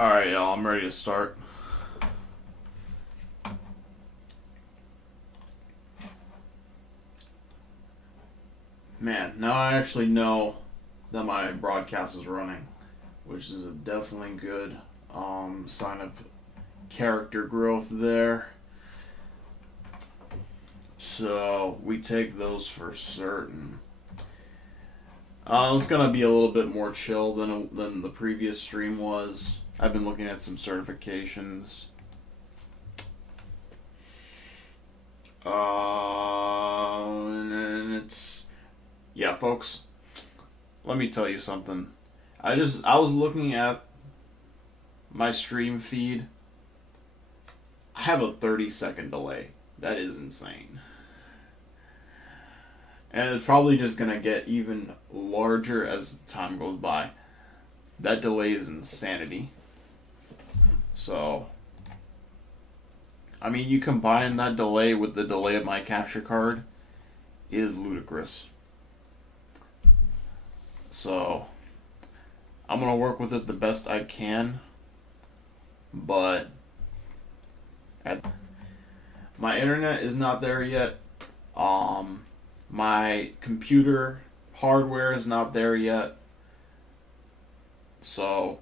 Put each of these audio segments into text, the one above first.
Alright, y'all, I'm ready to start. Man, now I actually know that my broadcast is running, which is a definitely good sign of character growth there. So, we take those for certain. It's going to be a little bit more chill than the previous stream was. I've been looking at some certifications. And it's... Yeah, folks, let me tell you something. I was looking at my stream feed. I have a 30-second delay. That is insane. And it's probably just going to get even larger as time goes by. That delay is insanity. So, I mean, you combine that delay with the delay of my capture card, it is ludicrous. So, I'm going to work with it the best I can, but my internet is not there yet. My computer hardware is not there yet. So,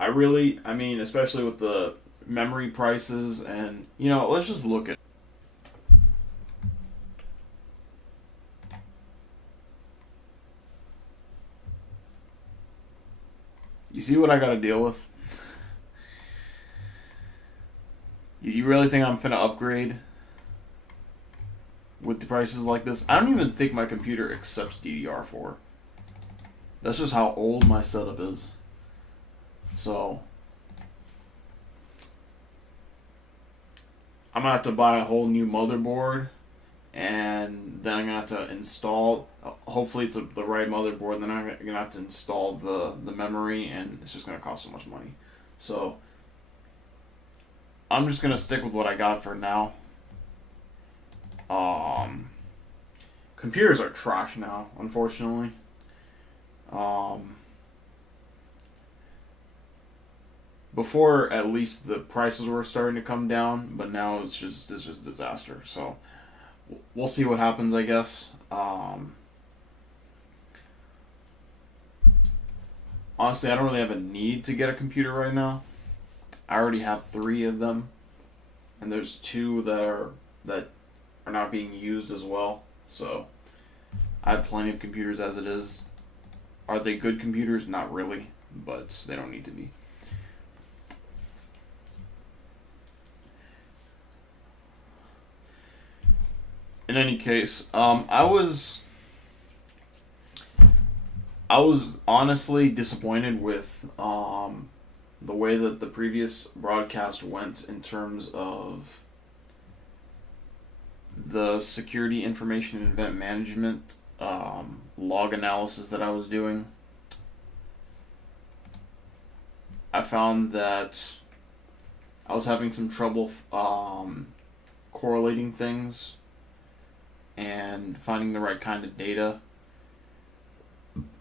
I mean, especially with the memory prices and, let's just look at. You see what I gotta deal with? You really think I'm finna upgrade with the prices like this? I don't even think my computer accepts DDR4. That's just how old my setup is. So, I'm gonna have to buy a whole new motherboard, and then I'm gonna have to install. Hopefully, it's the right motherboard. Then I'm gonna have to install the memory, and it's just gonna cost so much money. So, I'm just gonna stick with what I got for now. Computers are trash now, unfortunately. Before, at least the prices were starting to come down, but now it's just disaster. So we'll see what happens, I guess. Honestly, I don't really have a need to get a computer right now. I already have 3 of them, and there's 2 that are not being used as well. So I have plenty of computers as it is. Are they good computers? Not really, but they don't need to be. In any case, I was honestly disappointed with the way that the previous broadcast went in terms of the security information and event management log analysis that I was doing. I found that I was having some trouble correlating things and finding the right kind of data,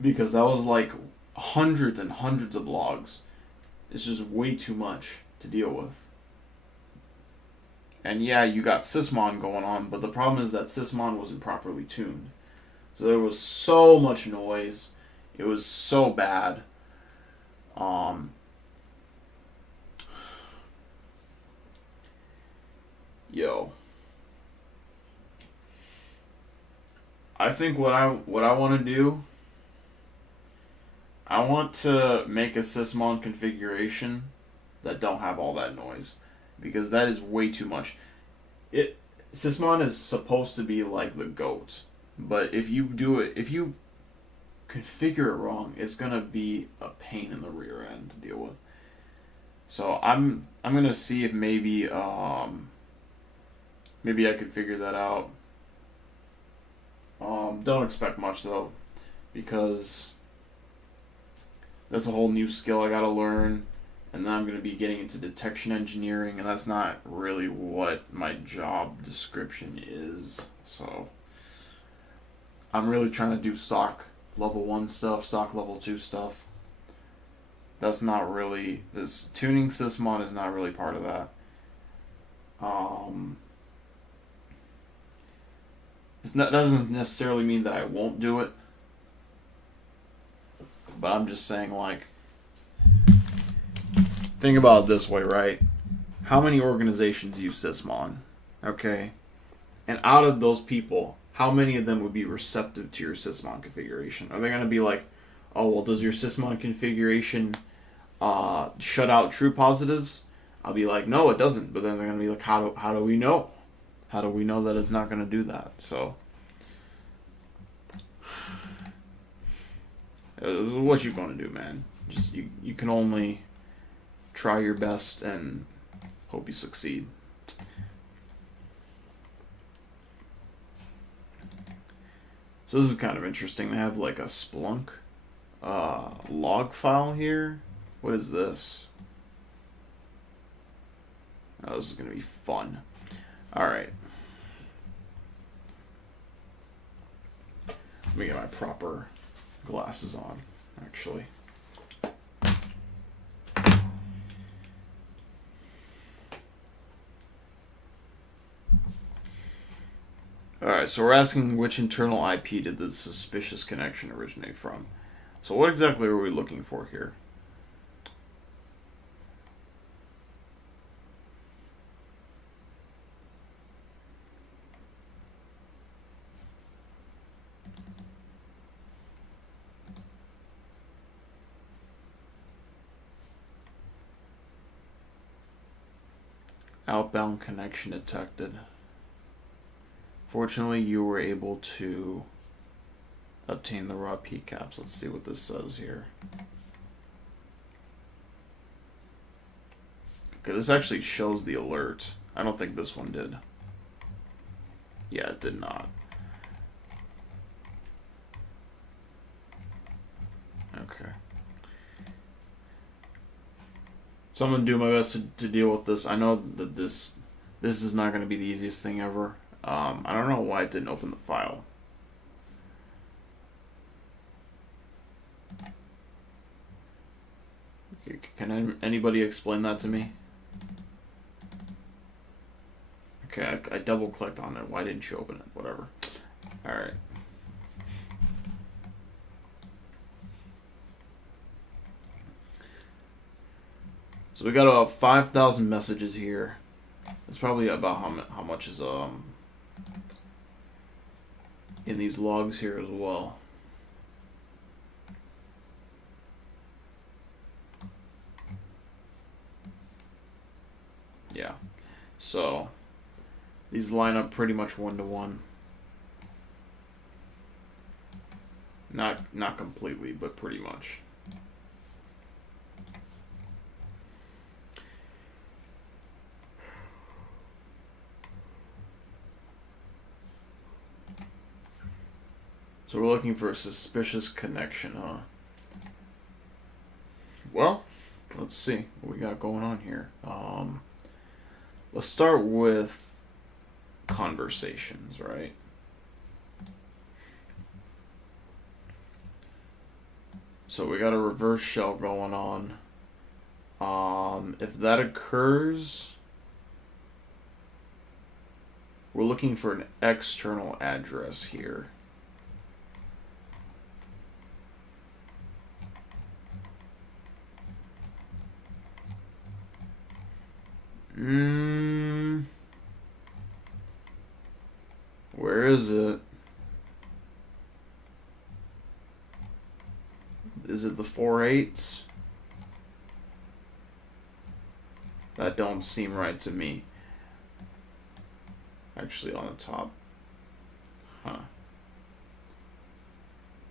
because that was like hundreds and hundreds of logs. It's just way too much to deal with. And yeah, you got Sysmon going on, but the problem is that Sysmon wasn't properly tuned. So there was so much noise. It was so bad. I think what I want to do, I want to make a Sysmon configuration that don't have all that noise, because that is way too much. Sysmon is supposed to be like the GOAT, but if you configure it wrong, it's gonna be a pain in the rear end to deal with. So I'm gonna see if maybe I could figure that out. Don't expect much though, because that's a whole new skill I gotta learn, and then I'm gonna be getting into detection engineering, and that's not really what my job description is. So I'm really trying to do SOC level 1 stuff, SOC level 2 stuff. That's not really, this tuning sysmon is not really part of that. Doesn't necessarily mean that I won't do it, but I'm just saying, like, think about it this way, right? How many organizations use sysmon? Okay, and out of those people, how many of them would be receptive to your sysmon configuration? Are they going to be like, oh, well, does your sysmon configuration shut out true positives? I'll be like, no, it doesn't. But then they're going to be like, how do we know? How do we know that it's not going to do that? So, what you going to do, man? Just you can only try your best and hope you succeed. So this is kind of interesting. They have like a Splunk log file here. What is this? Oh, this is going to be fun. Alright. Let me get my proper glasses on, actually. Alright, so we're asking which internal IP did the suspicious connection originate from. So what exactly are we looking for here? Outbound connection detected. Fortunately, you were able to obtain the raw PCAPs. Let's see what this says here. Okay, this actually shows the alert. I don't think this one did. Yeah, it did not. Okay. So I'm going to do my best to deal with this. I know that this is not going to be the easiest thing ever. I don't know why it didn't open the file. Can anybody explain that to me? Okay, I double clicked on it. Why didn't you open it? Whatever. Alright. So we got about 5,000 messages here. That's probably about how much is in these logs here as well. Yeah. So these line up pretty much 1-to-1. Not completely, but pretty much. So we're looking for a suspicious connection, huh? Well, let's see what we got going on here. Let's start with conversations, right? So we got a reverse shell going on. If that occurs, we're looking for an external address here. Where is it? Is it the 4/8? That don't seem right to me. Actually, on the top. Huh.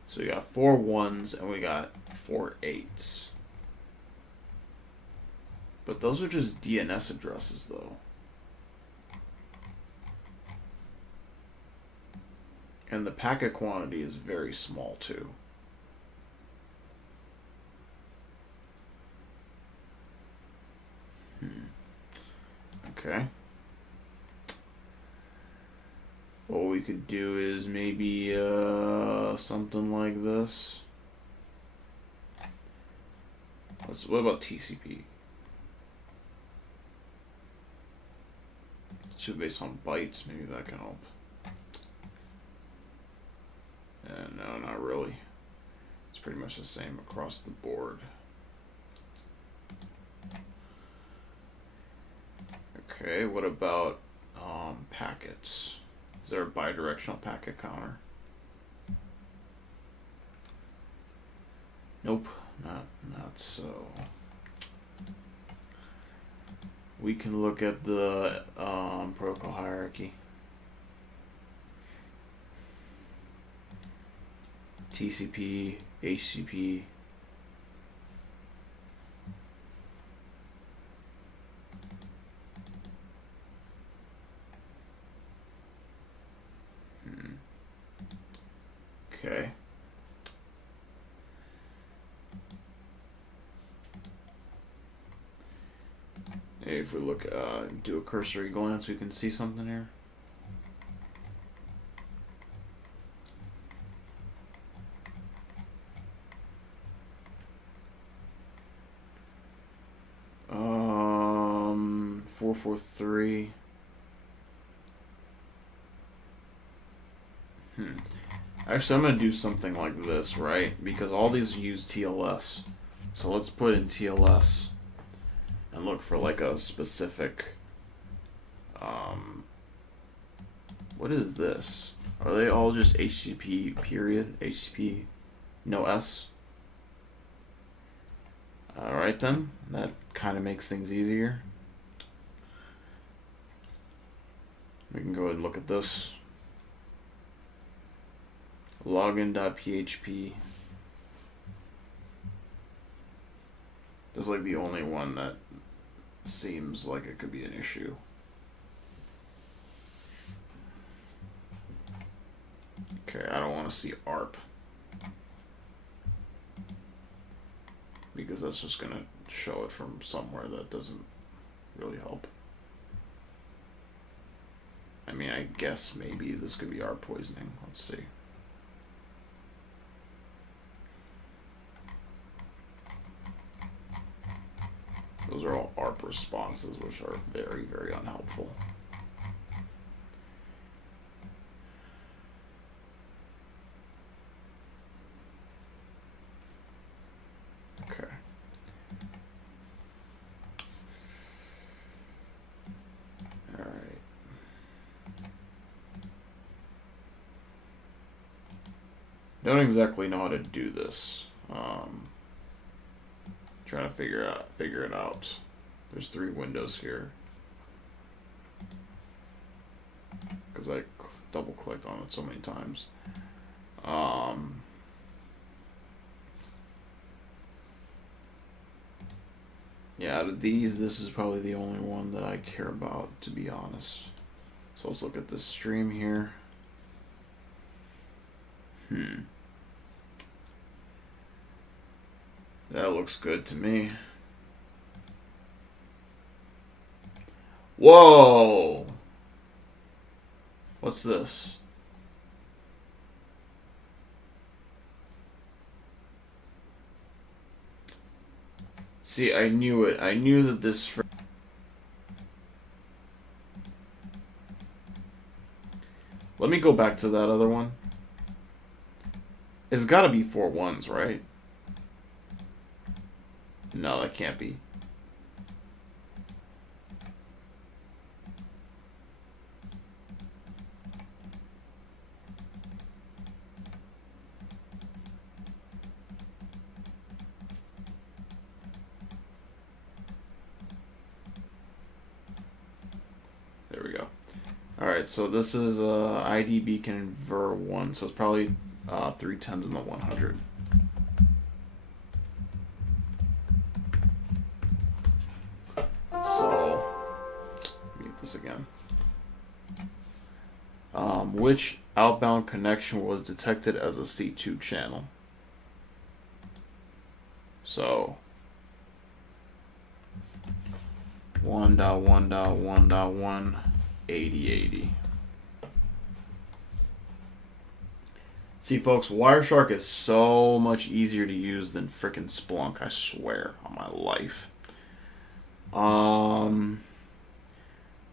So we got 4 1s and we got 4 8s. But those are just DNS addresses, though. And the packet quantity is very small, too. Okay. What we could do is maybe something like this. What about TCP? Should based on bytes, maybe that can help. No, not really. It's pretty much the same across the board. Okay, what about packets? Is there a bidirectional packet counter? Nope, not so. We can look at the protocol hierarchy. TCP, HCP. Okay. If we look, do a cursory glance, we can see something here. Um, 443. Actually, I'm going to do something like this, right? Because all these use TLS. So let's put in TLS and look for like a specific, what is this? Are they all just HTTP period? HTTP, no S? Alright then, that kind of makes things easier. We can go ahead and look at this. Login.php is like the only one that seems like it could be an issue. Okay, I don't want to see ARP because that's just going to show it from somewhere that doesn't really help. I mean, I guess maybe this could be ARP poisoning. Let's see. Those are all ARP responses, which are very, very unhelpful. Okay. All right. Don't exactly know how to do this. Trying to figure it out. There's 3 windows here because I double clicked on it so many times. Yeah, out of these, this is probably the only one that I care about, to be honest. So let's look at this stream here. That looks good to me. Whoa! What's this? See, I knew it. I knew that this... Let me go back to that other one. It's gotta be 4 ones, right? No, that can't be. There we go. Alright, so this is ID beacon ver1, so it's probably 3 tens in the 100. So, mute this again. Which outbound connection was detected as a C2 channel? So, 1.1.1.1 8080. See, folks, Wireshark is so much easier to use than frickin' Splunk, I swear, on my life.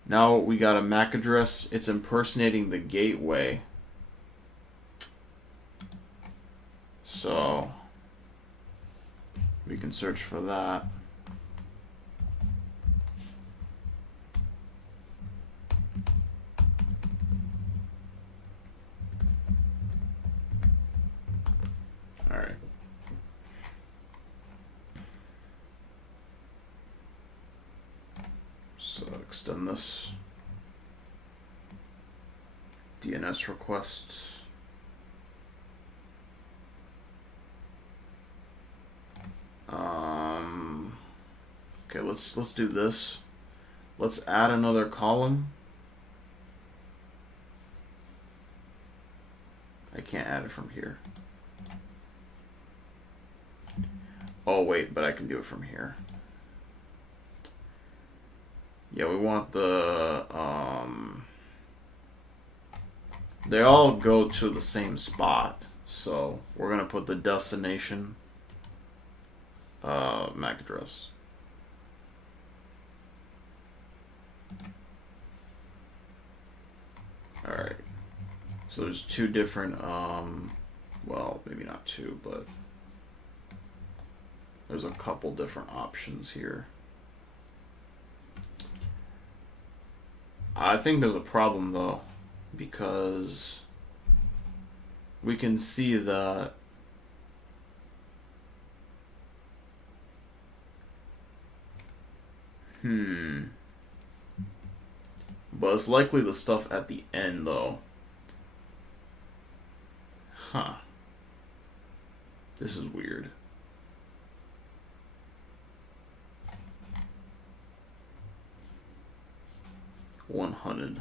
Now we got a MAC address. It's impersonating the gateway. So we can search for that. All right. So extend this. DNS requests. Okay, let's do this. Let's add another column. I can't add it from here. Oh wait, but I can do it from here. Yeah, we want the they all go to the same spot, so we're gonna put the destination MAC address. All right. So there's two different well, maybe not two, but there's a couple different options here. I think there's a problem though, because we can see that but it's likely the stuff at the end though. Huh. This is weird. $100.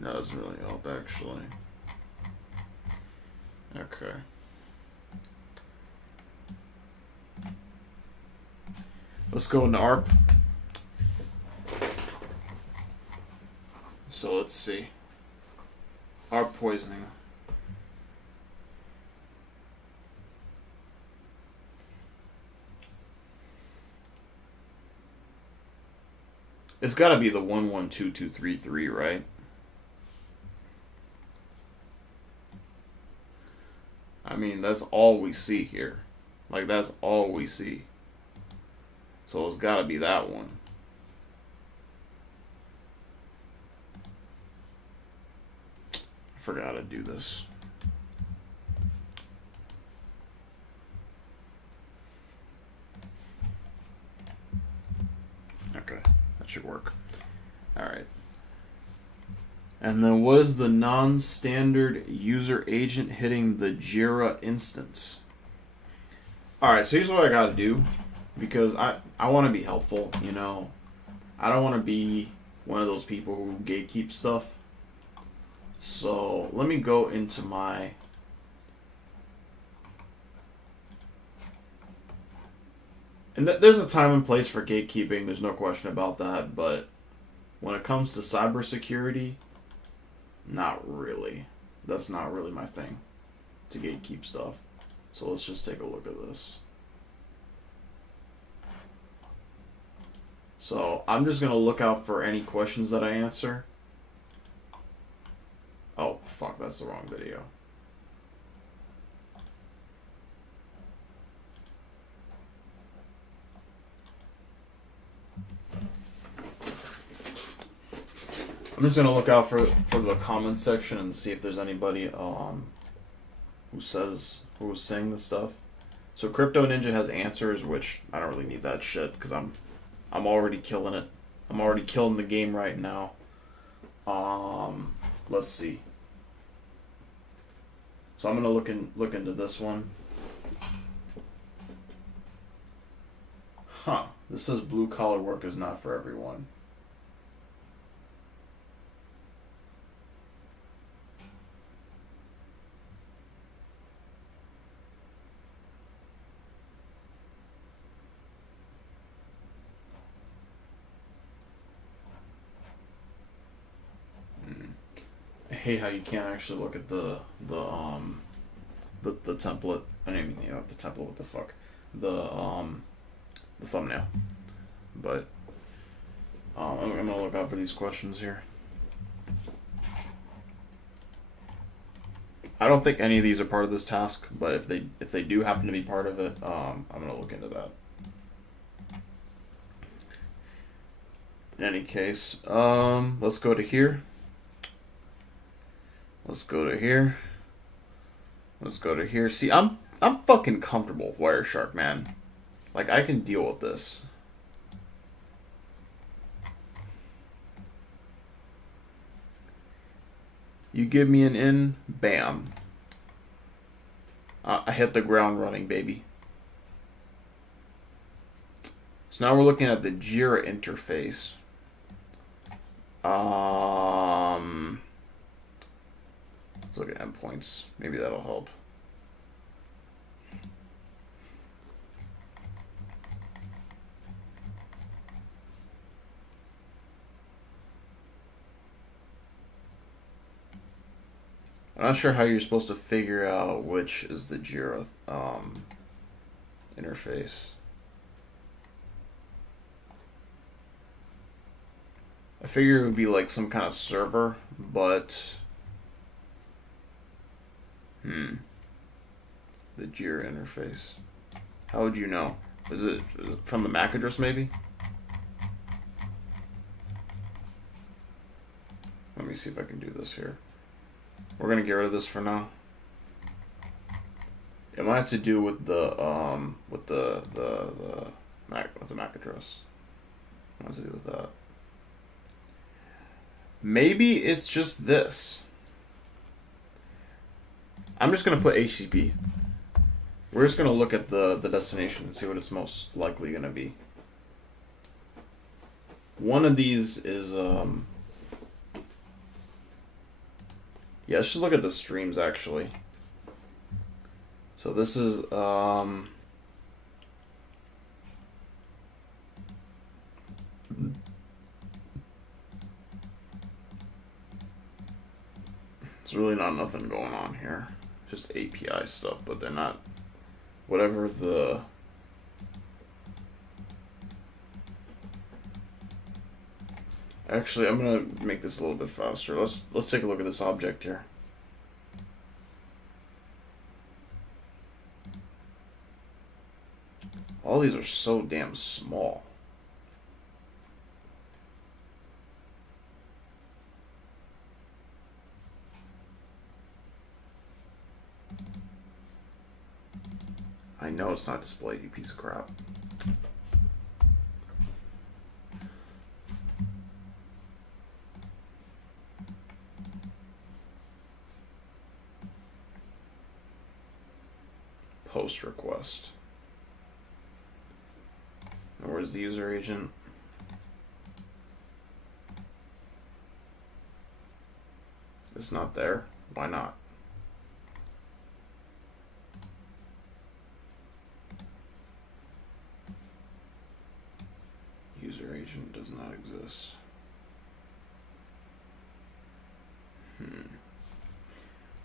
No, doesn't really help actually. Okay. Let's go into ARP. So let's see. ARP poisoning. It's got to be the 112233, right? I mean, that's all we see here. Like, that's all we see. So it's got to be that one. I forgot to do this. Okay, that should work. All right. And then what is the non-standard user agent hitting the Jira instance? All right, so here's what I got to do, because I want to be helpful, you know. I don't want to be one of those people who gatekeep stuff. So let me go into my there's a time and place for gatekeeping, there's no question about that, but when it comes to cybersecurity, not really. That's not really my thing, to gatekeep stuff. So let's just take a look at this. So I'm just going to look out for any questions that I answer. Oh, fuck, that's the wrong video. I'm just going to look out for the comment section and see if there's anybody who's saying this stuff. So Crypto Ninja has answers, which I don't really need that shit because I'm already killing it. I'm already killing the game right now. Let's see. So I'm gonna look into this one. Huh. This says blue collar work is not for everyone. hate how you can't actually look at the template. I mean, you know, the template. What the fuck? The thumbnail. But I'm gonna look out for these questions here. I don't think any of these are part of this task, but if they do happen to be part of it, I'm gonna look into that. In any case, let's go to here. Let's go to here. Let's go to here. See, I'm fucking comfortable with Wireshark, man. Like, I can deal with this. You give me an in, bam. I hit the ground running, baby. So now we're looking at the Jira interface. Let's look at endpoints. Maybe that'll help. I'm not sure how you're supposed to figure out which is the Jira interface. I figure it would be like some kind of server, but the Jira interface. How would you know? Is it from the MAC address maybe? Let me see if I can do this here. We're gonna get rid of this for now. It might have to do with the MAC address. It might have to do with that. Maybe it's just this. I'm just gonna put HTTP. We're just gonna look at the destination and see what it's most likely gonna be. One of these is yeah, let's just look at the streams actually. So this is there's really not nothing going on here. Just API stuff, but they're not whatever the Actually, I'm gonna make this a little bit faster. Let's take a look at this object here. All these are so damn small. I know it's not displayed, you piece of crap. Post request. And where's the user agent? It's not there. Why not? User agent does not exist.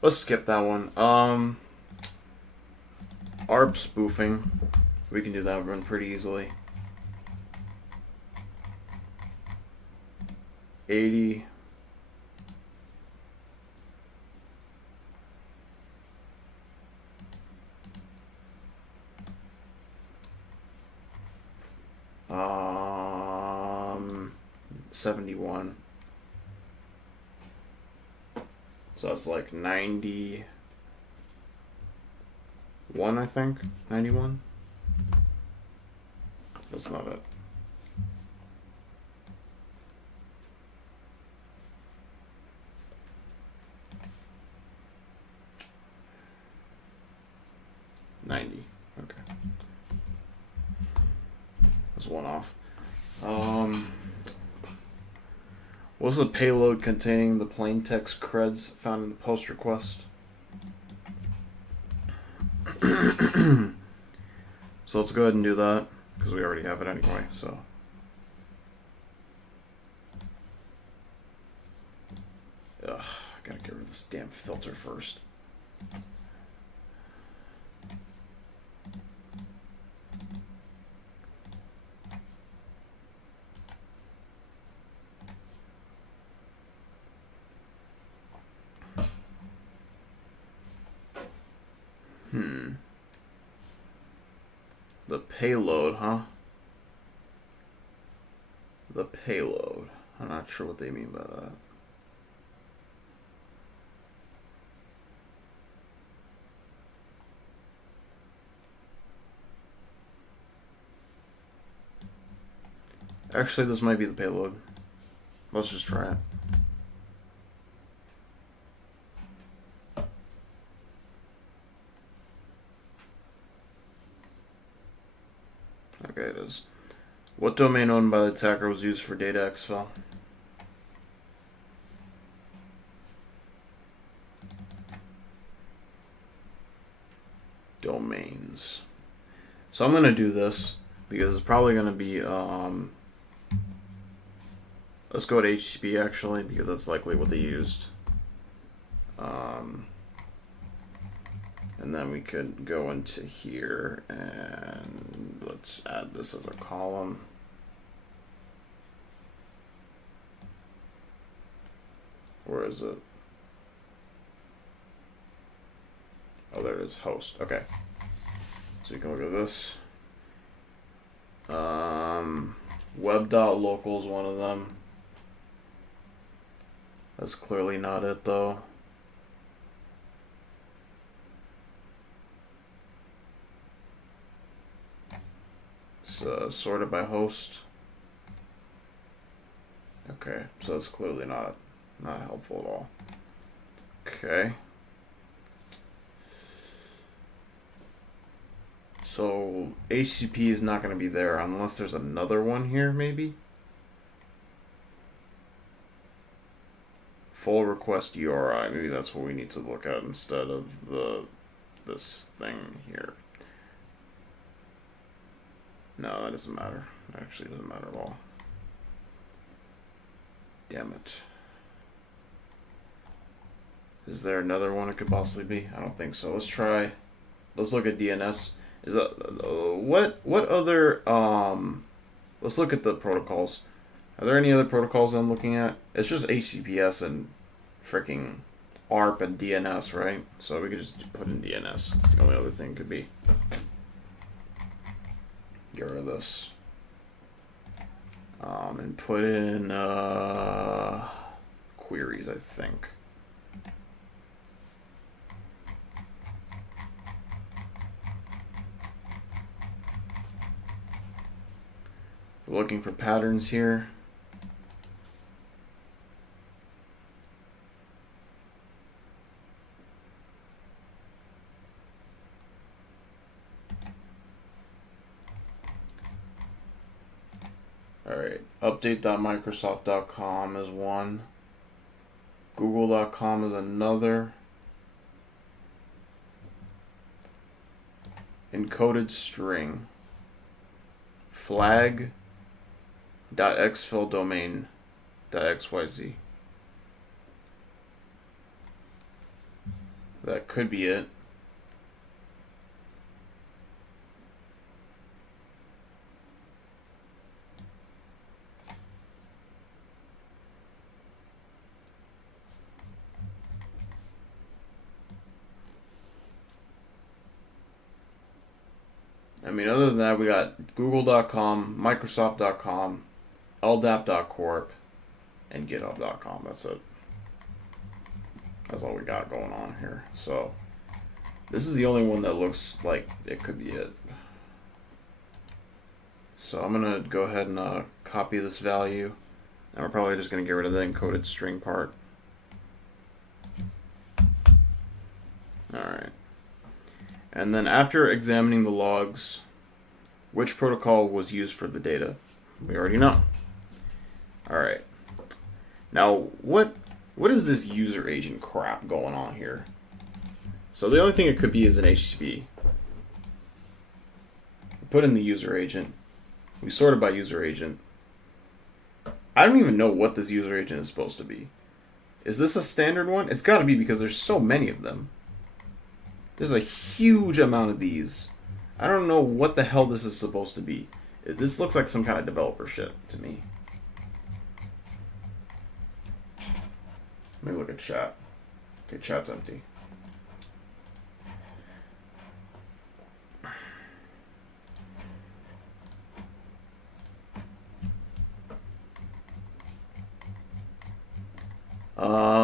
Let's skip that one. ARP spoofing. We can do that one pretty easily. 80. Um, 71. So that's like 91, I think. 91. That's not it. Okay. That's one off. What's the payload containing the plain text creds found in the post request? So let's go ahead and do that because we already have it anyway. So ugh, I gotta get rid this damn filter first. The payload, huh? The payload. I'm not sure what they mean by that. Actually, this might be the payload. Let's just try it. Okay, it is. What domain owned by the attacker was used for data exfil? Domains. So I'm going to do this because it's probably going to be... let's go to HTTP actually because that's likely what they used. And then we could go into here and let's add this as a column. Where is it? Oh, there it is, host. Okay. So you can look at this. Web.local is one of them. That's clearly not it though. It's sorted by host. Okay, so that's clearly not helpful at all. Okay. So HTTP is not going to be there unless there's another one here, maybe. Full request URI. Maybe that's what we need to look at instead of this thing here. No, that doesn't matter. It actually doesn't matter at all. Damn it. Is there another one it could possibly be? I don't think so. Let's look at DNS. Is that what other let's look at the protocols. Are there any other protocols I'm looking at? It's just HTTPS and freaking ARP and DNS, right? So we could just put in DNS. It's the only other thing it could be. Get rid of this. And put in queries, I think. We're looking for patterns here. Alright, update.microsoft.com is one. Google.com is another. Encoded string. Flag.xfill domain.xyz. That could be it. I mean, other than that, we got Google.com, Microsoft.com, LDAP.corp, and GitHub.com. That's it. That's all we got going on here. So, this is the only one that looks like it could be it. So, I'm going to go ahead and copy this value. And we're probably just going to get rid of the encoded string part. Alright. And then after examining the logs, which protocol was used for the data? We already know. All right. Now, what is this user agent crap going on here? So the only thing it could be is an HTTP. We put in the user agent. We sort it by user agent. I don't even know what this user agent is supposed to be. Is this a standard one? It's got to be because there's so many of them. There's a huge amount of these. I don't know what the hell this is supposed to be. This looks like some kind of developer shit to me. Let me look at chat. Okay, chat's empty.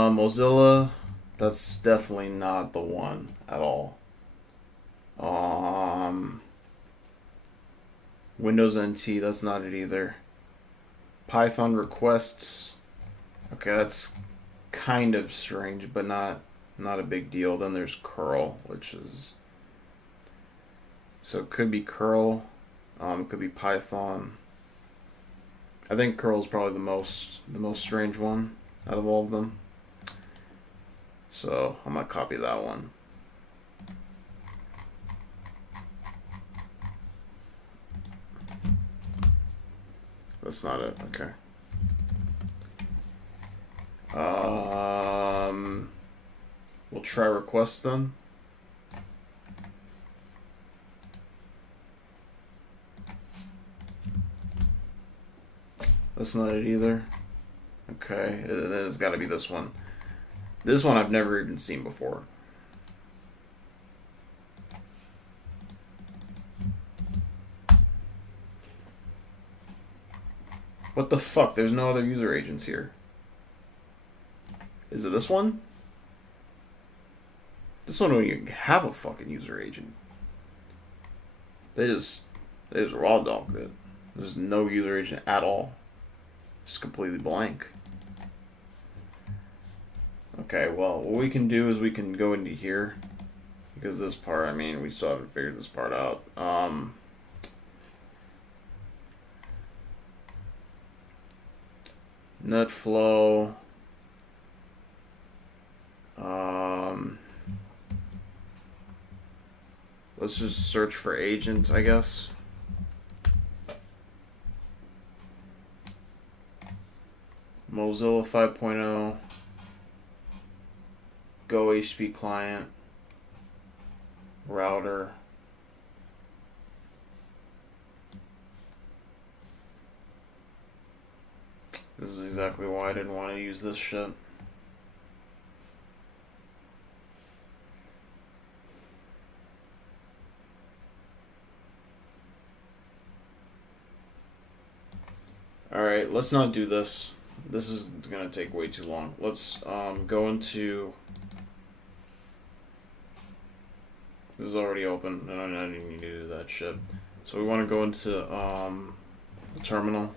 Mozilla, that's definitely not the one at all. Windows NT, that's not it either. Python requests, okay, that's kind of strange, but not a big deal. Then there's curl, which is, so it could be curl, it could be Python. I think curl is probably the most strange one out of all of them. So I'm gonna copy that one. That's not it. Okay. We'll try request then. That's not it either. Okay, it has got to be this one. This one I've never even seen before. What the fuck? There's no other user agents here. Is it this one? This one don't even have a fucking user agent. They just raw dogged it. There's no user agent at all. Just completely blank. Okay, well, what we can do is we can go into here. Because this part, I mean, we still haven't figured this part out. NetFlow. Let's just search for agent, I guess. Mozilla 5.0. Go HTTP client. Router. This is exactly why I didn't want to use this shit. Alright, let's not do this. This is going to take way too long. Let's go into... This is already open, and I don't even need to do that shit. So we want to go into the terminal.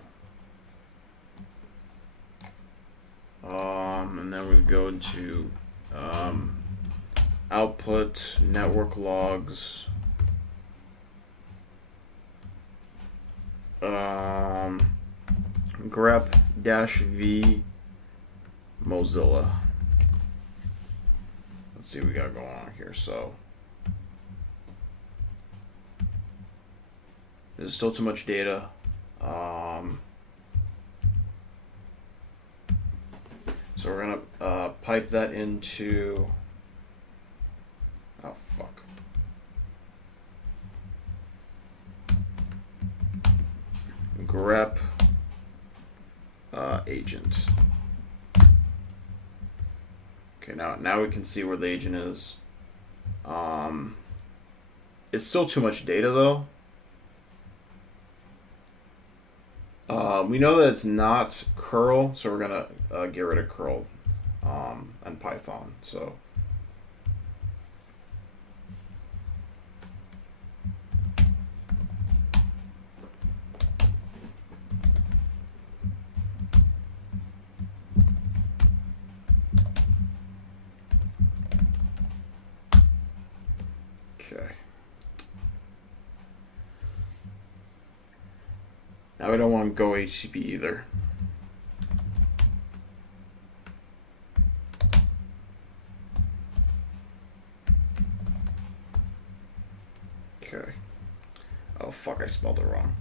And then we go into output, network logs, grep-v Mozilla. Let's see what we got going on here. So there's still too much data. So we're gonna pipe that into, oh fuck. Grep agent. Okay, now we can see where the agent is. It's still too much data though. We know that it's not curl, so we're gonna get rid of curl and Python. So okay. Now we don't want to go HTTP either. Okay. Oh fuck, I spelled it wrong.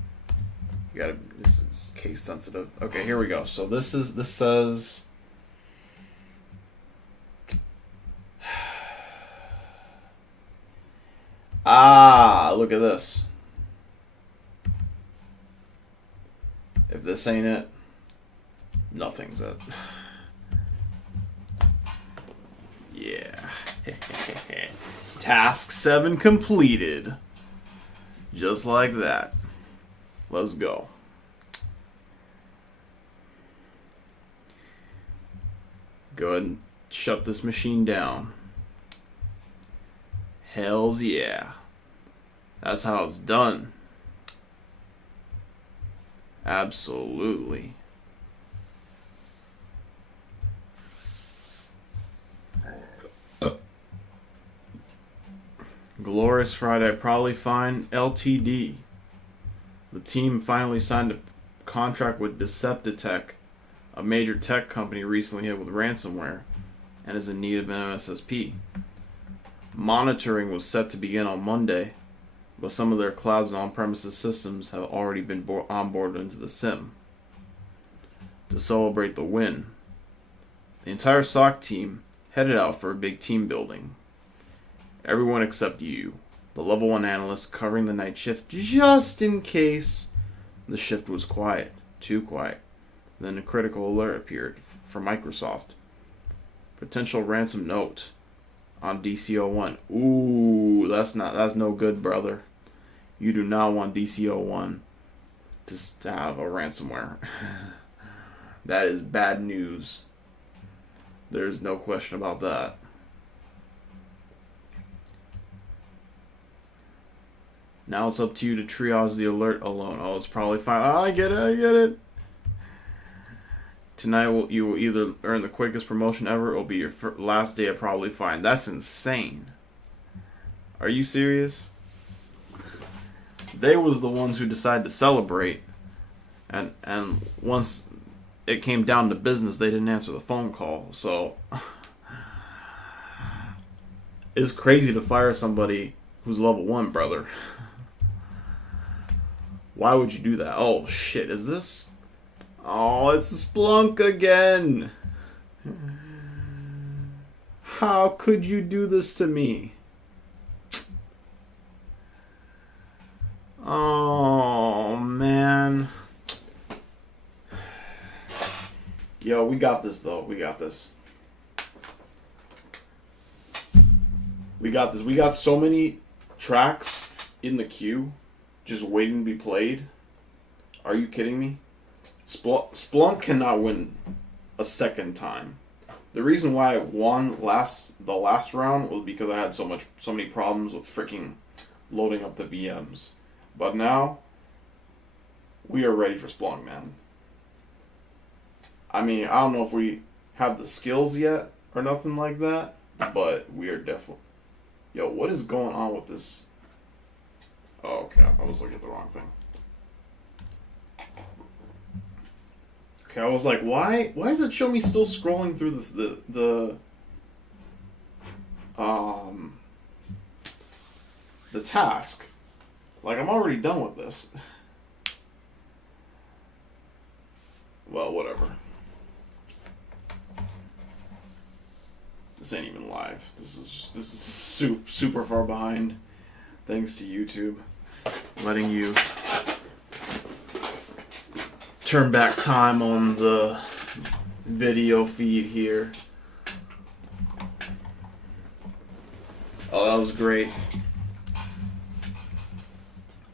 You gotta, this is case sensitive. Okay, here we go. So this says Ah, look at this. If this ain't it, nothing's it. Yeah. Task 7 completed. Just like that. Let's go. Go ahead and shut this machine down. Hells yeah. That's how it's done. Absolutely. Glorious Friday, probably fine. LTD. The team finally signed a contract with Deceptitech, a major tech company recently hit with ransomware, and is in need of an MSSP. Monitoring was set to begin on Monday, but some of their clouds and on-premises systems have already been onboarded into the SIM. To celebrate the win, the entire SOC team headed out for a big team building. Everyone except you, the level 1 analyst covering the night shift just in case the shift was quiet, too quiet. Then a critical alert appeared from Microsoft. Potential ransom note on DC01. Ooh, that's no good, brother. You do not want DC01 to have a ransomware. That is bad news. There's no question about that. Now it's up to you to triage the alert alone. Oh, it's probably fine. Oh, I get it. Tonight you will either earn the quickest promotion ever or it'll be your last day of probably fine. That's insane. Are you serious? They was the ones who decided to celebrate. And once it came down to business, they didn't answer the phone call. So it's crazy to fire somebody who's level 1, brother. Why would you do that? Oh, shit. Is this? Oh, it's Splunk again. How could you do this to me? Oh, man. Yo, we got this, though. We got this. We got this. We got so many tracks in the queue just waiting to be played. Are you kidding me? Splunk cannot win a second time. The reason why I won the last round was because I had so many problems with freaking loading up the VMs. But now we are ready for Splunk, man. I mean, I don't know if we have the skills yet or nothing like that, but we are definitely. Yo, what is going on with this? Oh, okay, I was looking at the wrong thing. Okay, I was like, why does it show me still scrolling through the task? Like, I'm already done with this. Well, whatever. This ain't even live. This is super far behind. Thanks to YouTube letting you turn back time on the video feed here. Oh, that was great.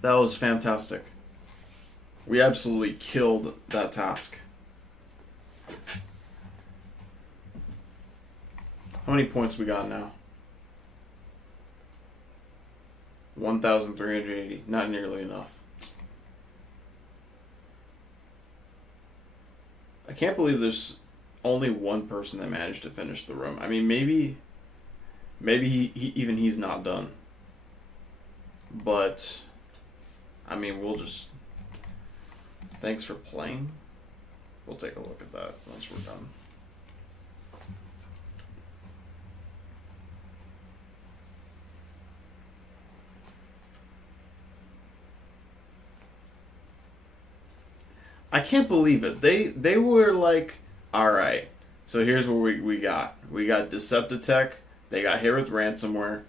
That was fantastic. We absolutely killed that task. How many points we got now? 1,380. Not nearly enough. I can't believe there's only one person that managed to finish the room. I mean, maybe he's not done. But I mean, we'll just. Thanks for playing. We'll take a look at that once we're done. I can't believe it. They were like, all right. So here's what we got. We got Deceptitech. They got hit with ransomware.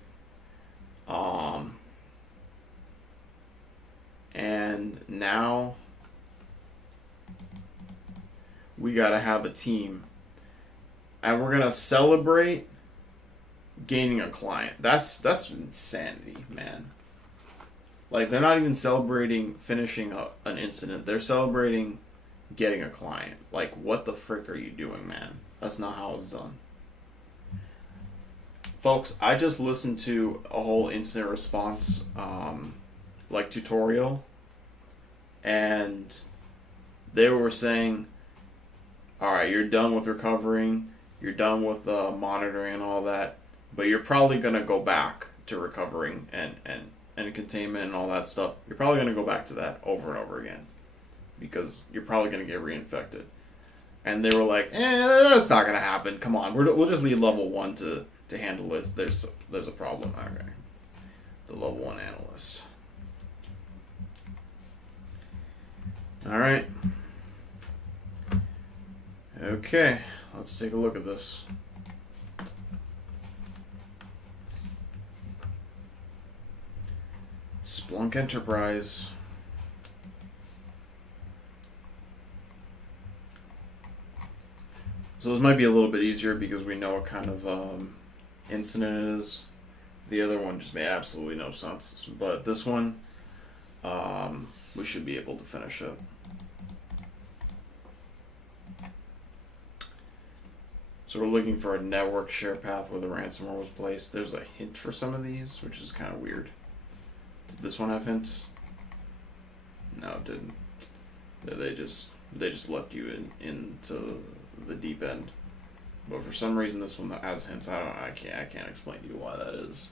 And now we gotta have a team. And we're gonna celebrate gaining a client. That's insanity, man. Like, they're not even celebrating finishing an incident. They're celebrating getting a client. Like, what the frick are you doing, man? That's not how it's done. Folks, I just listened to a whole incident response tutorial, and they were saying, alright, you're done with recovering, you're done with monitoring and all that, but you're probably going to go back to recovering and containment and all that stuff. You're probably going to go back to that over and over again because you're probably going to get reinfected. And they were like, that's not going to happen. Come on, we'll just leave level 1 to handle it. There's a problem. Okay. The level 1 analyst. Alright. Okay, let's take a look at this. Splunk Enterprise. So this might be a little bit easier because we know what kind of incident it is. The other one just made absolutely no sense. But this one, we should be able to finish it. So we're looking for a network share path where the ransomware was placed. There's a hint for some of these, which is kind of weird. Did this one have hints? No, it didn't. They just left you into the deep end. But for some reason, this one has hints. I can't explain to you why that is.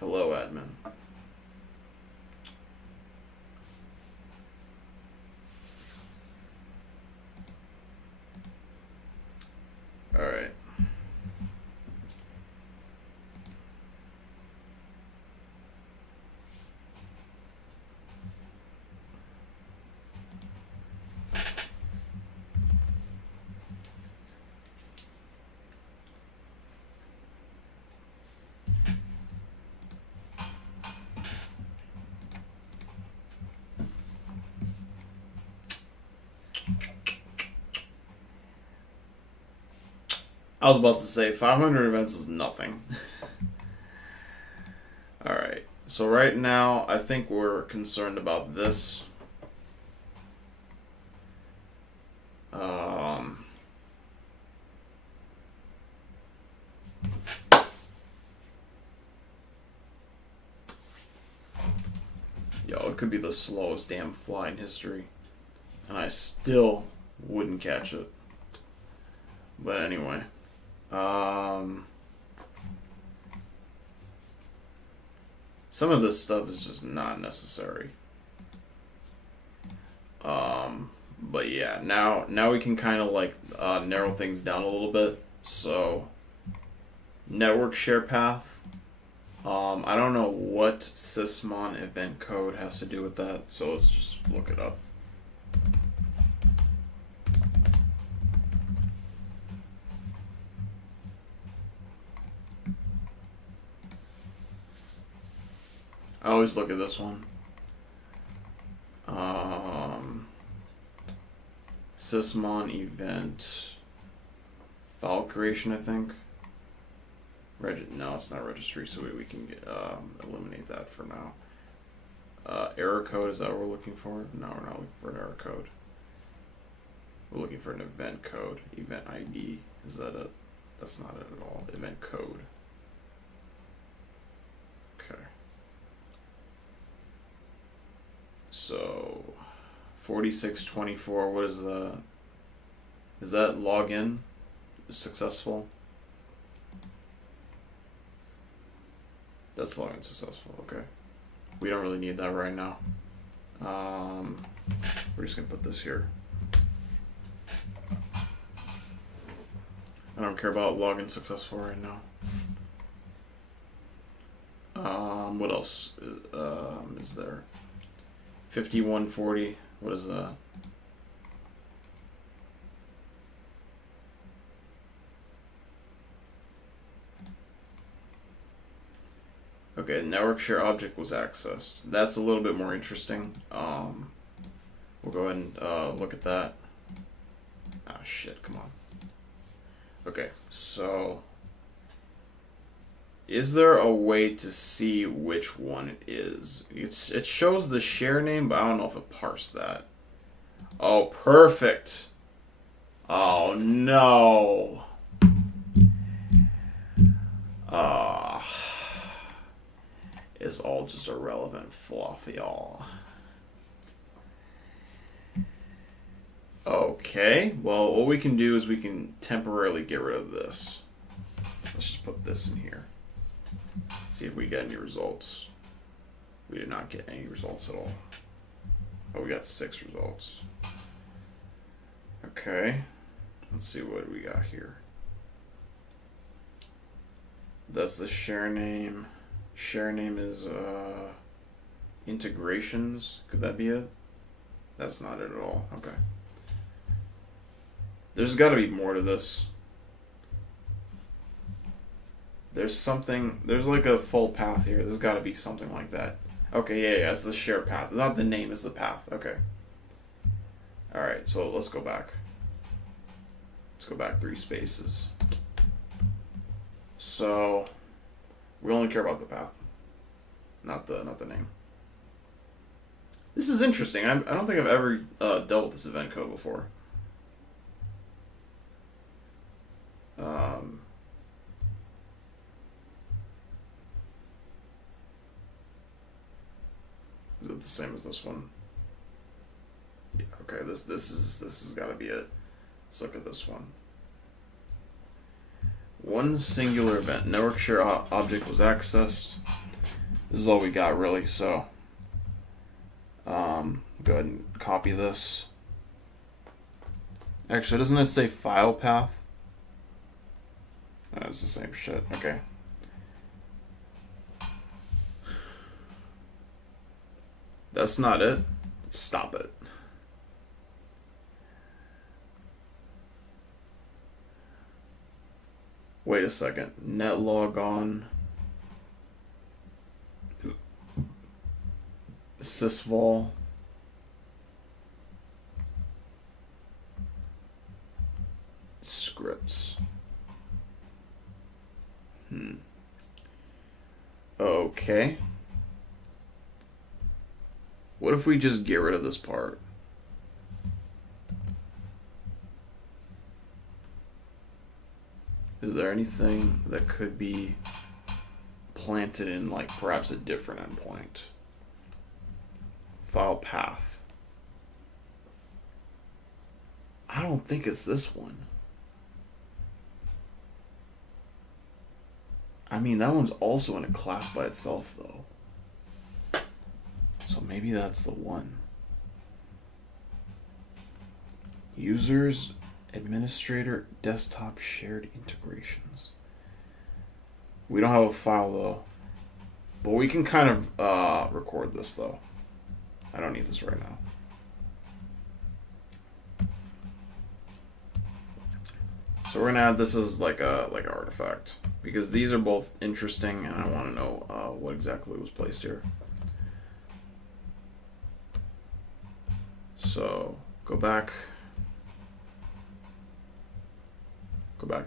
Hello, admin. All right. I was about to say 500 events is nothing. Alright, so right now I think we're concerned about this. Yo, it could be the slowest damn fly in history. And I still wouldn't catch it. But anyway. Some of this stuff is just not necessary. But yeah, now we can kind of like narrow things down a little bit. So, network share path. I don't know what sysmon event code has to do with that, so let's just look it up. I always look at this one. Sysmon event file creation, I think. No, it's not registry, so we can eliminate that for now. Error code, is that what we're looking for? No, we're not looking for an error code. We're looking for an event code. Event ID. Is that it? That's not it at all. Event code. Okay. So 4624, what is the... Is that login successful? That's login successful, okay. We don't really need that right now. We're just gonna put this here. I don't care about login successful right now. What else is there? 5140, what is that? Okay, network share object was accessed. That's a little bit more interesting. We'll go ahead and look at that. Ah, shit, come on. Okay, so is there a way to see which one it is? It shows the share name, but I don't know if it parsed that. Oh, perfect. Oh, no. It's all just irrelevant fluff, y'all. Okay, well, what we can do is we can temporarily get rid of this. Let's just put this in here. See if we get any results. We did not get any results at all. Oh, we got 6 results. Okay, let's see what we got here. That's the share name. Share name is integrations. Could that be it? That's not it at all. Okay. There's got to be more to this. There's something. There's like a full path here. There's got to be something like that. Okay, yeah, it's the share path. It's not the name, it's the path. Okay. Alright, so let's go back. Let's go back 3 spaces. So we only care about the path, not the name. This is interesting. I don't think I've ever dealt with this event code before. Is it the same as this one? Yeah. Okay. This has got to be it. Let's look at this one. One singular event. Network share object was accessed. This is all we got, really. So, go ahead and copy this. Actually, doesn't it say file path? Oh, it's the same shit. Okay. That's not it. Stop it. Wait a second. Net log on. Sysvol. Scripts. Okay. What if we just get rid of this part? Is there anything that could be planted in, like, perhaps a different endpoint? File path. I don't think it's this one. I mean, that one's also in a class by itself, though. So maybe that's the one. Users, administrator, desktop, shared integrations. We don't have a file, though. But we can kind of record this, though. I don't need this right now. So we're gonna add this as like a artifact, because these are both interesting, and I want to know what exactly was placed here. So go back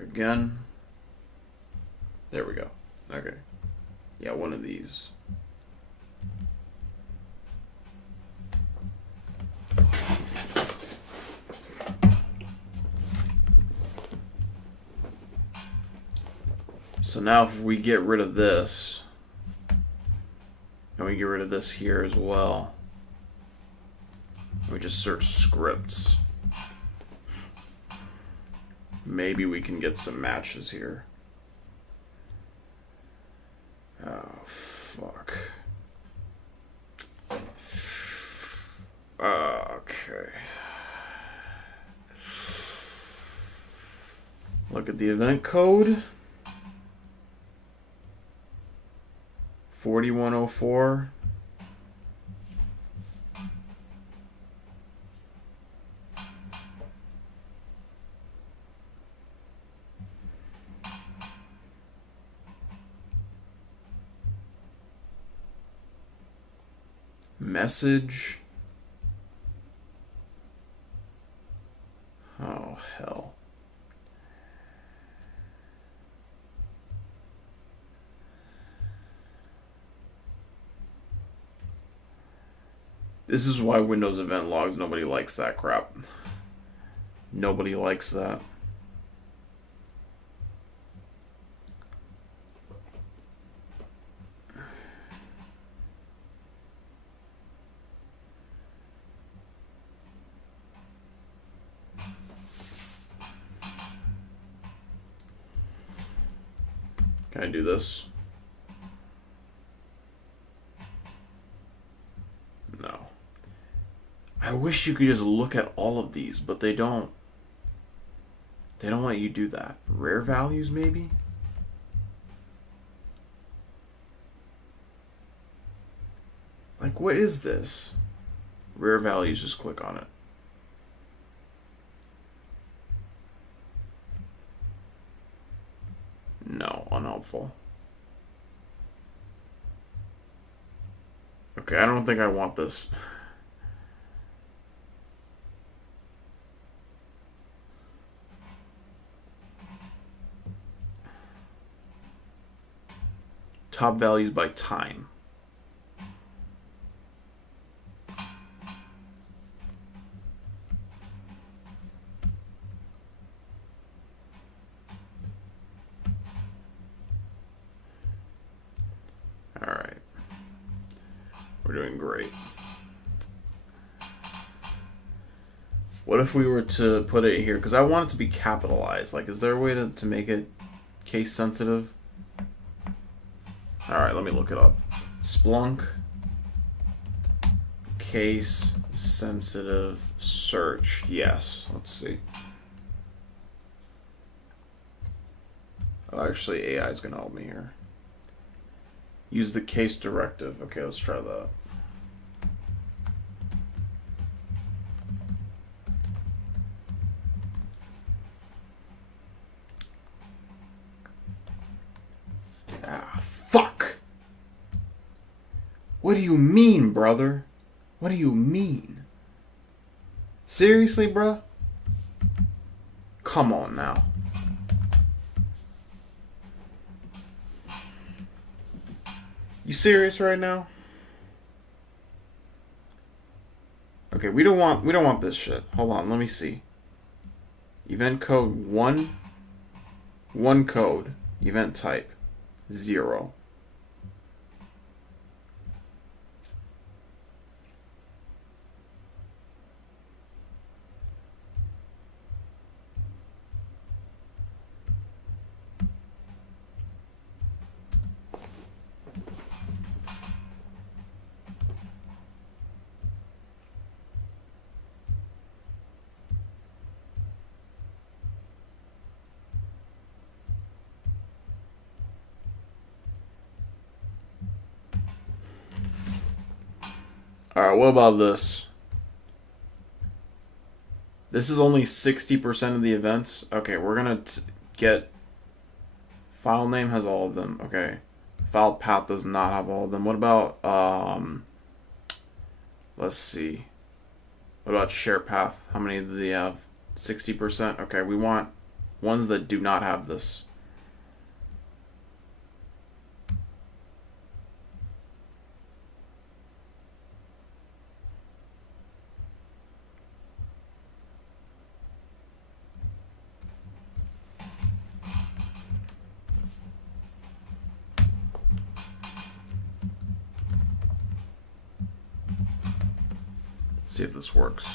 again. There we go. Okay, yeah, one of these. So now if we get rid of this, and we get rid of this here as well, we just search scripts, maybe we can get some matches here. Oh, fuck. Okay. Look at the event code. 4104. Message. Oh, hell. This is why Windows event logs, nobody likes that crap. Nobody likes that. Can I do this? No. I wish you could just look at all of these, but they don't. They don't let you do that. Rare values, maybe? Like, what is this? Rare values, just click on it. No, unhelpful. Okay, I don't think I want this. Top values by time. All right. We're doing great. What if we were to put it here? Because I want it to be capitalized. Like, is there a way to make it case sensitive? Alright, let me look it up. Splunk case sensitive search. Yes. Let's see. Oh, actually, AI is going to help me here. Use the case directive. Okay, let's try that. Ah, fuck! What do you mean, brother? What do you mean? Seriously, bruh? Come on now. You serious right now? Okay, we don't want this shit. Hold on, let me see. Event code 1 code, event type 0. Alright, what about this? This is only 60% of the events. Okay, we're gonna get... File name has all of them. Okay. File path does not have all of them. What about, let's see. What about share path? How many do they have? 60%? Okay, we want ones that do not have this. See if this works.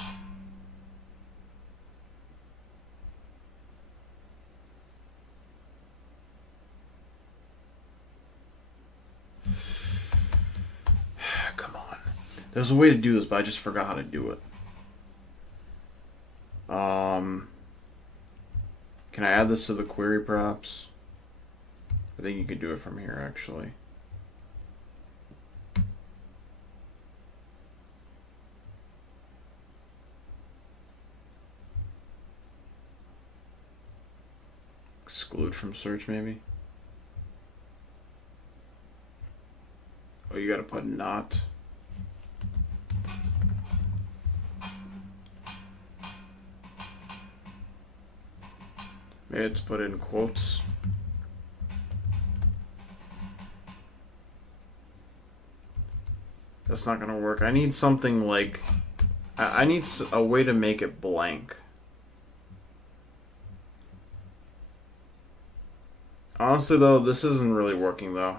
Come on. There's a way to do this, but I just forgot how to do it. Can I add this to the query, perhaps? I think you could do it from here, actually. Exclude from search, maybe? Oh, you gotta put not. I had to put it in quotes. That's not gonna work. I need something like... I need a way to make it blank. Honestly, though, this isn't really working, though.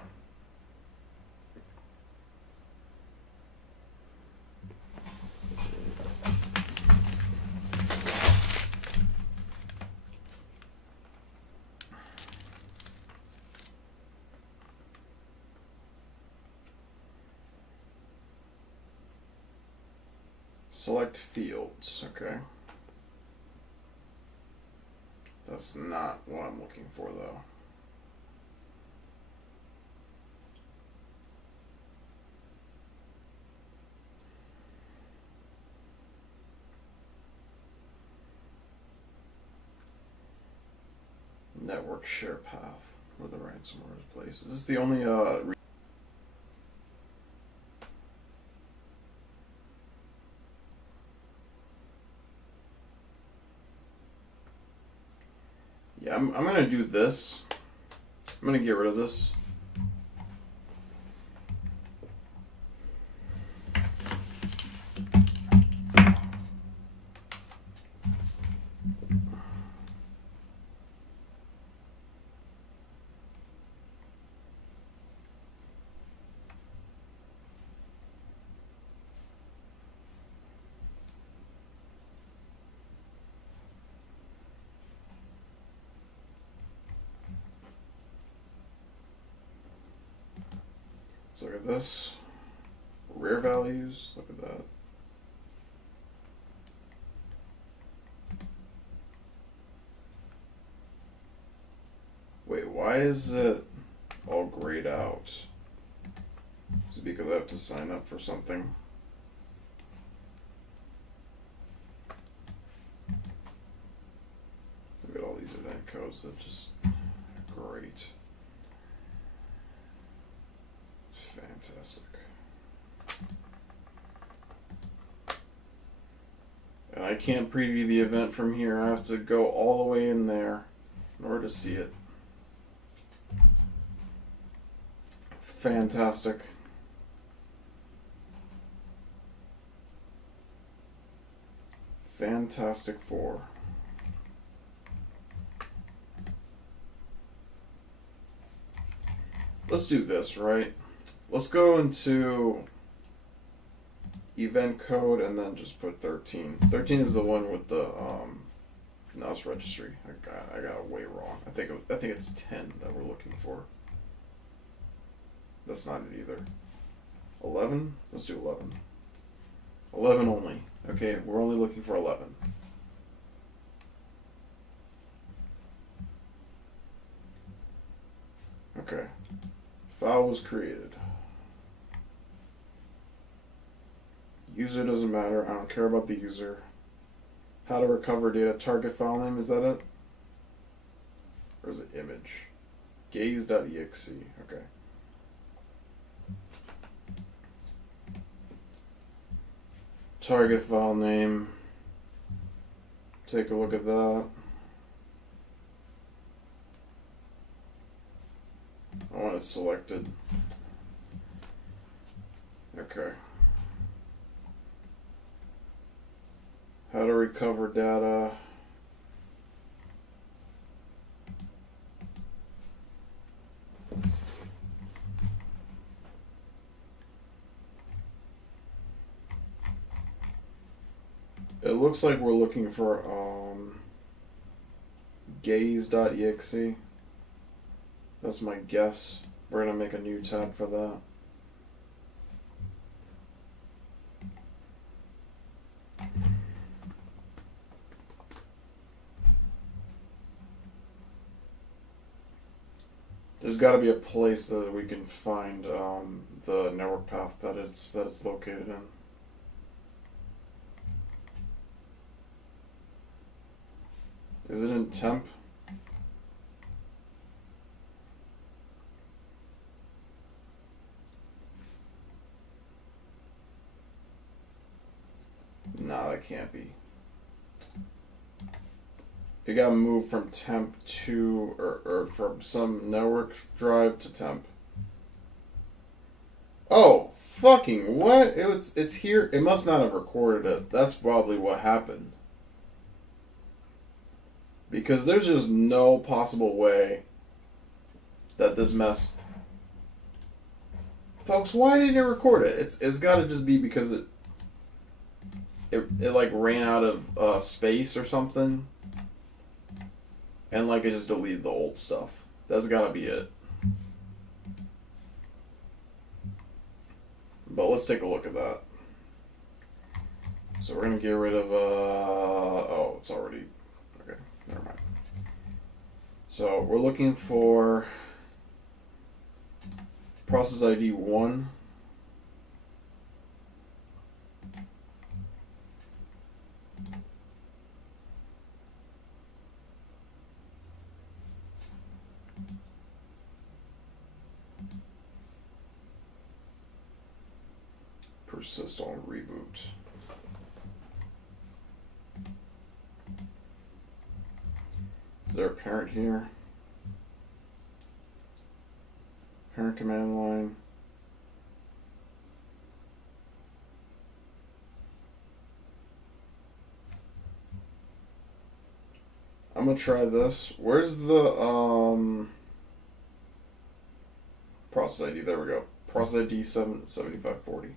Select fields, okay. That's not what I'm looking for, though. Network share path where the ransomware is placed. Is this the only yeah, I'm gonna do this. I'm gonna get rid of this. So look at this. Rare values. Look at that. Wait, why is it all grayed out? Is it because I have to sign up for something? Look at all these event codes that just great. Fantastic. And I can't preview the event from here. I have to go all the way in there in order to see it. Fantastic. Fantastic Four. Let's do this, right? Let's go into event code and then just put 13. 13 is the one with the NOS registry. I got it way wrong. I think it's 10 that we're looking for. That's not it either. 11? Let's do 11. 11 only. Okay, we're only looking for 11. Okay. File was created. User doesn't matter. I don't care about the user. How to recover data. Target file name. Is that it? Or is it image? Gaze.exe. Okay. Target file name. Take a look at that. I want it selected. Okay. How to recover data. It looks like we're looking for gaze.exe. That's my guess. We're gonna make a new tab for that. There's got to be a place that we can find the network path that it's located in. Is it in temp? No, that can't be. It got moved from temp to, or from some network drive to temp. Oh, fucking what? It's here. It must not have recorded it. That's probably what happened. Because there's just no possible way that this mess. Folks, why didn't it record it? It's got to just be because it like ran out of space or something, and like it just deleted the old stuff. That's got to be it. But let's take a look at that. So we're gonna get rid of oh, it's already okay. Never mind. So we're looking for process ID 1. Persist on reboot. Is there a parent here? Parent command line. I'm gonna try this. Where's the process ID? There we go. Process ID 7540.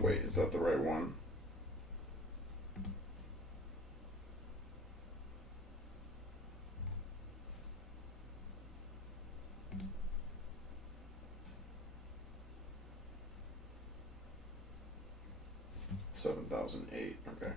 Wait, is that the right one? $7,008. Okay.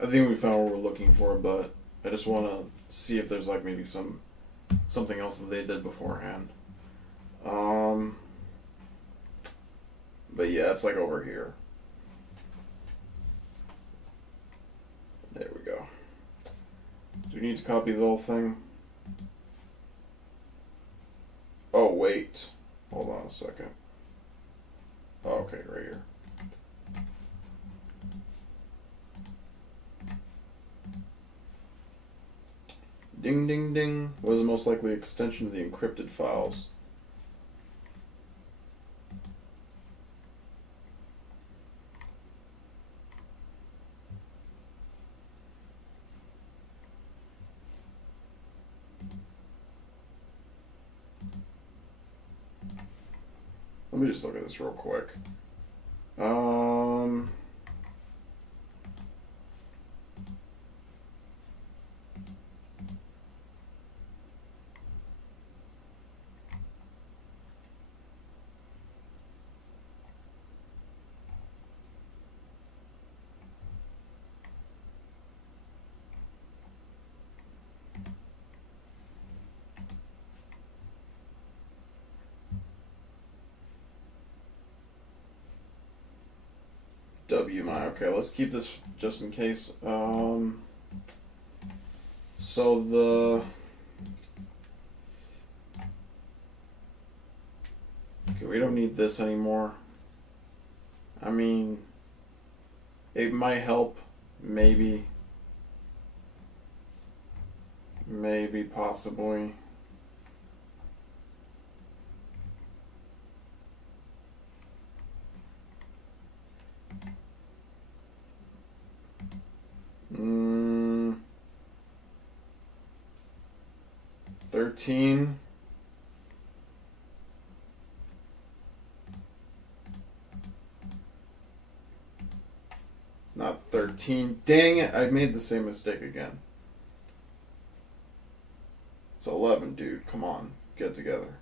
I think we found what we're looking for, but I just want to see if there's like maybe something else that they did beforehand. But yeah, it's like over here. There we go. Do we need to copy the whole thing? Oh, wait. Hold on a second. Oh, okay, right here. Ding, ding, ding. What is the most likely extension of the encrypted files? Let me just look at this real quick. WMI. Okay, let's keep this just in case. So the... Okay, we don't need this anymore. I mean, it might help, maybe. Maybe, possibly. Mm, 13. Not 13. Dang it, I made the same mistake again. It's 11, dude. Come on. Get it together.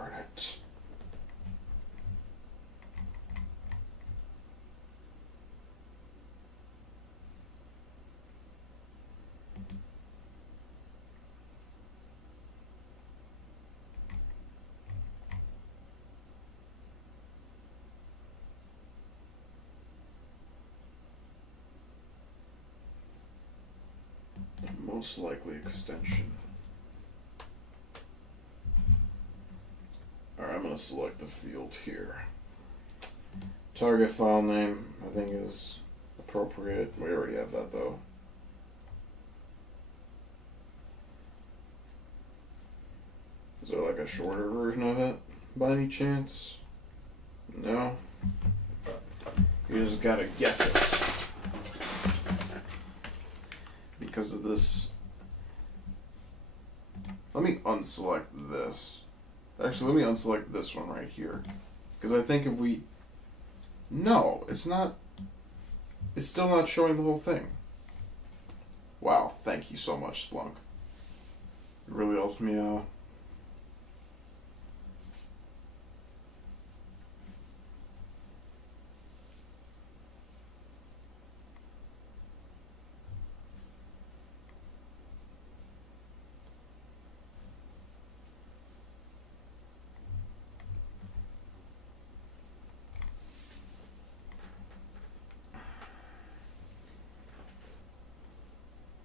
Darn it. Most likely extension. Alright, I'm going to select the field here. Target file name, I think, is appropriate. We already have that, though. Is there like a shorter version of it, by any chance? No? You just gotta guess it. Because of this. Let me unselect this. Actually, let me unselect this one right here. Because I think if we... No, it's not... It's still not showing the whole thing. Wow, thank you so much, Splunk. It really helps me out.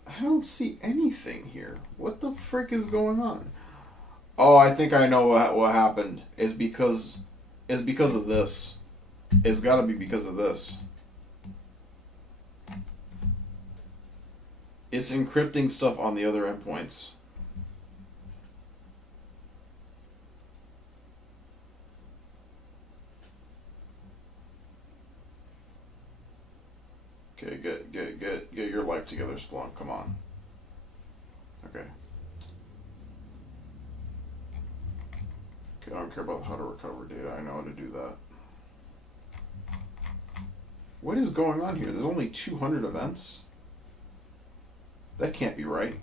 I don't see anything here. What the frick is going on? Oh, I think I know what happened. It's because of this. It's got to be because of this. It's encrypting stuff on the other endpoints. Okay, get your life together, Splunk. Come on. Okay. Okay, I don't care about how to recover data. I know how to do that. What is going on here? There's only 200 events? That can't be right.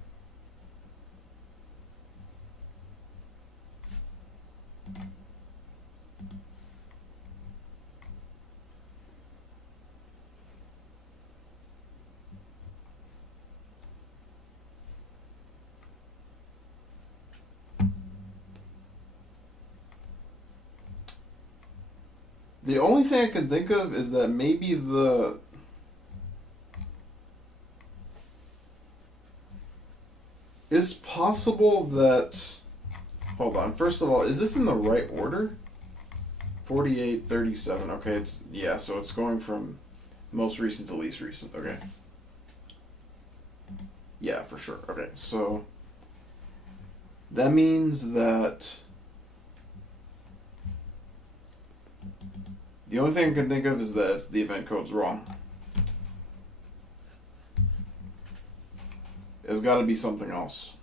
The only thing I can think of is that maybe the... It's possible that... Hold on. First of all, is this in the right order? 48, 37. Okay, it's... Yeah, so it's going from most recent to least recent. Okay. Yeah, for sure. Okay, so... That means that... The only thing I can think of is that the event code's wrong. It's got to be something else.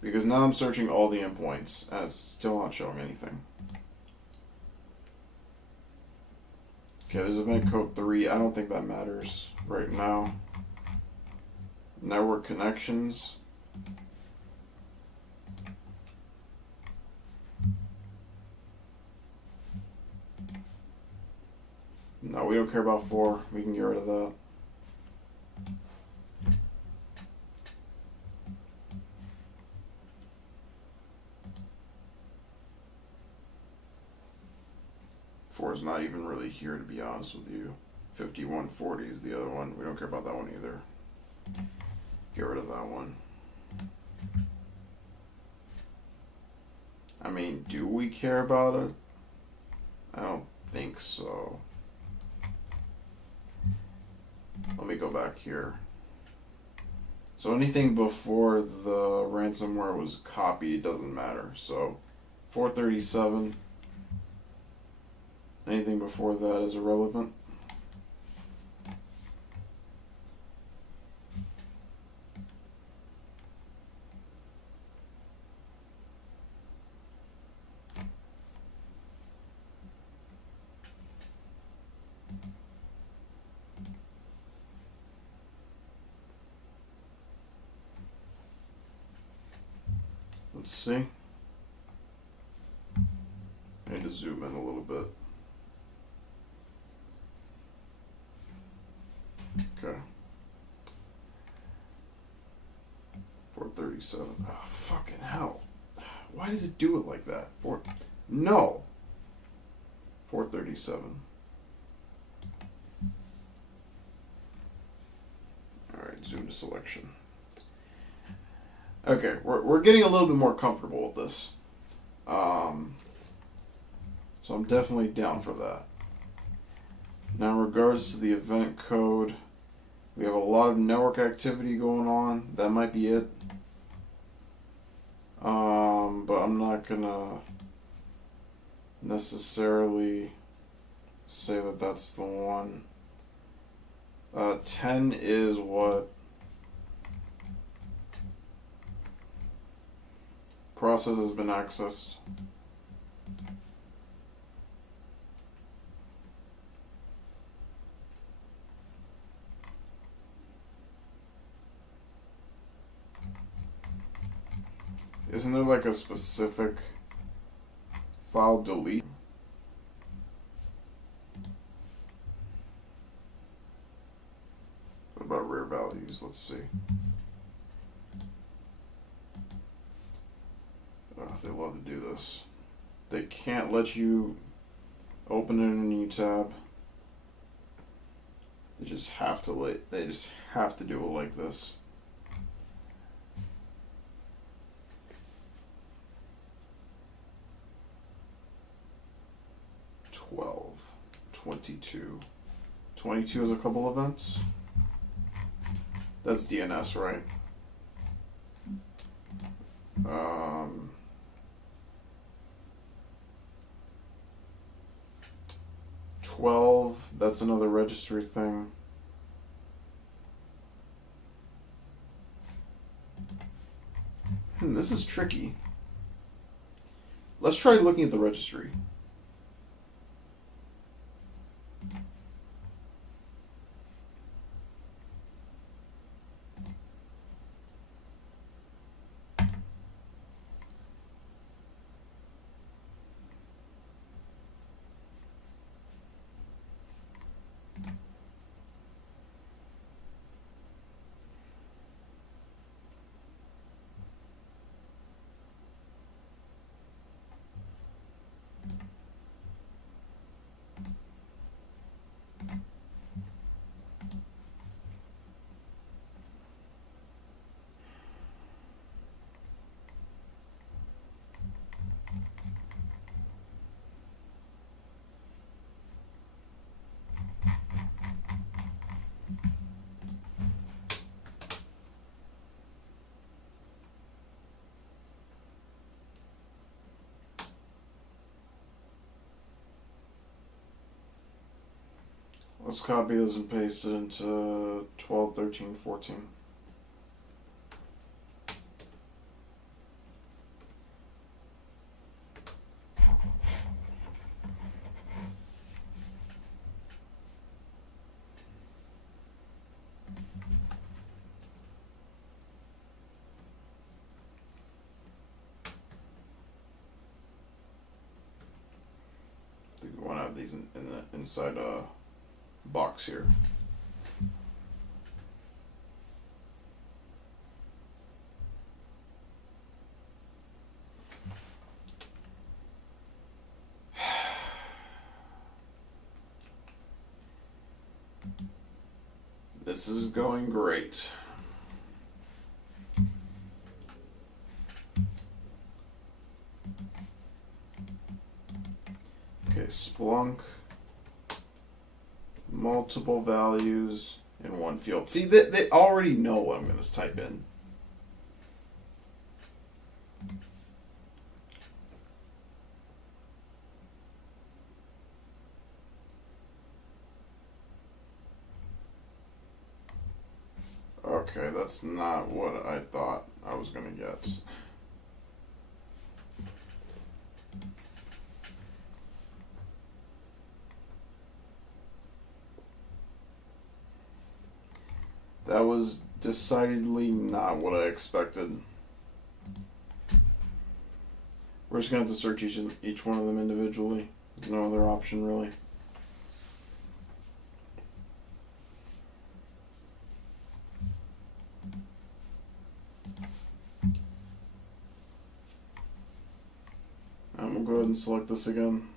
Because now I'm searching all the endpoints, and it's still not showing anything. Okay, there's event code 3. I don't think that matters right now. Network connections. No, we don't care about 4. We can get rid of that. Four is not even really here, to be honest with you. 5140 is the other one. We don't care about that one either. Get rid of that one. I mean, do we care about it? I don't think so. Let me go back here. So anything before the ransomware was copied doesn't matter. So 437, anything before that is irrelevant. Let's see. I need to zoom in a little bit. Okay. 437. Oh, fucking hell. Why does it do it like that? No. 437. Alright, zoom to selection. Okay, we're getting a little bit more comfortable with this. So I'm definitely down for that. Now in regards to the event code, we have a lot of network activity going on. That might be it. But I'm not gonna necessarily say that that's the one. 10 is what process has been accessed. Isn't there like a specific file delete? What about rare values? Let's see. Oh, they love to do this. They can't let you open it in a new tab. They just have to do it like this. $12, $22. 22 is a couple events. That's DNS, right? 12, that's another registry thing. This is tricky. Let's try looking at the registry. Let's copy this and paste it into 12, 13, 14. I think we want to have these in the inside box here. This is going great. Okay, Splunk. Multiple values in one field. See, they already know what I'm going to type in. Okay, that's not what I thought I was going to get. That was decidedly not what I expected. We're just gonna have to search each one of them individually. There's no other option really. And we'll go ahead and select this again.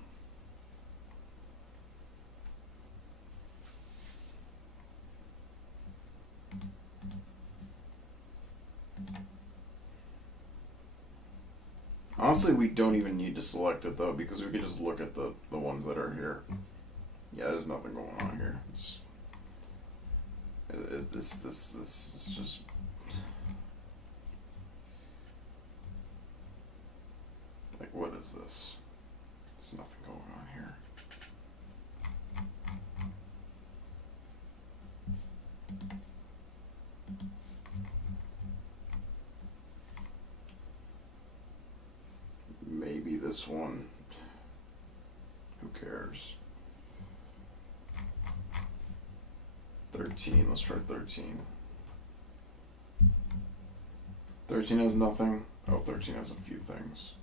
Honestly, we don't even need to select it though, because we can just look at the ones that are here. Yeah, there's nothing going on here. This is just. Like, what is this? There's nothing going on here. Maybe this one. Who cares? 13. Let's try 13. 13 has nothing. Oh, 13 has a few things.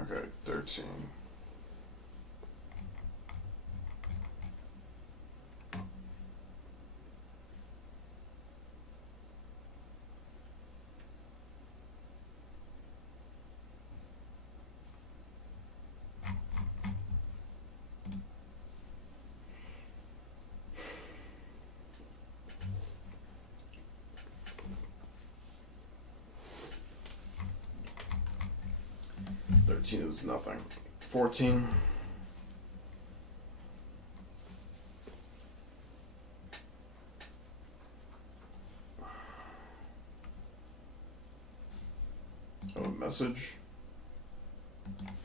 Okay, 13. Is nothing. 14. Oh, message.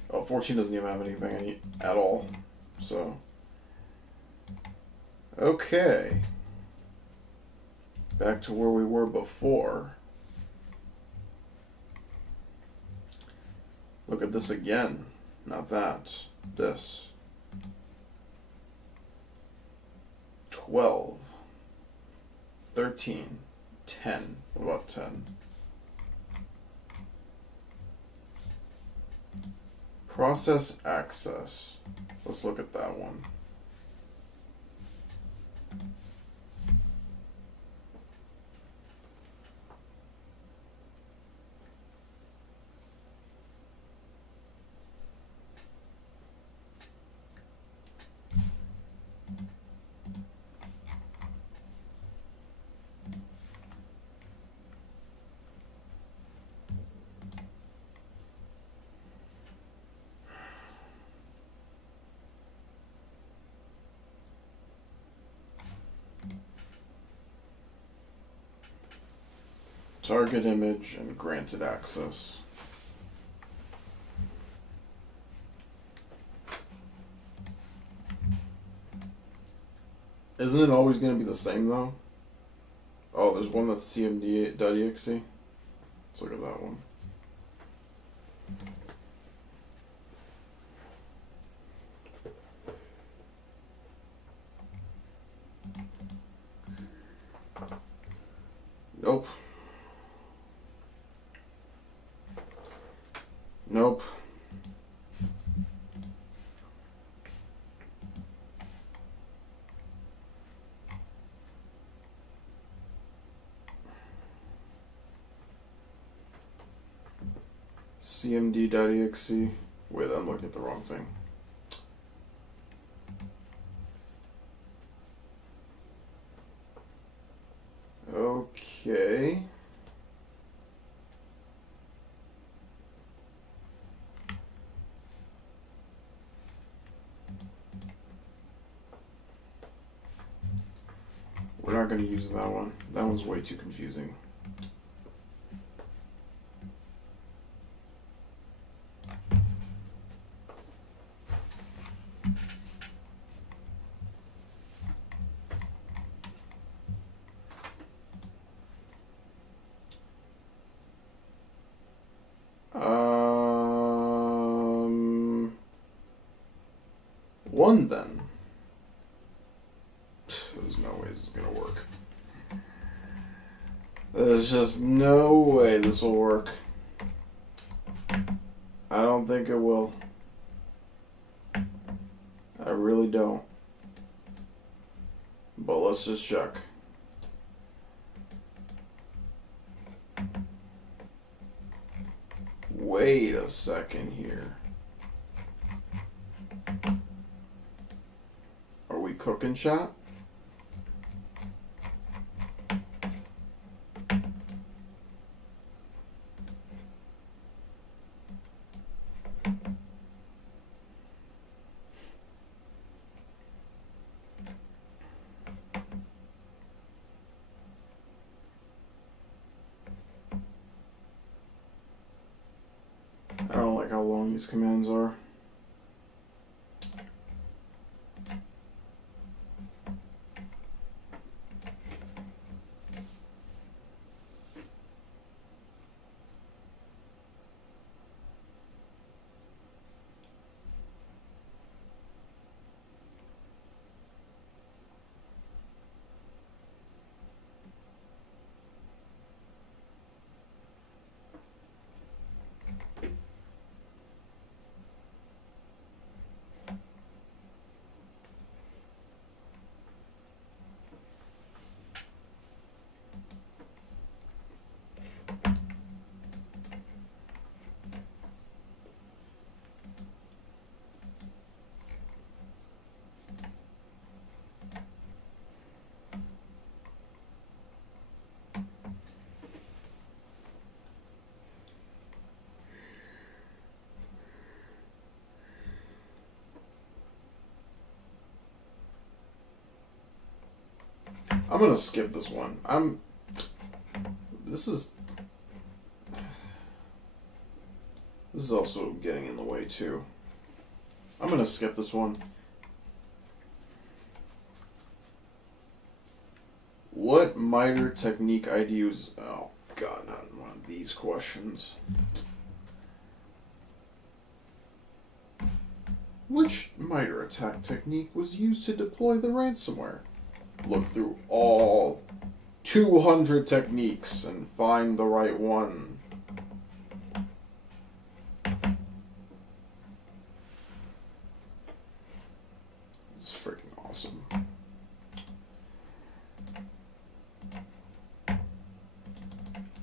Oh, 14 doesn't even have anything at all. So. Okay. Back to where we were before. Look at this again. Not that. This. 12. 13. 10. What about 10? Process access. Let's look at that one. Target image and granted access. Isn't it always going to be the same though? Oh, there's one that's cmd.exe. Let's look at that one. Nope. Nope. cmd.exe. Wait, I'm looking at the wrong thing. Okay. We're not going to use that one. That one's way too confusing. One then. There's no way this is gonna work. There's just no way this will work. I don't think it will. I really don't. But let's just check. Wait a second here. Are we cooking, chat? I don't like how long these commands are. I'm gonna skip this one. This is also getting in the way too. I'm gonna skip this one. What miter technique I'd use? Oh God, not one of these questions. Which miter attack technique was used to deploy the ransomware? Look through all 200 techniques and find the right one. It's freaking awesome.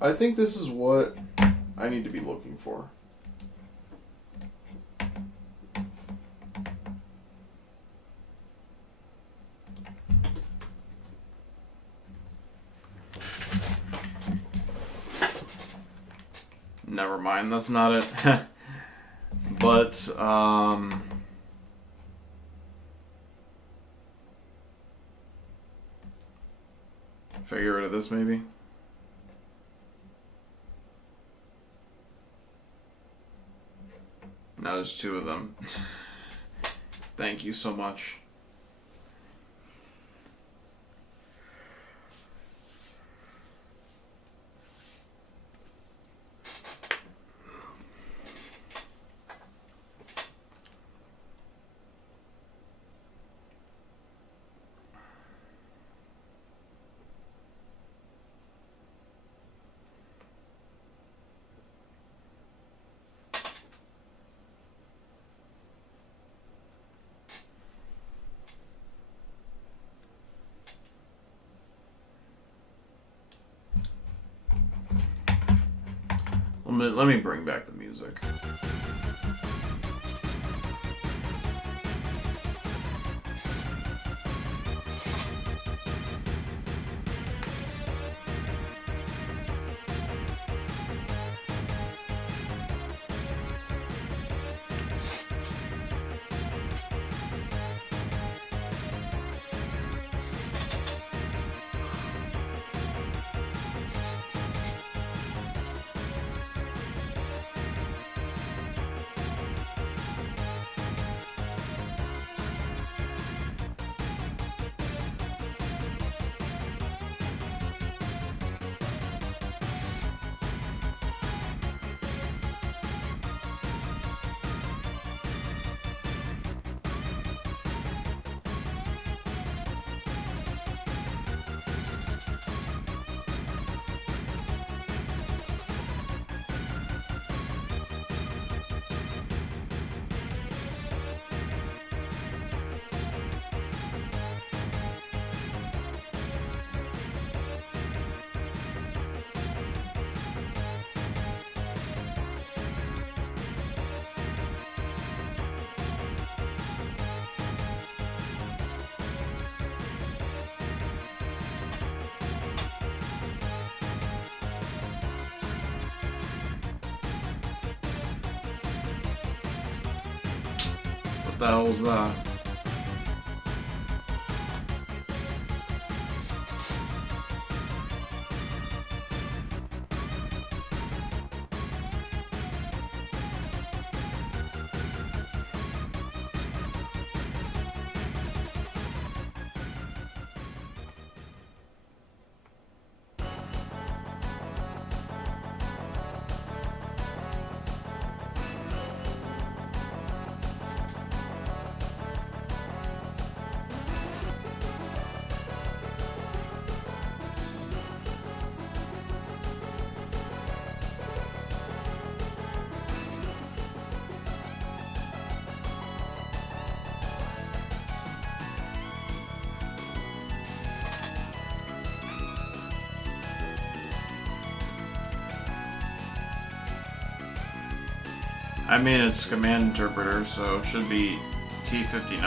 I think this is what I need to be looking for. Never mind, that's not it. But, if I get rid of this, maybe? Now there's two of them. Thank you so much. Let me bring back the music. What the hell was that? I mean, it's command interpreter, so it should be T59.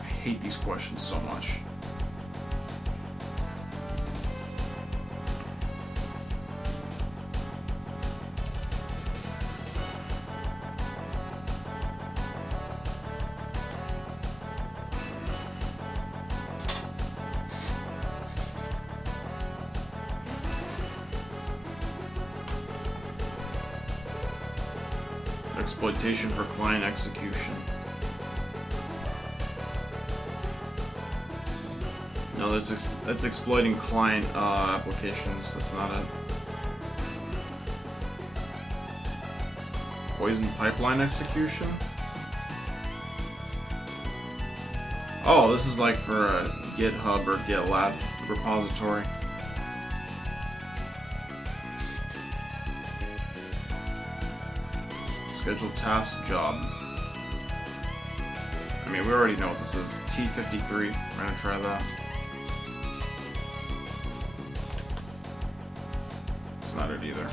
I hate these questions so much. Exploitation for client execution. No, that's exploiting client applications. That's not it. Poison pipeline execution? Oh, this is like for a GitHub or GitLab repository. Scheduled task job. I mean, we already know what this is. T53. We're gonna try that. It's not it either.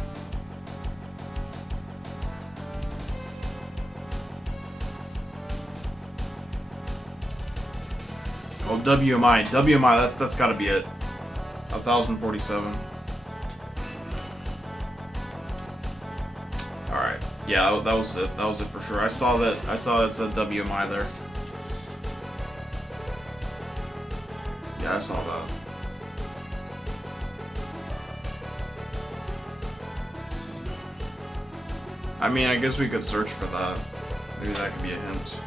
Oh, WMI. WMI, that's gotta be it. 1047. Alright. Yeah, that was it. That was it for sure. I saw that it said WMI there. Yeah, I saw that. I mean, I guess we could search for that. Maybe that could be a hint.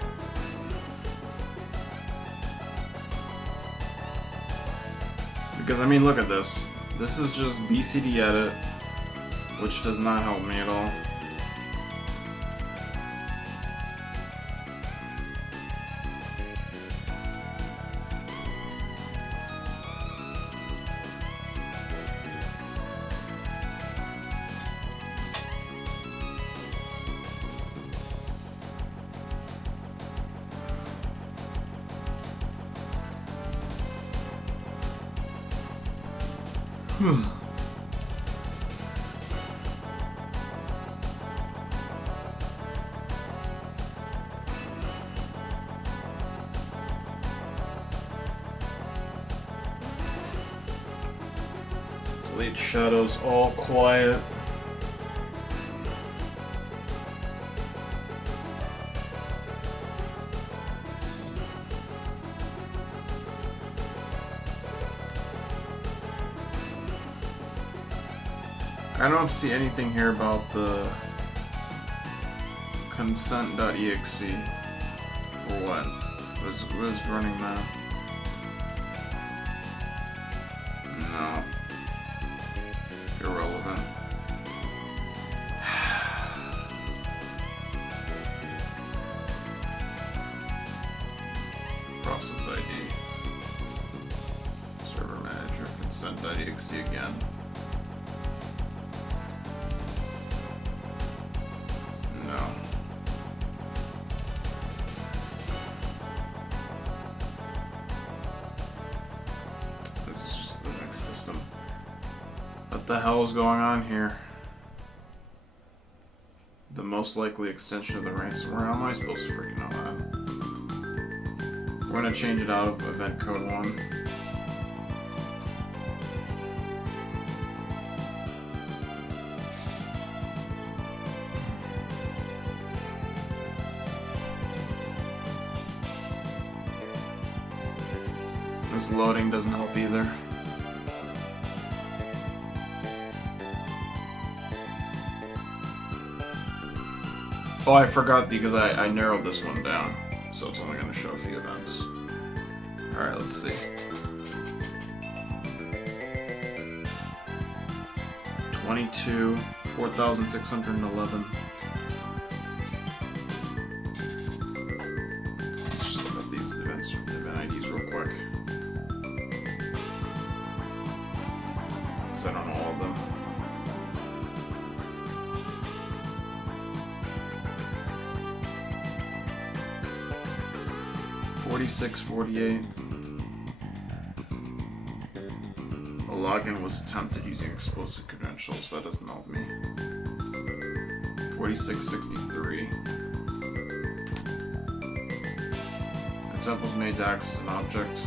Because, I mean, look at this. This is just BCD edit, which does not help me at all. Delete shadows, all quiet. I don't see anything here about the consent.exe. For what? What is running that? No. Irrelevant. Process ID. Server manager, consent.exe again. No. This is just the next system. What the hell is going on here? The most likely extension of the ransomware. How am I supposed to freaking know that? We're gonna change it out of event code 1. This loading doesn't help either. Oh, I forgot because I narrowed this one down, so it's only going to show a few events. Alright, let's see. 22, 4,611. Let's just look up these event IDs real quick. Because I don't know all of them. 46, 48. A login was attempted using explosive credentials. That doesn't help me. 4663. Attempt was made to access an object.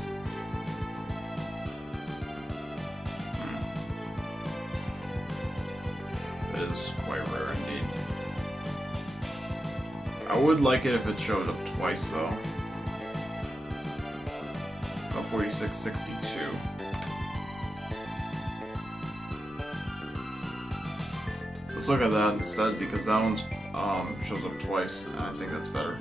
That is quite rare indeed. I would like it if it showed up twice though. 4662. Let's look at that instead because that one's shows up twice and I think that's better.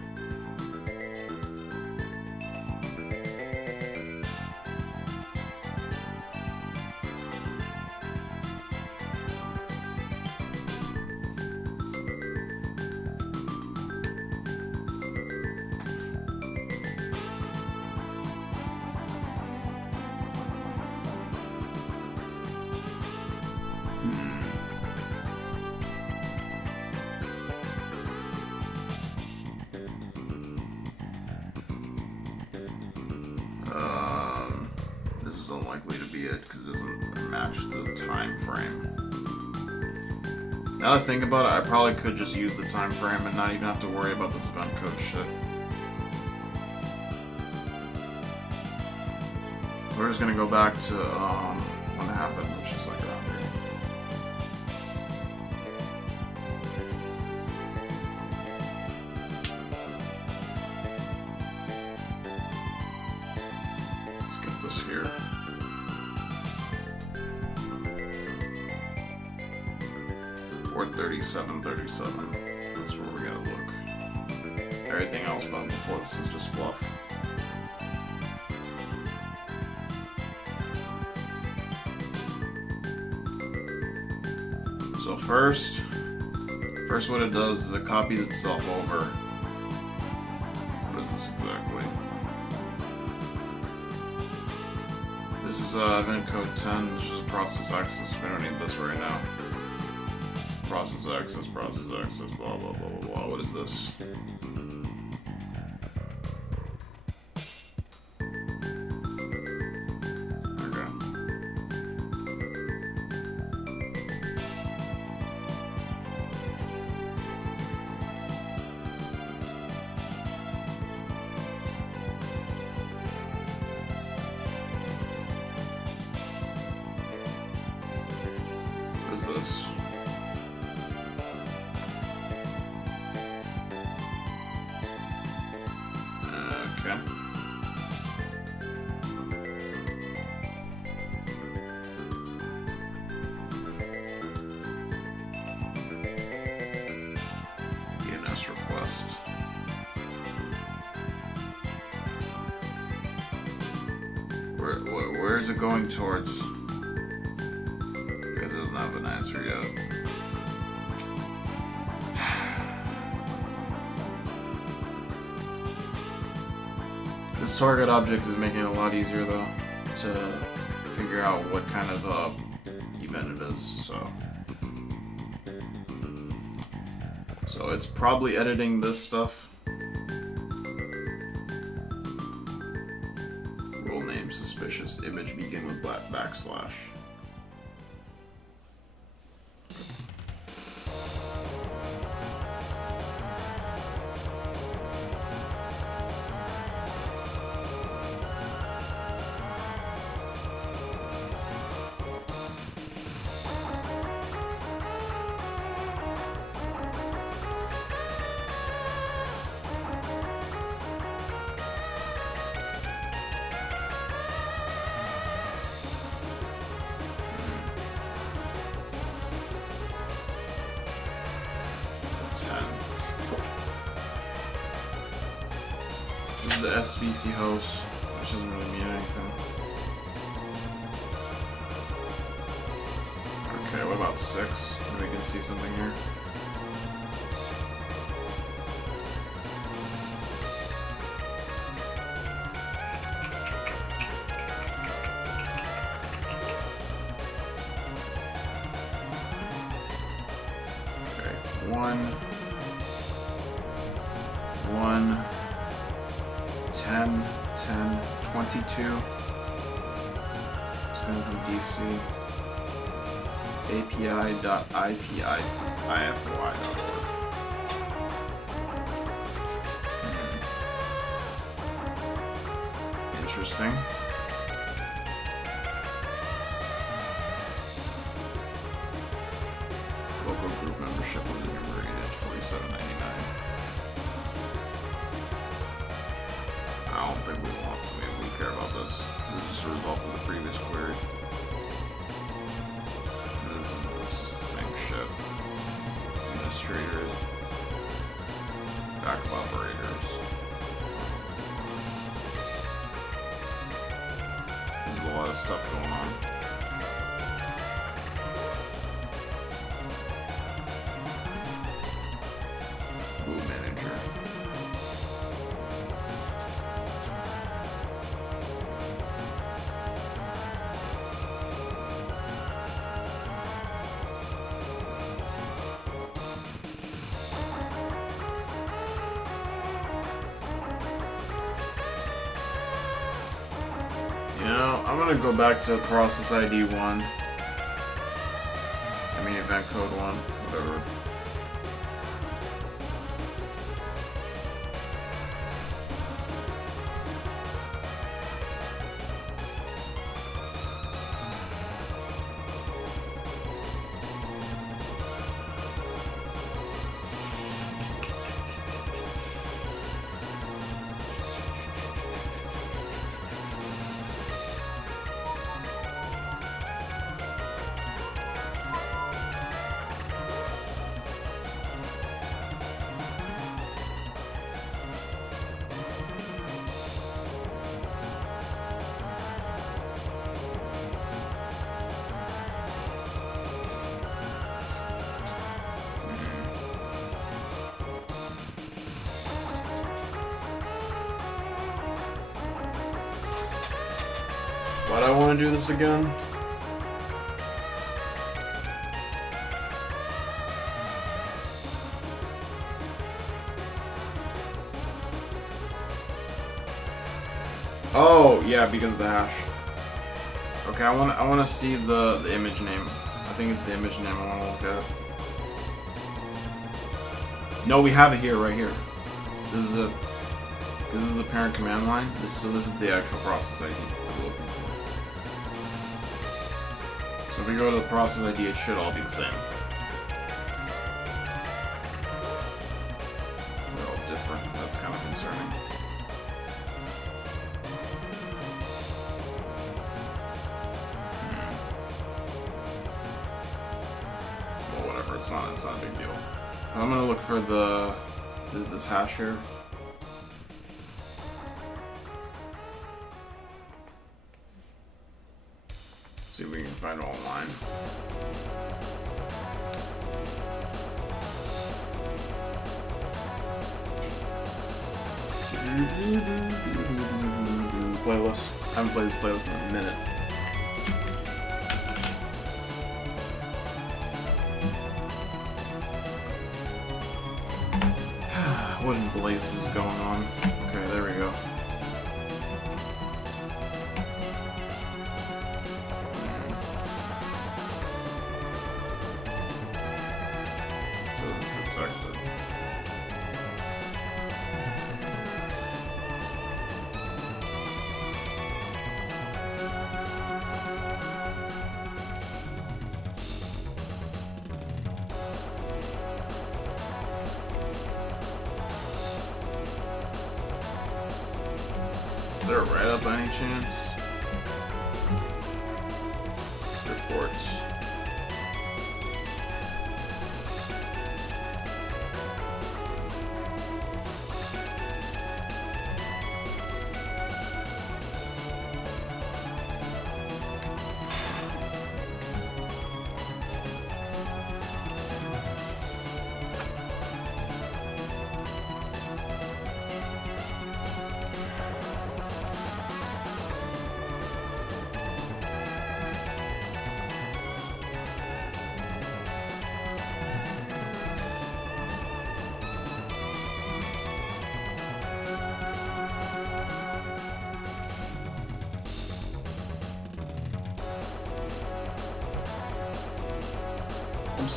This is unlikely to be it because it doesn't match the time frame. Now that I think about it, I probably could just use the time frame and not even have to worry about this event code shit. We're just gonna go back to when it happened, which is like around here. This here. Or 3737. That's where we're gonna look. Everything else but before this is just fluff. So first what it does is it copies itself over. What is this exactly? This is event code 10, this is process access, we don't need this right now. Process access, blah blah blah blah blah. What is this? Okay. What is this? Okay. DNS request. Where is it going towards? Because it doesn't have an answer yet. This target object is making it a lot easier though to figure out what kind of event it is. So it's probably editing this stuff. Role name suspicious. Image begin with backslash. is the SVC host, which doesn't really mean anything. Okay, what about 6? Maybe we can see something here. Okay, 1, 10, 10, 22. It's coming from DC. API.ipify.org. Interesting. Local group membership was enumerated, $47.99. I don't think we care about this. This is a result of the previous query. This is the same shit. Administrators, backup operators. There's a lot of stuff going on. Boot manager. You know, I'm gonna go back to process ID 1. I mean event code 1, whatever. Why do I want to do this again? Oh, yeah, because of the hash. Okay, I want to see the image name. I think it's the image name I want to look at. No, we have it here, right here. This is the parent command line. This is the actual process ID we're looking for. So if we go to the process ID, it should all be the same. They're all different. That's kind of concerning. Well, whatever. It's not a big deal. I'm gonna look for this hash here. See if we can find it online. Playlist. I haven't played this playlist in a minute. What in blazes is going on? Okay, there we go. So it's detected. Is there a write-up by any chance? Reports.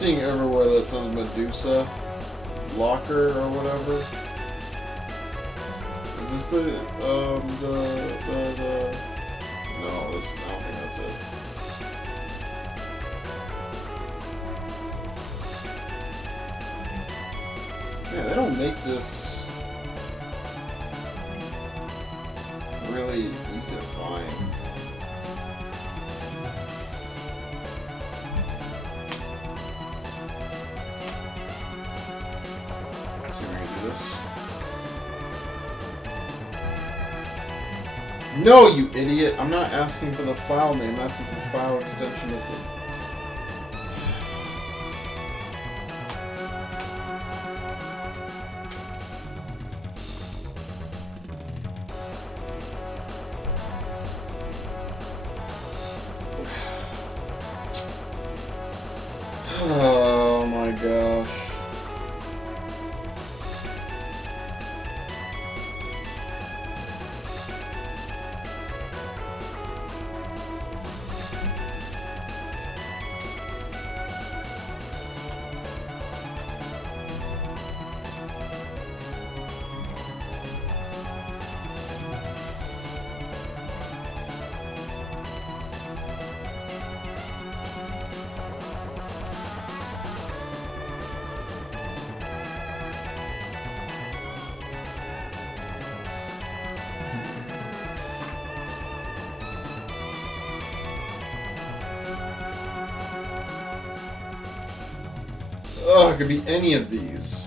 seeing everywhere that says Medusa Locker or whatever. Is this the no, this, I don't think that's it. Yeah, they don't make this really easy to find. Let's see if we can do this. No, you idiot! I'm not asking for the file name, I'm asking for the file extension of the... Oh my gosh. Oh, it could be any of these.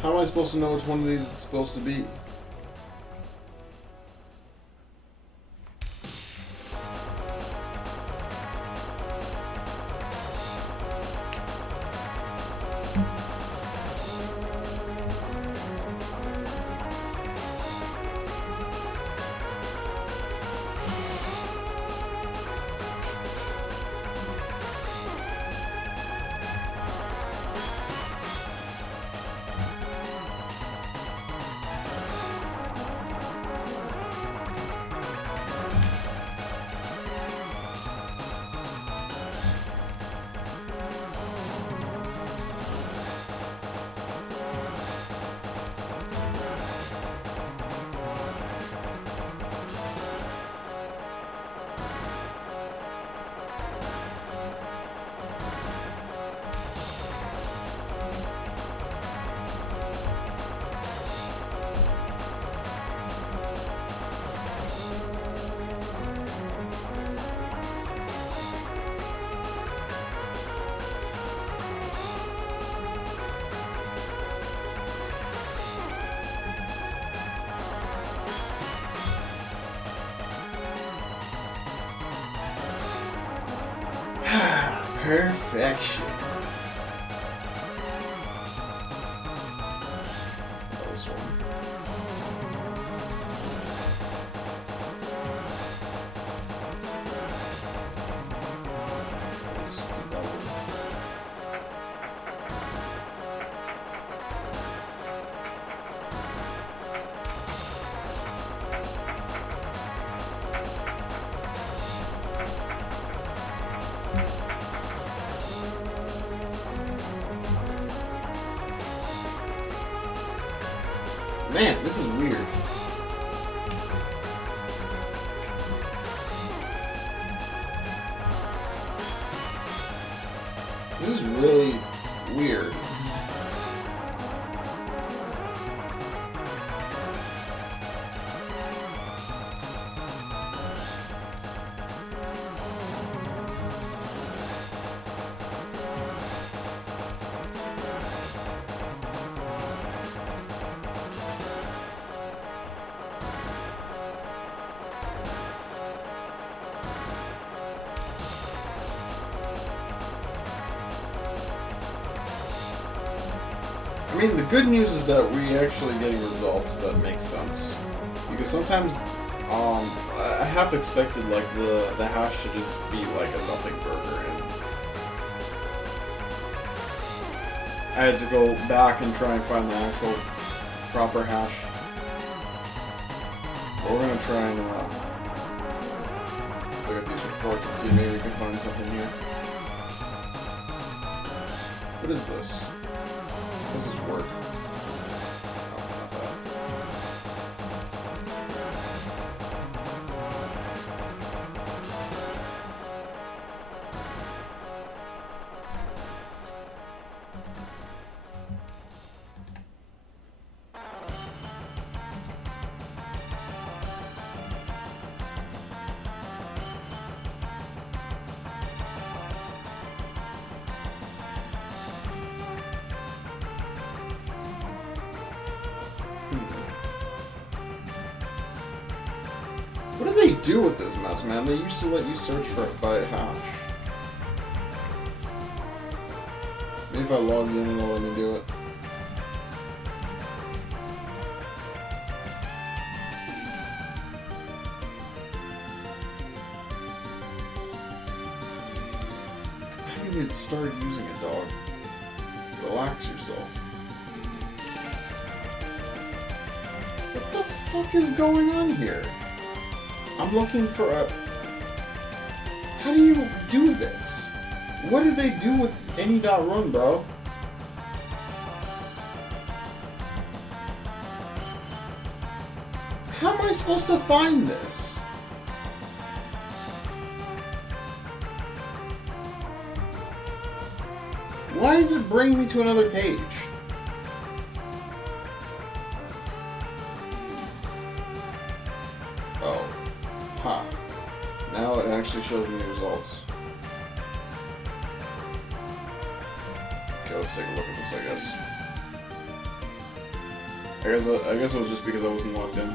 How am I supposed to know which one of these it's supposed to be? Perfection. This one. Just keep that one. Man, this is weird. This is really weird. I mean, the good news is that we're actually getting results that make sense. Because sometimes, I half expected, like, the hash to just be, like, a nothing burger, and I had to go back and try and find the actual proper hash. But we're gonna try and, look at these reports and see if maybe we can find something here. What is this? How does this work? What do they do with this mess, man? They used to let you search for it by hash. Maybe if I log in, it'll let me do it. I haven't even started using it, dog. Relax yourself. What the fuck is going on here? I'm looking for a... How do you do this? What did they do with any.run, bro? How am I supposed to find this? Why does it bring me to another page? Oh. Ha. Now it actually shows me results. Okay, let's take a look at this, I guess. I guess it was just because I wasn't logged in.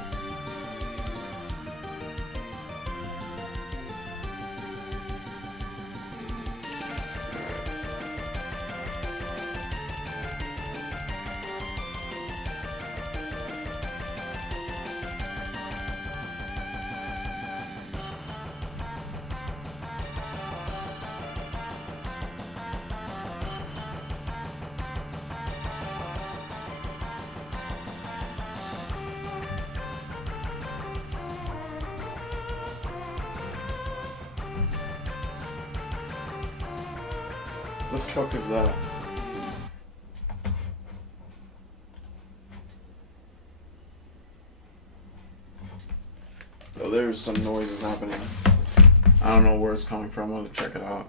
What the fuck is that? Oh, there's some noises happening. I don't know where it's coming from. I'm gonna check it out.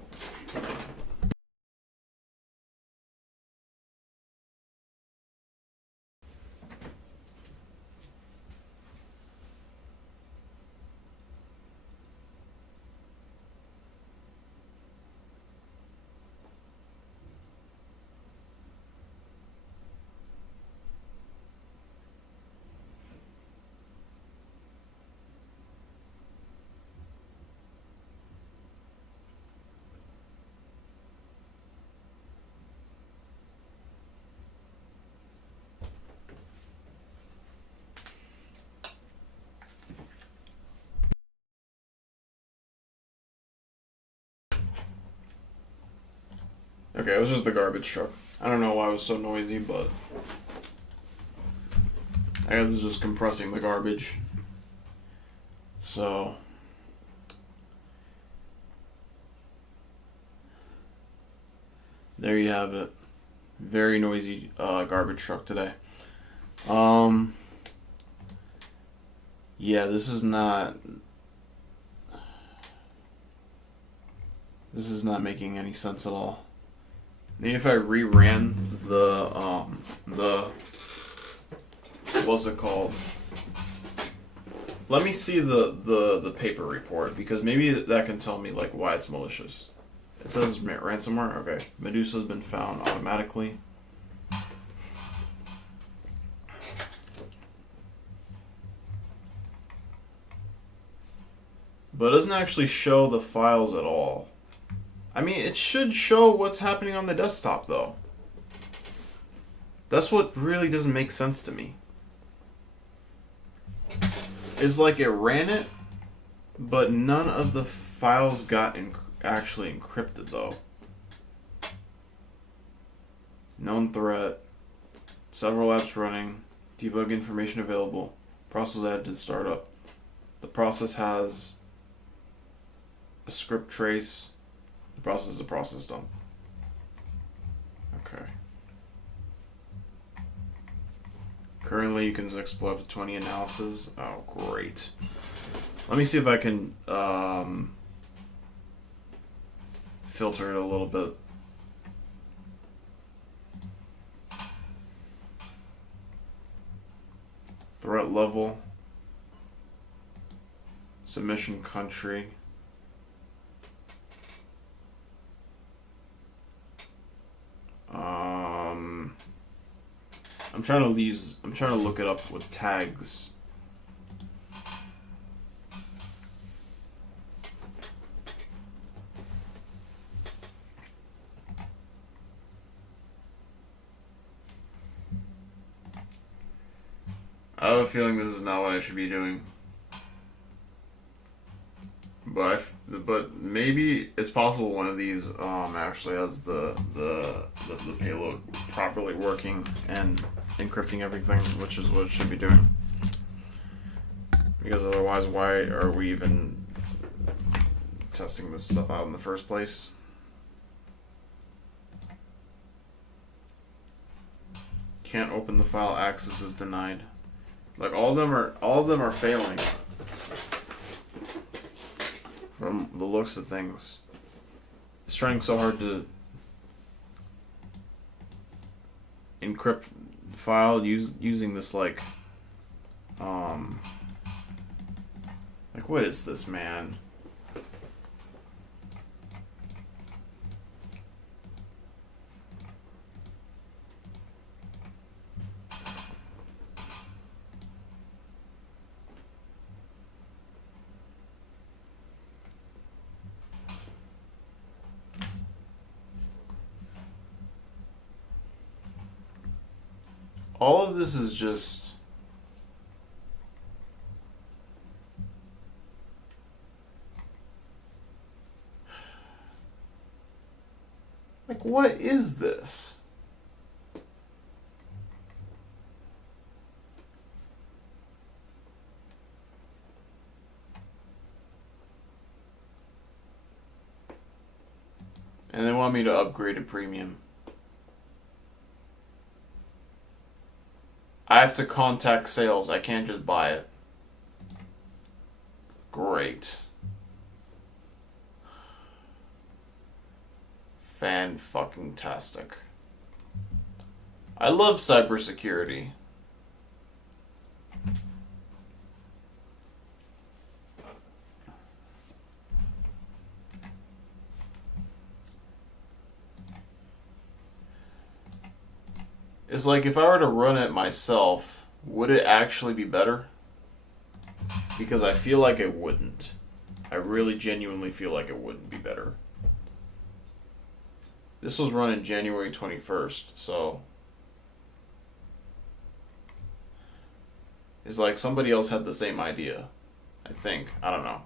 Okay, it was just the garbage truck. I don't know why it was so noisy, but I guess it's just compressing the garbage. So there you have it. Very noisy garbage truck today. Yeah, this is not making any sense at all. Maybe if I reran the what's it called? Let me see the paper report, because maybe that can tell me like why it's malicious. It says ransomware. Okay, Medusa has been found automatically. But it doesn't actually show the files at all. I mean, it should show what's happening on the desktop, though. That's what really doesn't make sense to me. It's like it ran it, but none of the files got actually encrypted, though. Known threat. Several apps running. Debug information available. Process added to startup. The process has a script trace. The process is a process done. Okay. Currently, you can exploit up to 20 analysis. Oh, great. Let me see if I can filter it a little bit. Threat level. Submission country. I'm trying to look it up with tags. I have a feeling this is not what I should be doing. But maybe it's possible one of these actually has the payload properly working and encrypting everything, which is what it should be doing. Because otherwise, why are we even testing this stuff out in the first place? Can't open the file. Access is denied. Like all of them are failing. From the looks of things, it's trying so hard to encrypt the file using this like what is this, man? All of this is just like, what is this? And they want me to upgrade to premium. I have to contact sales. I can't just buy it. Great. Fan-fucking-tastic. I love cybersecurity. It's like if I were to run it myself, would it actually be better? Because I feel like it wouldn't. I really genuinely feel like it wouldn't be better. This was run in January 21st, so it's like somebody else had the same idea. I think. I don't know.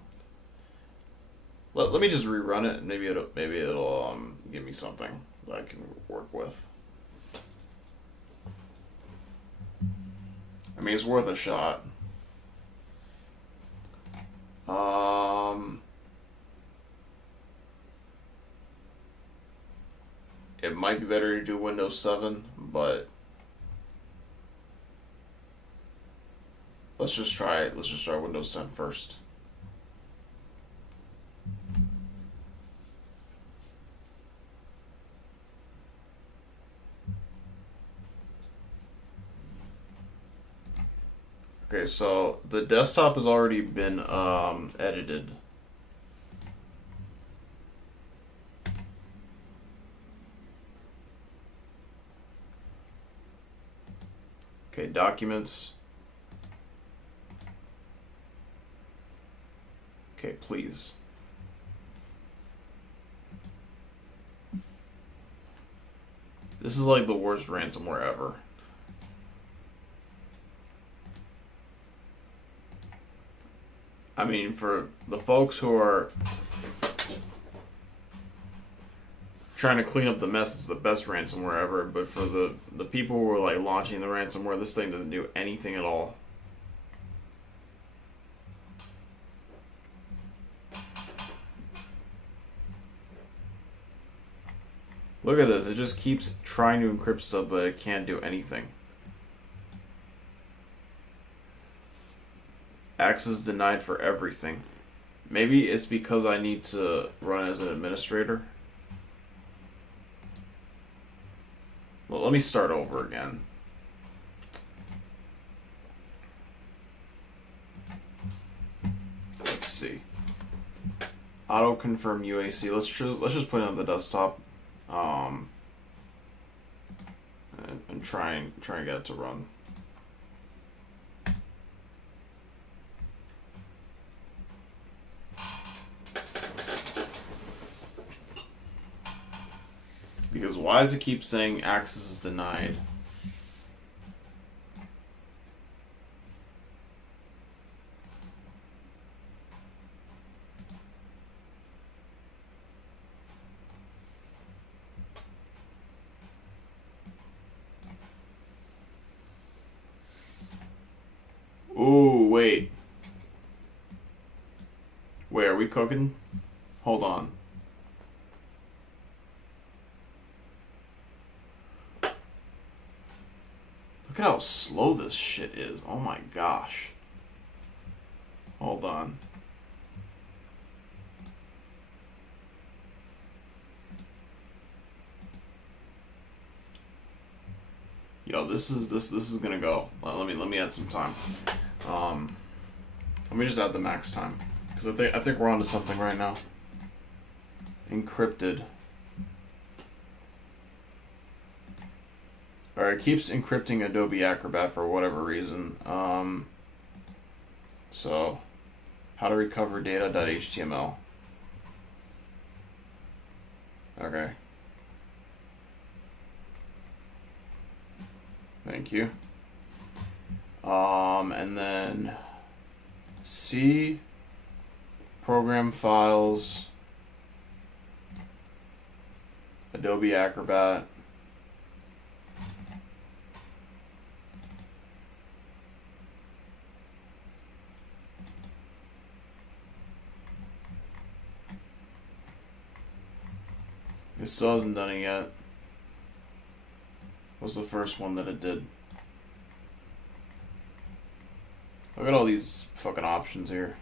Let me just rerun it and maybe it'll give me something that I can work with. I mean, it's worth a shot. It might be better to do Windows 7, but let's just try it. Let's just try Windows 10 first. Okay, so the desktop has already been edited. Okay, documents. Okay, please. This is like the worst ransomware ever. I mean, for the folks who are trying to clean up the mess, it's the best ransomware ever. But for the people who are like launching the ransomware, this thing doesn't do anything at all. Look at this. It just keeps trying to encrypt stuff, but it can't do anything. Access denied for everything. Maybe it's because I need to run as an administrator. Well, let me start over again. Let's see. Auto confirm UAC. Let's just put it on the desktop, and try and get it to run. Because why does it keep saying access is denied? Ooh, wait. Wait, are we cooking? Hold on. Look at how slow this shit is. Oh my gosh. Hold on. Yo, this is gonna go. Let me add some time. Let me just add the max time, because I think we're onto something right now. Encrypted. Alright, it keeps encrypting Adobe Acrobat for whatever reason. So, how to recover data.html. Okay. Thank you. And then C, program files, Adobe Acrobat. It still hasn't done it yet. What's the first one that it did? Look at all these fucking options here.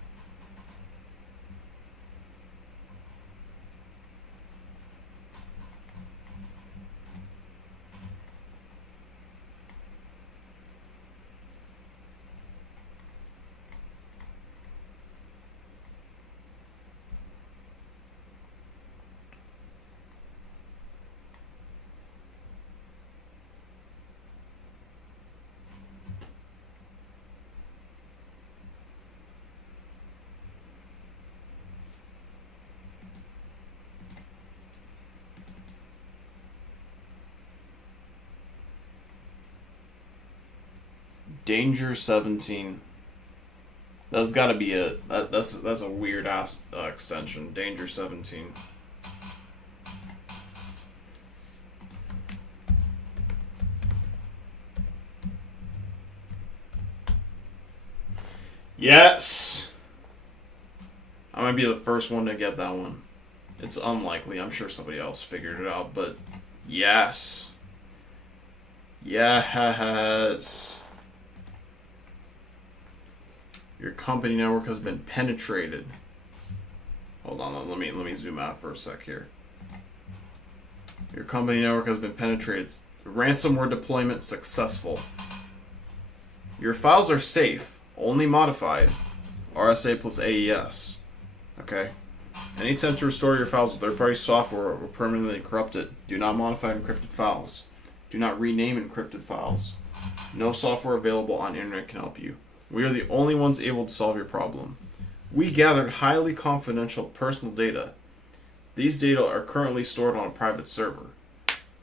Danger 17. That's got to be that's a weird ass extension. Danger 17. Yes. I might be the first one to get that one. It's unlikely. I'm sure somebody else figured it out, but yes. Yes. Your company network has been penetrated. Hold on, let me zoom out for a sec here. Your company network has been penetrated. Ransomware deployment successful. Your files are safe, only modified. RSA plus AES. Okay. Any attempt to restore your files with third-party software will permanently corrupt it. Do not modify encrypted files. Do not rename encrypted files. No software available on the internet can help you. We are the only ones able to solve your problem. We gathered highly confidential personal data. These data are currently stored on a private server.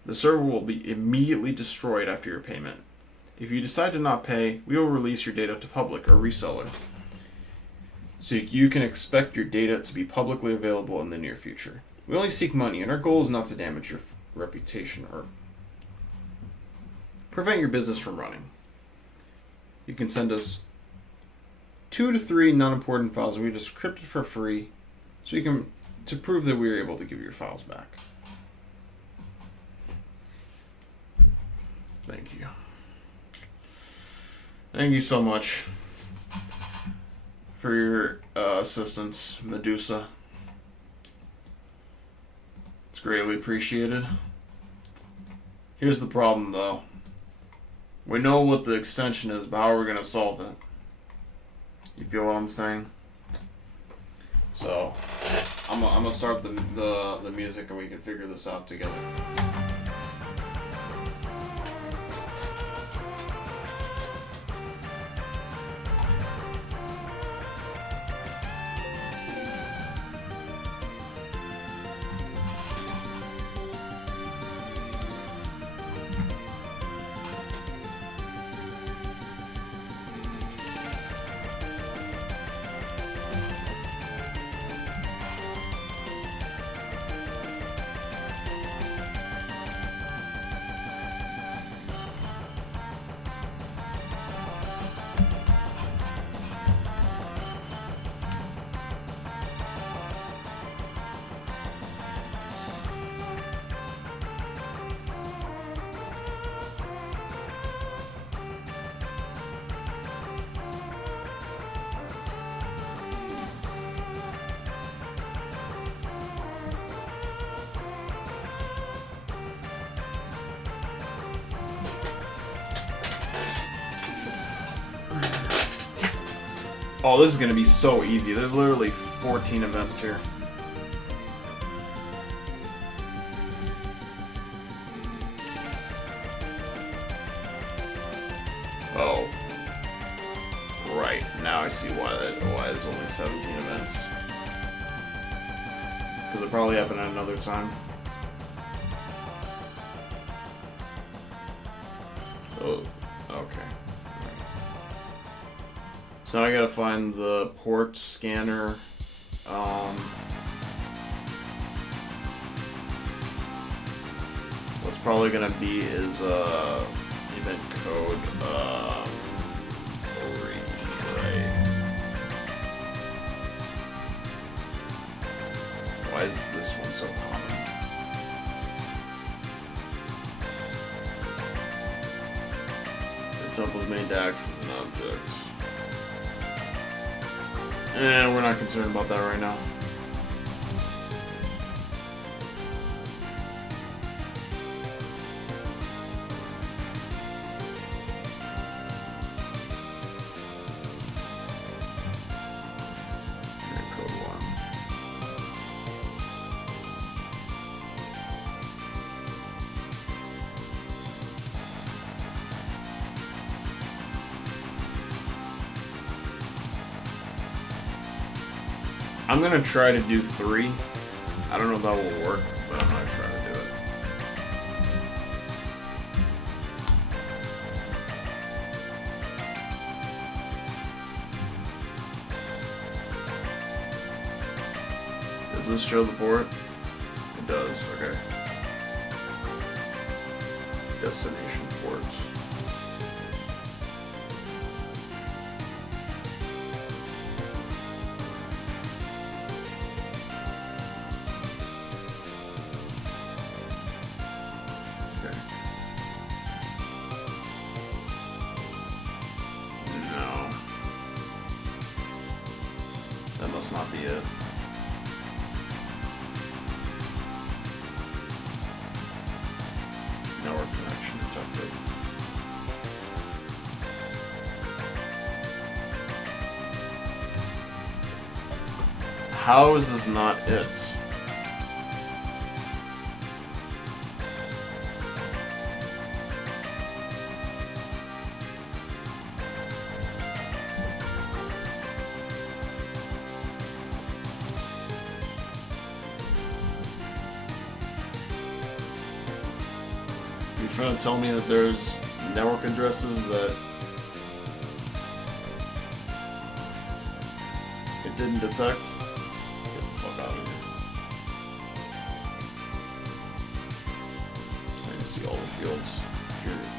The server will be immediately destroyed after your payment. If you decide to not pay, we will release your data to public or reseller. So you can expect your data to be publicly available in the near future. We only seek money, and our goal is not to damage your reputation or prevent your business from running. You can send us 2 to 3 non-important files we decrypted for free, so you can to prove that we were able to give your files back. Thank you. Thank you so much. for your assistance, Medusa. It's greatly appreciated. Here's the problem, though. We know what the extension is, but how are we going to solve it? You feel what I'm saying? So, I'm gonna start the music and we can figure this out together. Oh, this is going to be so easy. There's literally 14 events here. Oh. Right. Now I see why there's only 17 events. Because it probably happened at another time. Oh, okay. So now I gotta find the port scanner. What's probably gonna be is event code 3, right? Why is this one so common? The temple's main DAX is an object. We're not concerned about that right now. Code 1. I'm gonna try to do 3. I don't know if that will work, but I'm gonna try to do it. Does this show the port? It does, okay. Destination ports. That must not be it. Network connection detected. How is this not it? You're trying to tell me that there's network addresses that it didn't detect? Get the fuck out of here. I need to see all the fields. Period.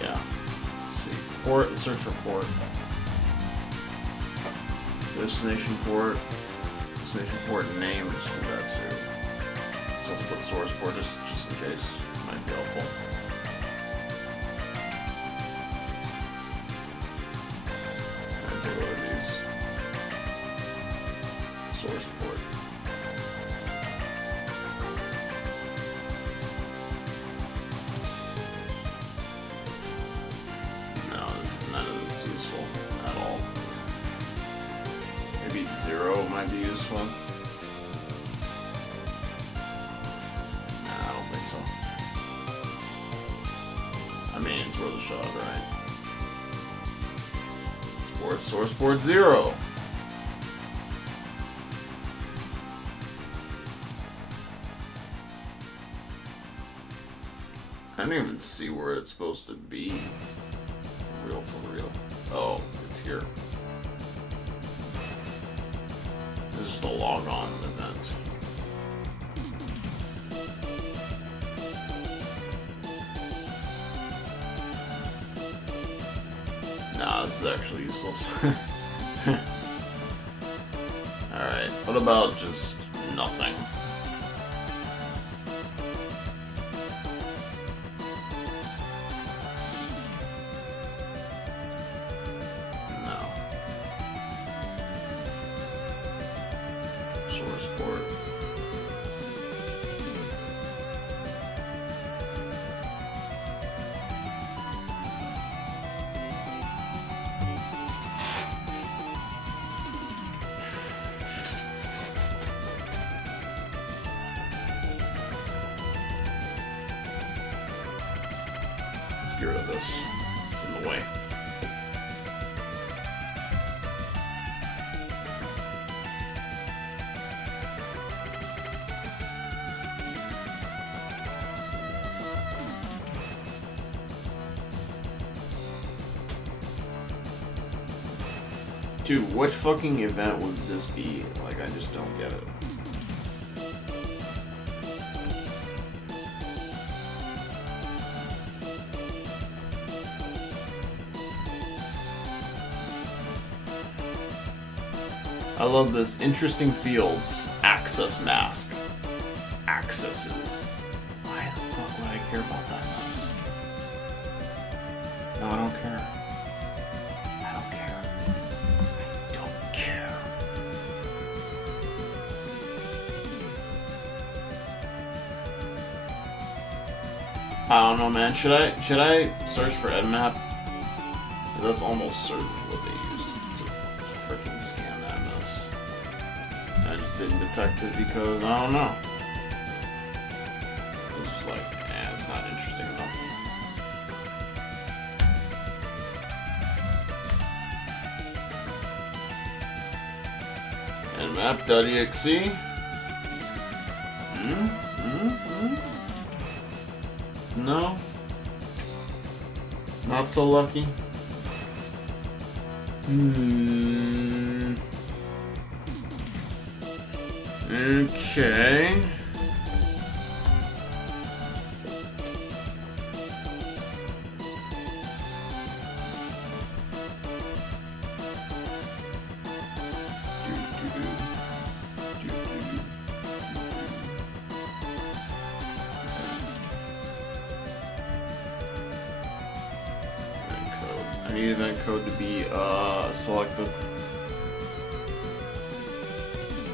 Yeah. Let's see. Port, search for port. Destination port. Destination port names. Do that too. So let's put source port just in case. Might be helpful. I'll take a look at these. Zero might be useful. Nah, I don't think so. I mean, it's worth a shot, right? Source Board 0. I don't even see where it's supposed to be. For real. Oh, it's here. This is the log on event. Nah, this is actually useless. Alright, what about just nothing? No. Source port. Let's get rid of this. It's in the way. Dude, what fucking event would this be? Like, I just don't get it. I love this. Interesting fields. Access mask. Accesses. Why the fuck would I care about that mouse? No, I don't care. I don't care. I don't care. I don't know, man. Should I search for Nmap? That's almost certainly what they used to freaking scan that mess. I just didn't detect it because I don't know. It was like, it's not interesting enough. Nmap.exe. No. Not so lucky. Okay. I need event code to be selected.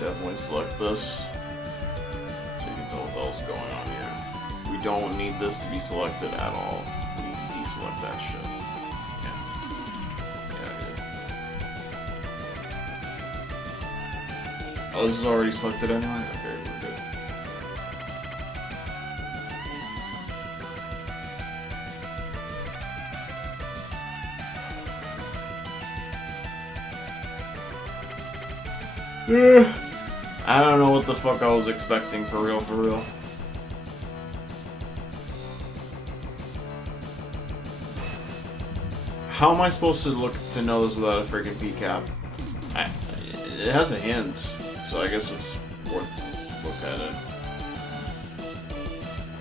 Definitely select this. So you can tell what the hell's going on here. We don't need this to be selected at all. We need to deselect that shit. Yeah. Oh, this is already selected anyway? Okay, we're good. I don't know what the fuck I was expecting, for real, for real. How am I supposed to look to know this without a freaking PCAP? It has a hint, so I guess it's worth look at it.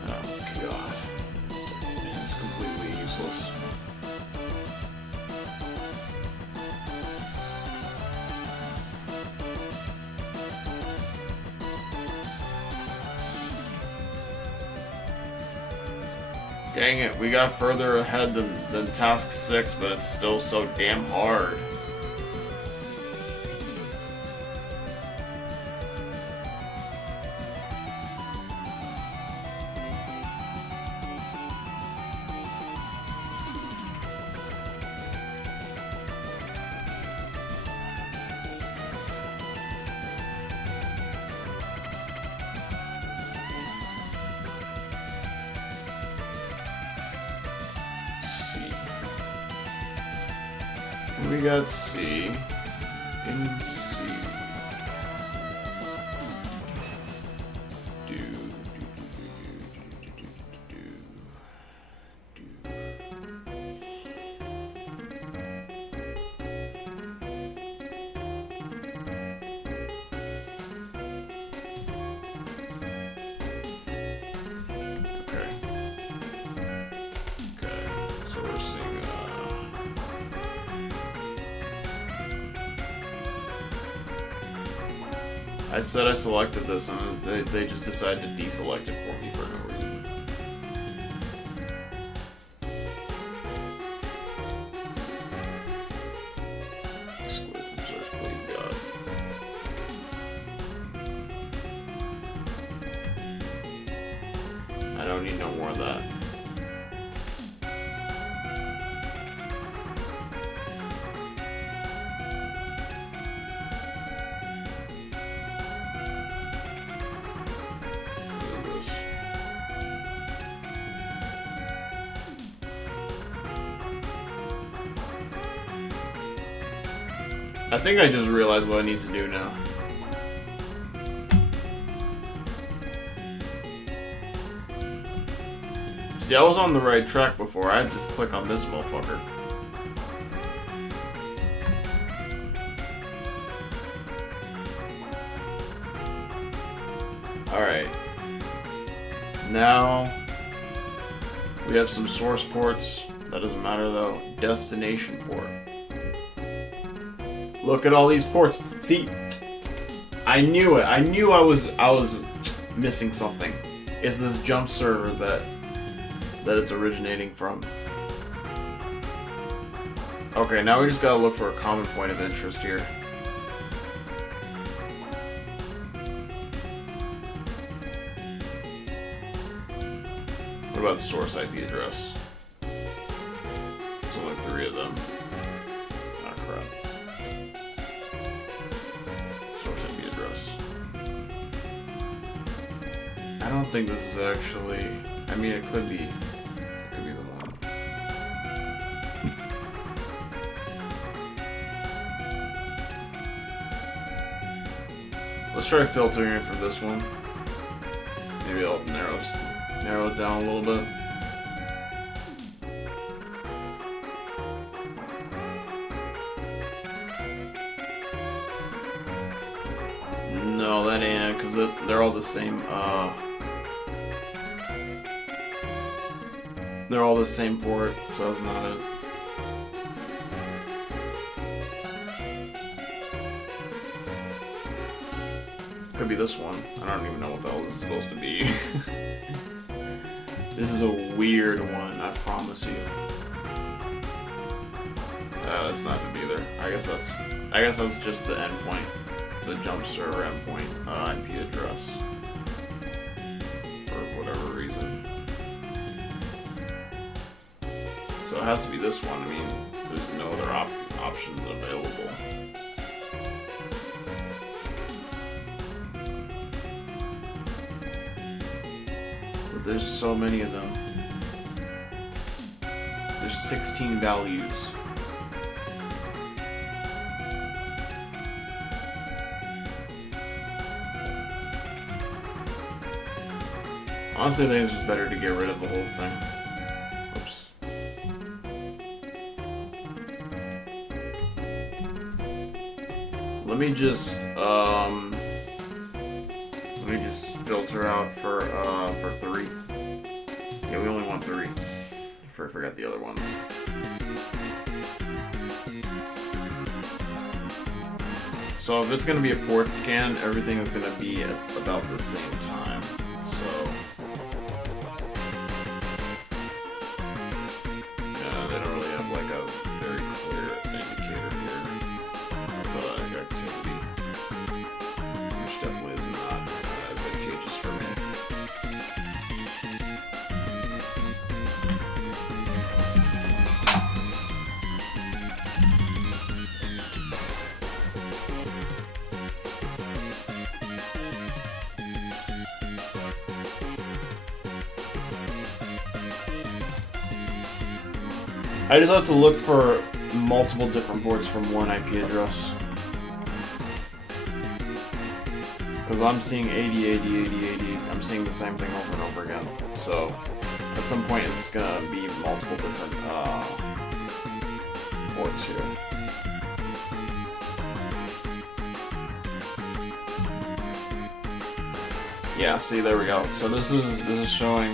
Oh god. It's completely useless. Dang it, we got further ahead than task 6, but it's still so damn hard. We got C. In C. I said I selected this, and they just decided to deselect it for me for no reason. Exclude from search, please, God. I don't need no more of that. I think I just realized what I need to do now. See, I was on the right track before. I had to click on this motherfucker. Alright. Now, we have some source ports. That doesn't matter though. Destination port. Look at all these ports. See, I knew it. I knew I was missing something. It's this jump server that it's originating from. Okay, now we just gotta look for a common point of interest here. What about the source IP address? There's only 3 of them. Ah, crap. Source IP address. I don't think this is actually... I mean, it could be. It could be the one. Let's try filtering it from this one. Maybe I'll narrow it down a little bit. No, that ain't it, because they're all the same, they're all the same port, so that's not it. Could be this one. I don't even know what the hell this is supposed to be. This is a weird one, I promise you. That's not it either. I guess that's just the endpoint, the jump server endpoint IP address for whatever reason. So it has to be this one. I mean, there's no other options available. There's so many of them. There's 16 values. Honestly, I think it's just better to get rid of the whole thing. Oops. Let me just filter out for 3. Yeah, we only want 3. I forgot the other one. So if it's gonna be a port scan, everything is gonna be at about the same time. So yeah, they don't really have like a very clear indicator here of activity, which definitely is not advantageous for me. I just have to look for multiple different ports from one IP address. Because I'm seeing 80, 80, 80, 80. I'm seeing the same thing over and over again. So, at some point it's gonna be multiple different ports here. Yeah, see, there we go. So this is showing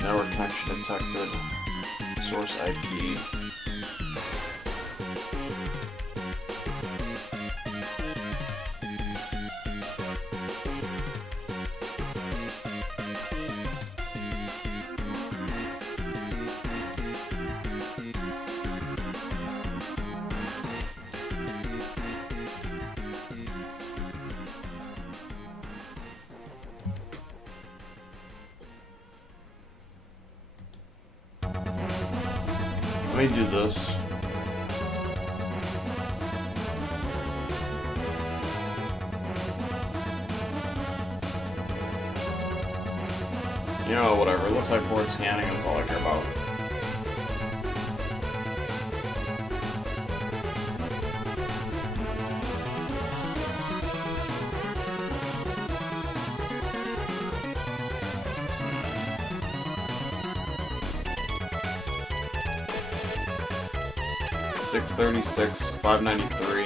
network connection detected, source IP. Let me do this. You know, whatever. It looks like port scanning, that's all I care about. .636, 593.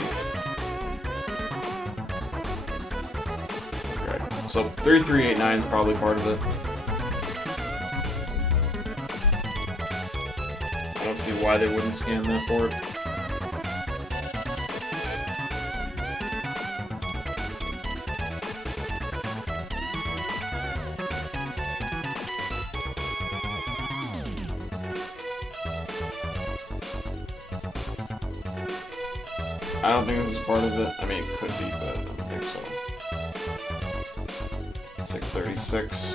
Okay, so 3389 is probably part of it. I don't see why they wouldn't scan that port. I don't think this is part of it. I mean, it could be, but I don't think so. 636.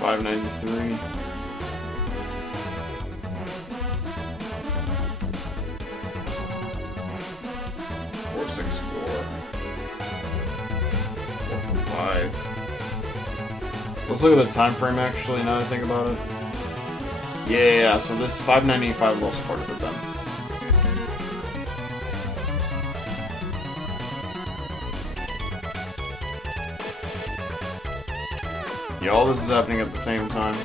$593. 464. 455. Let's look at the time frame actually, now that I think about it. Yeah, so this 595 is also part of it then. Yeah, all this is happening at the same time.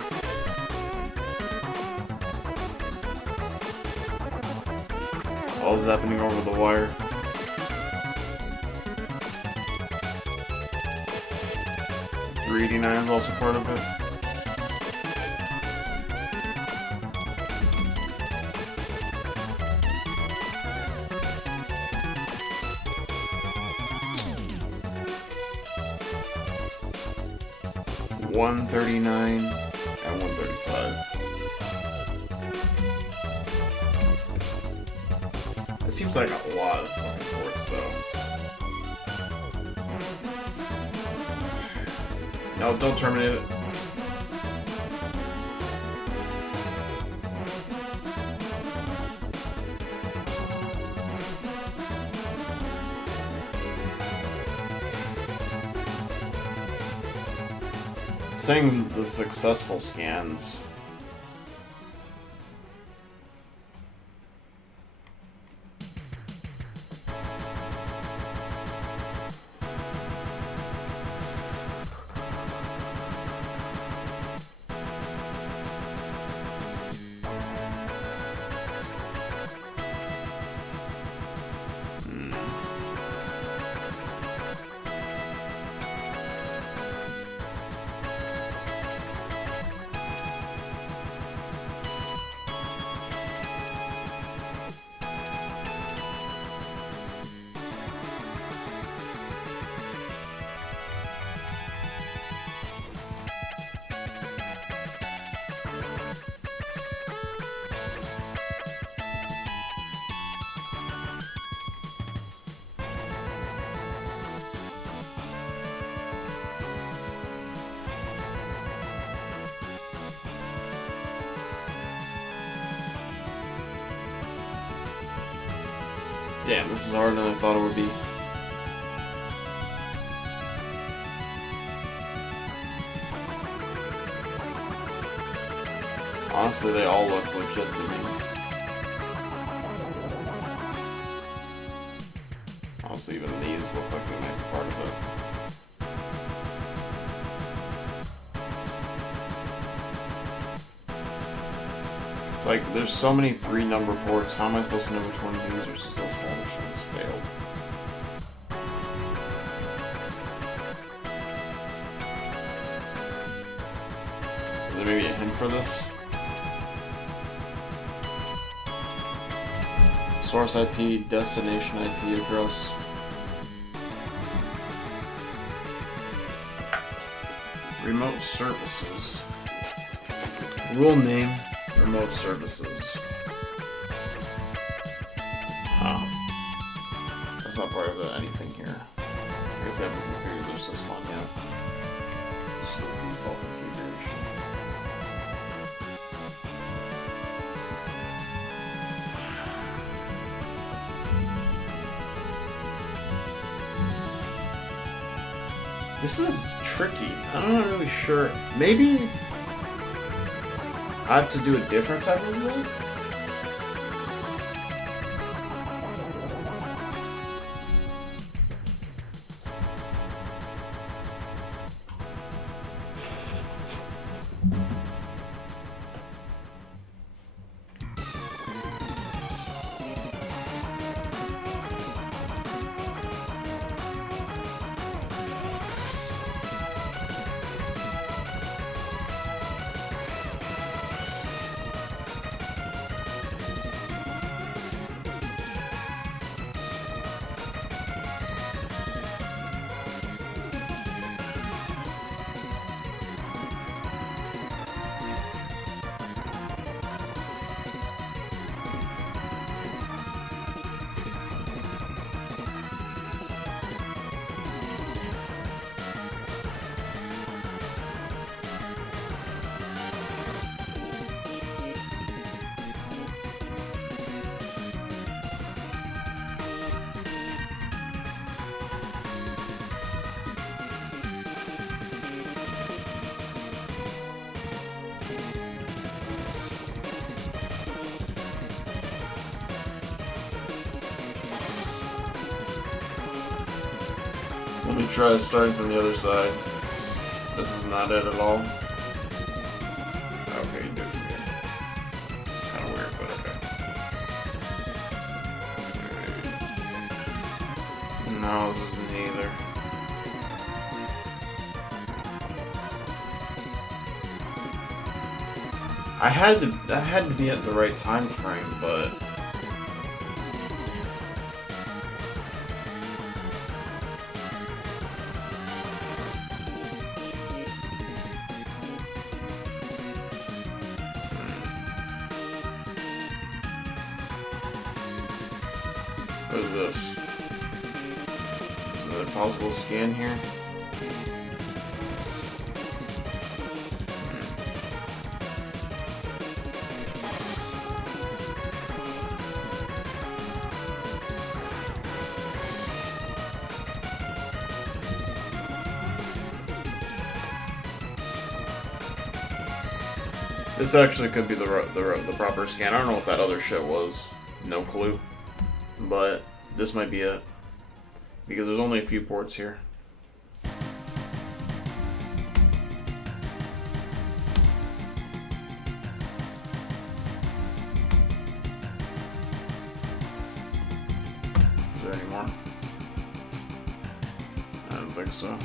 All this is happening over the wire. $389 is also part of it. $139 and $135. It seems like a lot of fucking ports though. No, don't terminate it. Saying the successful scans. Damn, this is harder than I thought it would be. Honestly, they all look legit to me. Honestly, even these look like they might be part of it. It's like, there's so many 3-number ports. How am I supposed to know which one of these versus those 4 missions failed? Is there maybe a hint for this? Source IP, destination IP address. Remote services. Rule name, remote services. That's not part of anything here. I guess I haven't configured this one yet. This is the default configuration. This is tricky. I'm not really sure. Maybe I have to do a different type of rule? Let me try starting from the other side. This is not it at all. Okay, you do it from here. Kinda weird, but okay. No, this isn't either. That had to be at the right time frame, but what is this? Is another possible scan here? This actually could be the proper scan. I don't know what that other shit was. No clue. But this might be it. Because there's only a few ports here. Is there any more? I don't think so.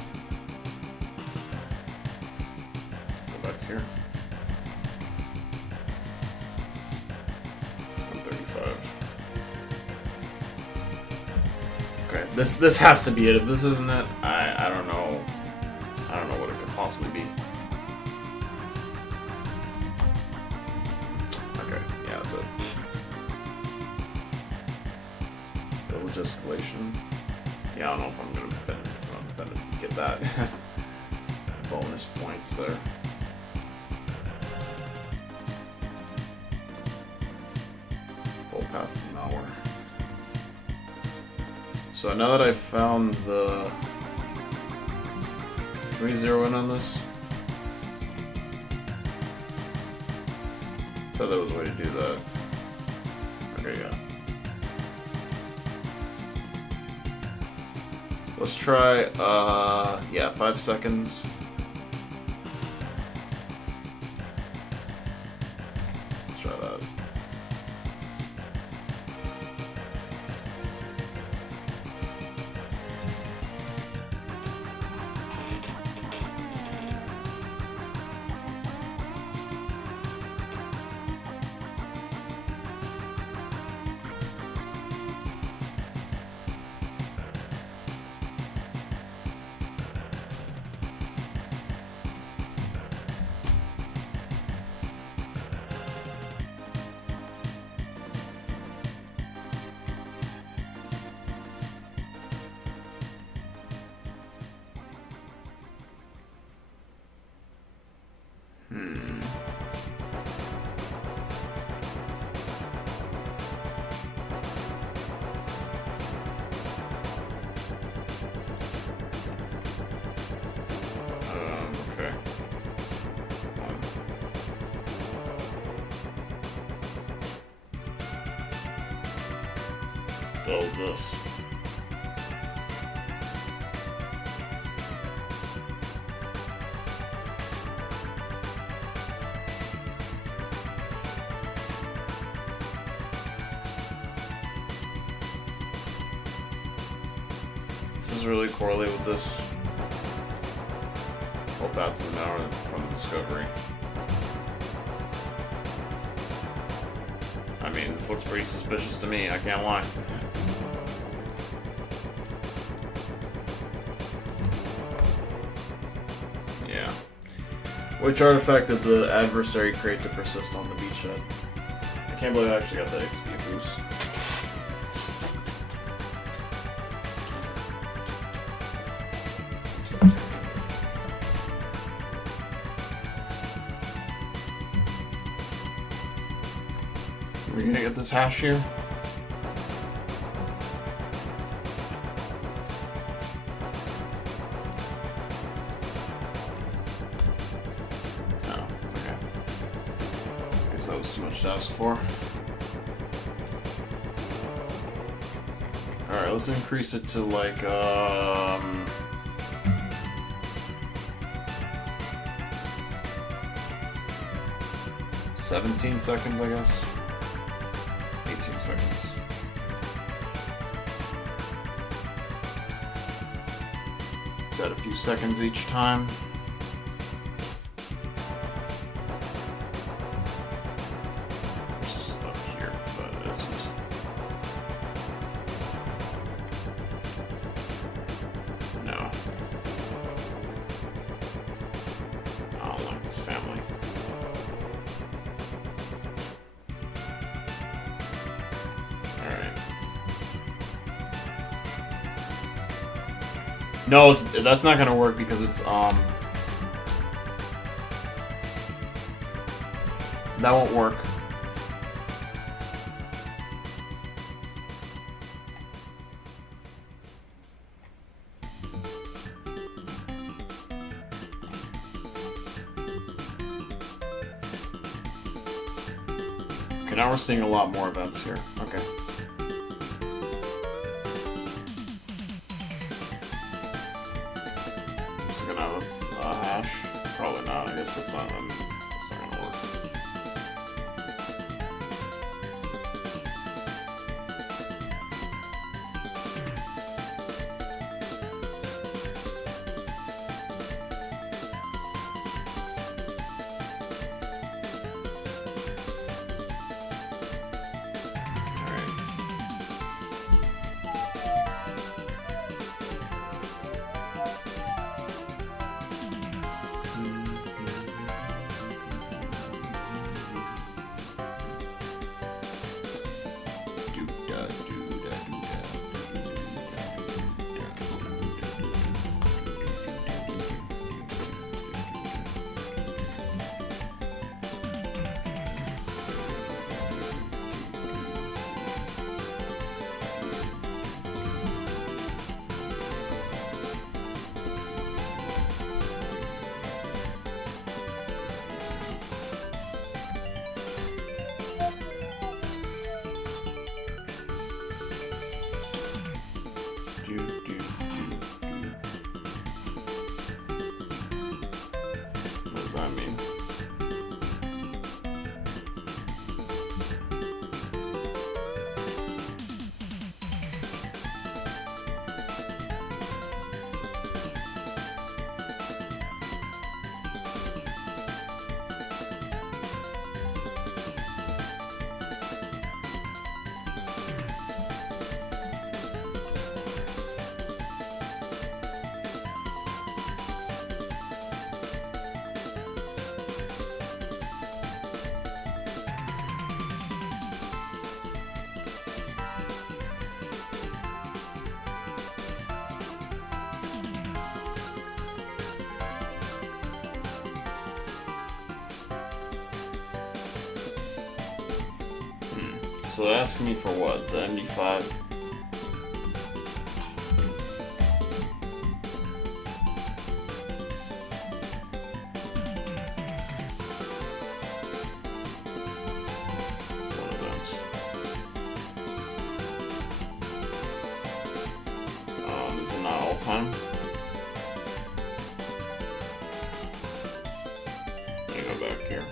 Go back here. 135. Okay, this has to be it. If this isn't it, I don't know. I don't know what it could possibly be. Okay, yeah, that's it. Village escalation. Yeah, I don't know if I'm gonna get that bonus points there. Full path of malware. So now that I've found the... Can we zero in on this? thought there was a way to do that. Okay, yeah. Let's try, yeah, 5 seconds. Let's try that. Okay. What was this? Does this really correlate with this? Well, back to the hour from the discovery. I mean, this looks pretty suspicious to me, I can't lie. Yeah. Which artifact did the adversary create to persist on the beachhead? I can't believe I actually got that XP boost. We're gonna get this hash here. Oh, okay. I guess that was too much to ask for. Alright, let's increase it to like, 17 seconds, I guess. 18 seconds. Is that a few seconds each time? This is up here, but it isn't. No. I don't like this family. No, that's not gonna work because it's that won't work. Okay, now we're seeing a lot more events here. Okay. Probably not. I guess that's not gonna work. So they're asking me for what? The MD5? What are those? Is it not all time? Let me go back here.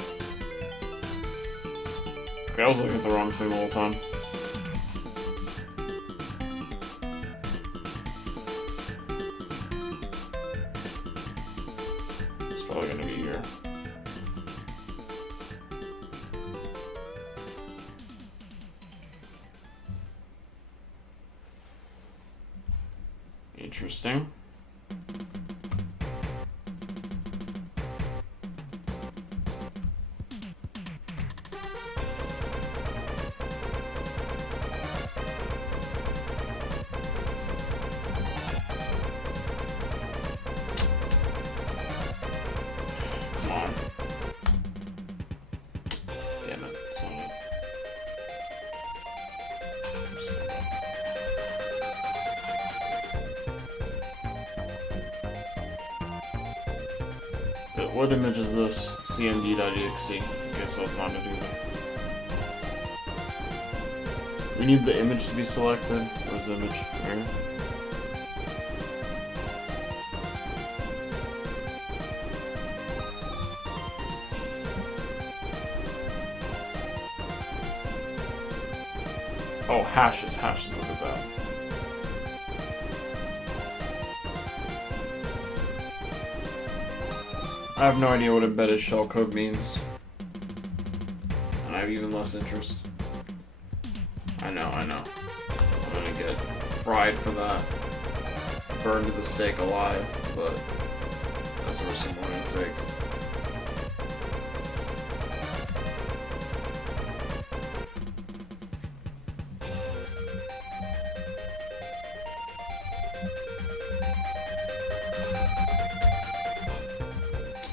Okay, I was looking at the wrong thing the whole time. It's probably gonna be here. Interesting. Come on. Damn it. What image is this? cmd.exe. Okay, so it's not gonna do that. We need the image to be selected. Where's the image? Here. Oh, hashes. Hashes, look at that. I have no idea what embedded shellcode means. And I have even less interest. I know. I'm gonna get fried for that. Burned to the stake alive, but that's where someone would take.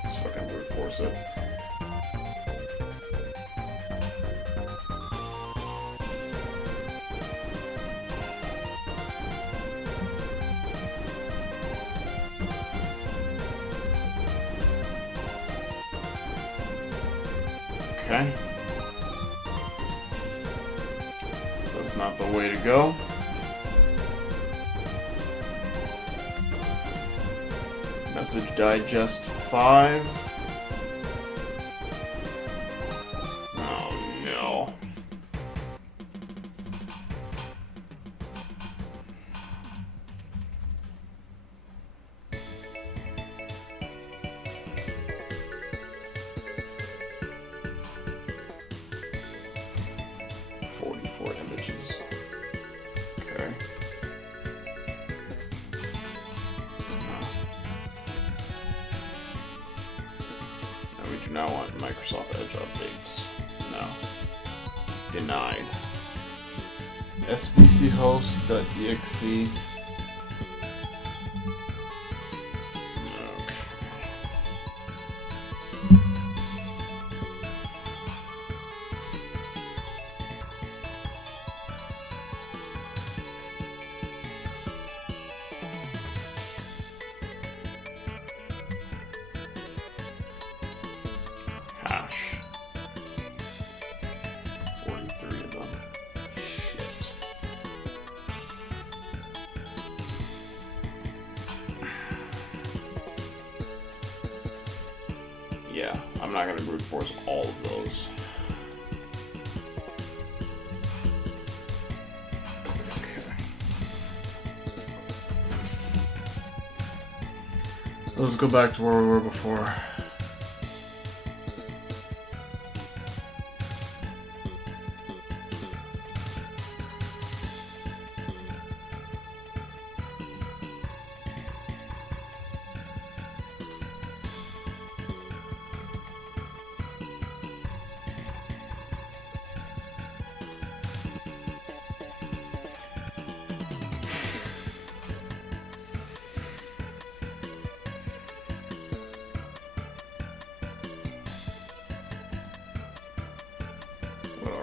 Let's fucking brute force it. Okay. That's not the way to go. Message digest 5. Oh no. Images. Okay. No, we do not want Microsoft Edge updates. No. Denied. svchost.exe. Hash. 43 of them. Shit. Yeah, I'm not gonna brute force all of those. Okay. Let's go back to where we were before.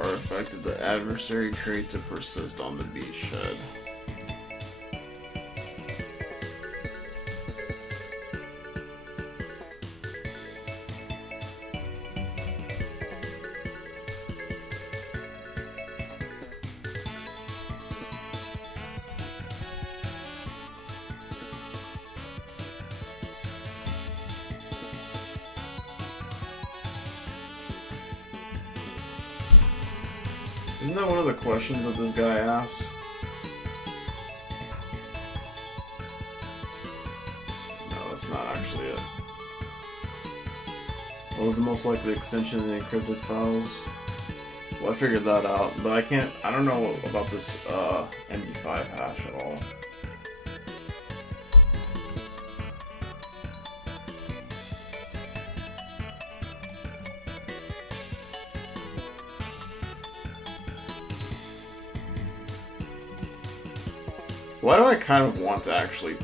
artifact of the adversary trait to persist on the beachhead. Isn't that one of the questions that this guy asked? No, that's not actually it. What was the most likely extension of the encrypted files? Well, I figured that out, but I don't know about this MD5 hash at all. Why do I kind of want to actually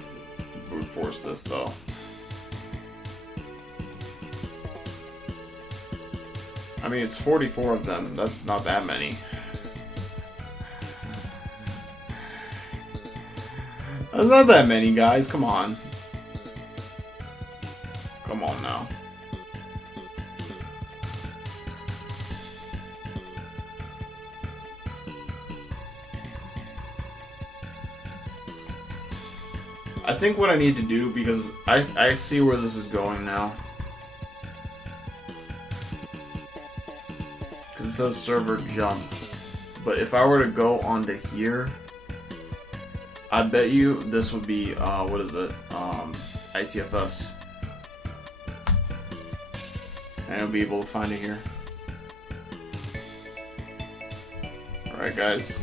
brute force this, though? I mean, it's 44 of them. That's not that many. That's not that many, guys. Come on. Come on now. I think what I need to do, because I see where this is going now. Because it says server jump. But if I were to go onto here, I bet you this would be, what is it? ITFS. And I'll be able to find it here. Alright, guys.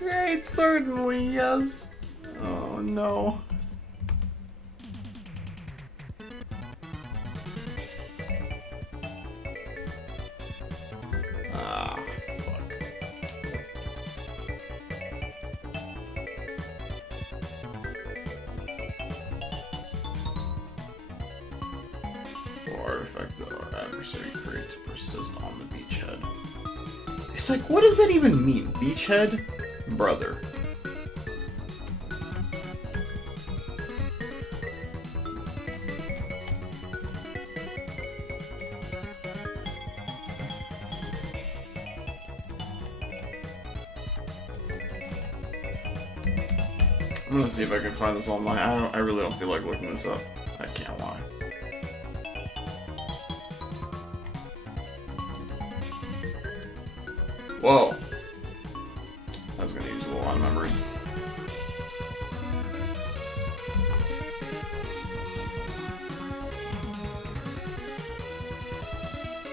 Right, certainly, yes. Oh no. Ah, fuck. Or artifact that our adversary creates to persist on the beachhead. It's like, what does that even mean? Beachhead? Brother. I'm gonna see if I can find this online. I really don't feel like looking this up. I can't lie. Whoa. That's gonna use a lot of memory.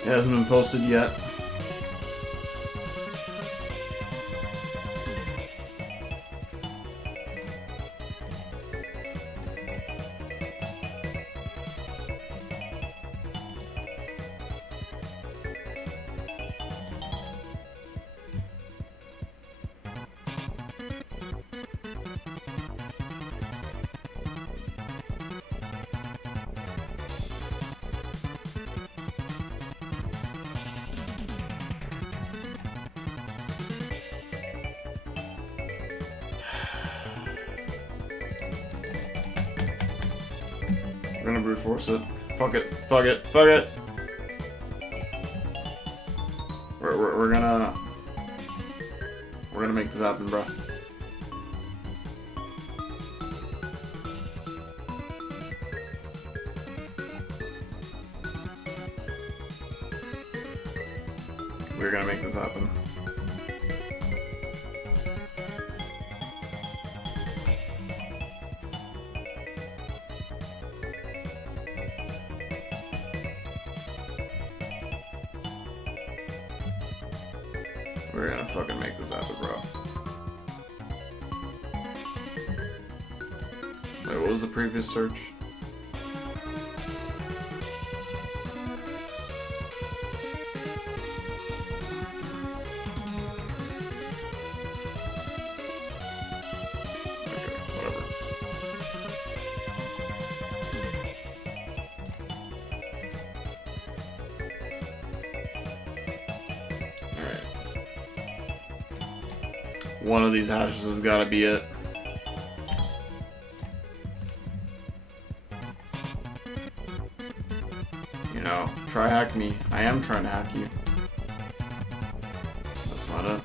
It hasn't been posted yet. We're gonna brute force it. Fuck it. Fuck it. Fuck it. We're gonna make this happen, bro. We're gonna make this happen. We're gonna fucking make this happen, bro. Wait, what was the previous search? Okay, whatever. One of these hashes has got to be it. You know, try hack me. I am trying to hack you. That's not it.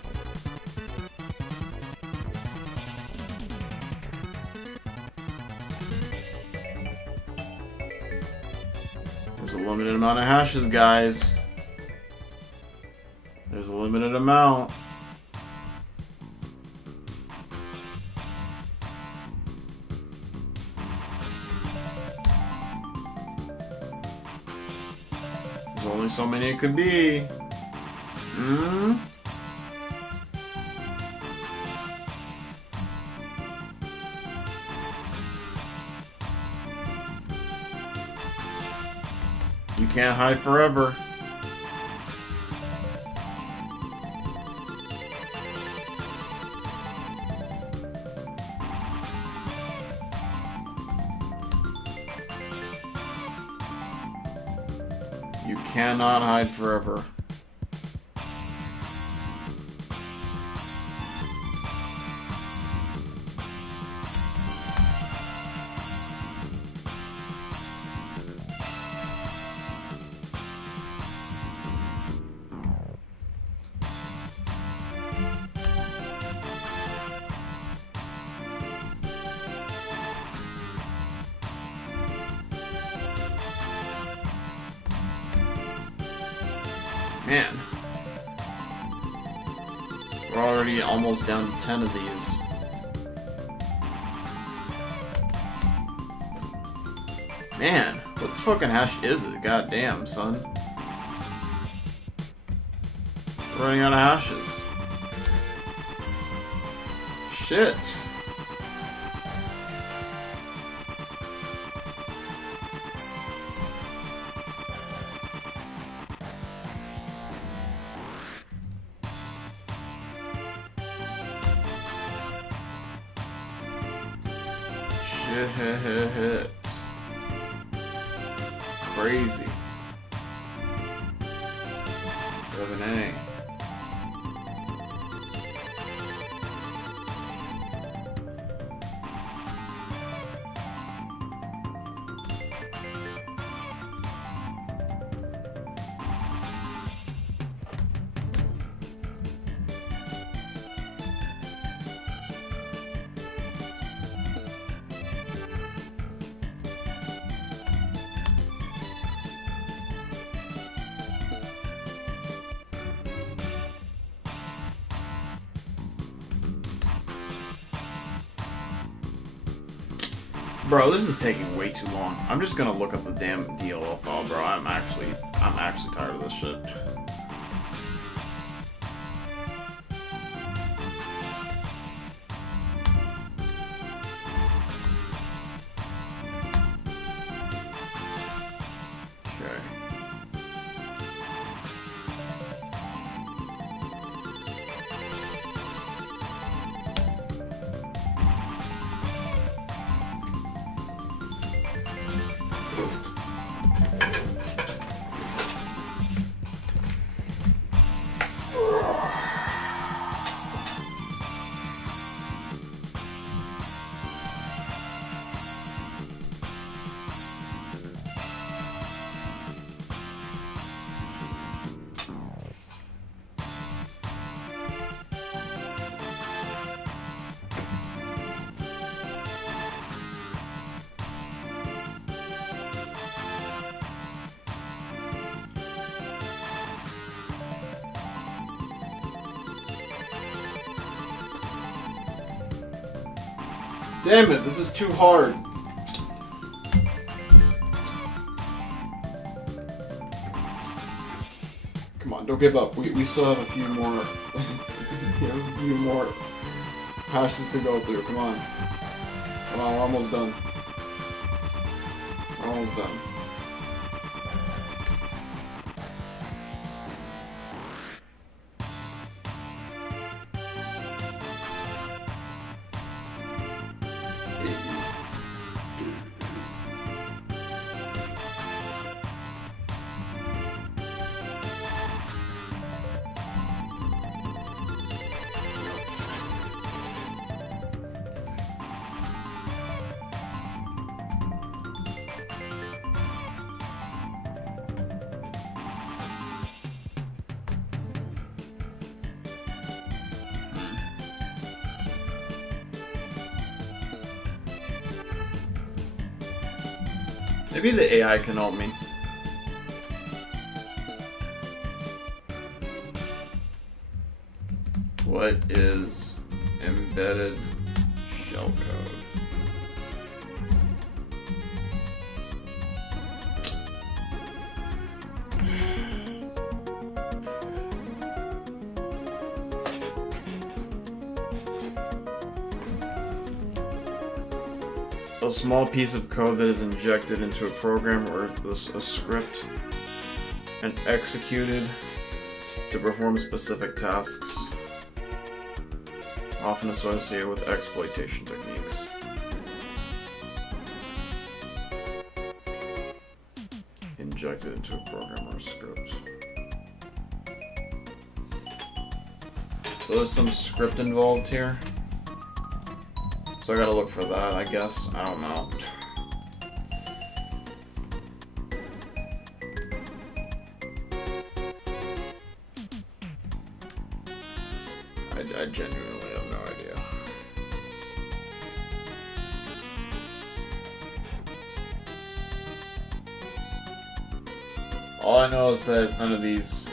There's a limited amount of hashes, guys. There's a limited amount. There's only so many it could be. You can't hide forever. You cannot hide forever. Man, we're already almost down to 10 of these. Man, what the fucking hash is it? God damn, son. We're running out of hashes. Shit. Shit. Crazy. 7A. Bro, this is taking way too long. I'm just gonna look up the damn DLL file, bro. I'm actually tired of this shit. Damn it, this is too hard. Come on, don't give up. We still have a few more we have a few more passes to go through. Come on. Come on, we're almost done. We're almost done. Maybe the AI can help me. What is embedded shellcode? A small piece of code that is injected into a program or a script and executed to perform specific tasks, often associated with exploitation techniques. Injected into a program or a script. So there's some script involved here. So I gotta look for that, I guess. I don't know. I genuinely have no idea. All I know is that none of these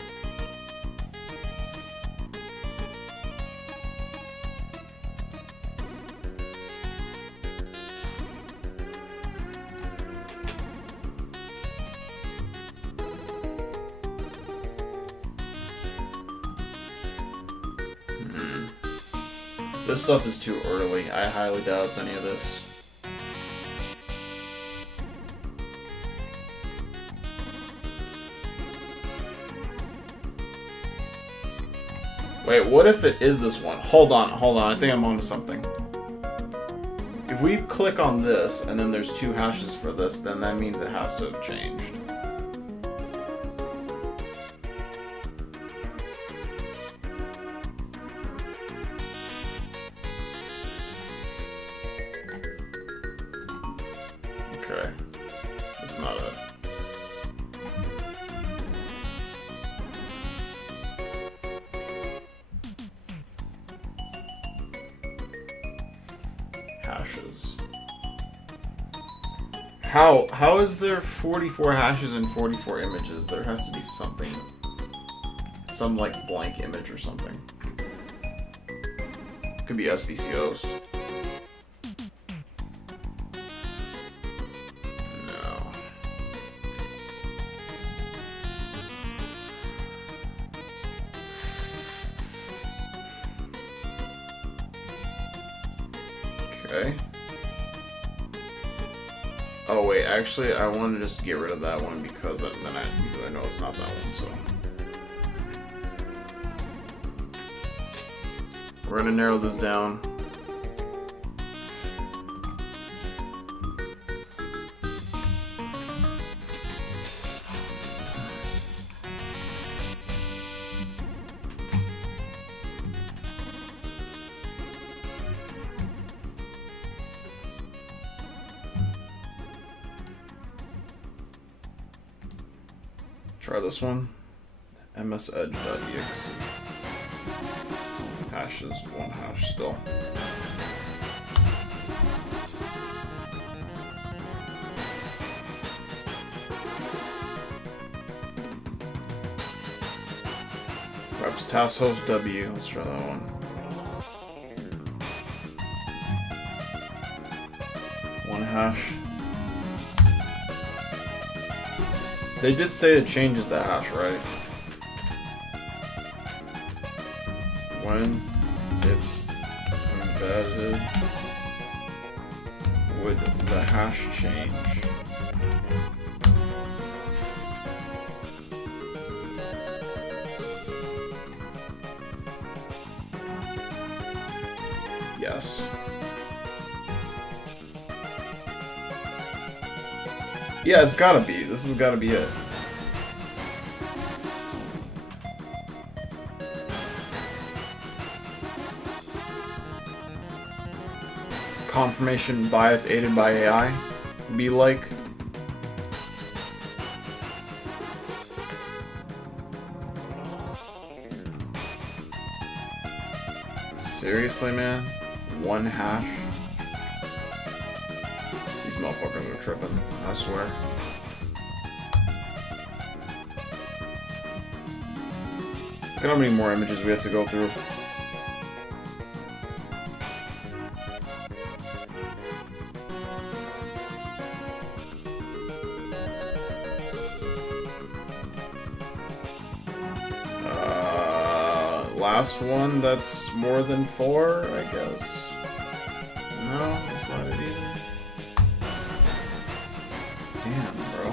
This stuff is too early. I highly doubt it's any of this. Wait, what if it is this one? Hold on. I think I'm onto something. If we click on this, and then there's two hashes for this, then that means it has to have changed. Okay. It's not it. Hashes. How is there 44 hashes and 44 images? There has to be something. Some like blank image or something. Could be SVC host. Okay. Oh wait, actually I want to just get rid of that one because then I know it's not that one, so. We're gonna narrow this down. Try this one. msedge.exe. Hashes, one hash still. Perhaps task host W. Let's try that one. One hash. They did say it changes the hash, right? When it's embedded, would the hash change? Yes. Yeah, it's gotta be. This has gotta be it. Confirmation bias aided by AI. Be like. Seriously, man? One hash? These motherfuckers are tripping, I swear. Look at how many more images we have to go through. Last one that's more than 4, I guess. No, that's not it either. Damn, bro.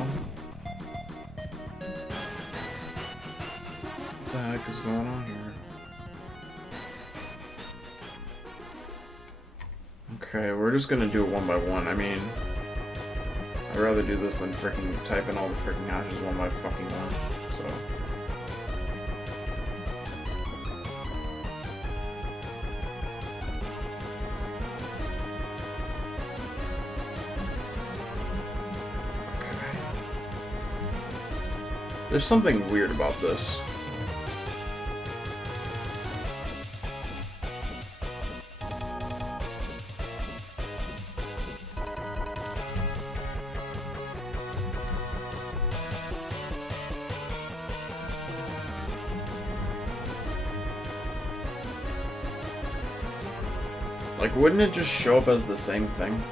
What the heck is going on here? Okay, we're just gonna do it one by one. I mean, I'd rather do this than freaking type in all the freaking hashes one by fucking one. So. There's something weird about this. Like, wouldn't it just show up as the same thing?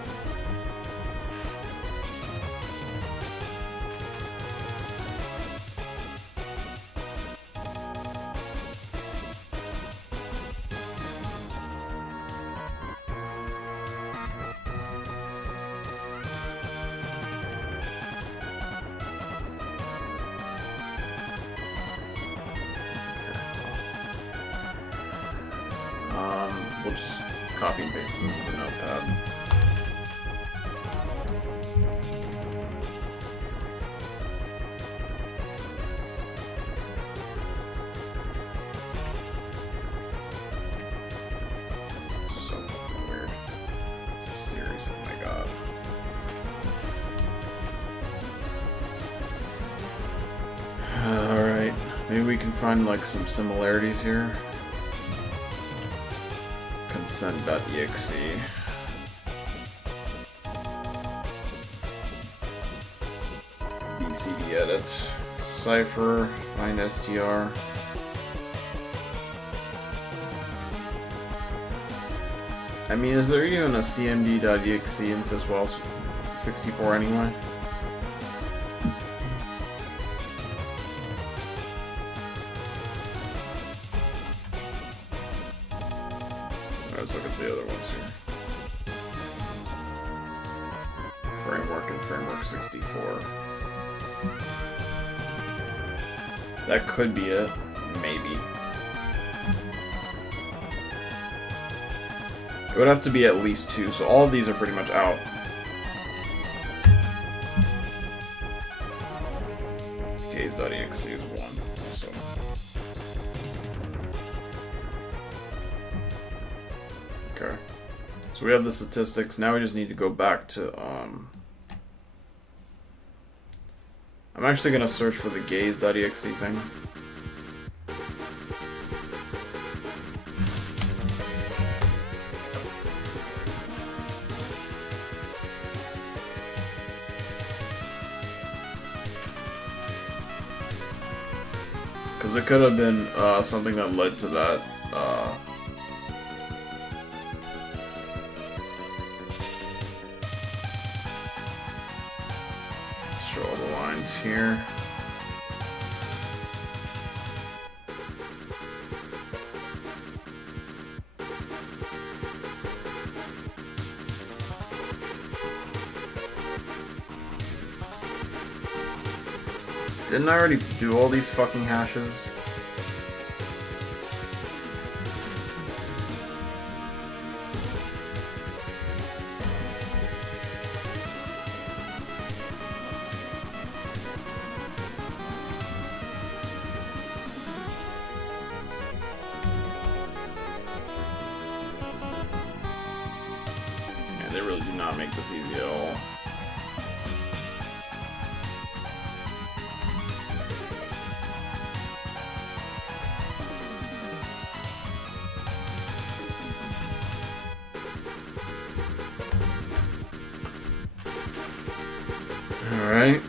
We'll just copy and paste it into the notepad. So fucking weird. Seriously, oh my god. Alright, maybe we can find like some similarities here. Consent.exe. BCD edit. Cipher. Find str. I mean, is there even a cmd.exe in syswell 64 anyway? Let's look at the other ones here. Framework and Framework 64. That could be it. Maybe. It would have to be at least 2, so all of these are pretty much out. Gaze.exe is 1, also. Okay. So we have the statistics. Now we just need to go back to, I'm actually going to search for the gaze.exe thing. Because it could have been something that led to that. Show all the lines here. Didn't I already do all these fucking hashes? Yeah, they really do not make this easy at all. Alright.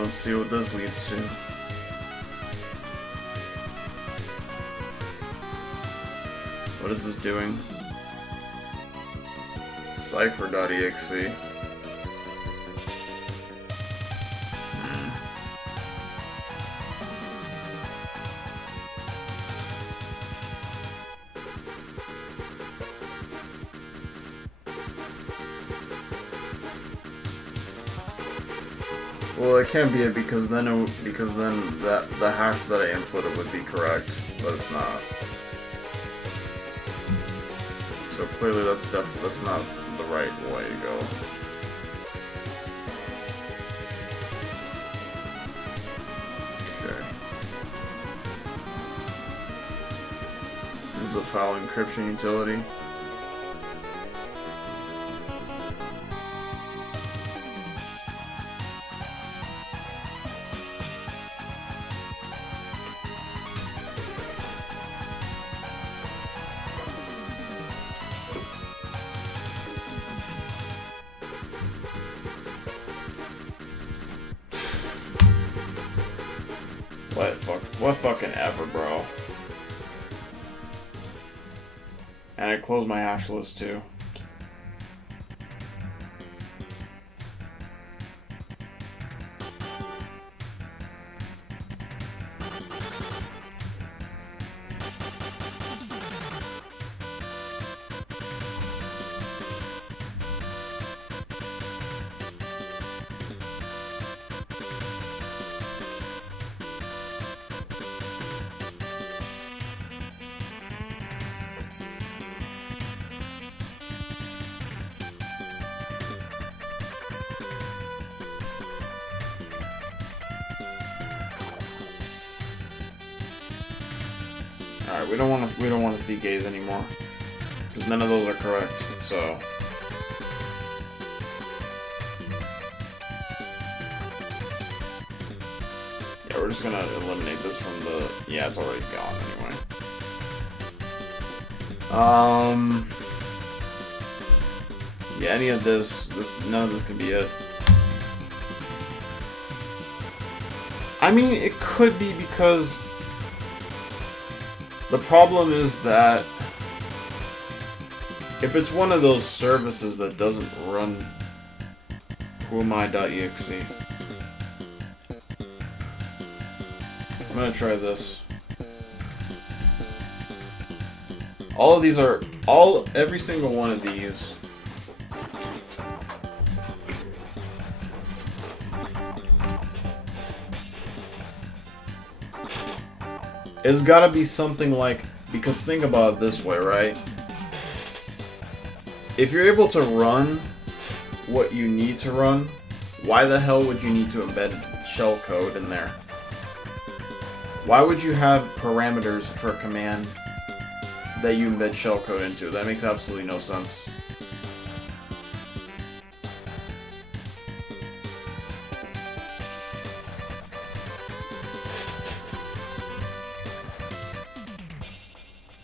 Let's see what this leads to. What is this doing? Cipher.exe. Well, it can't be it because then that the hash that I inputted would be correct, but it's not. So clearly that's not the right way to go. Okay. This is a file encryption utility. What fucking ever, bro. And I closed my hash list too. Alright, we don't want to see gays anymore. Because none of those are correct, so. Yeah, we're just gonna eliminate this from the. Yeah, it's already gone anyway. Yeah, any of this none of this can be it. I mean, it could be because the problem is that if it's one of those services that doesn't run whoami.exe, I'm gonna try this. Every single one of these it's gotta be something like, because think about it this way, right? If you're able to run what you need to run, why the hell would you need to embed shell code in there? Why would you have parameters for a command that you embed shell code into? That makes absolutely no sense.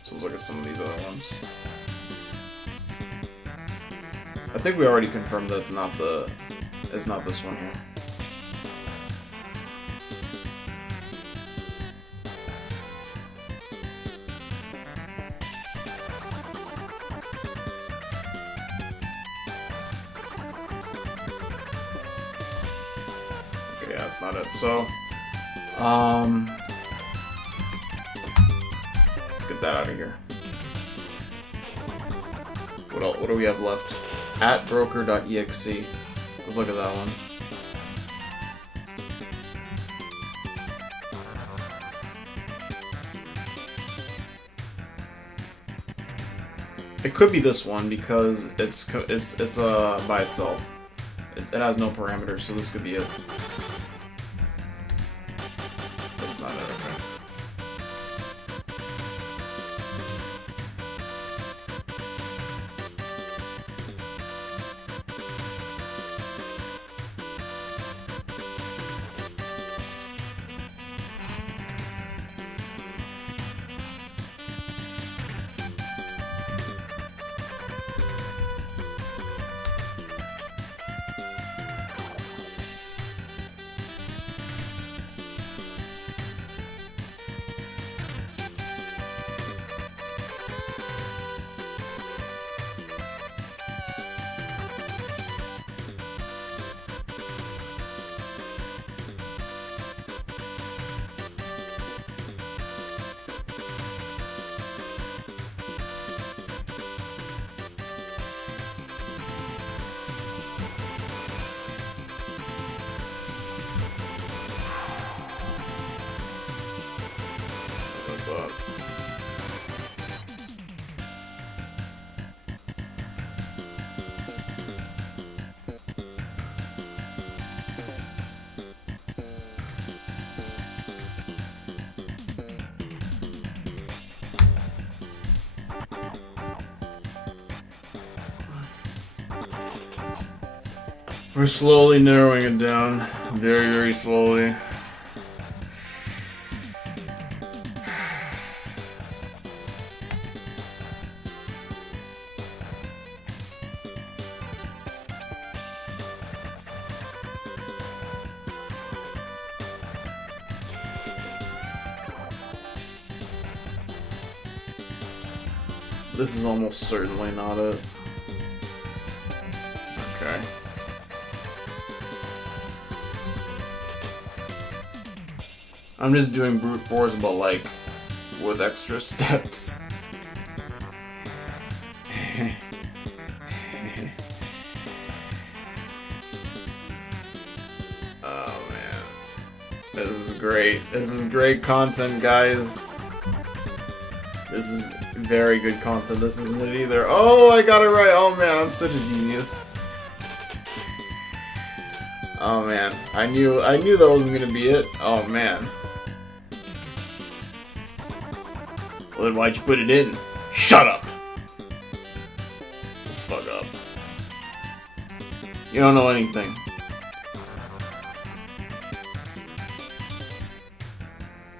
So let's look at some of these other ones. I think we already confirmed that it's not this one here. Okay, yeah, that's not it. So, let's get that out of here. What do we have left? At broker.exe. Let's look at that one. It could be this one because it's by itself. It has no parameters, so this could be it. That's not it. Okay. We're slowly narrowing it down. Very, very slowly. This is almost certainly not it. Okay. I'm just doing brute force, but like with extra steps. Oh man. This is great. This is great content, guys. This is very good content. This isn't it either. Oh, I got it right. Oh man, I'm such a genius. Oh man, I knew that wasn't gonna be it. Oh man. Well then why'd you put it in? Shut up! Fuck up. You don't know anything.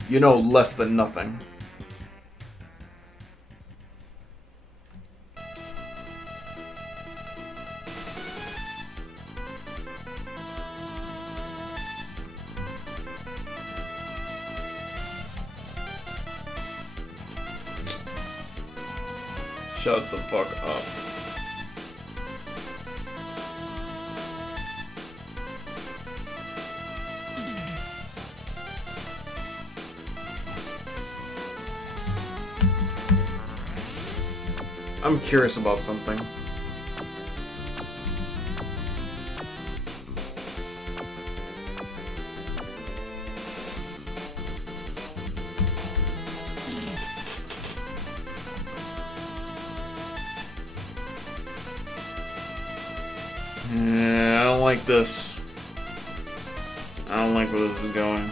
You know less than nothing. Shut the fuck up. I'm curious about something. Yeah, I don't like this. I don't like where this is going.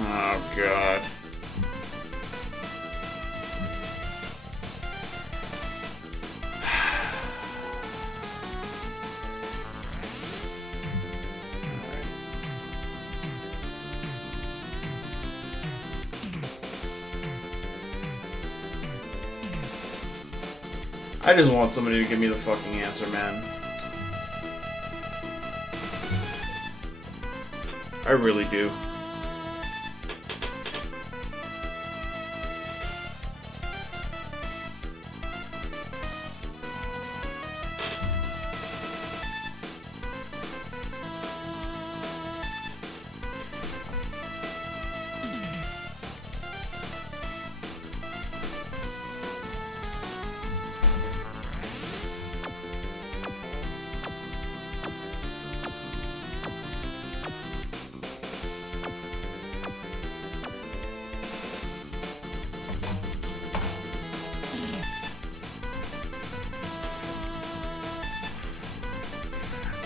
Oh god. I just want somebody to give me the fucking answer, man. I really do.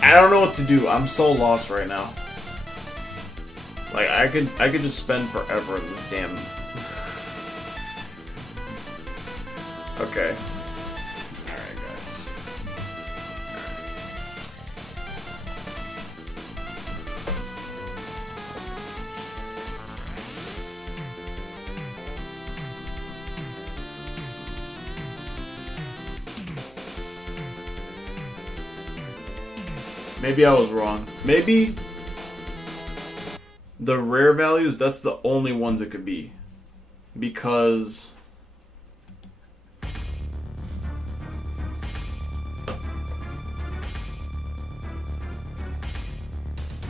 I don't know what to do. I'm so lost right now. Like I could just spend forever in this damn. Okay. Alright guys. Maybe I was wrong. Maybe the rare values, that's the only ones it could be. Because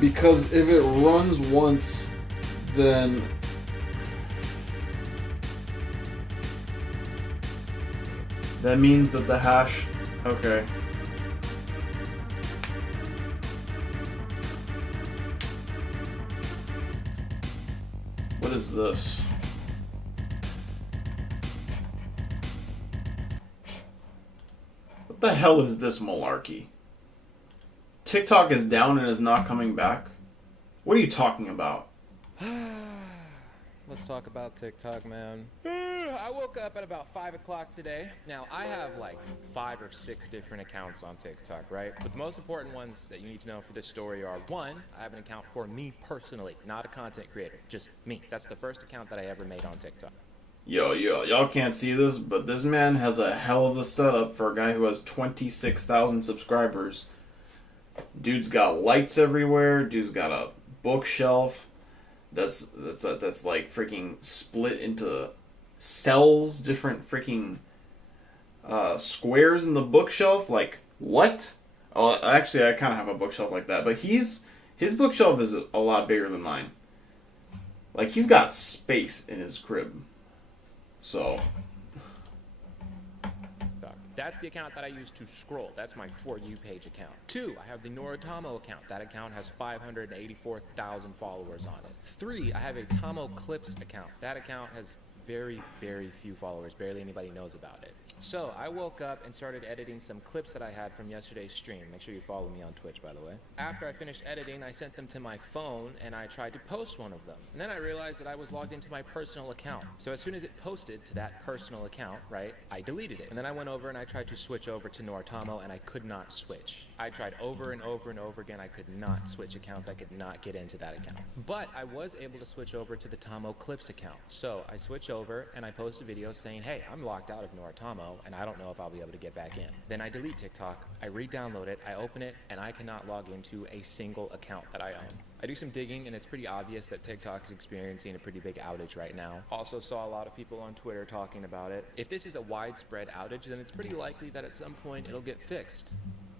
if it runs once, then that means that the hash, okay. What is this? What the hell is this malarkey? TikTok is down and is not coming back? What are you talking about? Let's talk about TikTok, man. I woke up at about 5 o'clock today. Now, I have like 5 or 6 different accounts on TikTok, right? But the most important ones that you need to know for this story are, one, I have an account for me personally, not a content creator, just me. That's the first account that I ever made on TikTok. Yo, y'all can't see this, but this man has a hell of a setup for a guy who has 26,000 subscribers. Dude's got lights everywhere. Dude's got a bookshelf that's like freaking split into cells, different freaking squares in the bookshelf. Like, what? Oh, actually, I kind of have a bookshelf like that, but his bookshelf is a lot bigger than mine. Like, he's got space in his crib. So that's the account that I use to scroll. That's my For You page account. 2, I have the Noritamo account. That account has 584,000 followers on it. 3, I have a Tomo Clips account. That account has very, very few followers. Barely anybody knows about it. So I woke up and started editing some clips that I had from yesterday's stream. Make sure you follow me on Twitch, by the way. After I finished editing, I sent them to my phone and I tried to post one of them. And then I realized that I was logged into my personal account. So as soon as it posted to that personal account, right, I deleted it. And then I went over and I tried to switch over to Noritamo and I could not switch. I tried over and over and over again. I could not switch accounts. I could not get into that account. But I was able to switch over to the Tomo Clips account. So I switch over and I post a video saying, hey, I'm locked out of Noritamo and I don't know if I'll be able to get back in. Then I delete TikTok, I re-download it, I open it, and I cannot log into a single account that I own. I do some digging and it's pretty obvious that TikTok is experiencing a pretty big outage right now. Also saw a lot of people on Twitter talking about it. If this is a widespread outage, then it's pretty likely that at some point it'll get fixed.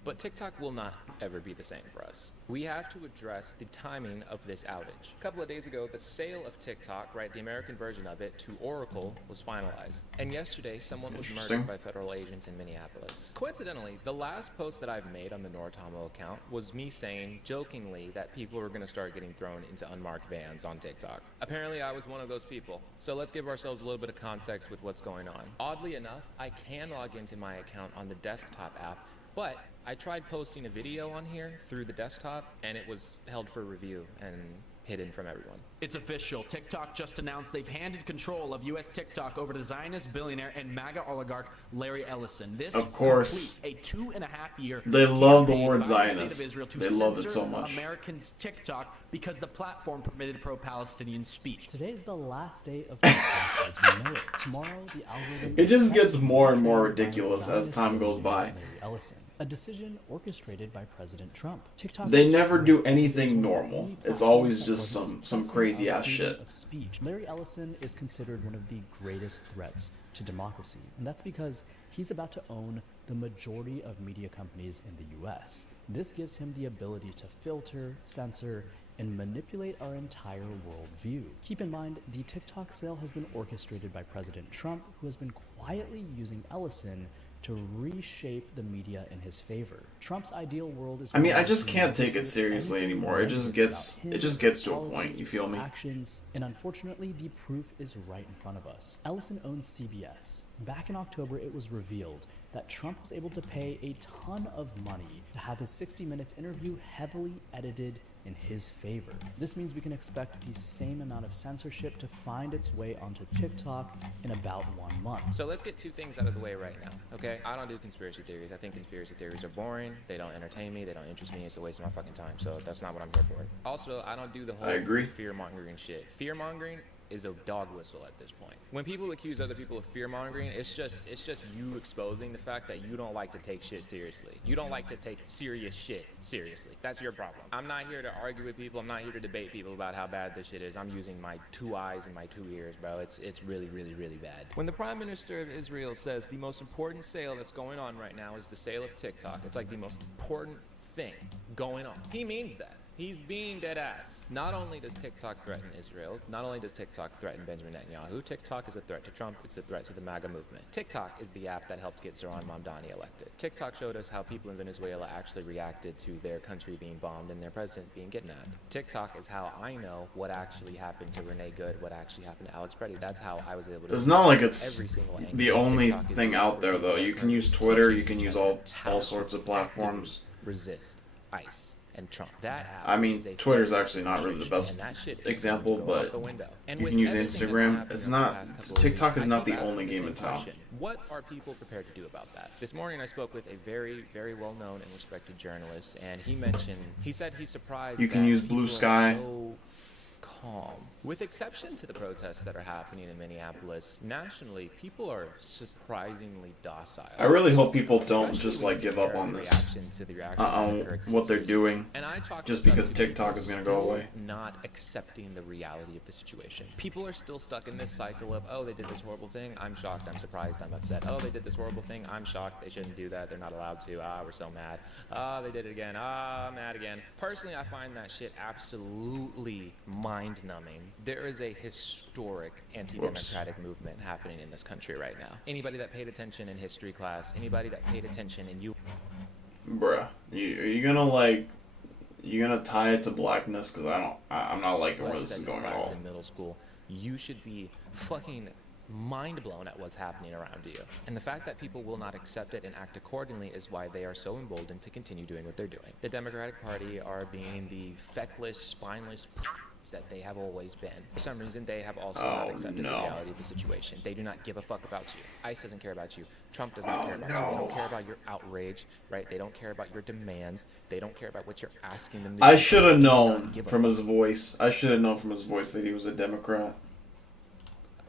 But TikTok will not ever be the same for us. We have to address the timing of this outage. A couple of days ago, the sale of TikTok, right, the American version of it, to Oracle was finalized. And yesterday, someone was murdered by federal agents in Minneapolis. Coincidentally, the last post that I've made on the Noritamo account was me saying, jokingly, that people were going to start getting thrown into unmarked vans on TikTok. Apparently, I was one of those people. So let's give ourselves a little bit of context with what's going on. Oddly enough, I can log into my account on the desktop app, but I tried posting a video on here through the desktop, and it was held for review and hidden from everyone. It's official. TikTok just announced they've handed control of U.S. TikTok over to Zionist billionaire and MAGA oligarch Larry Ellison. This of course, completes a 2.5-year they love the word by the Zionist. State of Israel to they love it censor so much. Americans' TikTok because the platform permitted pro-Palestinian speech. Today is the last day of TikTok as we know it. Tomorrow, the algorithm. It just gets more and more ridiculous as time goes by. Larry Ellison. A decision orchestrated by President Trump. TikTok They never do anything normal. It's always just some crazy ass shit. Of speech. Larry Ellison is considered one of the greatest threats to democracy, and that's because he's about to own the majority of media companies in the US. This gives him the ability to filter, censor, and manipulate our entire worldview. Keep in mind, the TikTok sale has been orchestrated by President Trump, who has been quietly using Ellison to reshape the media in his favor. Trump's ideal world is. I mean, I just can't take it seriously anymore. It just gets to a point. You feel me? Actions, and unfortunately, the proof is right in front of us. Ellison owns CBS. Back in October, it was revealed that Trump was able to pay a ton of money to have his 60 Minutes interview heavily edited in his favor. This means we can expect the same amount of censorship to find its way onto TikTok in about 1 month. So let's get 2 things out of the way right now, okay? I don't do conspiracy theories. I think conspiracy theories are boring. They don't entertain me. They don't interest me. It's a waste of my fucking time. So that's not what I'm here for. Also, I don't do the whole fear-mongering shit. Fear-mongering is a dog whistle at this point. When people accuse other people of fear-mongering, it's just you exposing the fact that you don't like to take shit seriously. You don't like to take serious shit seriously. That's your problem. I'm not here to argue with people. I'm not here to debate people about how bad this shit is. I'm using my 2 eyes and my 2 ears, bro. It's really, really, really bad. When the Prime Minister of Israel says the most important sale that's going on right now is the sale of TikTok, it's like the most important thing going on. He means that. He's being dead ass. Not only does TikTok threaten Israel, not only does TikTok threaten Benjamin Netanyahu, TikTok is a threat to Trump, it's a threat to the MAGA movement. TikTok is the app that helped get Zoran Mamdani elected. TikTok showed us how people in Venezuela actually reacted to their country being bombed and their president being kidnapped. TikTok is how I know what actually happened to Renee Good, what actually happened to Alex Preddy. That's how I was able to. It's not like it's every single angle. the only thing out there, though. You can use Twitter, you can use all sorts of platforms. Resist ICE and Trump. That I mean, is a Twitter's fake actually not really the best and that shit is example, gonna go out but the window. And you with can use everything that's Instagram. happened It's over the not. past couple of TikTok weeks, is I not keep the asking only the game same in town. question. What are people prepared to do about that? This morning I spoke with a very, very well-known and respected journalist, and he said he's surprised You can that use people Blue are Sky. so calm. With exception to the protests that are happening in Minneapolis, nationally, people are surprisingly docile. I really hope people don't Especially just when like you give up compare on the this. reaction to the reaction that On occurred what they're 6 years ago. doing, And I talked just to some because people TikTok is gonna go still away. not accepting the reality of the situation. People are still stuck in this cycle of, oh, they did this horrible thing, I'm shocked, I'm surprised, I'm upset. Oh, they did this horrible thing, I'm shocked, they shouldn't do that, they're not allowed to. Ah, we're so mad. Ah, they did it again. Ah, mad again. Personally, I find that shit absolutely mind-numbing. There is a historic anti-democratic movement happening in this country right now. Anybody that paid attention in history class, anybody that paid attention in Bruh, are you gonna like? You gonna tie it to blackness? Because I'm not liking where US this is studies going at class all. in middle school, you should be fucking mind blown at what's happening around you. And the fact that people will not accept it and act accordingly is why they are so emboldened to continue doing what they're doing. The Democratic Party are being the feckless, spineless that they have always been. For some reason, they have also not accepted the reality of the situation. They do not give a fuck about you. ICE doesn't care about you. Trump does not care about you. They don't care about your outrage, right? They don't care about your demands. They don't care about what you're asking them to do. I should have They do known not give a from fuck. his voice. I should have known from his voice that he was a Democrat.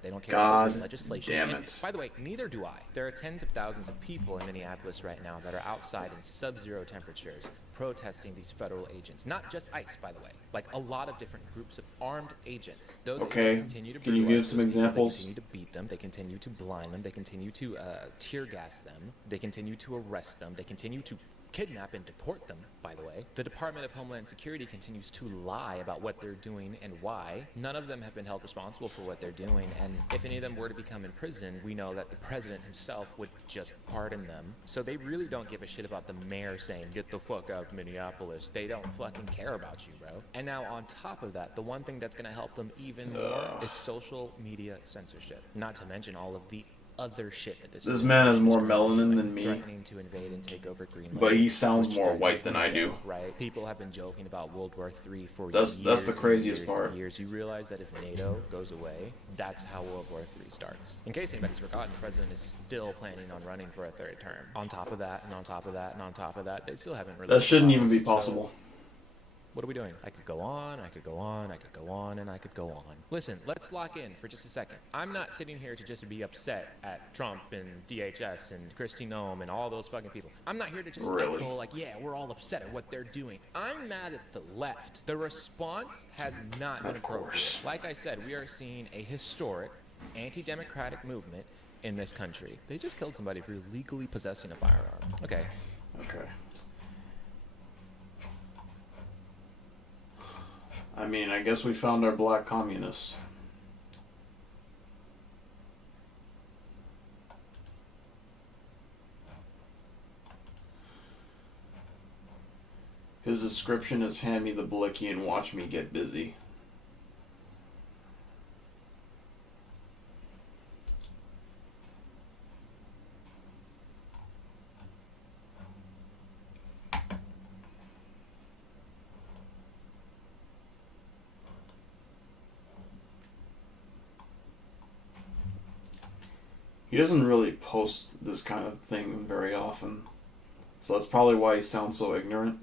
They don't care God about legislation. damn And it. by the way, neither do I. There are tens of thousands of people in Minneapolis right now that are outside in sub-zero temperatures protesting these federal agents. Not just ICE, by the way. Like a lot of different groups of armed agents. Those Okay. agents continue to Can you give brutalize some those people. examples? They continue to beat them. They continue to blind them. They continue to tear gas them. They continue to arrest them. They continue to kidnap and deport them, by the way. The Department of Homeland Security continues to lie about what they're doing and why. None of them have been held responsible for what they're doing, and if any of them were to become imprisoned, we know that the president himself would just pardon them. So they really don't give a shit about the mayor saying, get the fuck out of Minneapolis. They don't fucking care about you, bro. And now on top of that, the one thing that's gonna help them even more is social media censorship. Not to mention all of the other shit that This man has more administration is melanin doing, than me, threatening to invade and take over Greenland, but he sounds which more they're white using than I do. right? People have been joking about World War III for That's years. the and craziest years part. And years. You realize that if NATO goes away, that's how World War III starts. In case anybody's forgotten, the president is still planning on running for a third term. On top of that, and on top of that, and on top of that, they still haven't released That shouldn't the even be files. possible. So, what are we doing? I could go on, I could go on, I could go on, and I could go on. Listen, let's lock in for just a second. I'm not sitting here to just be upset at Trump and DHS and Kristi Noem and all those fucking people. I'm not here to just Really? go like, yeah, we're all upset at what they're doing. I'm mad at the left. The response has not been Of course. appropriate. Like I said, we are seeing a historic anti-democratic movement in this country. They just killed somebody for legally possessing a firearm. Okay. Okay. I mean, I guess we found our black communist. His description is hand me the blicky and watch me get busy. He doesn't really post this kind of thing very often. So that's probably why he sounds so ignorant.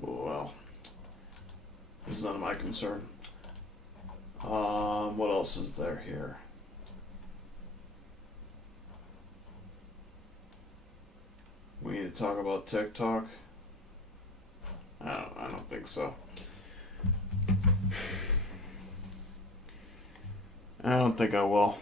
Well, this is none of my concern. What else is there here? We need to talk about TikTok. I don't think so. I don't think I will.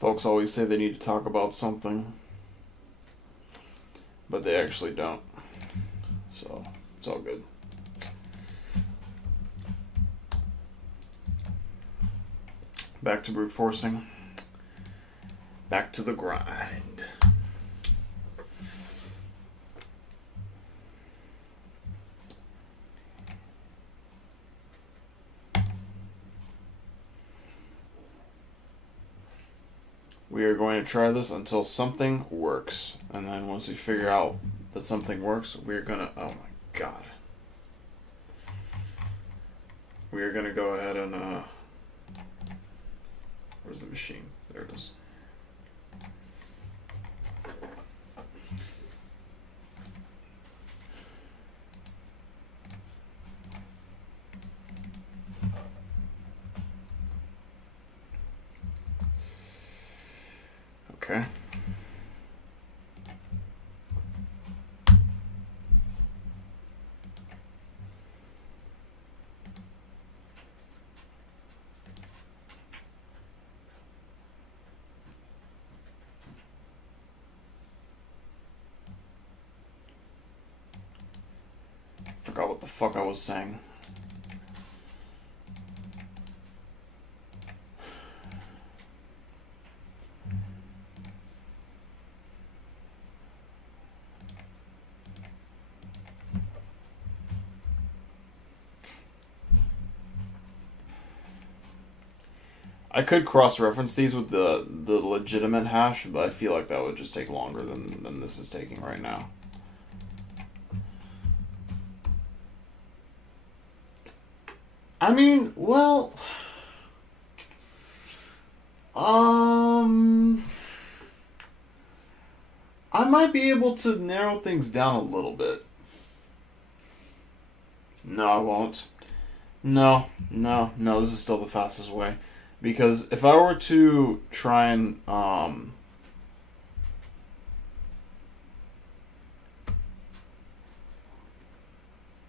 Folks always say they need to talk about something, but they actually don't. So, it's all good. Back to brute forcing. Back to the grind. We are going to try this until something works. And then once we figure out that something works, we're going to... Oh my god. We are going to go ahead and... Where's the machine? There it is. Okay. Forgot what the fuck I was saying. I could cross-reference these with the legitimate hash, but I feel like that would just take longer than this is taking right now. I mean, well... I might be able to narrow things down a little bit. No, I won't. No, this is still the fastest way. Because if I were to try and,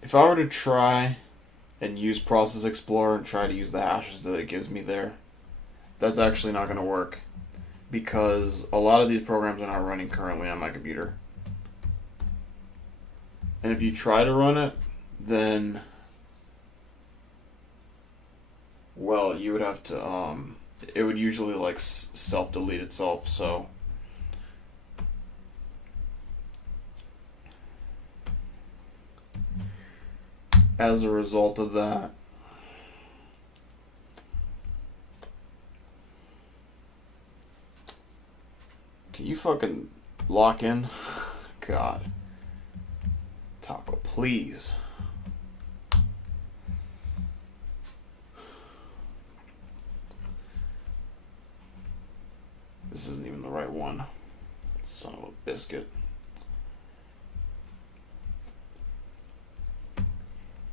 if I were to try and use Process Explorer and try to use the hashes that it gives me there, that's actually not going to work. Because a lot of these programs are not running currently on my computer. And if you try to run it, then... Well, you would have to, it would usually, like, self-delete itself, so... As a result of that... Can you fucking lock in? God. Taco, please. This isn't even the right one. Son of a biscuit.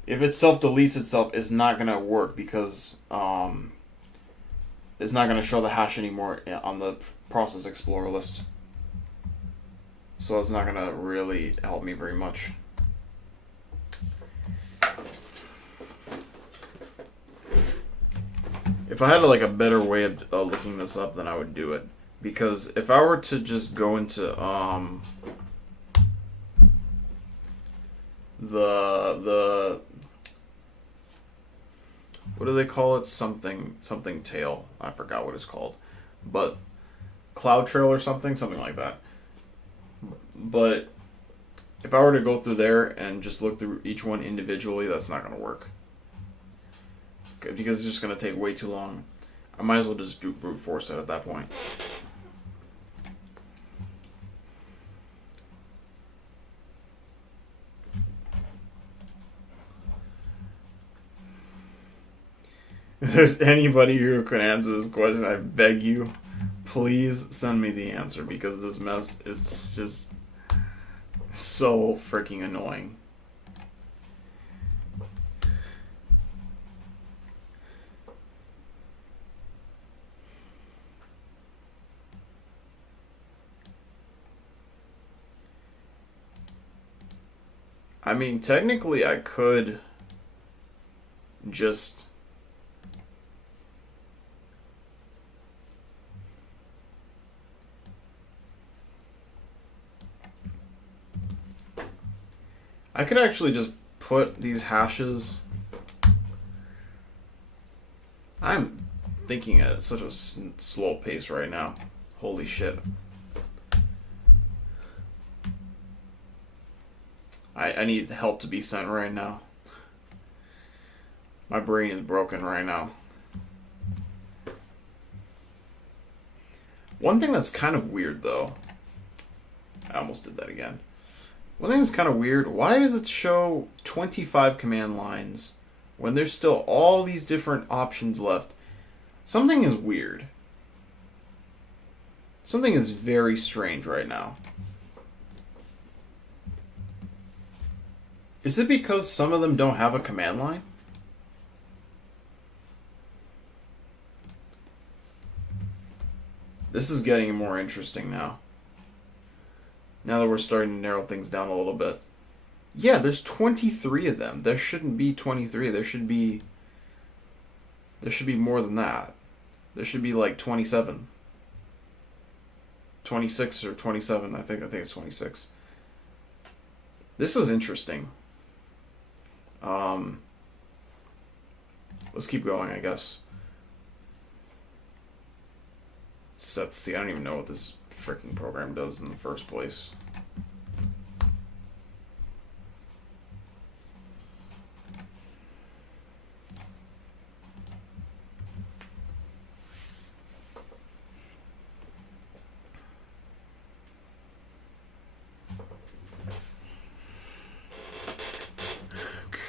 If it self-deletes itself, it's not going to work because it's not going to show the hash anymore on the Process Explorer list. So it's not going to really help me very much. If I had like a better way of looking this up, then I would do it. Because if I were to just go into the what do they call it? Something tail. I forgot what it's called. But Cloud Trail or something like that. But if I were to go through there and just look through each one individually, that's not going to work. Because it's just going to take way too long. I might as well just do brute force it at that point. If there's anybody who can answer this question, I beg you, please send me the answer, because this mess is just so freaking annoying. I mean, technically I could just... I could actually just put these hashes... I'm thinking at such a slow pace right now. Holy shit. I need help to be sent right now. My brain is broken right now. One thing that's kind of weird, though. I almost did that again. One thing that's kind of weird. Why does it show 25 command lines when there's still all these different options left? Something is weird. Something is very strange right now. Is it because some of them don't have a command line? This is getting more interesting now. Now that we're starting to narrow things down a little bit. Yeah, there's 23 of them. There shouldn't be 23. There should be more than that. There should be like 27. 26 or 27. I think it's 26. This is interesting. Let's keep going, I guess. Set C. I don't even know what this freaking program does in the first place.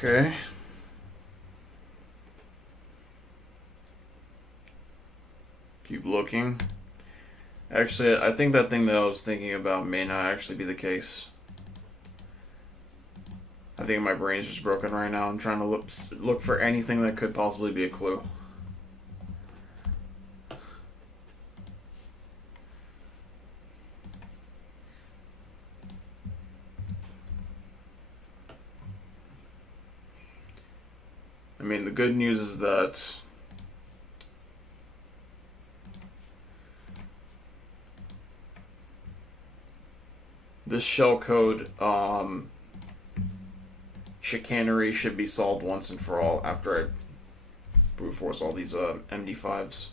Okay. Keep looking. Actually, I think that thing that I was thinking about may not actually be the case. I think my brain's just broken right now. I'm trying to look for anything that could possibly be a clue. I mean, the good news is that this shellcode chicanery should be solved once and for all after I brute force all these MD5s.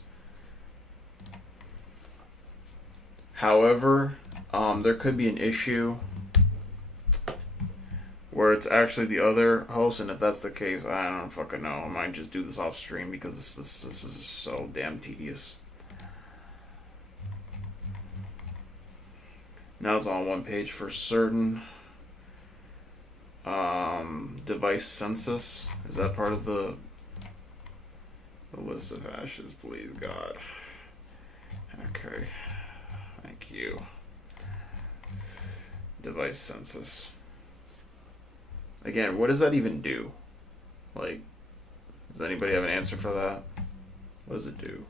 However, there could be an issue where it's actually the other host, and if that's the case, I don't fucking know. I might just do this off stream because this is just so damn tedious. Now it's on one page for certain. Device census. Is that part of the list of hashes, please, God? Okay. Thank you. Device census. Again, what does that even do? Like, does anybody have an answer for that? What does it do?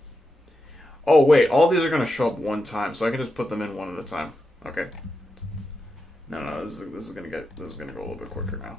Oh, wait. All these are going to show up one time, so I can just put them in one at a time. Okay. No, this is gonna go a little bit quicker now.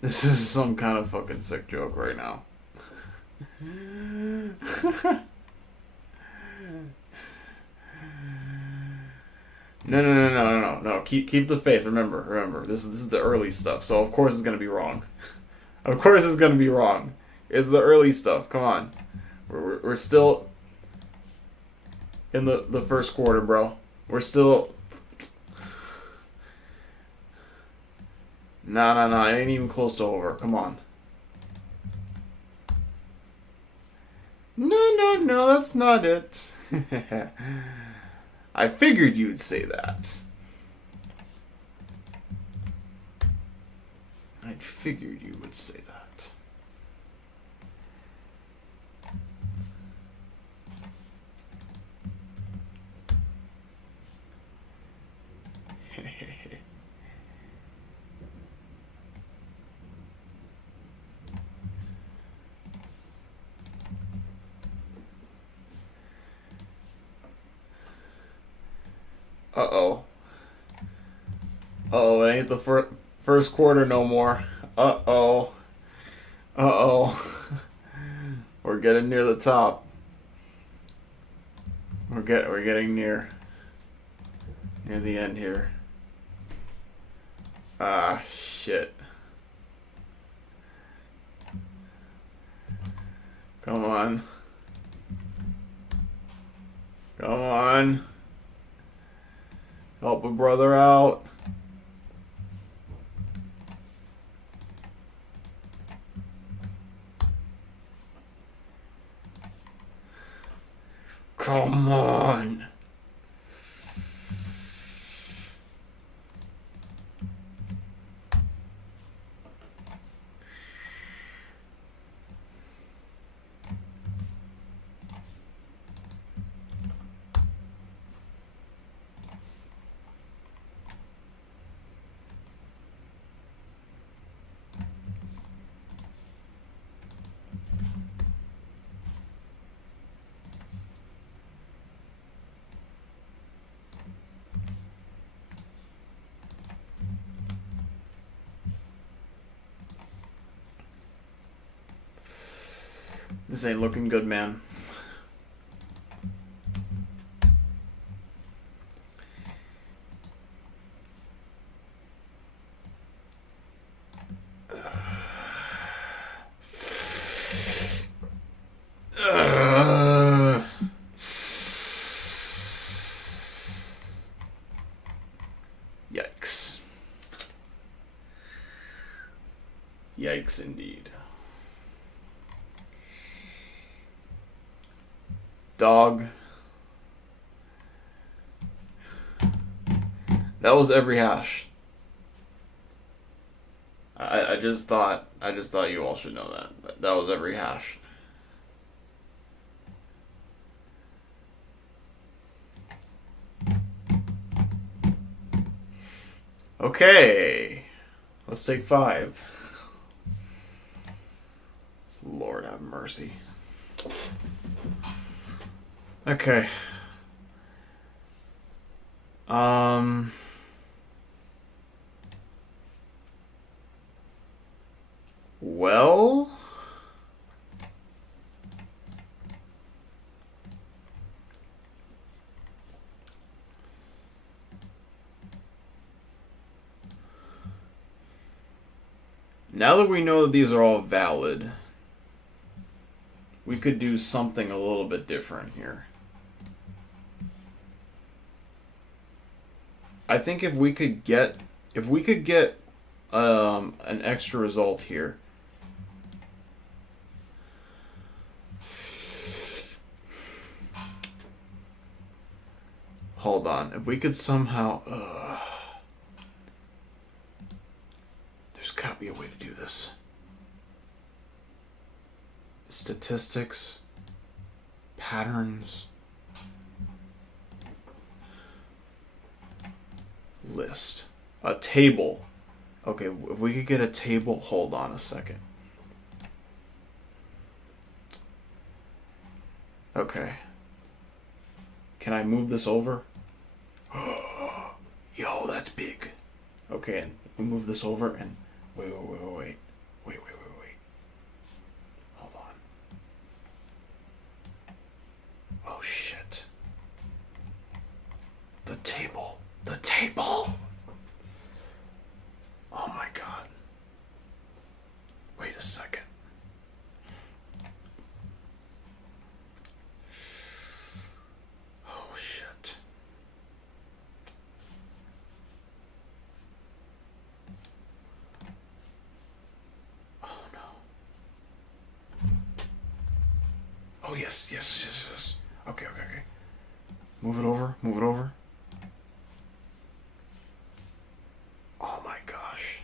This is some kind of fucking sick joke right now. No. Keep the faith. Remember. This is the early stuff. So of course it's gonna be wrong. Of course it's gonna be wrong. It's the early stuff. Come on. We're still in the first quarter, bro. We're still. No, it ain't even close to over. Come on. No, that's not it. I figured you'd say that. I figured you would say that. Uh-oh. Uh-oh, it ain't the first quarter no more. Uh-oh. We're getting near the top. We're getting near the end here. Ah, shit. Come on. Come on. Help a brother out. Come on. This ain't looking good, man. Yikes. Yikes indeed. Dog. That was every hash. I just thought you all should know that. That was every hash. Okay. Let's take 5. Lord have mercy. Okay. Well, now that we know that these are all valid, we could do something a little bit different here. I think if we could get an extra result here. Hold on. If we could somehow there's gotta be a way to do this. Statistics, patterns, list, a table. Okay, if we could get a table, hold on a second. Okay. Can I move this over? Yo, that's big. Okay, and we move this over and wait. Hold on. Oh shit. The table. The table. Oh my god. Wait a second. Oh shit. Oh no. Oh yes. Okay. Move it over. Oh my gosh.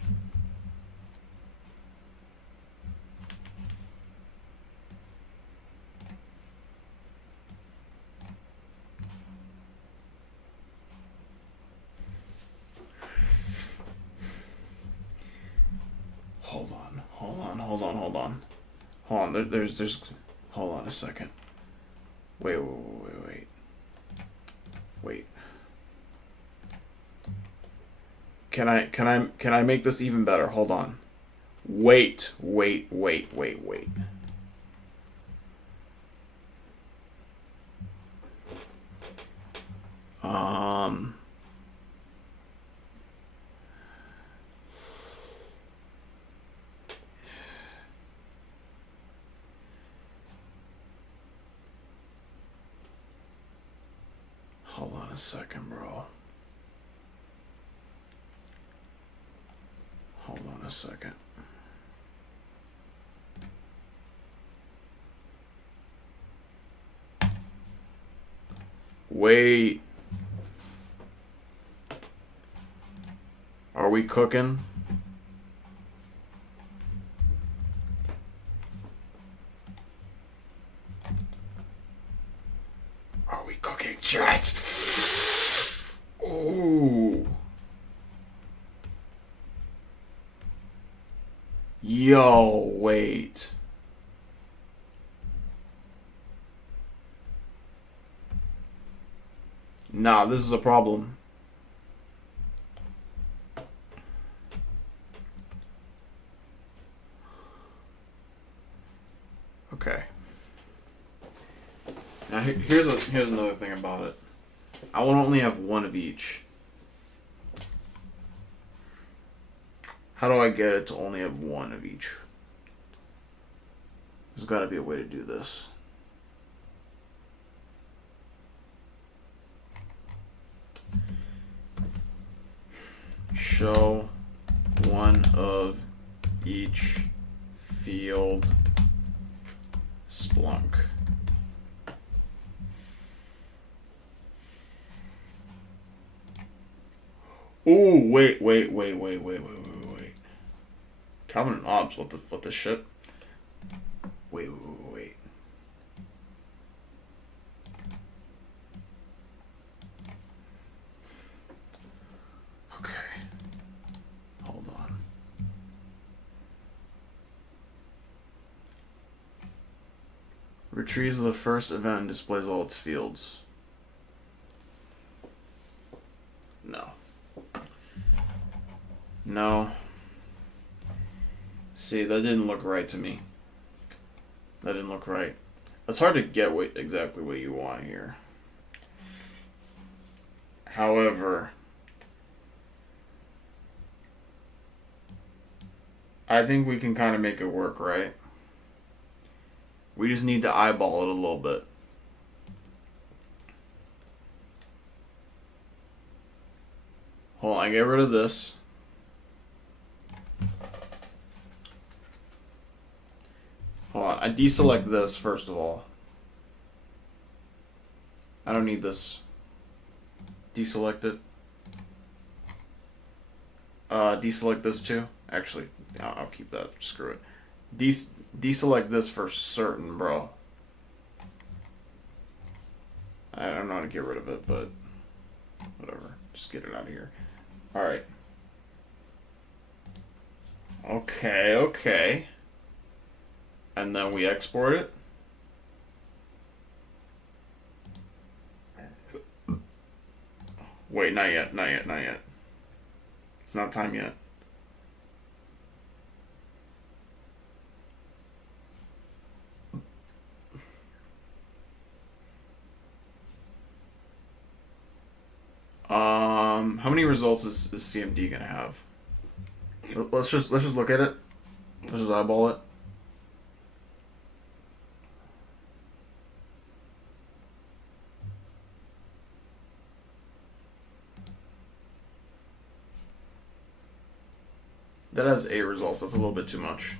Hold on. There's. Hold on a second. Wait. Can I make this even better? Hold on. Wait. on a second, bro. Hold on a second. Wait. Are we cooking? Are we cooking, chat? Ooh. Yo, wait. Nah, this is a problem. Okay. Now here's another thing about it. I will only have one of each. How do I get it to only have one of each? There's got to be a way to do this. Show one of each field Splunk. Ooh, wait. Calvin and Hobbes, what the shit? Wait. Okay. Hold on. Retrieves the first event and displays all its fields. No. See, that didn't look right to me. That didn't look right. It's hard to get exactly what you want here. However, I think we can kind of make it work, right? We just need to eyeball it a little bit. Hold on, I get rid of this. Hold on, I deselect this first of all. I don't need this. Deselect it. Deselect this too. Actually, I'll keep that. Screw it. Deselect this for certain, bro. I don't know how to get rid of it, but whatever. Just get it out of here. Alright. Okay. And then we export it. Wait, not yet. It's not time yet. How many results is CMD gonna have? Let's just look at it. Let's just eyeball it. That has 8 results. That's a little bit too much.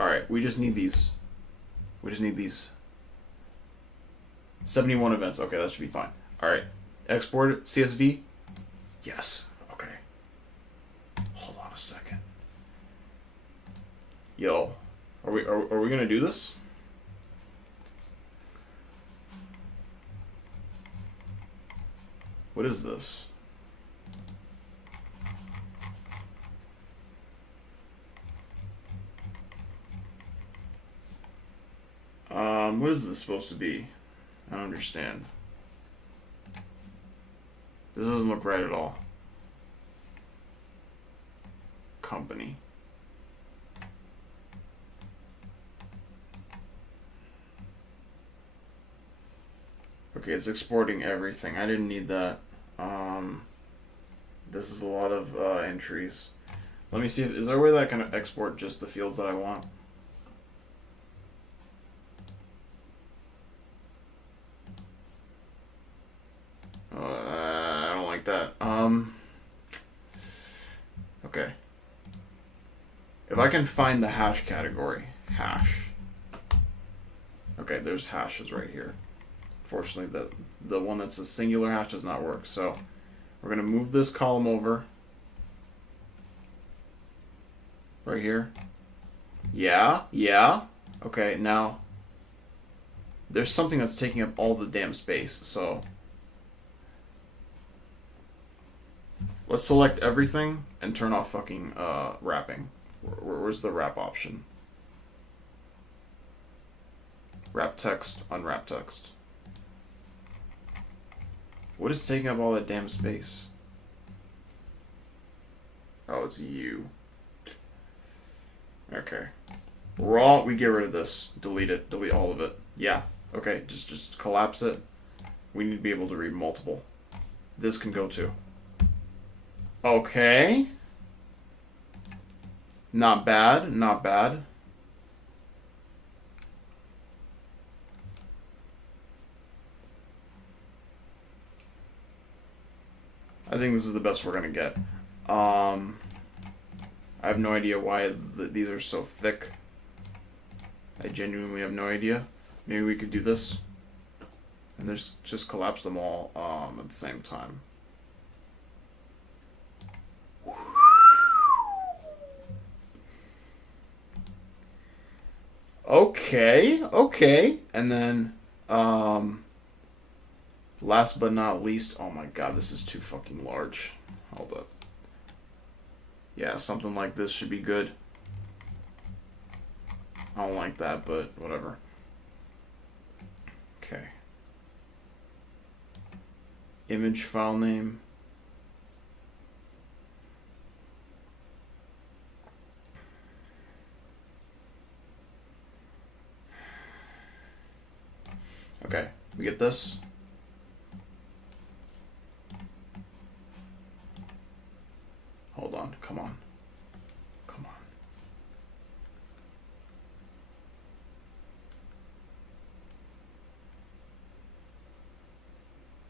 Alright, we just need these. 71 events. Okay, that should be fine. Alright. Export it. CSV. Yes. Okay. Hold on a second. Yo. Are we gonna do this? What is this? What is this supposed to be? I don't understand. This doesn't look right at all. Company. Okay, it's exporting everything. I didn't need that. This is a lot of entries. Let me see. Is there a way that I can export just the fields that I want? that. Okay. If I can find the hash category, hash. Okay, there's hashes right here. Fortunately, the one that's a singular hash does not work. So we're gonna move this column over. Right here. Yeah, yeah. Okay, now there's something that's taking up all the damn space, so let's select everything and turn off fucking wrapping. Where's the wrap option? Wrap text, unwrap text. What is taking up all that damn space? Oh, it's you. Okay. Raw, we get rid of this. Delete it. Delete all of it. Yeah. Okay, just collapse it. We need to be able to read multiple. This can go too. Okay. Not bad. Not bad. I think this is the best we're gonna get. I have no idea why these are so thick. I genuinely have no idea. Maybe we could do this and just collapse them all at the same time. Okay, okay. And then last but not least, oh my god, this is too fucking large. Hold up. Yeah, something like this should be good. I don't like that, but whatever. Okay. Image file name. Okay, we get this. Hold on, come on. Come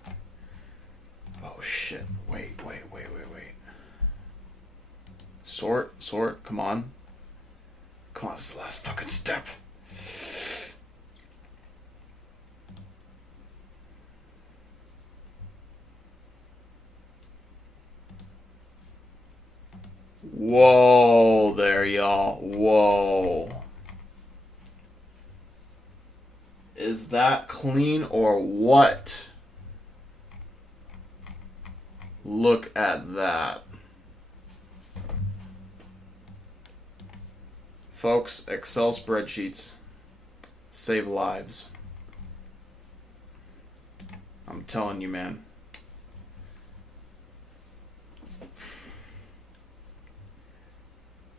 on. Oh shit. Wait. Sort, come on. Come on, this is the last fucking step. Whoa there, y'all. Whoa. Is that clean or what? Look at that. Folks, Excel spreadsheets save lives. I'm telling you, man.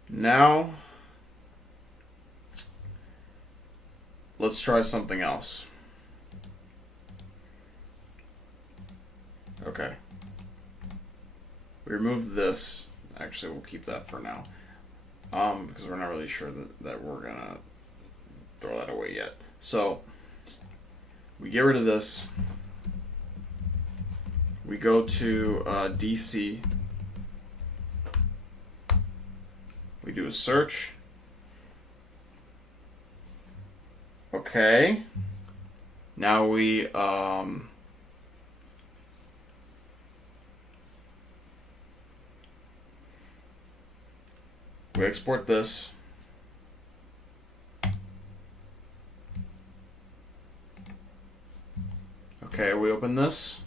Now, let's try something else. Okay. We removed this. Actually, we'll keep that for now. Because we're not really sure that we're gonna throw that away yet. So, we get rid of this. We go to DC. We do a search. Okay. Now we export this. Okay, we open this.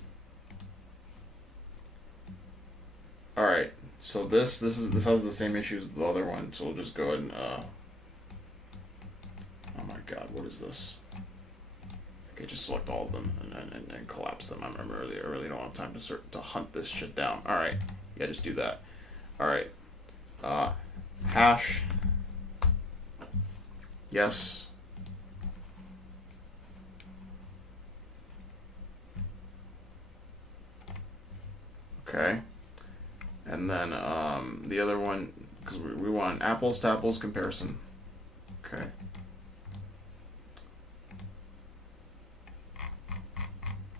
All right. So this has the same issues as the other one. So we'll just go ahead and oh my god, what is this? Okay, just select all of them and collapse them. I really don't have time to hunt this shit down. All right, yeah, just do that. All right, hash. Yes. Okay. And then the other one, because we want apples to apples comparison. Okay.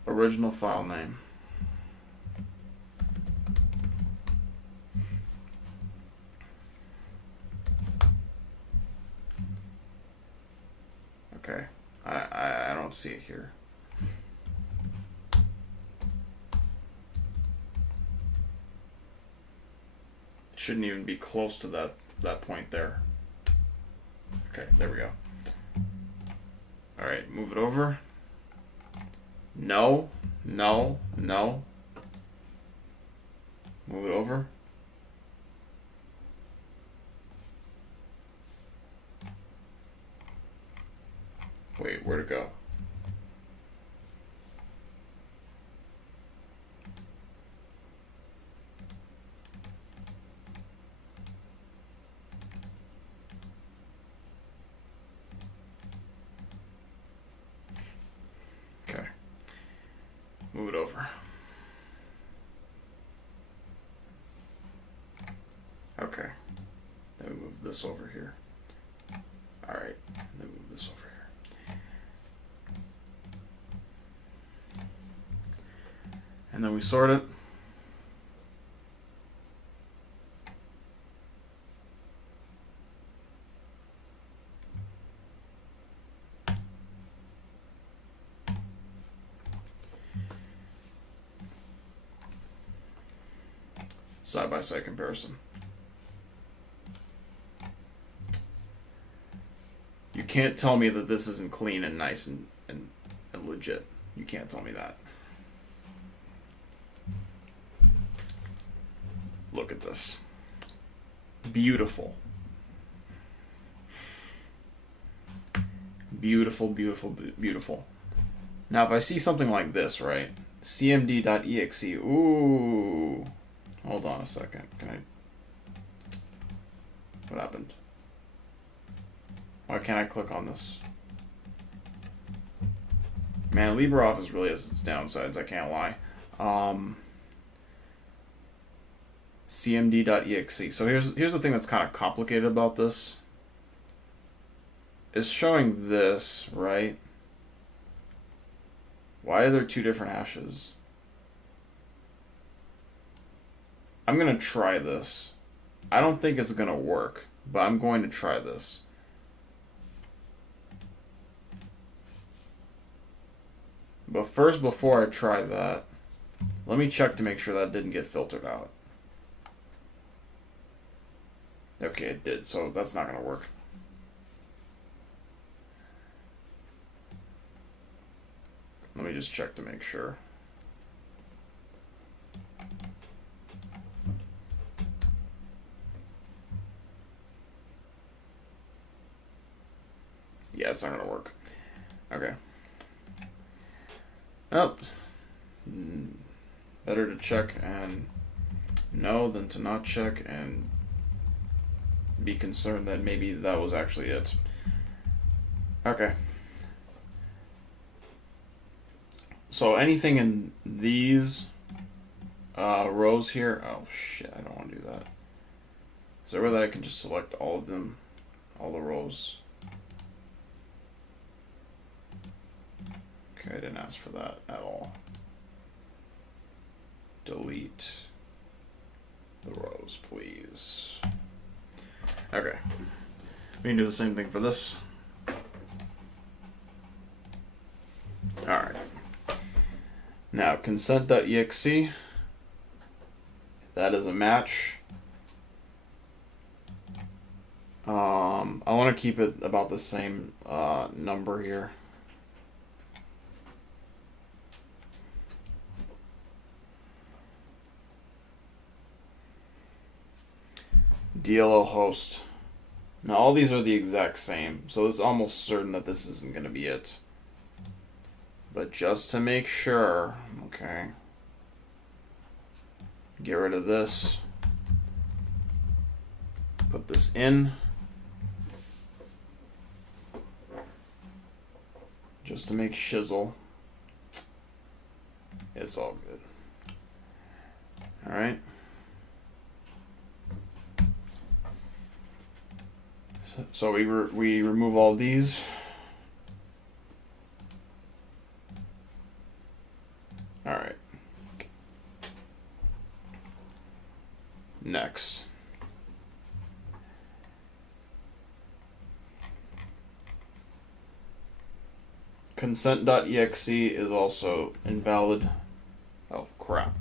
Original file name. see it here. It shouldn't even be close to that point there. Okay, there we go. All right, move it over. No, no, no. Move it over. Wait, where'd it go? Okay. Move it over. Okay. Then we move this over here. All right. Then move this over here. And then we sort it. Side-by-side comparison. You can't tell me that this isn't clean and nice and legit. You can't tell me that. Look at this. Beautiful. Beautiful, beautiful, beautiful. Now, if I see something like this, right? cmd.exe. Ooh. Hold on a second. Can I... What happened? Why can't I click on this? Man, LibreOffice really has its downsides, I can't lie. cmd.exe. So here's the thing that's kind of complicated about this. It's showing this, right? Why are there two different hashes? I'm going to try this. I don't think it's going to work, but I'm going to try this. But first, before I try that, let me check to make sure that didn't get filtered out. Okay, it did, so that's not going to work. Let me just check to make sure. Yeah, it's not going to work. Okay. Oh. Better to check and know than to not check and be concerned that maybe that was actually it. Okay. So anything in these rows here... Oh, shit, I don't want to do that. Is there a way that I can just select all of them? All the rows? Okay, I didn't ask for that at all. Delete the rows, please. Okay. We can do the same thing for this. Alright. Now, consent.exe. That is a match. I want to keep it about the same number here. DLL host. Now all these are the exact same, so it's almost certain that this isn't going to be it. But just to make sure, okay, get rid of this, put this in, just to make shizzle. It's all good. All right. So we remove all these. All right. Next. Consent.exe is also invalid. Oh, crap.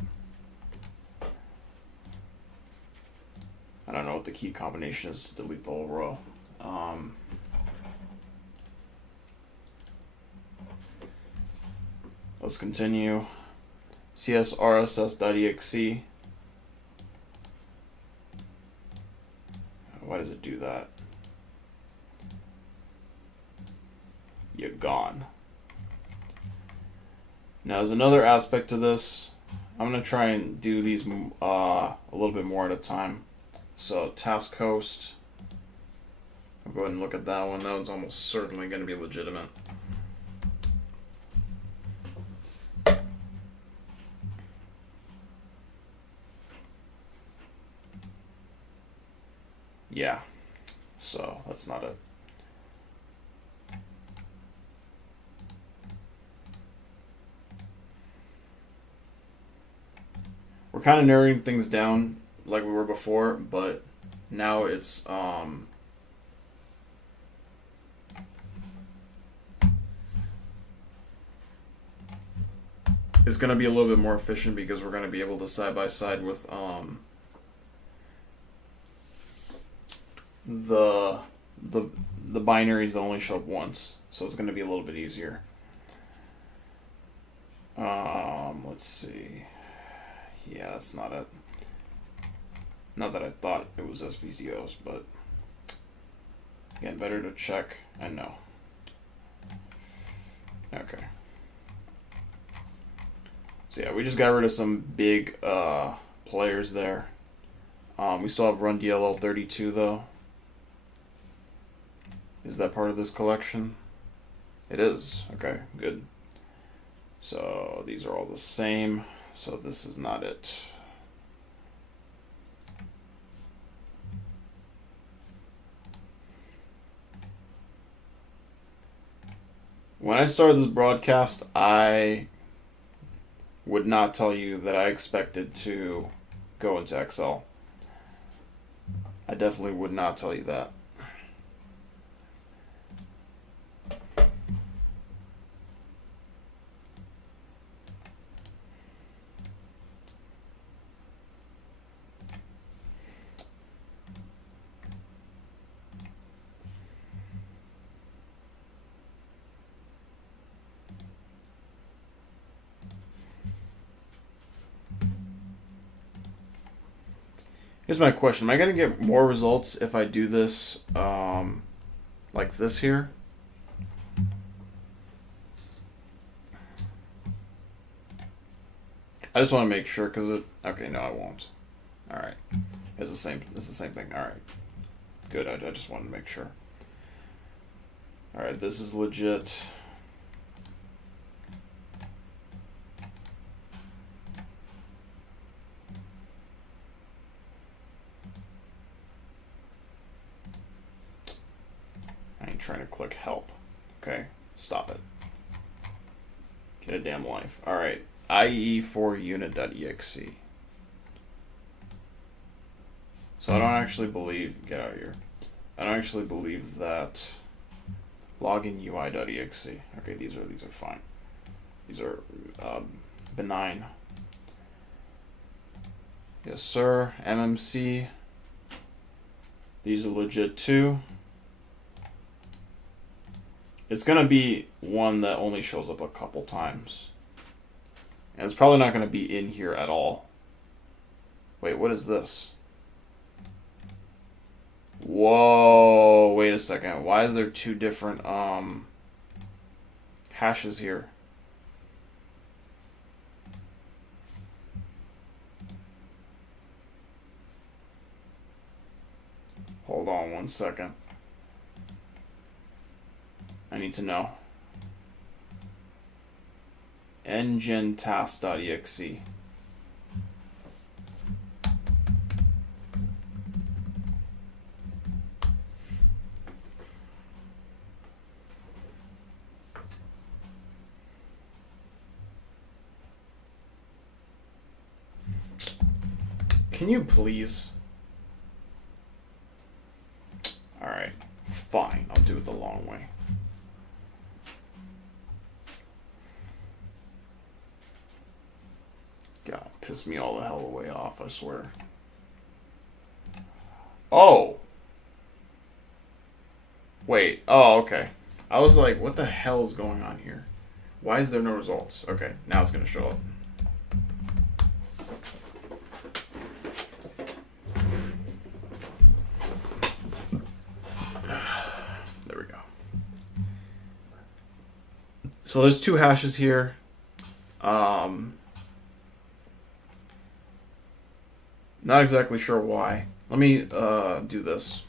I don't know what the key combination is to delete the whole row. Let's continue. CSRSS.exe. Why does it do that? You're gone. Now, there's another aspect to this. I'm going to try and do these a little bit more at a time. So, task host. I'll go ahead and look at that one. That one's almost certainly going to be legitimate. Yeah. So, that's not it. We're kind of narrowing things down like we were before, but now it's going to be a little bit more efficient because we're going to be able to side by side with the binaries that only show up once, so it's going to be a little bit easier. Let's see. Yeah, that's not it. Not that I thought it was SVCOs, but again, better to check and know. Okay. So yeah, we just got rid of some big players there. We still have Run DLL 32 though. Is that part of this collection? It is. Okay, good. So these are all the same. So this is not it. When I started this broadcast, I would not tell you that I expected to go into Excel. I definitely would not tell you that. Here's my question. Am I going to get more results if I do this like this here? I just want to make sure because it... Okay, no, I won't. All right. It's the same thing. All right. Good. I just wanted to make sure. All right, this is legit. Trying to click help. Okay, stop it. Get a damn life. All right, IE4unit.exe. So I don't actually believe. Get out of here. I don't actually believe that loginui.exe. Okay, these are fine. These are benign. Yes, sir. MMC. These are legit too. It's going to be one that only shows up a couple times. And it's probably not going to be in here at all. Wait, what is this? Whoa, wait a second. Why is there two different hashes here? Hold on one second. I need to know. Engentask.exe. Can you please? All right, fine. I'll do it the long way. God, pissed me all the hell the way off, I swear. Oh! Wait, oh, okay. I was like, what the hell is going on here? Why is there no results? Okay, now it's going to show up. There we go. So there's 2 hashes here. Not exactly sure why. Let me do this.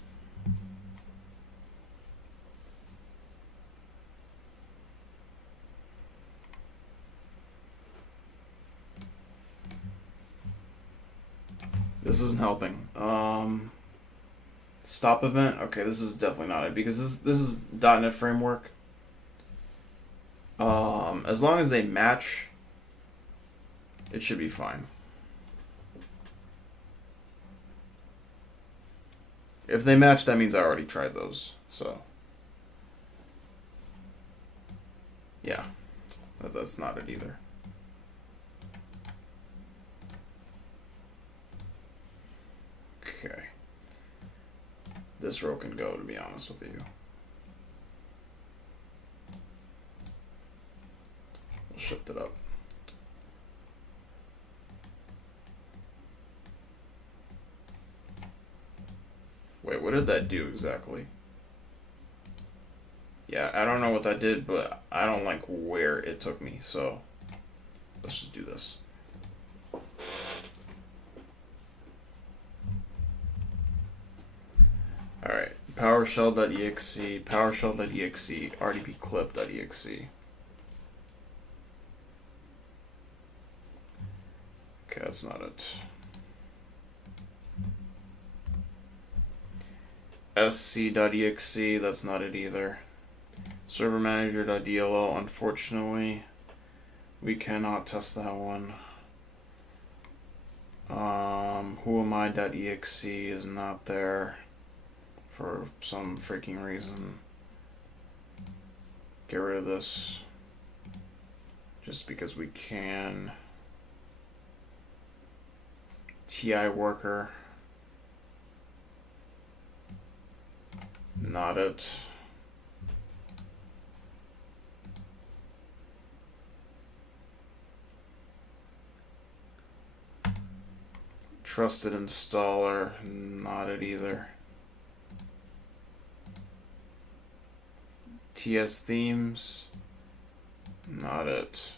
This isn't helping. Stop event. Okay, this is definitely not it because this is .NET Framework. As long as they match, it should be fine. If they match, that means I already tried those. So, yeah, that's not it either. Okay. This row can go, to be honest with you. We'll shift it up. Wait, what did that do exactly? Yeah, I don't know what that did, but I don't like where it took me, so let's just do this. Alright, PowerShell.exe, PowerShell.exe, RDPClip.exe. Okay, that's not it. sc.exe, that's not it either. Servermanager.dll, unfortunately, we cannot test that one. Whoami.exe is not there for some freaking reason. Get rid of this just because we can. TI worker. Not it. Trusted installer. Not it either. TS themes. Not it.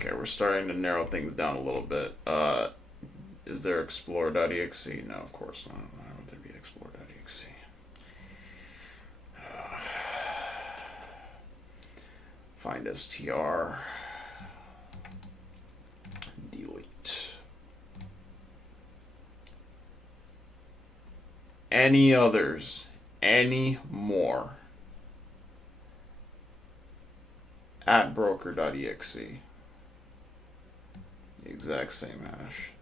Okay, we're starting to narrow things down a little bit. Is there Explorer.exe? No, of course not. Why would there be Explorer.exe? Find str. Delete. Any others? Any more? At broker.exe. The exact same hash.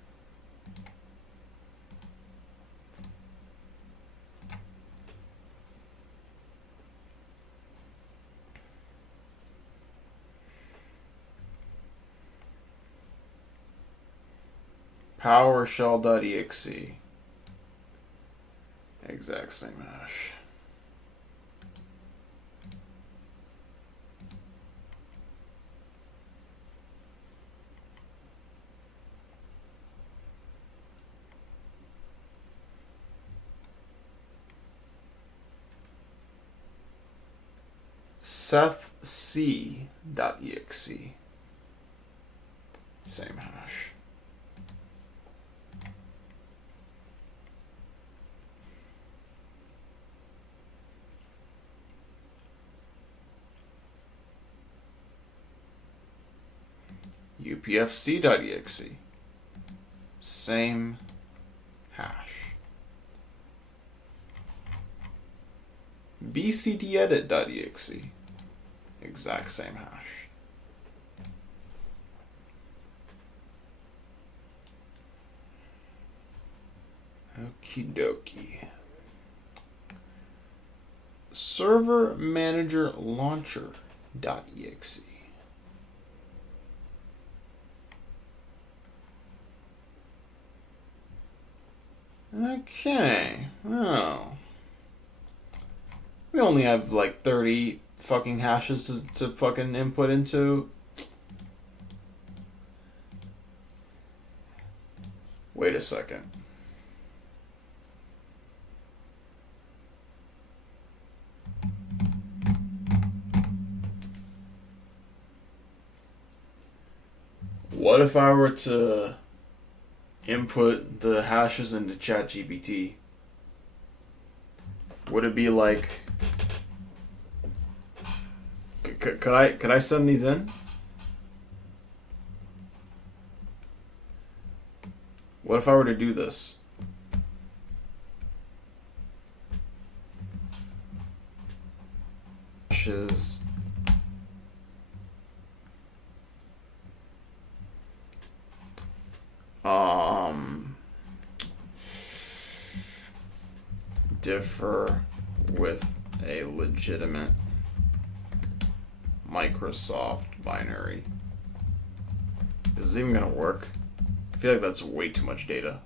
PowerShell.exe. Exact same hash. SethC.exe. Same hash. UPFC.exe. Same hash. BCDedit.exe. Exact same hash. Okie dokie. Server Manager Launcher .exe. Okay. Oh. We only have like 30 fucking hashes to fucking input into. Wait a second. What if I were to input the hashes into ChatGPT? Would it be like... Could I send these in? What if I were to do this? Hashes. Differ with a legitimate Microsoft binary. Is this even gonna work? I feel like that's way too much data.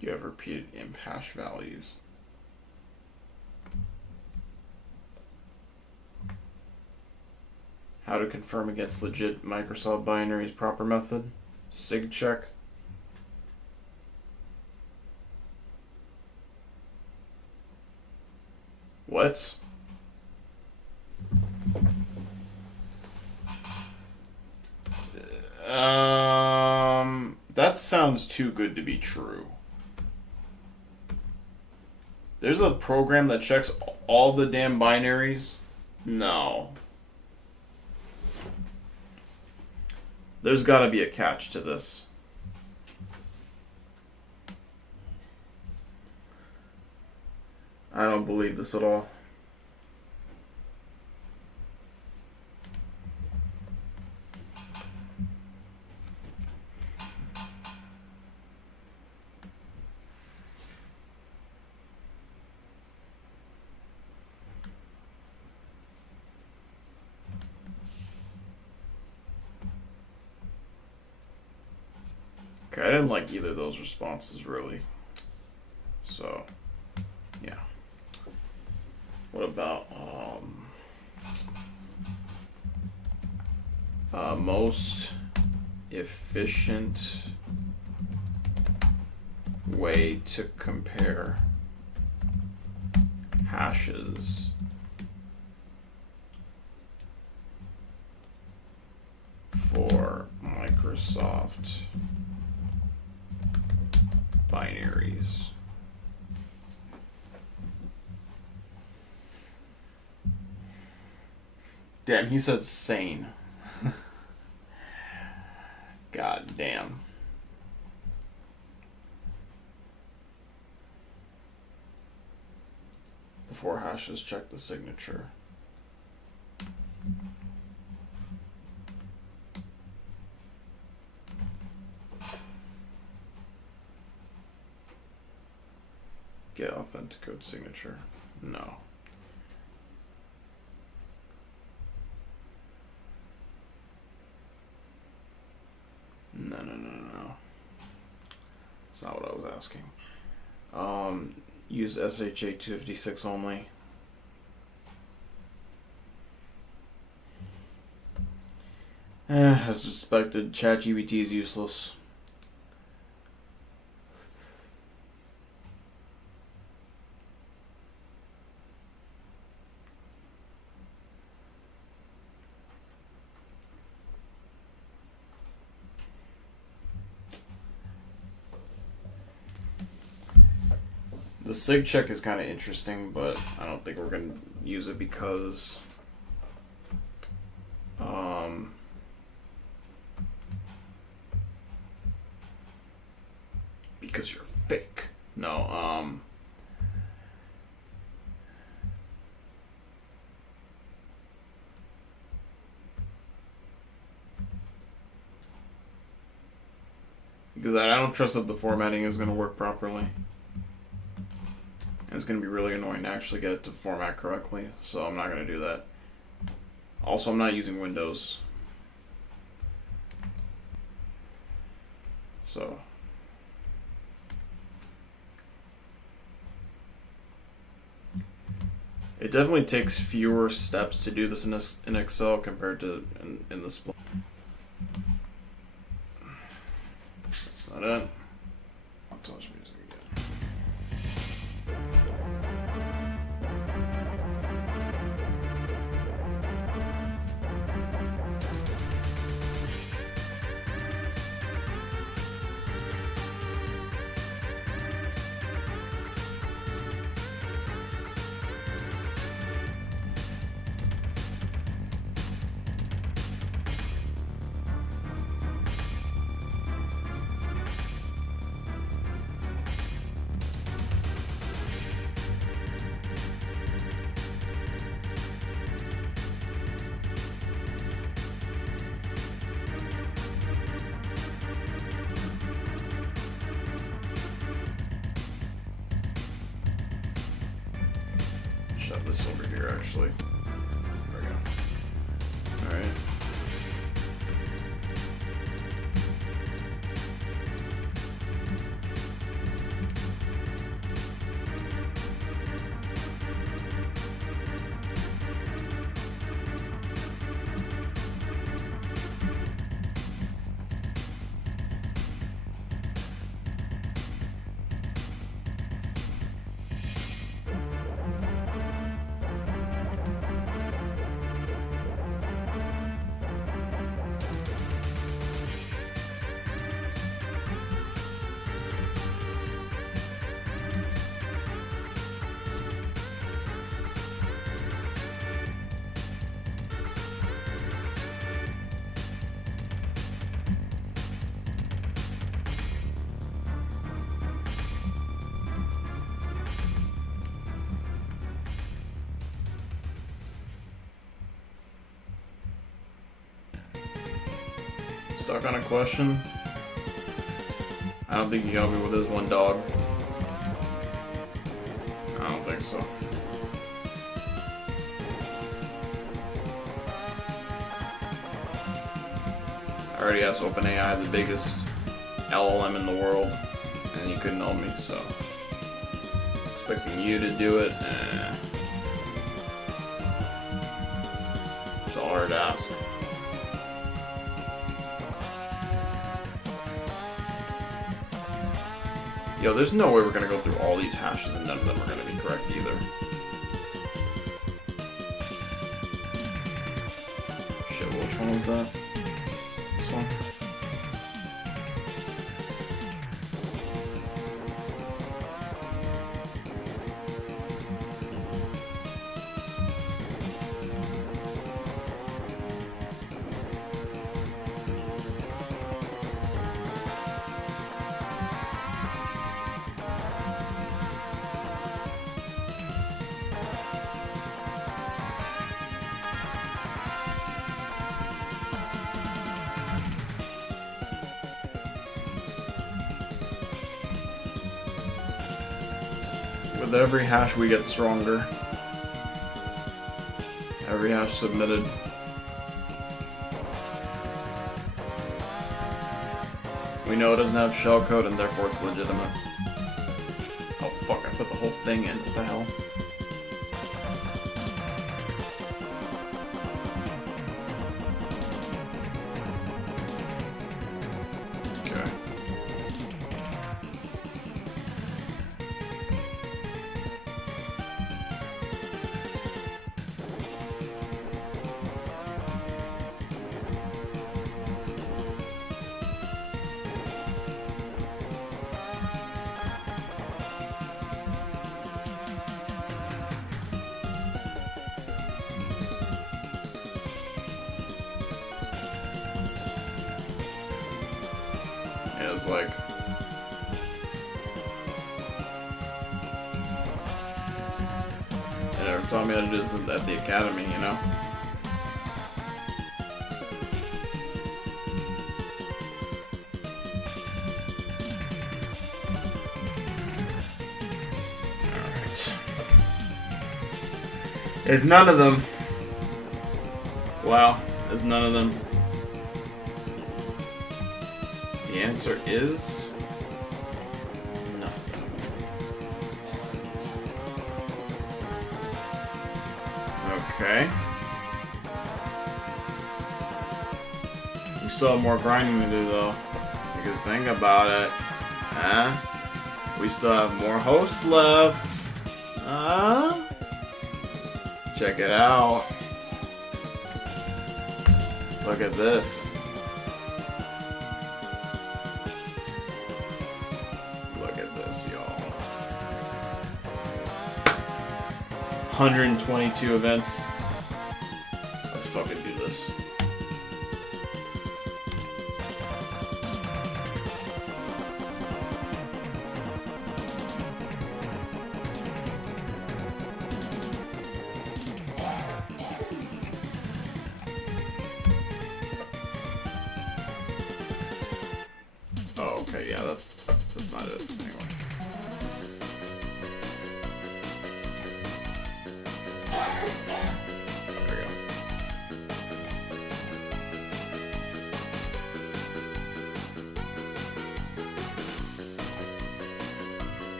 You have repeated imp hash values. How to confirm against legit Microsoft binaries proper method. Sig check. What? That sounds too good to be true. There's a program that checks all the damn binaries? No. There's gotta be a catch to this. I don't believe this at all. Okay, I didn't like either of those responses, really. So, yeah. What about, most efficient way to compare hashes for Microsoft binaries. Damn, he said sane. God damn. Before hashes, check the signature. Get authenticate signature. No. No. That's not what I was asking. Use SHA 256 only. As suspected, ChatGPT is useless. The sig check is kind of interesting, but I don't think we're going to use it because you're fake. No, because I don't trust that the formatting is going to work properly. And it's going to be really annoying to actually get it to format correctly, so I'm not going to do that. Also, I'm not using Windows. So it definitely takes fewer steps to do this in Excel compared to in the split. That's not it. Montage music again. Shove this over here, actually. There we go. Alright. Stuck on a question? I don't think you got me with this one dog. I don't think so. I already asked OpenAI, the biggest LLM in the world, and you couldn't help me, so expecting you to do it, it's all hard to ask. Yo, there's no way we're gonna go through all these hashes and none of them are gonna be correct either. Shit, which one was that? This one? With every hash we get stronger. Every hash submitted. We know it doesn't have shellcode and therefore it's legitimate. Oh fuck, I put the whole thing in. What the hell? Okay. was like... They never taught me how to do this at the academy, you know? Alright. It's none of them. Wow, it's none of them. The answer is nothing. Okay. We still have more grinding to do though. Because think about it. Huh? We still have more hosts left. Check it out. Look at this. Look at this, y'all. 122 events. Let's fucking do this. Oh, okay, yeah, that's not it. Anyway.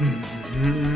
There we go.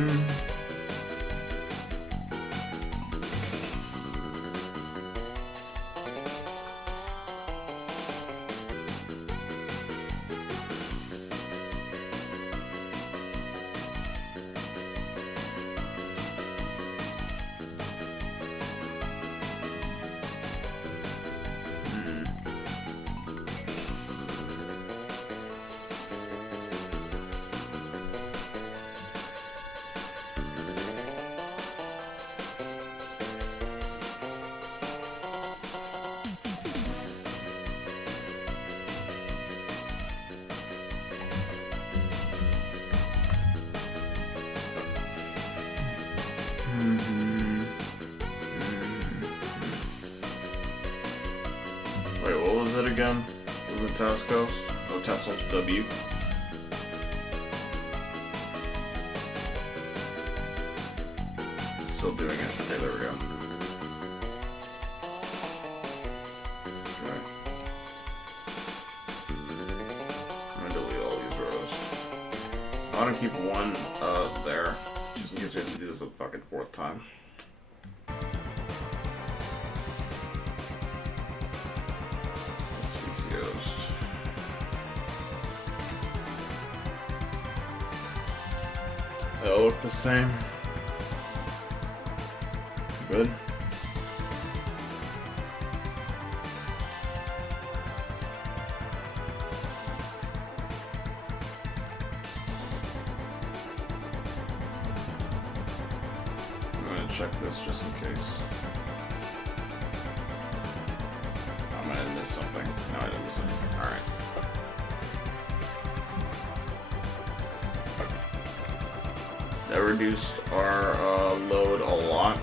Wait, what was it again? What was the task host? Oh, task host W. Still doing it. Okay, there we go. Okay. I'm gonna delete all these rows. I want to keep one there, just in case we have to do this a fucking fourth time. They all look the same. Good. I'm gonna check this just in case. I might have missed something. No, I didn't miss anything. Alright. That reduced our load a lot.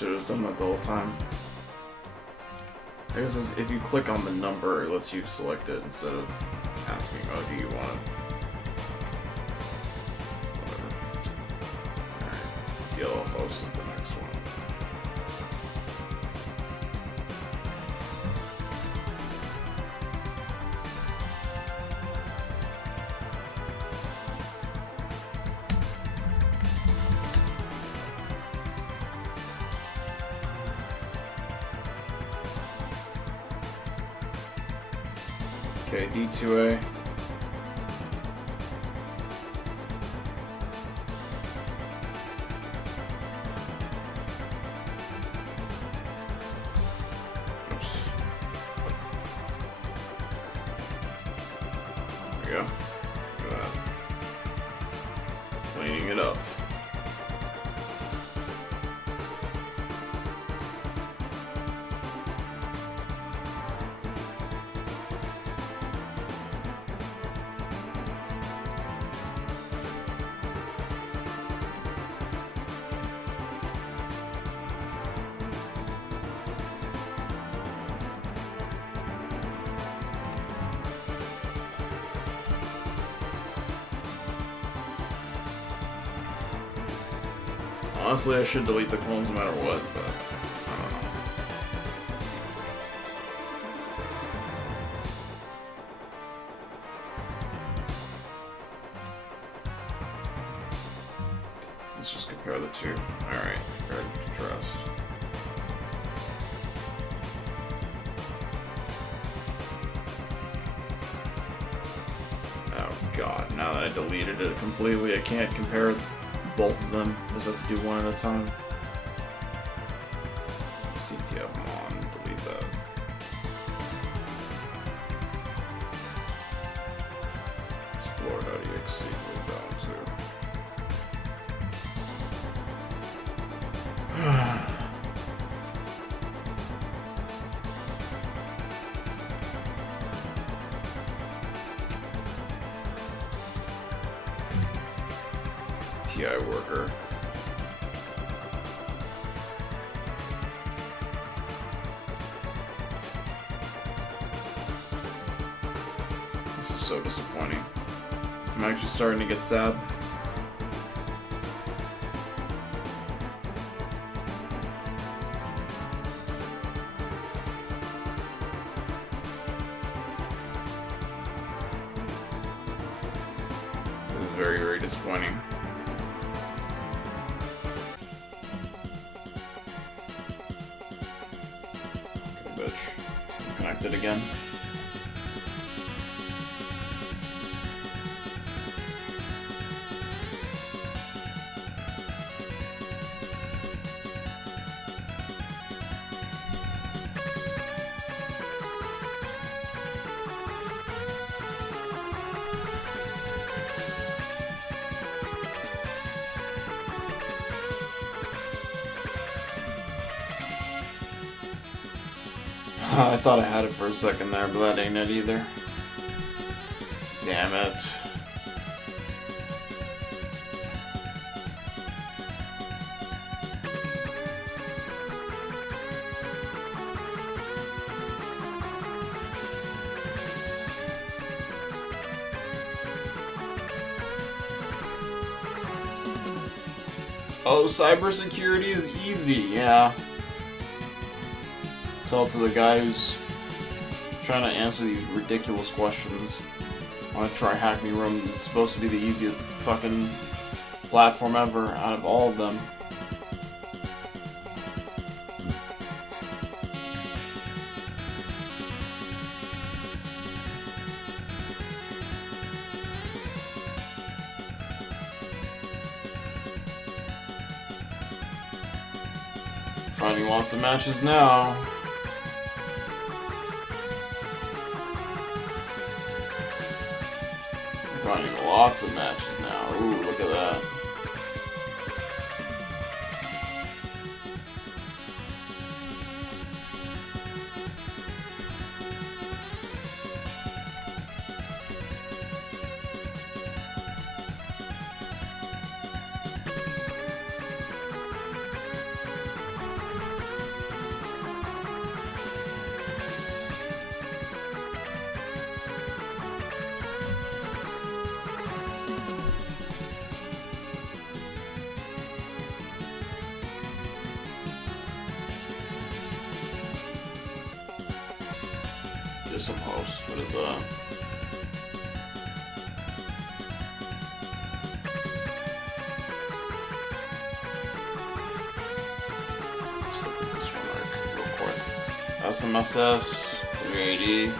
Should have done that the whole time. I guess if you click on the number, it lets you select it instead of asking, oh, do you want it? Whatever. Alright. DLL host is the next one. Okay, D2A. Oops. There we go. Look at that. Cleaning it up. Honestly, I should delete the clones no matter what, but I don't know. Let's just compare the two. Alright, compare and contrast. Oh god, now that I deleted it completely, I can't compare both of them. Just have to do one at a time. CTF on, delete that. Explore.exe, delete that one too. TI worker. This is so disappointing. I'm actually starting to get sad. This is very, very disappointing. Connected again. I thought I had it for a second there, but that ain't it either. Damn it. Oh, cybersecurity is easy, yeah. Tell it to the guy who's trying to answer these ridiculous questions. I want to try Hack Me Room. It's supposed to be the easiest fucking platform ever out of all of them. Finding lots of matches now. Finding lots of matches now. Ooh, look at that. Dispost. What is that? Let's look at this one real quick. SMSS 380.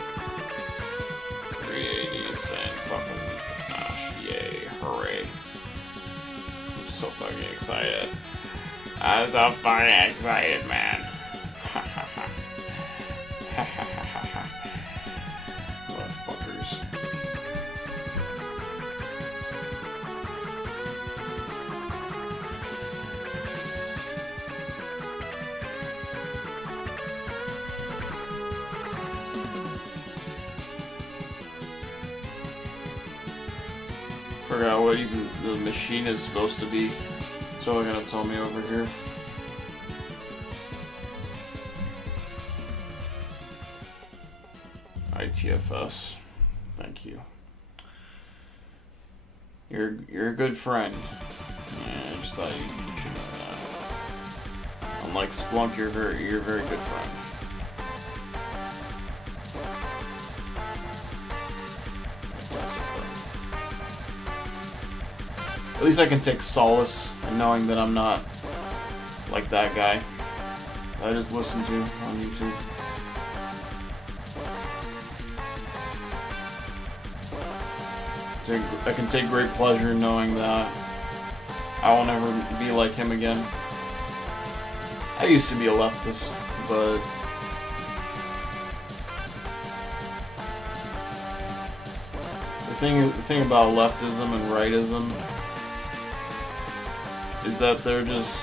380 saying fucking gosh, yay, hooray. I'm so fucking excited. I'm so fucking excited, man. Motherfuckers. Forgot what even the machine is supposed to be. That's all they're gonna tell me over here. ITFS. Thank you. You're a good friend. Yeah, I just thought you should know that. Unlike Splunk, you're a very good friend. At least I can take solace in knowing that I'm not like that guy that I just listened to on YouTube. I can take great pleasure in knowing that I will never be like him again. I used to be a leftist, but the thing about leftism and rightism is that they're just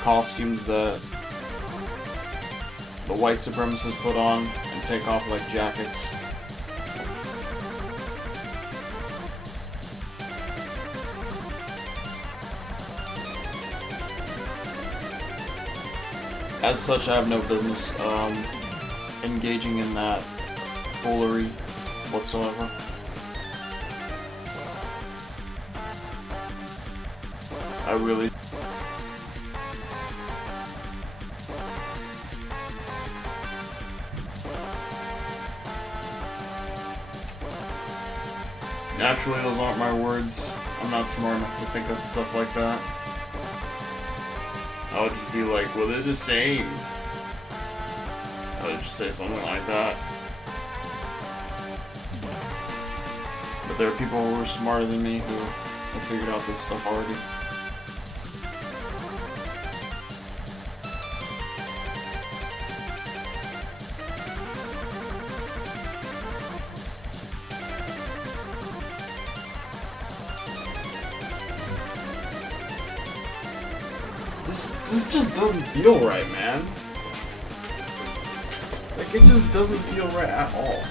costumes that the white supremacists put on and take off like jackets. As such, I have no business engaging in that foolery whatsoever. I really... Naturally, those aren't my words. I'm not smart enough to think of stuff like that. I would just be like, well, they're the same. I would just say something like that. But there are people who are smarter than me who have figured out this stuff already. This just doesn't feel right, man. Like, it just doesn't feel right at all.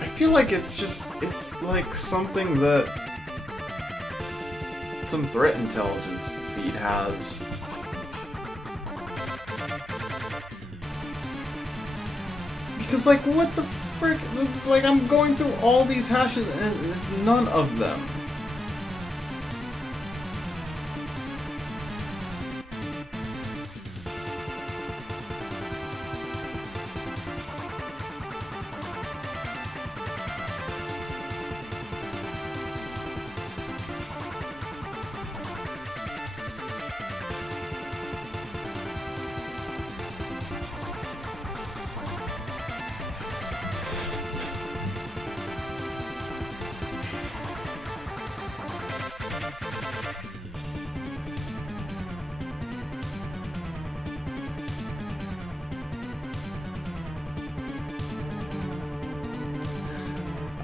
I feel like it's like something that some threat intelligence feed has. Because, like, what the frick? Like, I'm going through all these hashes and it's none of them.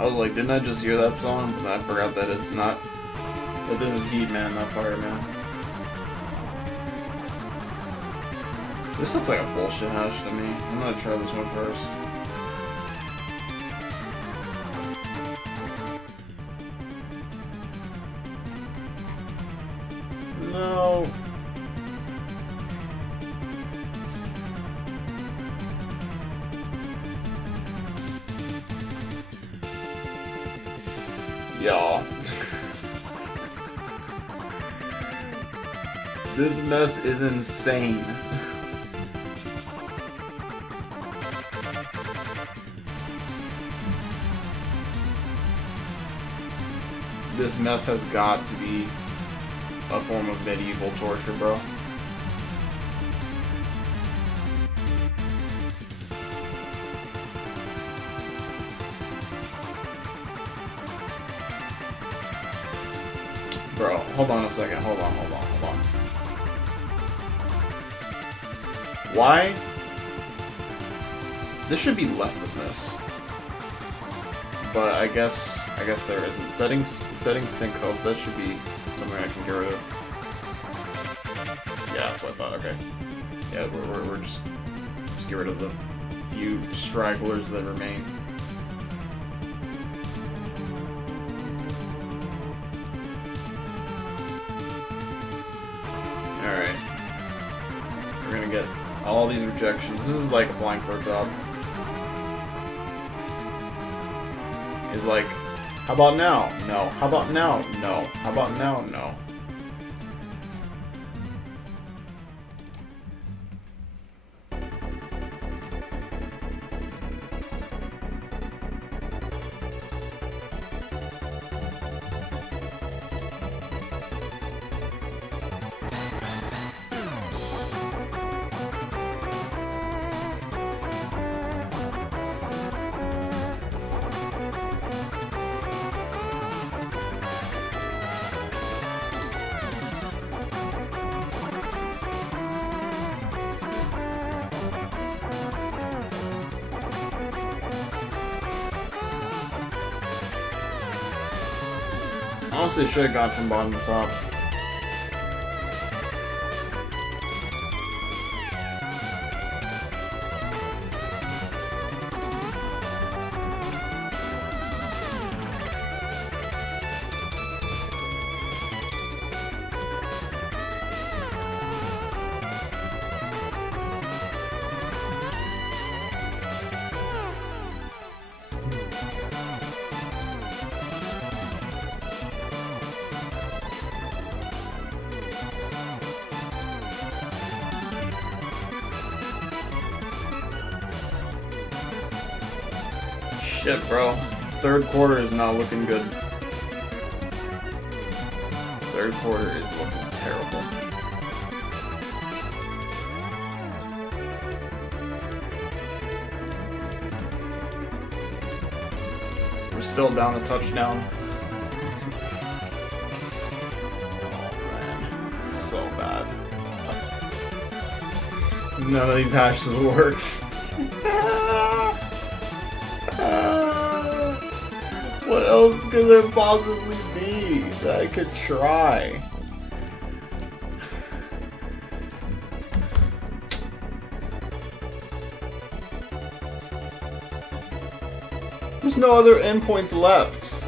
I was like, didn't I just hear that song? But I forgot that it's not. That this is Heat Man, not Fireman. This looks like a bullshit hash to me. I'm gonna try this one first. No. This mess is insane. This mess has got to be a form of medieval torture, bro. Bro, hold on a second. Hold on. Why? This should be less than this. But I guess there isn't. Settings sinkholes. That should be something I can get rid of. Yeah, that's what I thought. Okay. Yeah, we're just get rid of the few stragglers that remain. Alright. We're gonna get all these rejections. This is like applying for a job. Is like, how about now? No. How about now? No. How about now? No. Honestly, should have gone from bottom to top. Shit, bro. Third quarter is not looking good. Third quarter is looking terrible. We're still down a touchdown. Oh man, so bad. None of these hashes works. What else could there possibly be that I could try? There's no other endpoints left.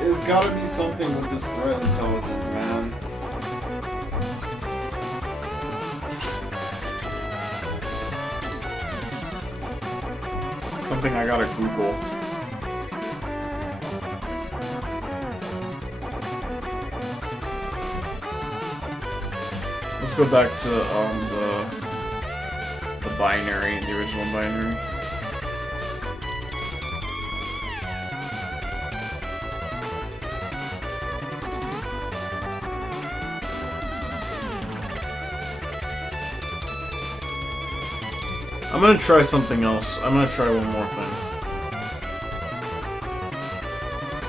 There's gotta be something with this threat intelligence, man. Something I gotta Google. Let's go back to the binary, the original binary. I'm gonna try something else. I'm gonna try one more thing.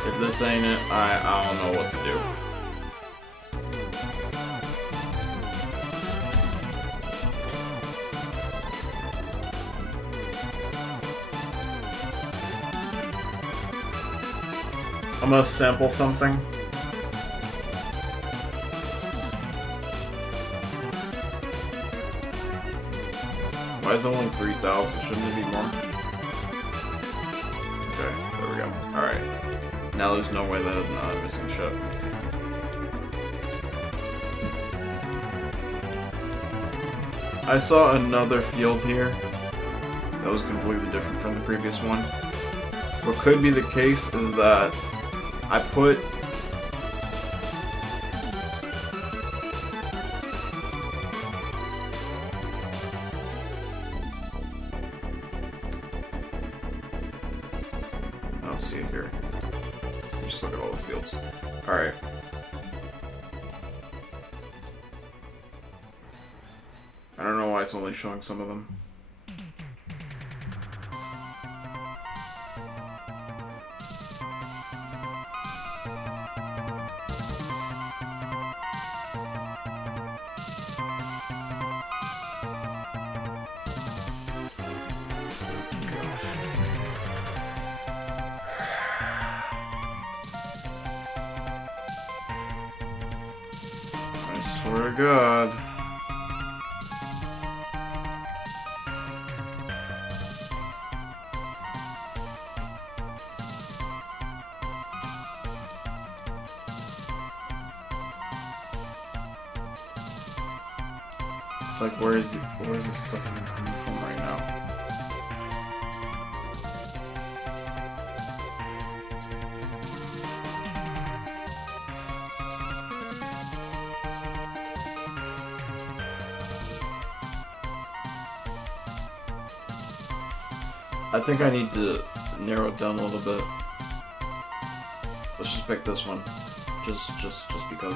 If this ain't it, I don't know what to do. I'm gonna sample something. Why is it only 3,000? Shouldn't it be more? Okay, there we go. Alright. Now there's no way that I'm missing shit. I saw another field here that was completely different from the previous one. What could be the case is that I put... I don't see it here. Just look at all the fields. Alright. I don't know why it's only showing some of them. I swear to God. It's like, where is this stuff even coming from right now? I think I need to narrow it down a little bit. Let's just pick this one. Just because.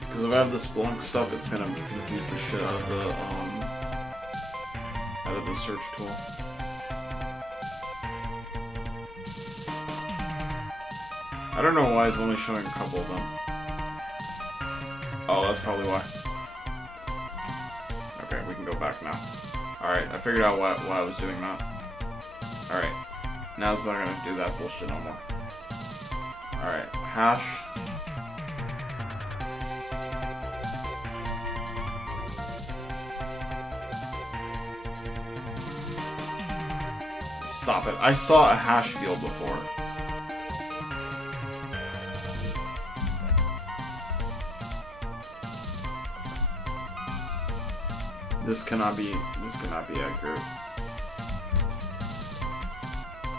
Because if I have the Splunk stuff, it's gonna confuse the shit out of the search tool. I don't know why it's only showing a couple of them. Oh, that's probably why. Okay, we can go back now. Alright, I figured out why I was doing that. Alright, now it's not gonna do that bullshit no more. Alright, hash. Stop it. I saw a hash field before. This cannot be accurate.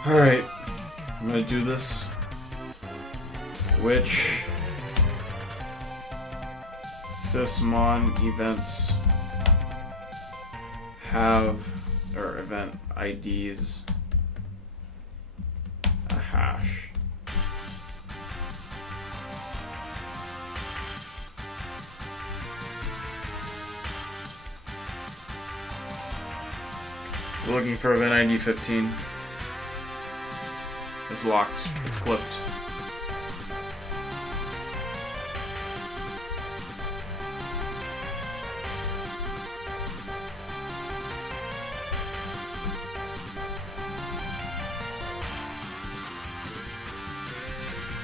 Alright. I'm gonna do this. Which sysmon events have, or event IDs, a hash? We're looking for event ID 15. It's locked. It's clipped.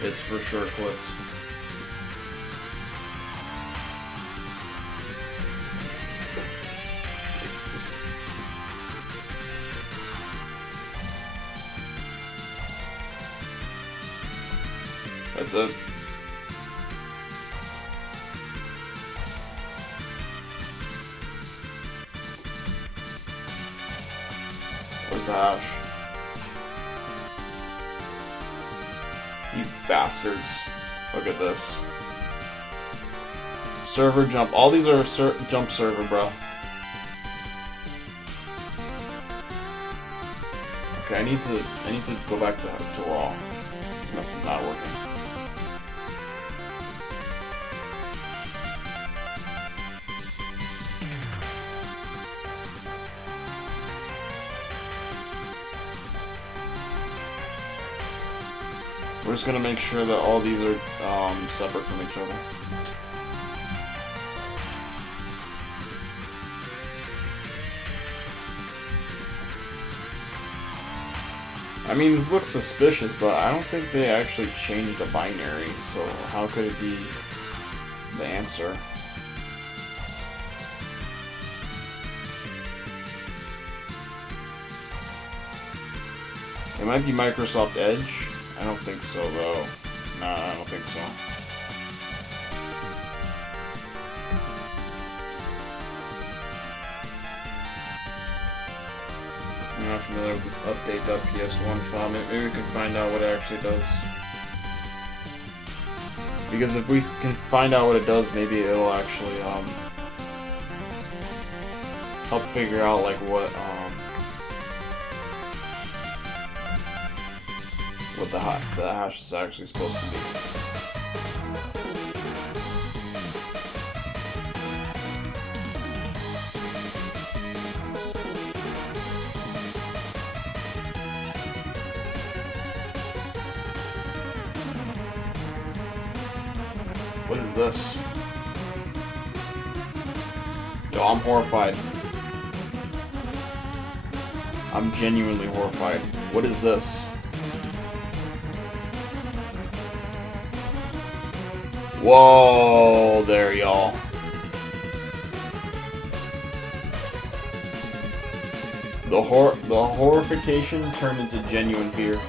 It's for sure clipped. That's it. Where's the hash? You bastards. Look at this. Server jump. All these are jump server, bro. Okay, I need to go back to raw. This mess is not working. We're just gonna make sure that all these are separate from each other. I mean, this looks suspicious, but I don't think they actually changed the binary, so how could it be the answer? It might be Microsoft Edge. I don't think so, though. Nah, I don't think so. not familiar with this update.ps1 file. Maybe we can find out what it actually does. Because if we can find out what it does, maybe it'll actually help figure out like what the hash is actually supposed to be. What is this? Yo, I'm horrified. I'm genuinely horrified. What is this? Whoa, there, y'all. The horrification turned into genuine fear.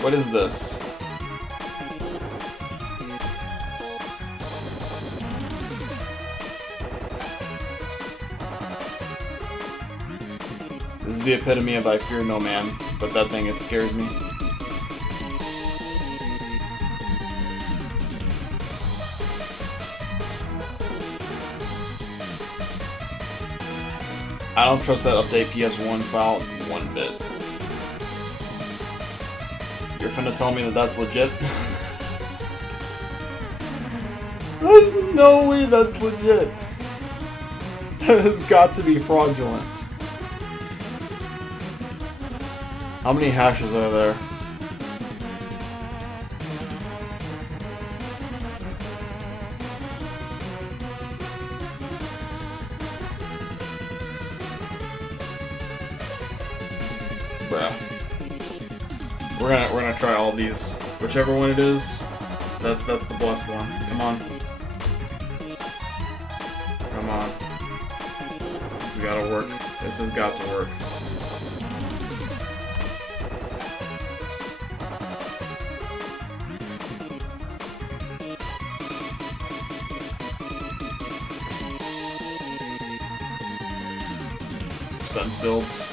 What is this? This is the epitome of I fear no man, but that thing, it scares me. I don't trust that update PS1 file one bit. You're finna tell me that that's legit? There's no way that's legit. That has got to be fraudulent. How many hashes are there? Bruh. We're gonna try all these. Whichever one it is, that's the blessed one. Come on. Come on. This has gotta work. This has got to work. Suspense builds.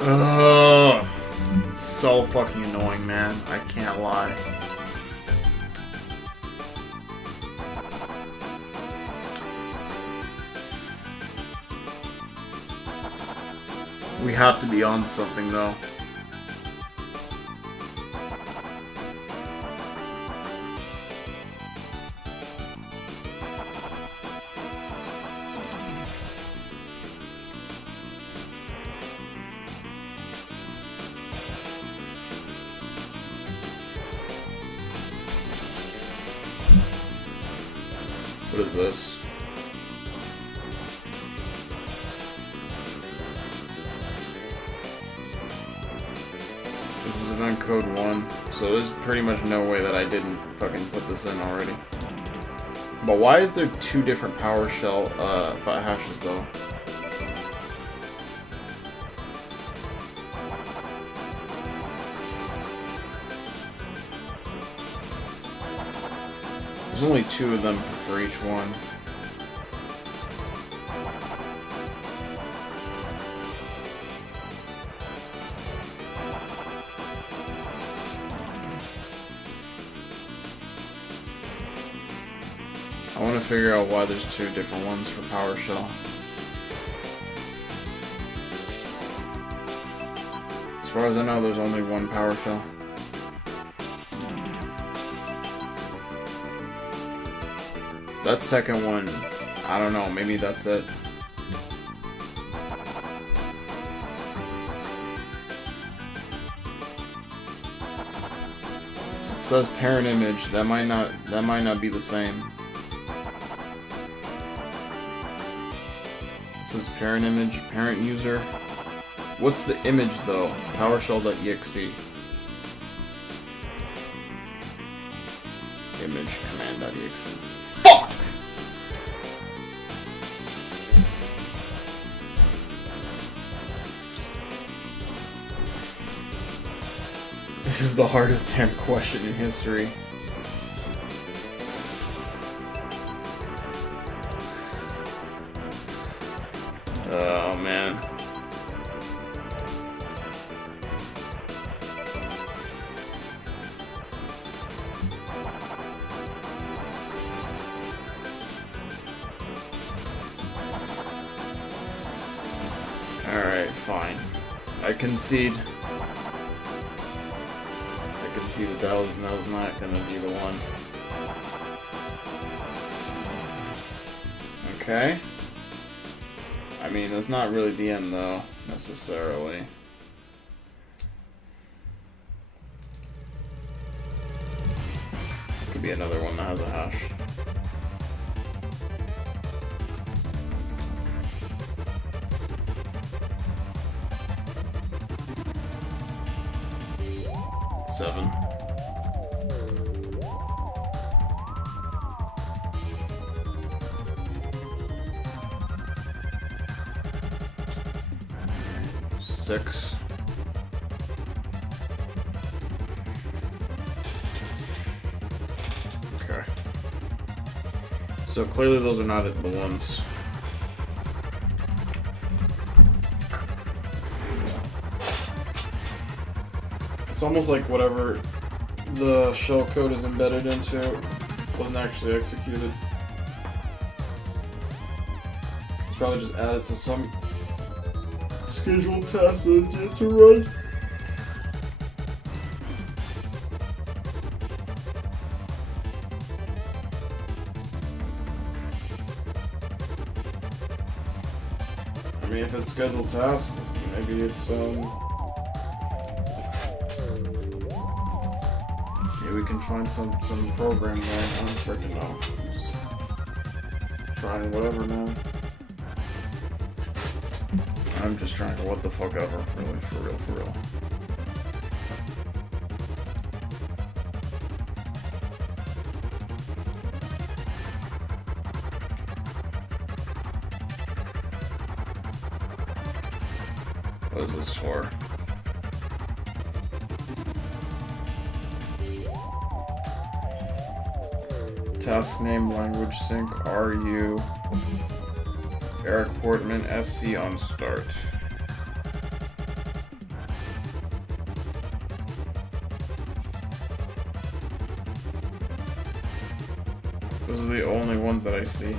Ugh. So fucking annoying, man. I can't lie. We have to be on something, though. What is this? This is event code 1, so there's pretty much no way that I didn't fucking put this in already. But why is there two different PowerShell hashes though? There's only two of them for each one. I want to figure out why there's two different ones for PowerShell. As far as I know, there's only one PowerShell. That second one, I don't know, maybe that's it. says parent image. That might not be the same. It says parent image, parent user. What's the image though? PowerShell.exe. Image command.exe. Fuck! This is the hardest damn question in history. Oh man. Alright, fine. I concede. That was not gonna be the one. Okay. I mean, that's not really the end, though, necessarily. Could be another one that has a hash. Seven. Six. Okay. So clearly those are not the ones. It's almost like whatever the shell code is embedded into wasn't actually executed. It's probably just added to some scheduled task that it's yet to run. I mean, if it's scheduled tasks, maybe it's maybe we can find some program there. I don't freaking know. Just trying whatever, man. I'm just trying to what the fuck ever, really, for real, for real. What is this for? Task name, language sync, RU. Eric Portman, SC on start. Those are the only ones that I see.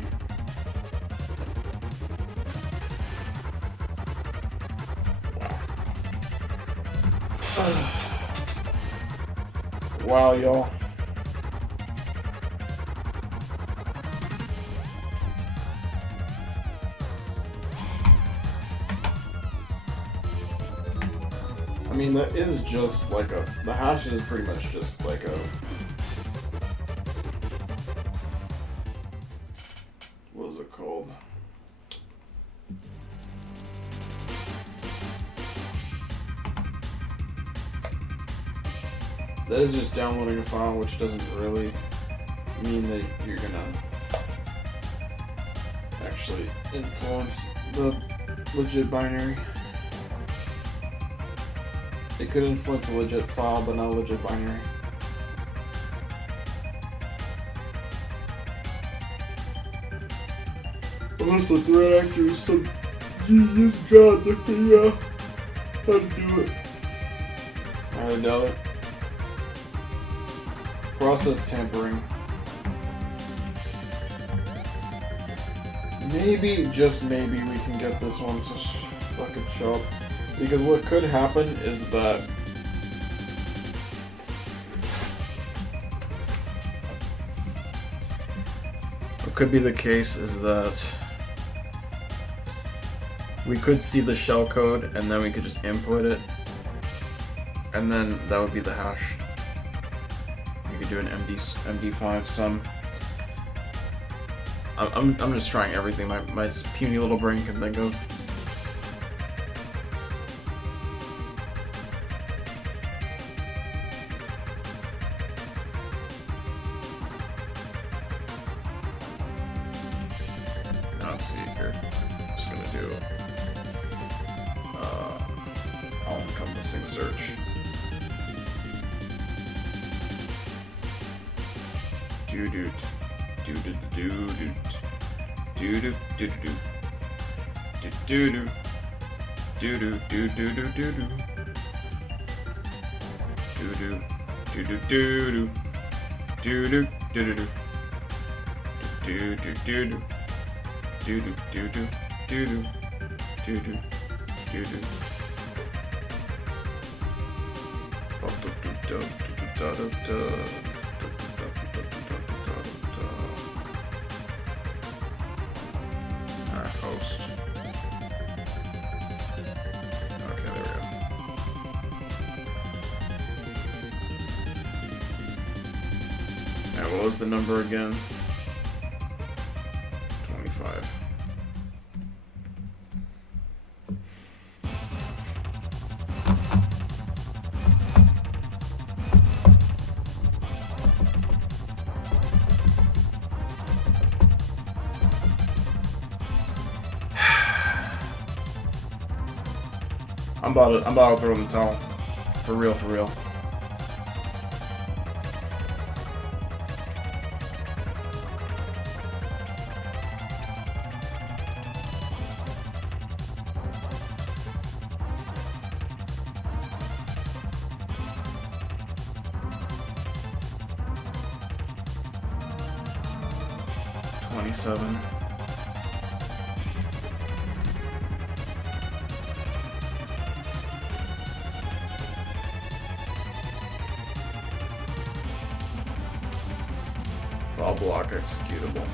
Wow. Wow, y'all. I mean, that is just like the hash is pretty much just like what is it called? That is just downloading a file, which doesn't really mean that you're gonna actually influence the legit binary. It could influence a legit file, but not a legit binary. Unless the threat actor is some genius god that figure out how to do it. I doubt it. Process tampering. Maybe, just maybe, we can get this one to fucking show up. Because what could happen is that what could be the case is that we could see the shell code and then we could just input it, and then that would be the hash. doing MD5 some. I'm just trying everything my puny little brain can think of. Let's see here. I'm just gonna do all-encompassing search. Do-do. Do-do-do-do. Do-do-do-do-do. Do-do-do. Do-do-do-do-do-do. Do-do. Do-do-do-do. Do-do-do-do-do. Do-do-do-do. Do-do-do-do. Do-do. Do-do. Do-do. Alright, host. Okay, there we go. Alright, what was the number again? 25. I'm about to throw in the towel. For real, for real. $27. File block executable.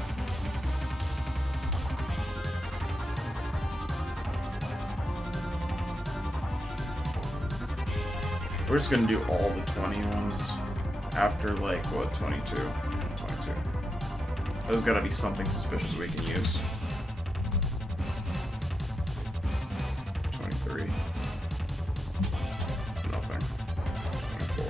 We're just gonna do all the 20 ones after, like, what, 22? 22. There's gotta be something suspicious we can use. 23. Nothing. 24.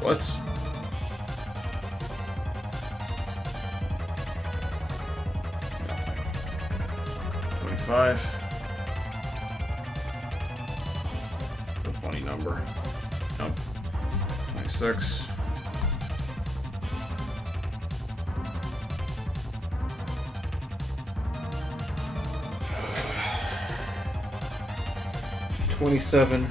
What? Nothing. 25. A funny number. Nope. 26. $27.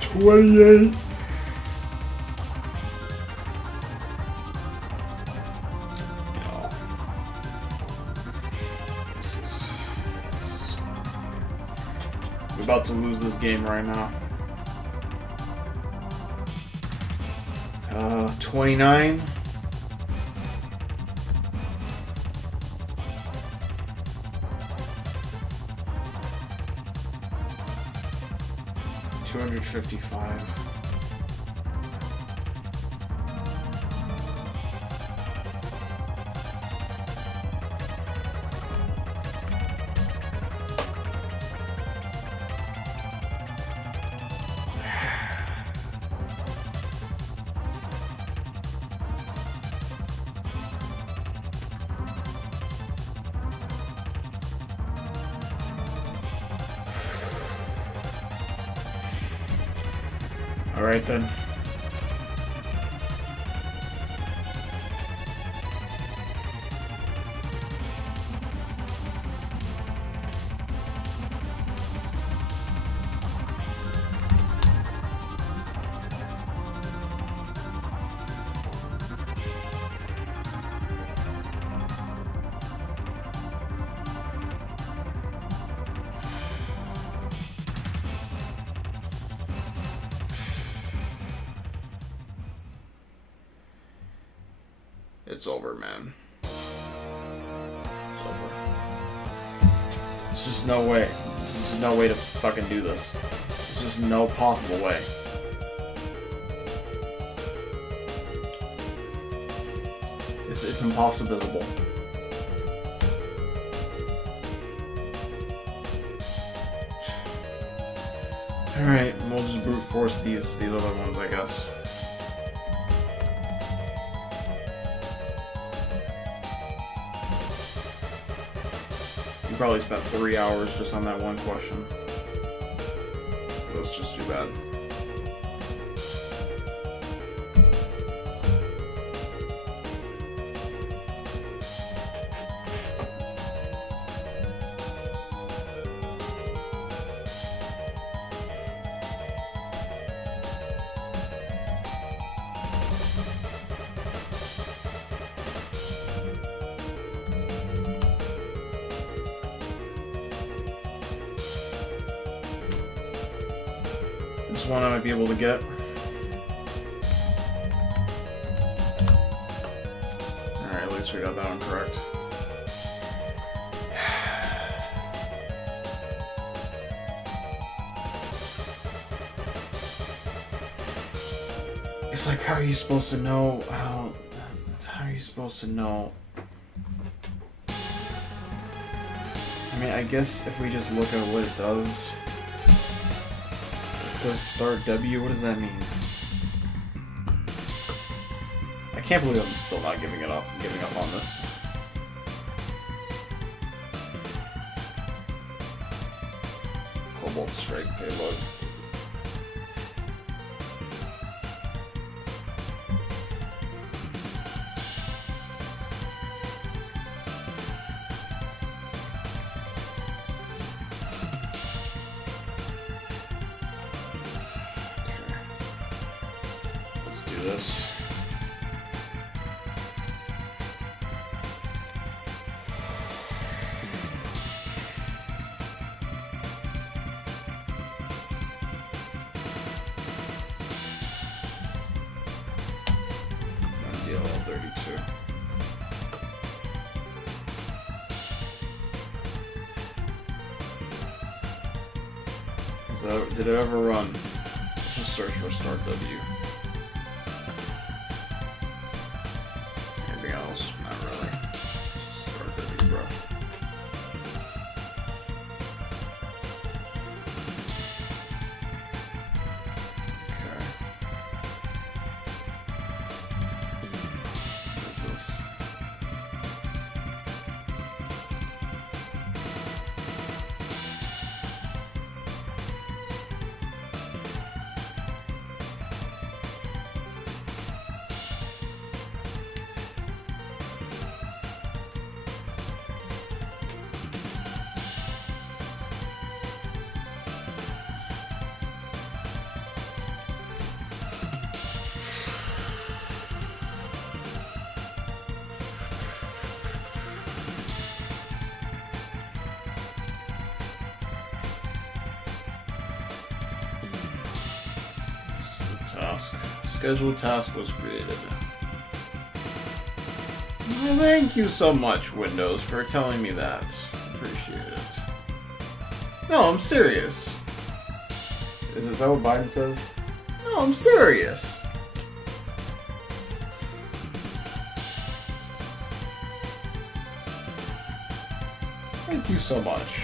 $28. No. This is we're about to lose this game right now. 29. $255. All right then. It's over, man. It's over. There's just no way. There's just no way to fucking do this. There's just no possible way. It's impossible. Alright, we'll just brute force these other ones, I guess. You probably spent 3 hours just on that one question. That's just too bad. This one I might be able to get. Alright, at least we got that one correct. It's like, how are you supposed to know how are you supposed to know? I mean, I guess if we just look at what it does. It says start W, what does that mean? I can't believe I'm still not giving up on this. Cobalt Strike payload. This. DLL 32. Did it ever run? Let's just search for start W. Anything else? Not really. Start W, bro. Okay. What is this? Task. Scheduled task was created. Well, thank you so much, Windows, for telling me that. Appreciate it. No, I'm serious. Is that what Biden says? No, I'm serious. Thank you so much.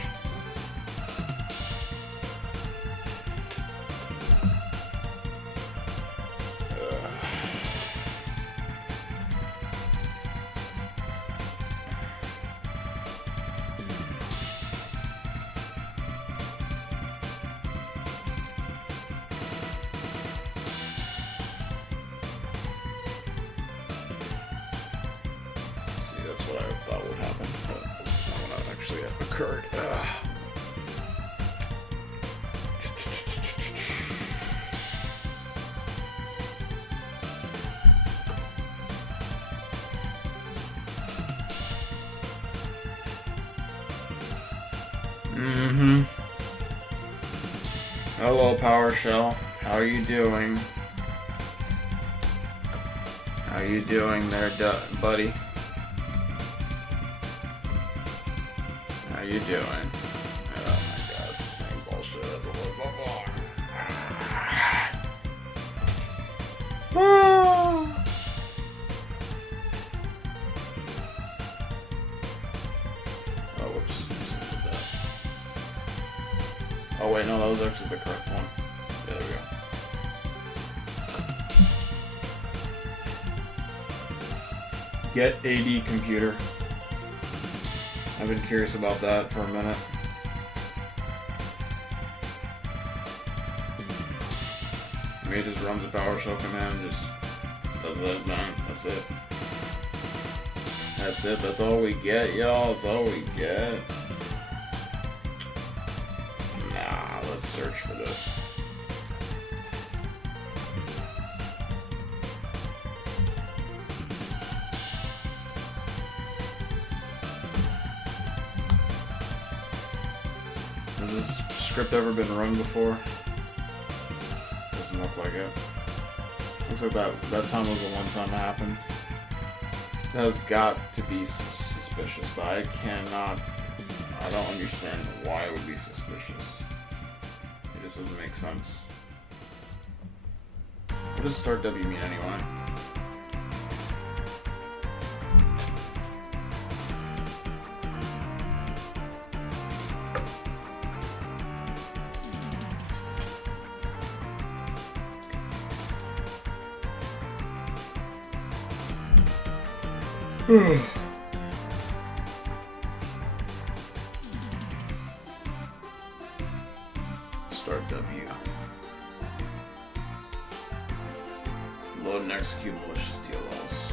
That's what I thought would happen, but it's not what actually occurred. Hello, PowerShell. How are you doing? How How you doing there, buddy? How you doing? Oh my god, it's the same bullshit. Oh, whoops. Oh wait, no, that was actually the correct one. Yeah, there we go. Get AD computer. I've been curious about that for a minute. I mean, it just runs a PowerShell command, just does it, man. That's it. That's it. That's all we get, y'all. That's all we get. Nah, let's search for this. Has this script ever been run before? Doesn't look like it. Looks like that time was the one time it happened. That has got to be suspicious, but I don't understand why it would be suspicious. It just doesn't make sense. What does start W mean anyway? Start W. Load and execute malicious DLLs.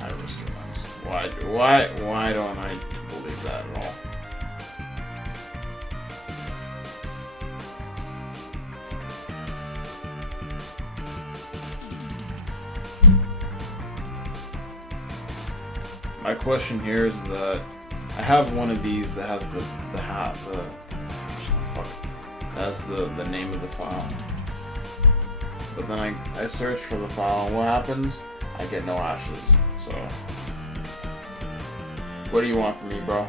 High risk events. Why don't I believe that at all? My question here is that I have one of these that has the name of the file. But then I search for the file, and what happens? I get no hashes. So what do you want from me, bro?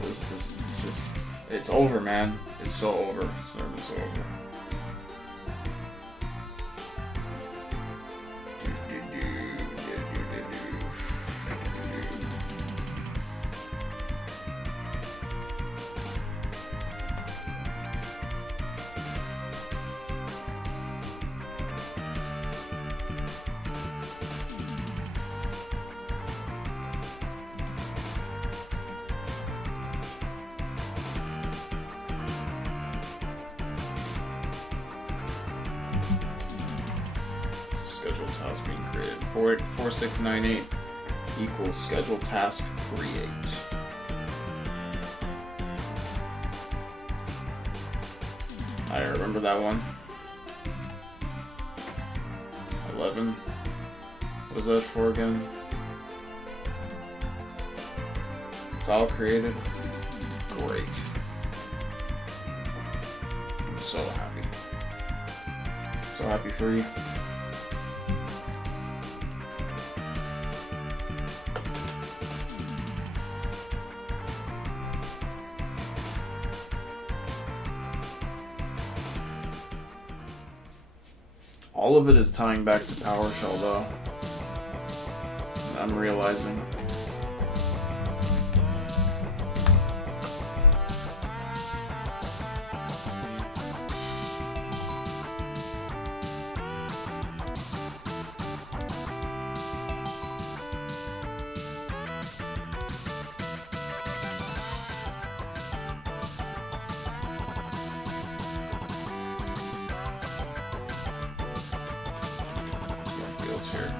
This is just, it's over, man. It's so over. Service over. Scheduled task being created. 4698 equals scheduled task create. I remember that one. 11. What was that for again? File created. Great. I'm so happy. So happy for you. All of it is tying back to PowerShell, though. I'm realizing. Here.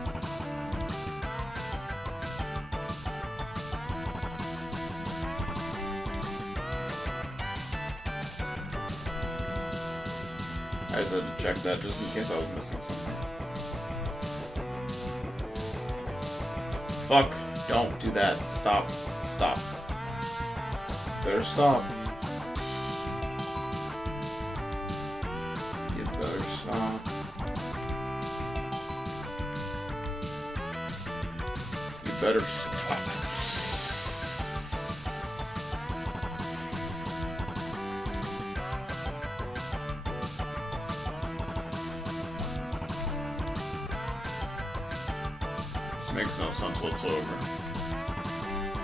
I just had to check that just in case I was missing something. Fuck! Don't do that. Stop. Stop. Better stop. You better stop. better stop. This makes no sense whatsoever.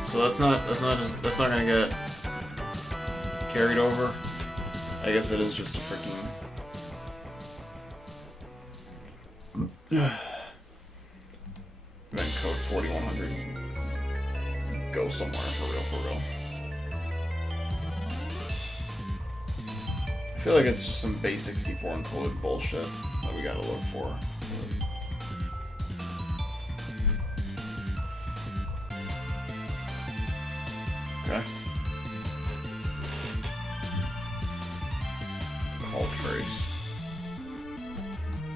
So that's not gonna get carried over. I guess it is just a freaking. Then code 4100. Go somewhere for real. I feel like it's just some base 64 encoded bullshit that we gotta look for. Okay. Call trace.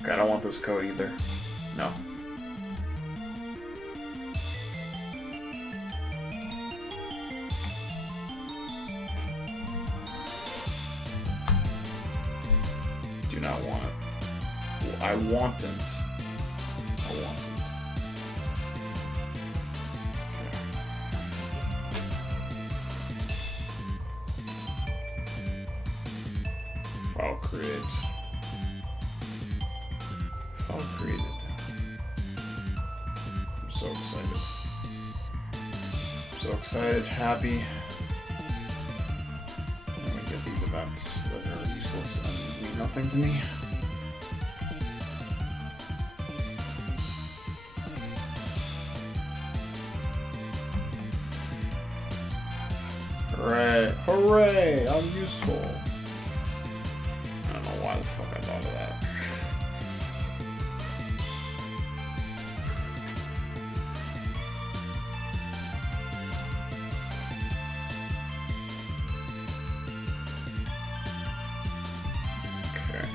Okay, I don't want this code either. No. Do not want it. I want it. I want it. File create. File created. I'm so excited. So excited, happy. I'm gonna get these events that are useless and mean nothing to me. Hooray! Hooray! I'm useful. I don't know why the fuck I thought of that. Okay.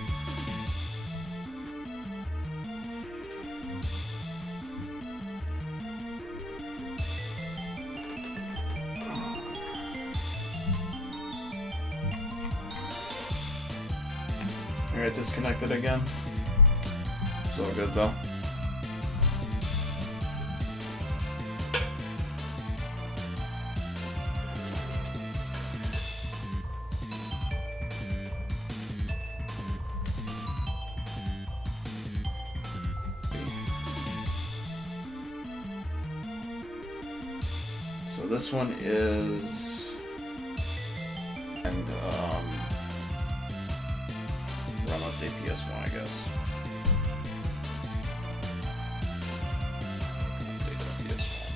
Alright, disconnected again. It's all good though. So this one is and run update PS1, I guess. Update PS1.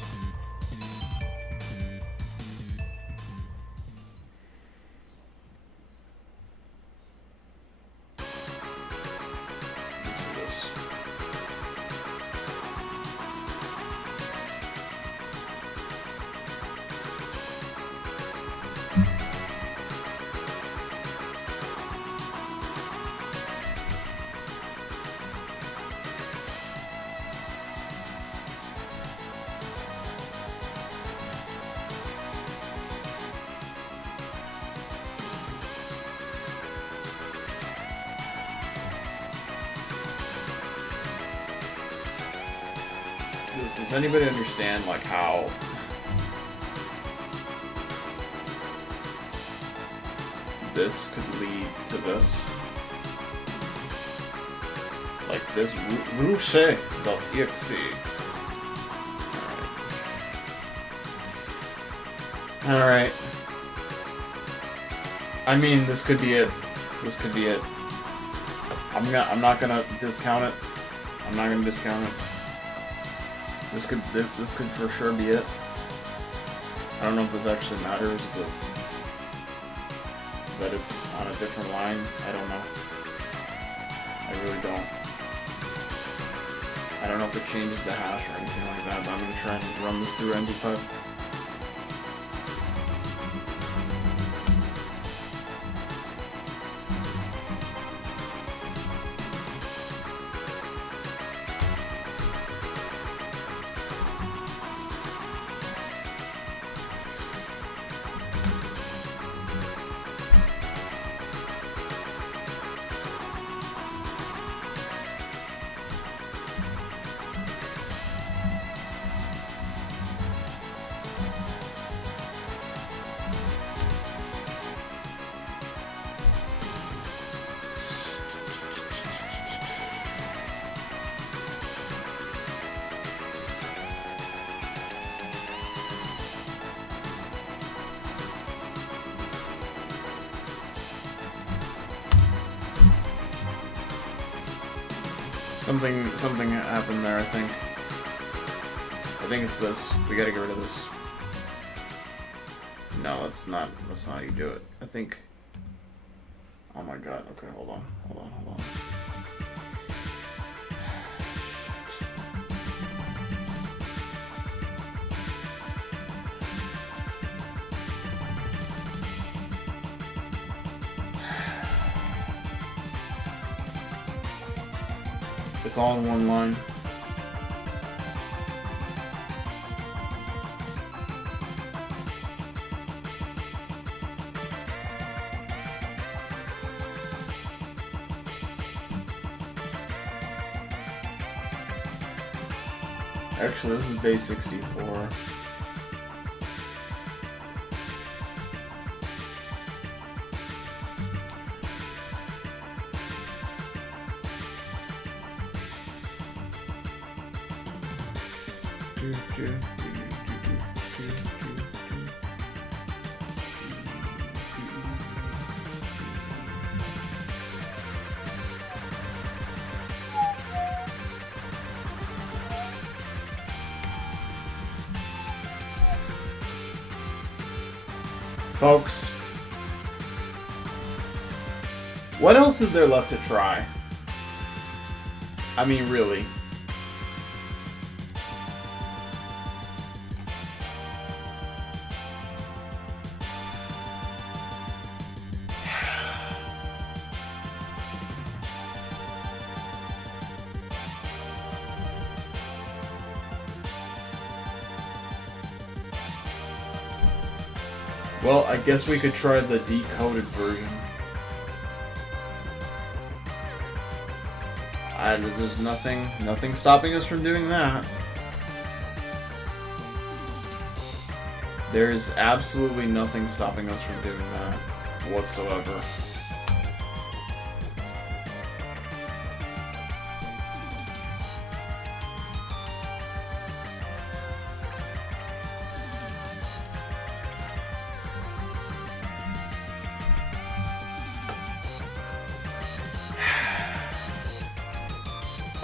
Let's see this. Does anybody understand like how this could lead to this? Like this Ruche.exe. Alright. I mean, this could be it. This could be it. I'm not gonna discount it. I'm not gonna discount it. This could for sure be it. I don't know if this actually matters, but that it's on a different line. I don't know. I really don't. I don't know if it changes the hash or anything like that, but I'm gonna try and run this through ND5. Something happened there, I think. I think it's this. We gotta get rid of this. No, that's not how you do it. I think... Oh my god, okay, hold on. It's all in one line. Actually, this is base 64. Folks, what else is there left to try? I mean, really. Well, I guess we could try the decoded version. There's nothing stopping us from doing that. There is absolutely nothing stopping us from doing that whatsoever.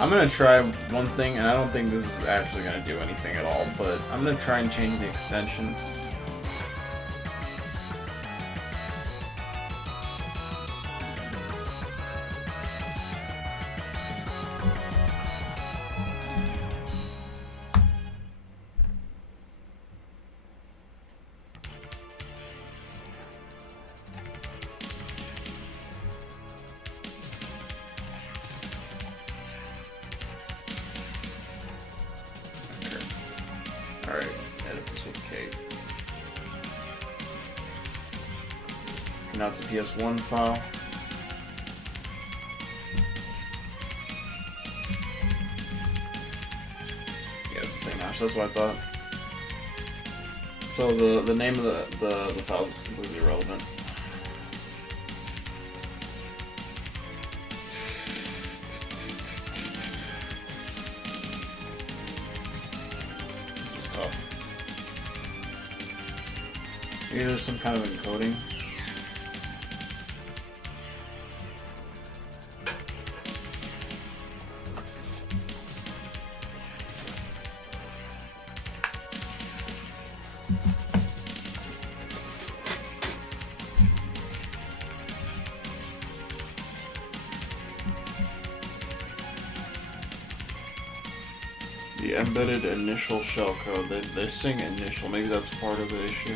I'm gonna try one thing, and I don't think this is actually gonna do anything at all, but I'm gonna try and change the extension. Alright, edit this with Kate. Now it's a PS1 file. Yeah, it's the same hash, that's what I thought. So the name of the file is completely irrelevant. Maybe there's some kind of encoding. The embedded initial shellcode. They're saying initial. Maybe that's part of the issue.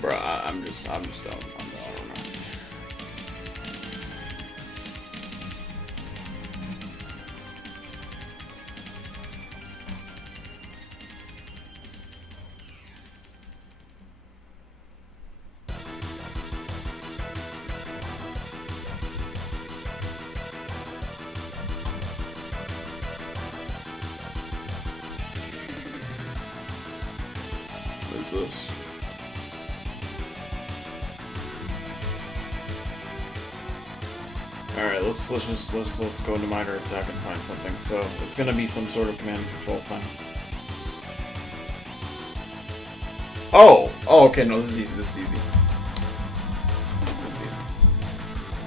Bruh, I'm just dumb. I don't know. What is this? Alright, let's go into minor attack and find something. So it's gonna be some sort of command and control thing. Oh! Oh, okay, no, this is easy, this is easy. This is easy.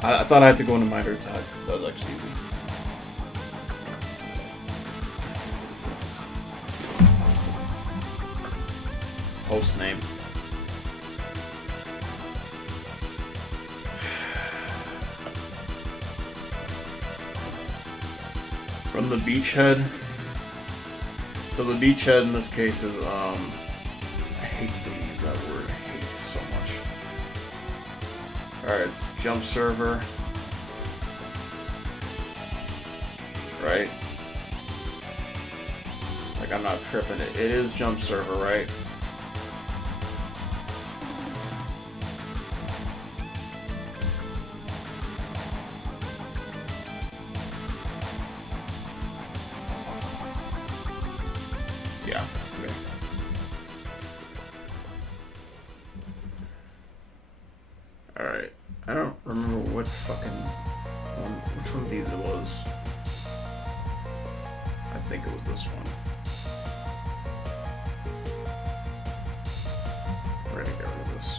I thought I had to go into Miter type. That was actually easy. Host name. From the beachhead. So the beachhead in this case is, I hate to use that word. I hate it so much. Alright, it's jump server. Right? Like, I'm not tripping it. It is jump server, right? Yeah. Okay. Alright. I don't remember what fucking one, which one of these it was. I think it was this one. We're gonna get rid of this.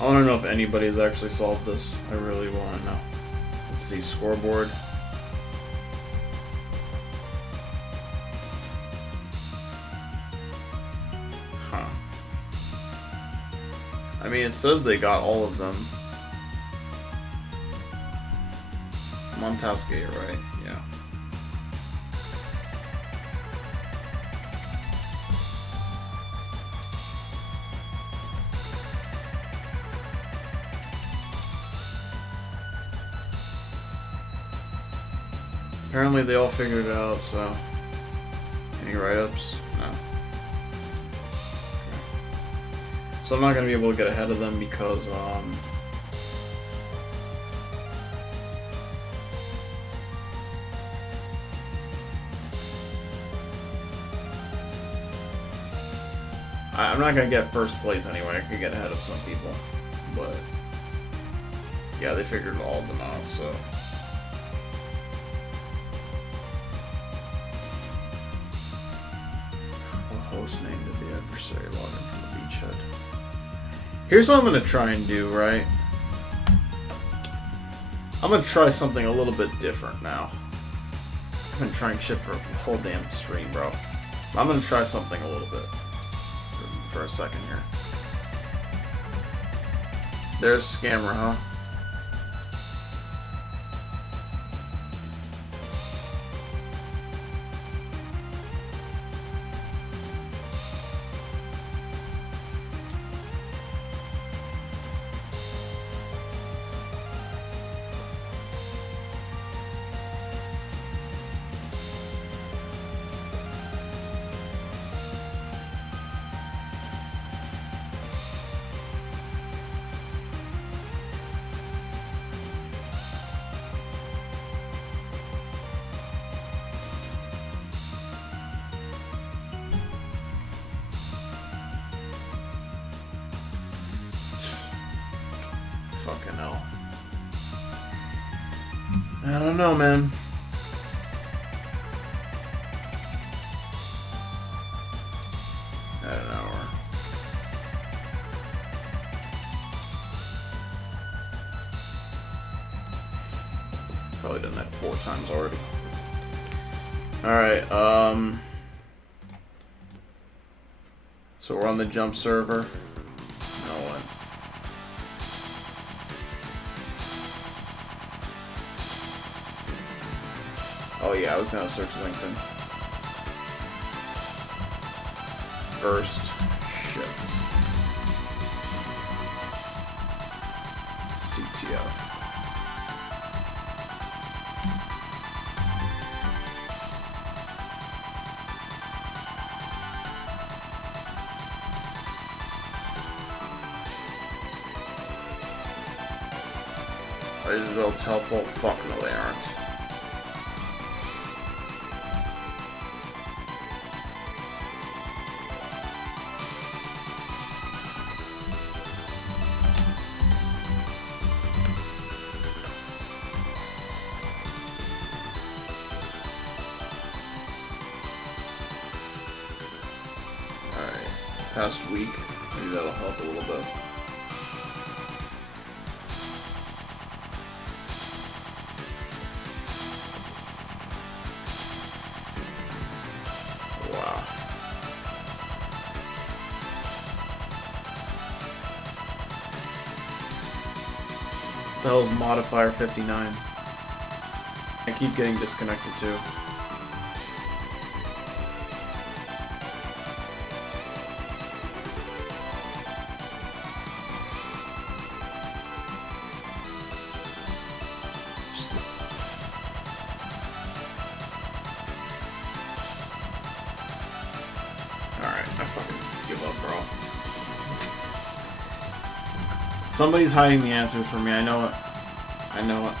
I want to know if anybody's actually solved this. I really want to know. Let's see, scoreboard. Huh. I mean, it says they got all of them. Montowski, right? Yeah. Apparently they all figured it out, so... Any write-ups? No. Okay. So I'm not going to be able to get ahead of them because, I'm not going to get first place anyway. I could get ahead of some people. But... Yeah, they figured all of them out, so... Host name to the adversary login from the beachhead. Here's what I'm gonna try and do, right? I'm gonna try something a little bit different now. I'm gonna try and shit for a whole damn stream, bro. I'm gonna try something a little bit for a second here. There's Scammer, huh? Fucking hell. I don't know, man. I don't know. Probably done that 4 times already. Alright, so we're on the jump server. No one. Oh yeah, I was gonna search LinkedIn. First shift. CTF. Is those helpful? Fuck no, they aren't. Alright, past week, maybe that'll help a little bit. Wow. That was modifier 59. I keep getting disconnected too. Alright, I fucking give up, bro. Somebody's hiding the answers from me, I know it. I know it.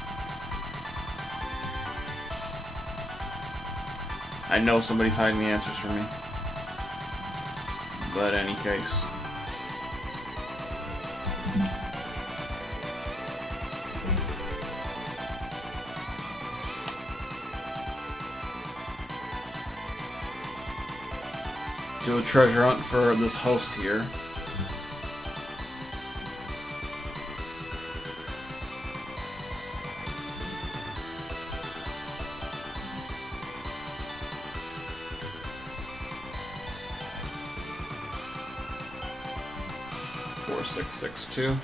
I know somebody's hiding the answers from me. But in any case. Do a treasure hunt for this host here. Four, 6, 6, 2.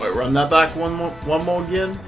Wait, run that back one more again.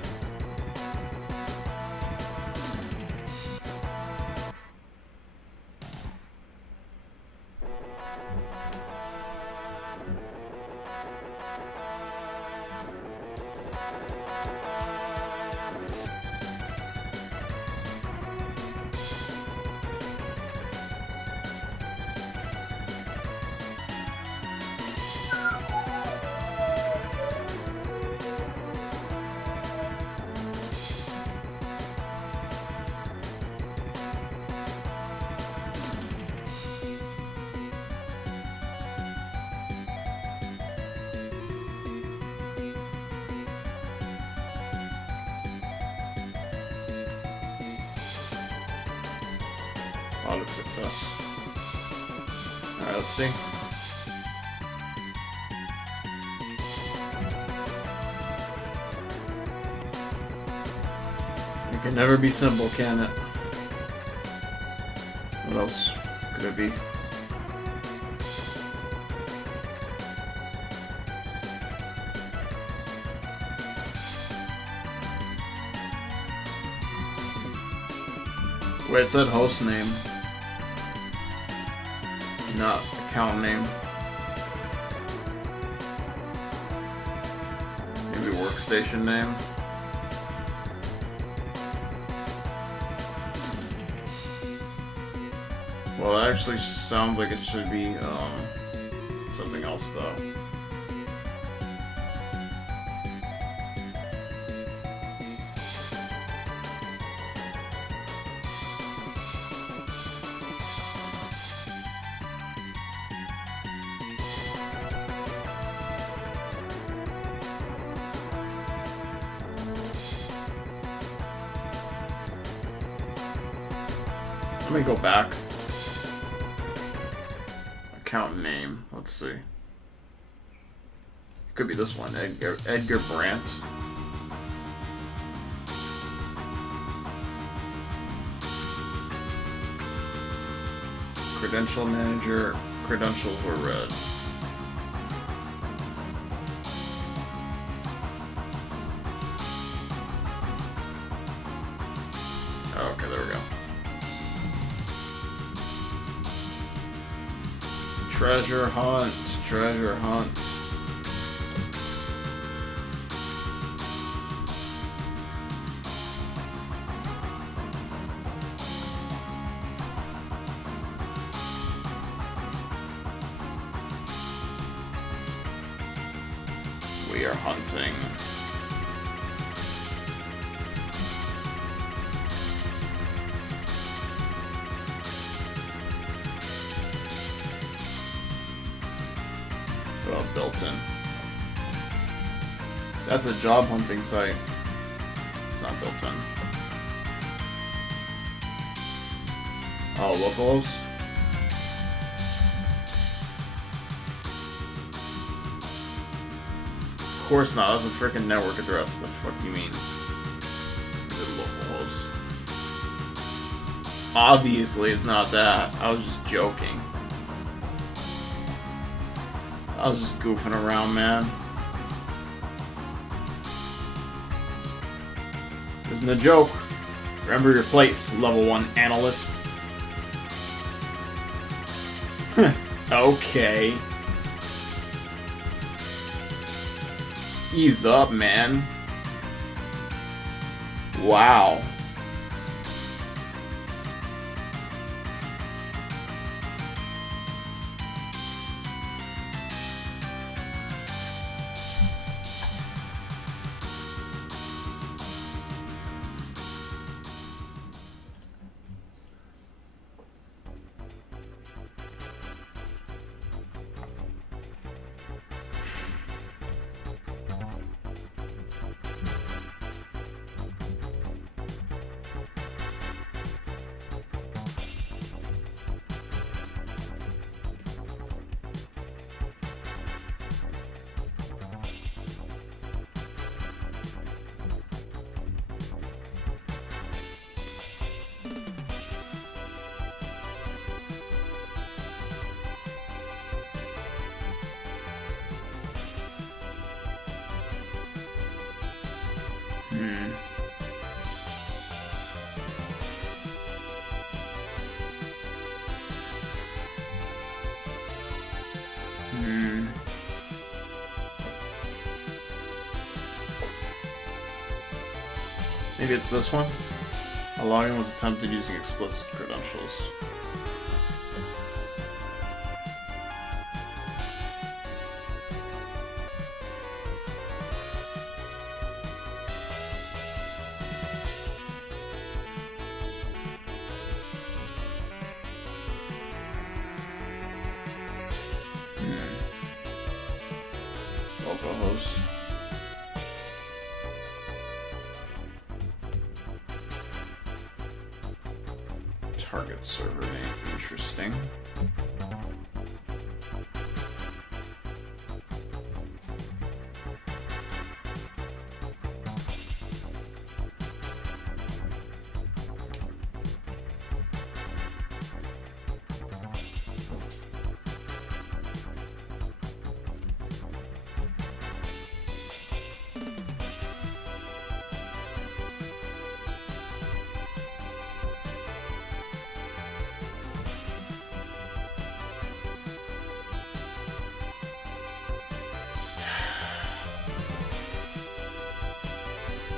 Audit success. Alright, let's see. It can never be simple, can it? What else could it be? Wait, it said host name, not account name. Maybe workstation name. Well, it actually sounds like it should be something else though. Let me go back. Account name. Let's see. Could be this one, Edgar Brandt. Credential manager, credentials were red. Okay, there we go. Treasure hunt, treasure hunt. We are hunting. What about built-in? That's a job hunting site. It's not built-in. Oh, localhost? Of course not. That's a freaking network address. What the fuck you mean? Is it localhost? Obviously, it's not that. I was just joking. I was just goofing around, man. This isn't a joke. Remember your place, level 1 analyst. Okay. Ease up, man. Wow. Maybe it's this one? A login was attempted using explicit credentials. Localhost. Target server name. Interesting.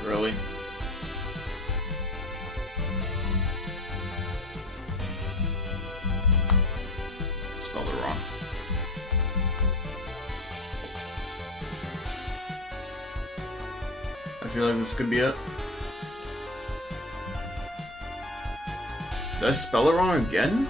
Really? Spelled it wrong. I feel like this could be it. Did I spell it wrong again?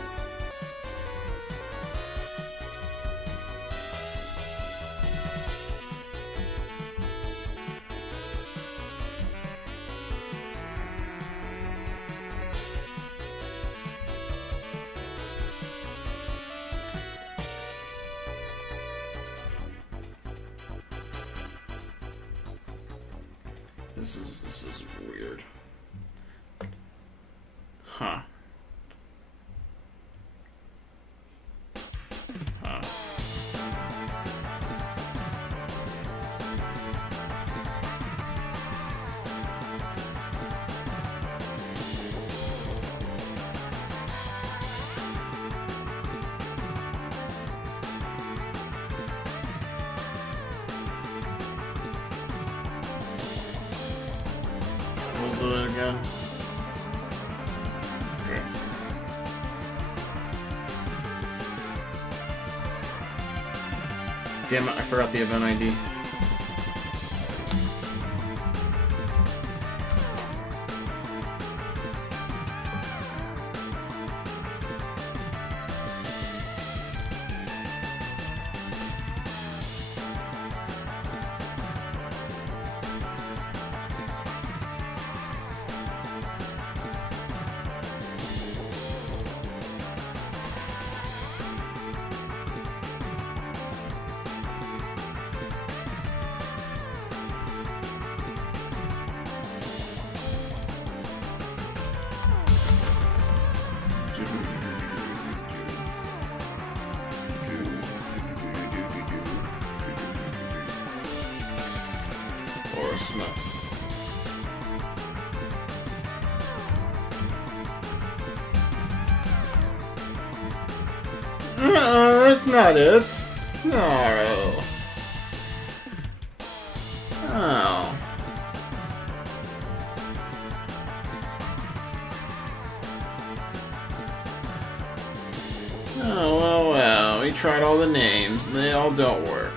This is weird. Huh. Huh. What was it again? Okay. Damn it, I forgot the event ID. Laura Smith. No, that's not it. No. Oh. Oh, well. We tried all the names, and they all don't work.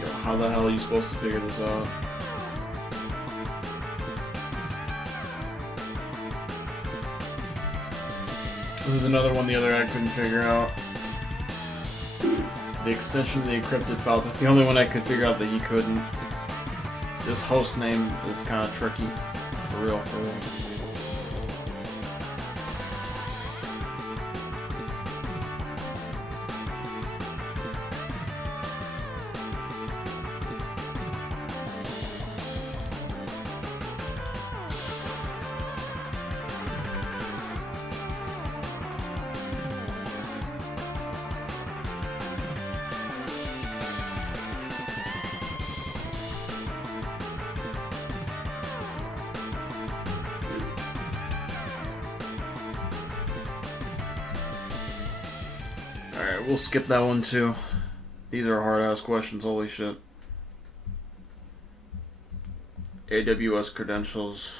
Yo, how the hell are you supposed to figure this out? This is another one the other guy couldn't figure out. The extension of the encrypted files. It's the only one I could figure out that he couldn't. This host name is kind of tricky. For real, for real. Alright, we'll skip that one too. These are hard-ass questions, holy shit. AWS credentials.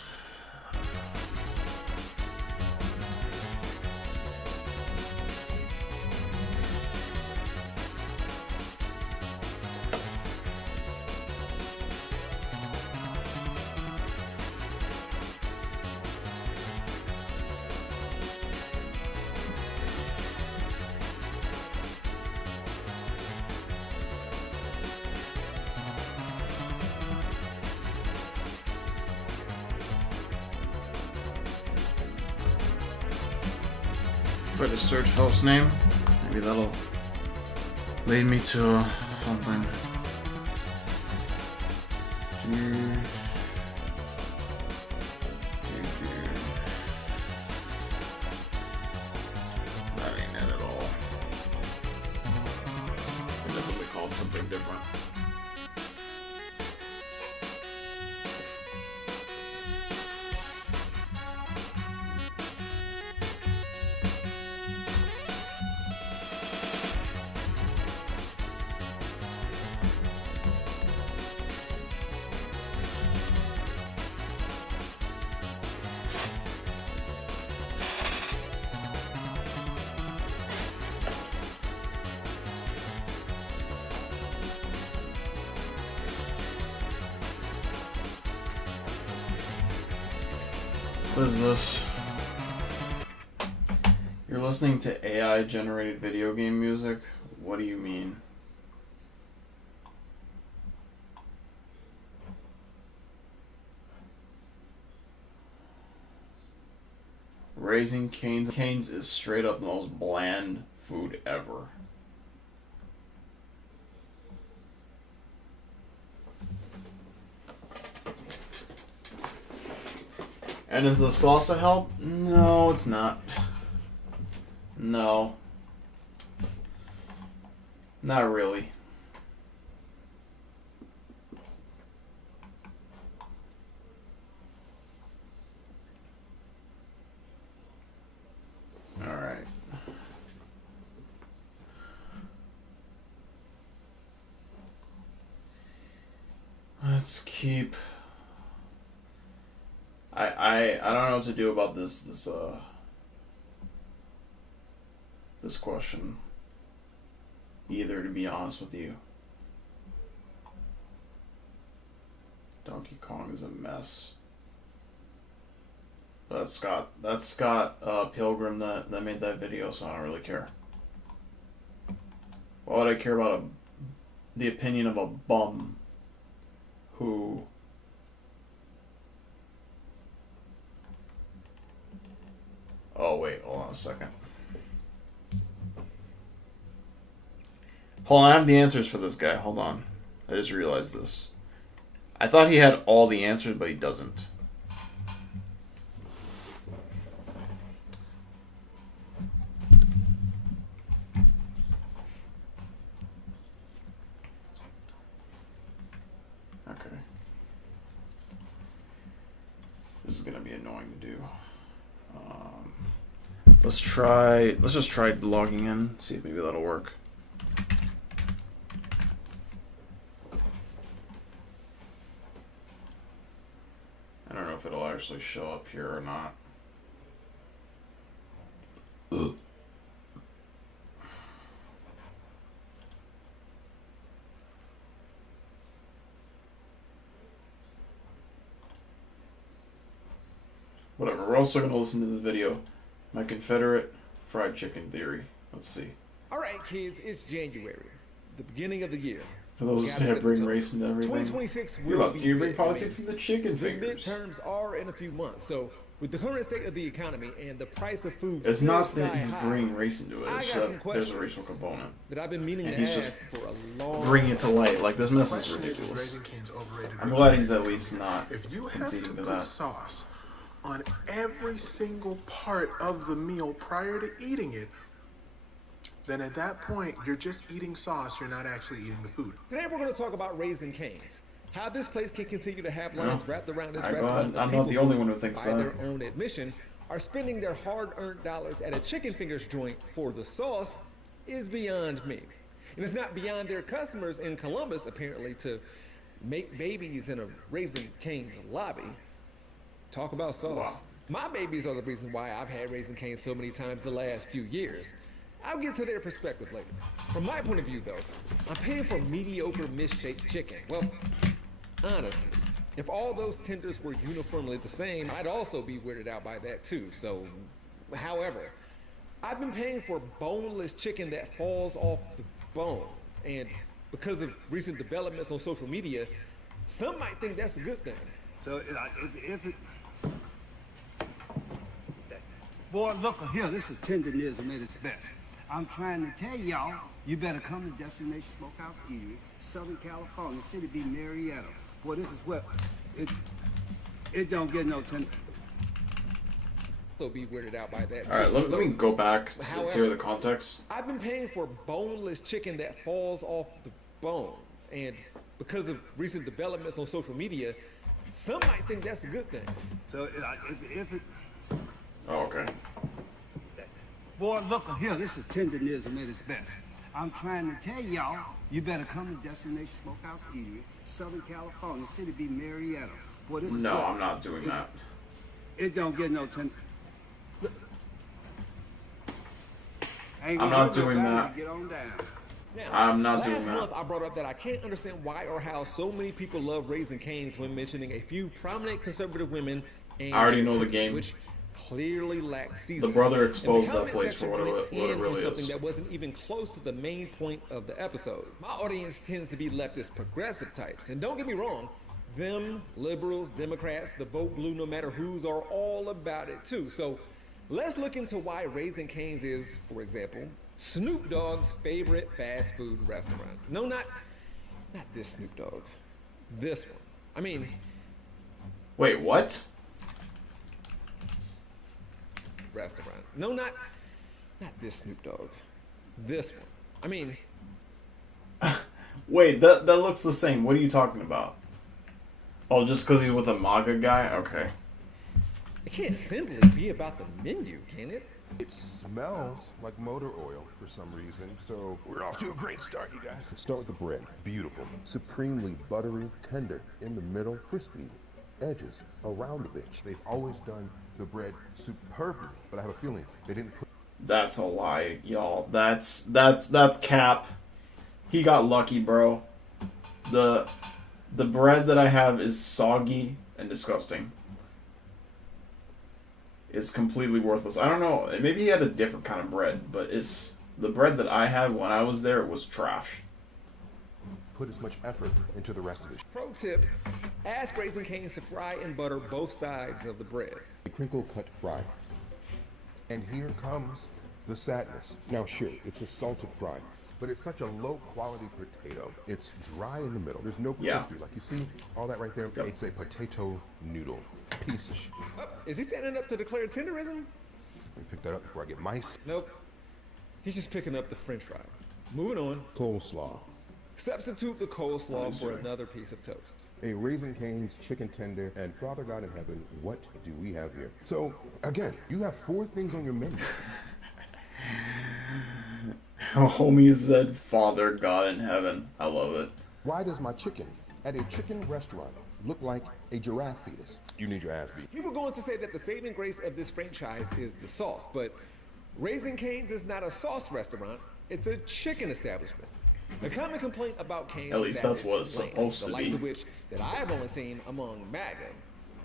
If I just search host name, maybe that'll lead me to something. That ain't it at all. It definitely called something different. What is this? You're listening to AI generated video game music? What do you mean? Raising Cane's. Cane's is straight up the most bland food ever. And is the sauce a help? No, it's not. No. Not really. Alright. Let's keep... I don't know what to do about this question either, to be honest with you. Donkey Kong is a mess. But that's Scott Pilgrim that made that video, so I don't really care. Why would I care about the opinion of a bum who... Oh, wait, hold on a second. Hold on, I have the answers for this guy. Hold on. I just realized this. I thought he had all the answers, but he doesn't. Okay. This is going to be annoying to do. Let's just try logging in, see if maybe that'll work. I don't know if it'll actually show up here or not. Whatever, we're also going to listen to this video. My Confederate fried chicken theory. Let's see. All right, kids, it's January, the beginning of the year. For those who say bring race into everything. 2026 You're will about to see you bring big. politics into chicken The fingers. midterms are in a few months, so with the current state of the economy and the price of food, It's still not that sky he's high, bringing race into it. I It's got that some there's a questions racial component. that I've been meaning And to he's ask just for a long Bring it to light. Like, this mess is Question ridiculous. Raising Cane's overrated I'm or glad not? he's at least not If you have to conceding to put that. sauce on every single part of the meal prior to eating it, then at that point, you're just eating sauce. You're not actually eating the food. Today we're going to talk about Raising Cane's. How this place can continue to have lines wrapped around its I'm restaurant. not People the only one who thinks by that. their own admission, are spending their hard-earned dollars at a chicken fingers joint for the sauce is beyond me. And it's not beyond their customers in Columbus, apparently, to make babies in a Raising Cane's lobby. Talk about sauce. Wow. My babies are the reason why I've had Raising Cane's so many times the last few years. I'll get to their perspective later. From my point of view, though, I'm paying for mediocre misshaped chicken. Well, honestly, if all those tenders were uniformly the same, I'd also be weirded out by that too. So, however, I've been paying for boneless chicken that falls off the bone. And because of recent developments on social media, some might think that's a good thing. So if it, boy, look here, this is tenderism at its best. I'm trying to tell y'all, you better come to Destination Smokehouse Eatery, Southern California, city be Marietta. Boy, this is what it don't get no tender. So be weirded out by that. All right, too. let me go back to However, hear the context. I've been paying for boneless chicken that falls off the bone. And because of recent developments on social media, some might think that's a good thing. So if it, Oh, okay. boy, look here, this is tenderism at its best. I'm trying to tell y'all, you better come to Destination Smokehouse Eatery, Southern California, city be Marietta. Boy, this is No, what- I'm not doing that. It don't get no tender. I'm not doing that. Get on down. Now, I'm not last doing that. month I brought up that I can't understand why or how so many people love Raising Cane's when mentioning a few prominent conservative women. And I already their know the cooking, game. Which clearly lacked seasoning. The brother And the exposed that comment place section for what went it in really on something is. that wasn't even close to the main point of the episode. My audience tends to be leftist progressive types, and don't get me wrong, them, liberals, Democrats, the vote blue no matter who's are all about it too. So let's look into why Raising Cane's is, for example, Snoop Dogg's favorite fast food restaurant. No, not this Snoop Dogg. This one. I mean, Wait, what? restaurant. No, not this Snoop Dogg. This one. I mean, Wait, that looks the same. What are you talking about? Oh, just because he's with a MAGA guy? Okay. it can't simply be about the menu, can it? It smells like motor oil for some reason, so we're off to a great start, you guys. Start with the bread. Beautiful. Supremely buttery, tender, in the middle, crispy edges around the bitch. They've always done the bread superbly, but I have a feeling they didn't put... That's a lie, y'all. That's cap. He got lucky, bro. The bread that I have is soggy and disgusting. It's completely worthless. I don't know. Maybe he had a different kind of bread, but it's the bread that I had when I was there was trash. put as much effort into the rest of it. Pro tip, ask Raising Cane's to fry and butter both sides of the bread. A crinkle cut fry. And here comes the sadness. Now sure, it's a salted fry, but it's such a low quality potato. It's dry in the middle. There's no crispy. Like you see all that right there? Yep. It's a potato noodle. Piece of shit. Oh, is he standing up to declare tenderism? Let me pick that up before I get mice. Nope. He's just picking up the french fry. Moving on. Coleslaw. Substitute the coleslaw for another piece of toast. A Raising Cane's chicken tender, and Father God in heaven, what do we have here? So, again, you have 4 things on your menu. Homie said, Father God in heaven. I love it. Why does my chicken at a chicken restaurant look like a giraffe fetus? You need your ass beat. You were going to say that the saving grace of this franchise is the sauce, but Raising Cane's is not a sauce restaurant, it's a chicken establishment. A common complaint about Cane's At least is that that's what it's bland, supposed the to likes be. of which that I have only seen among MAGA,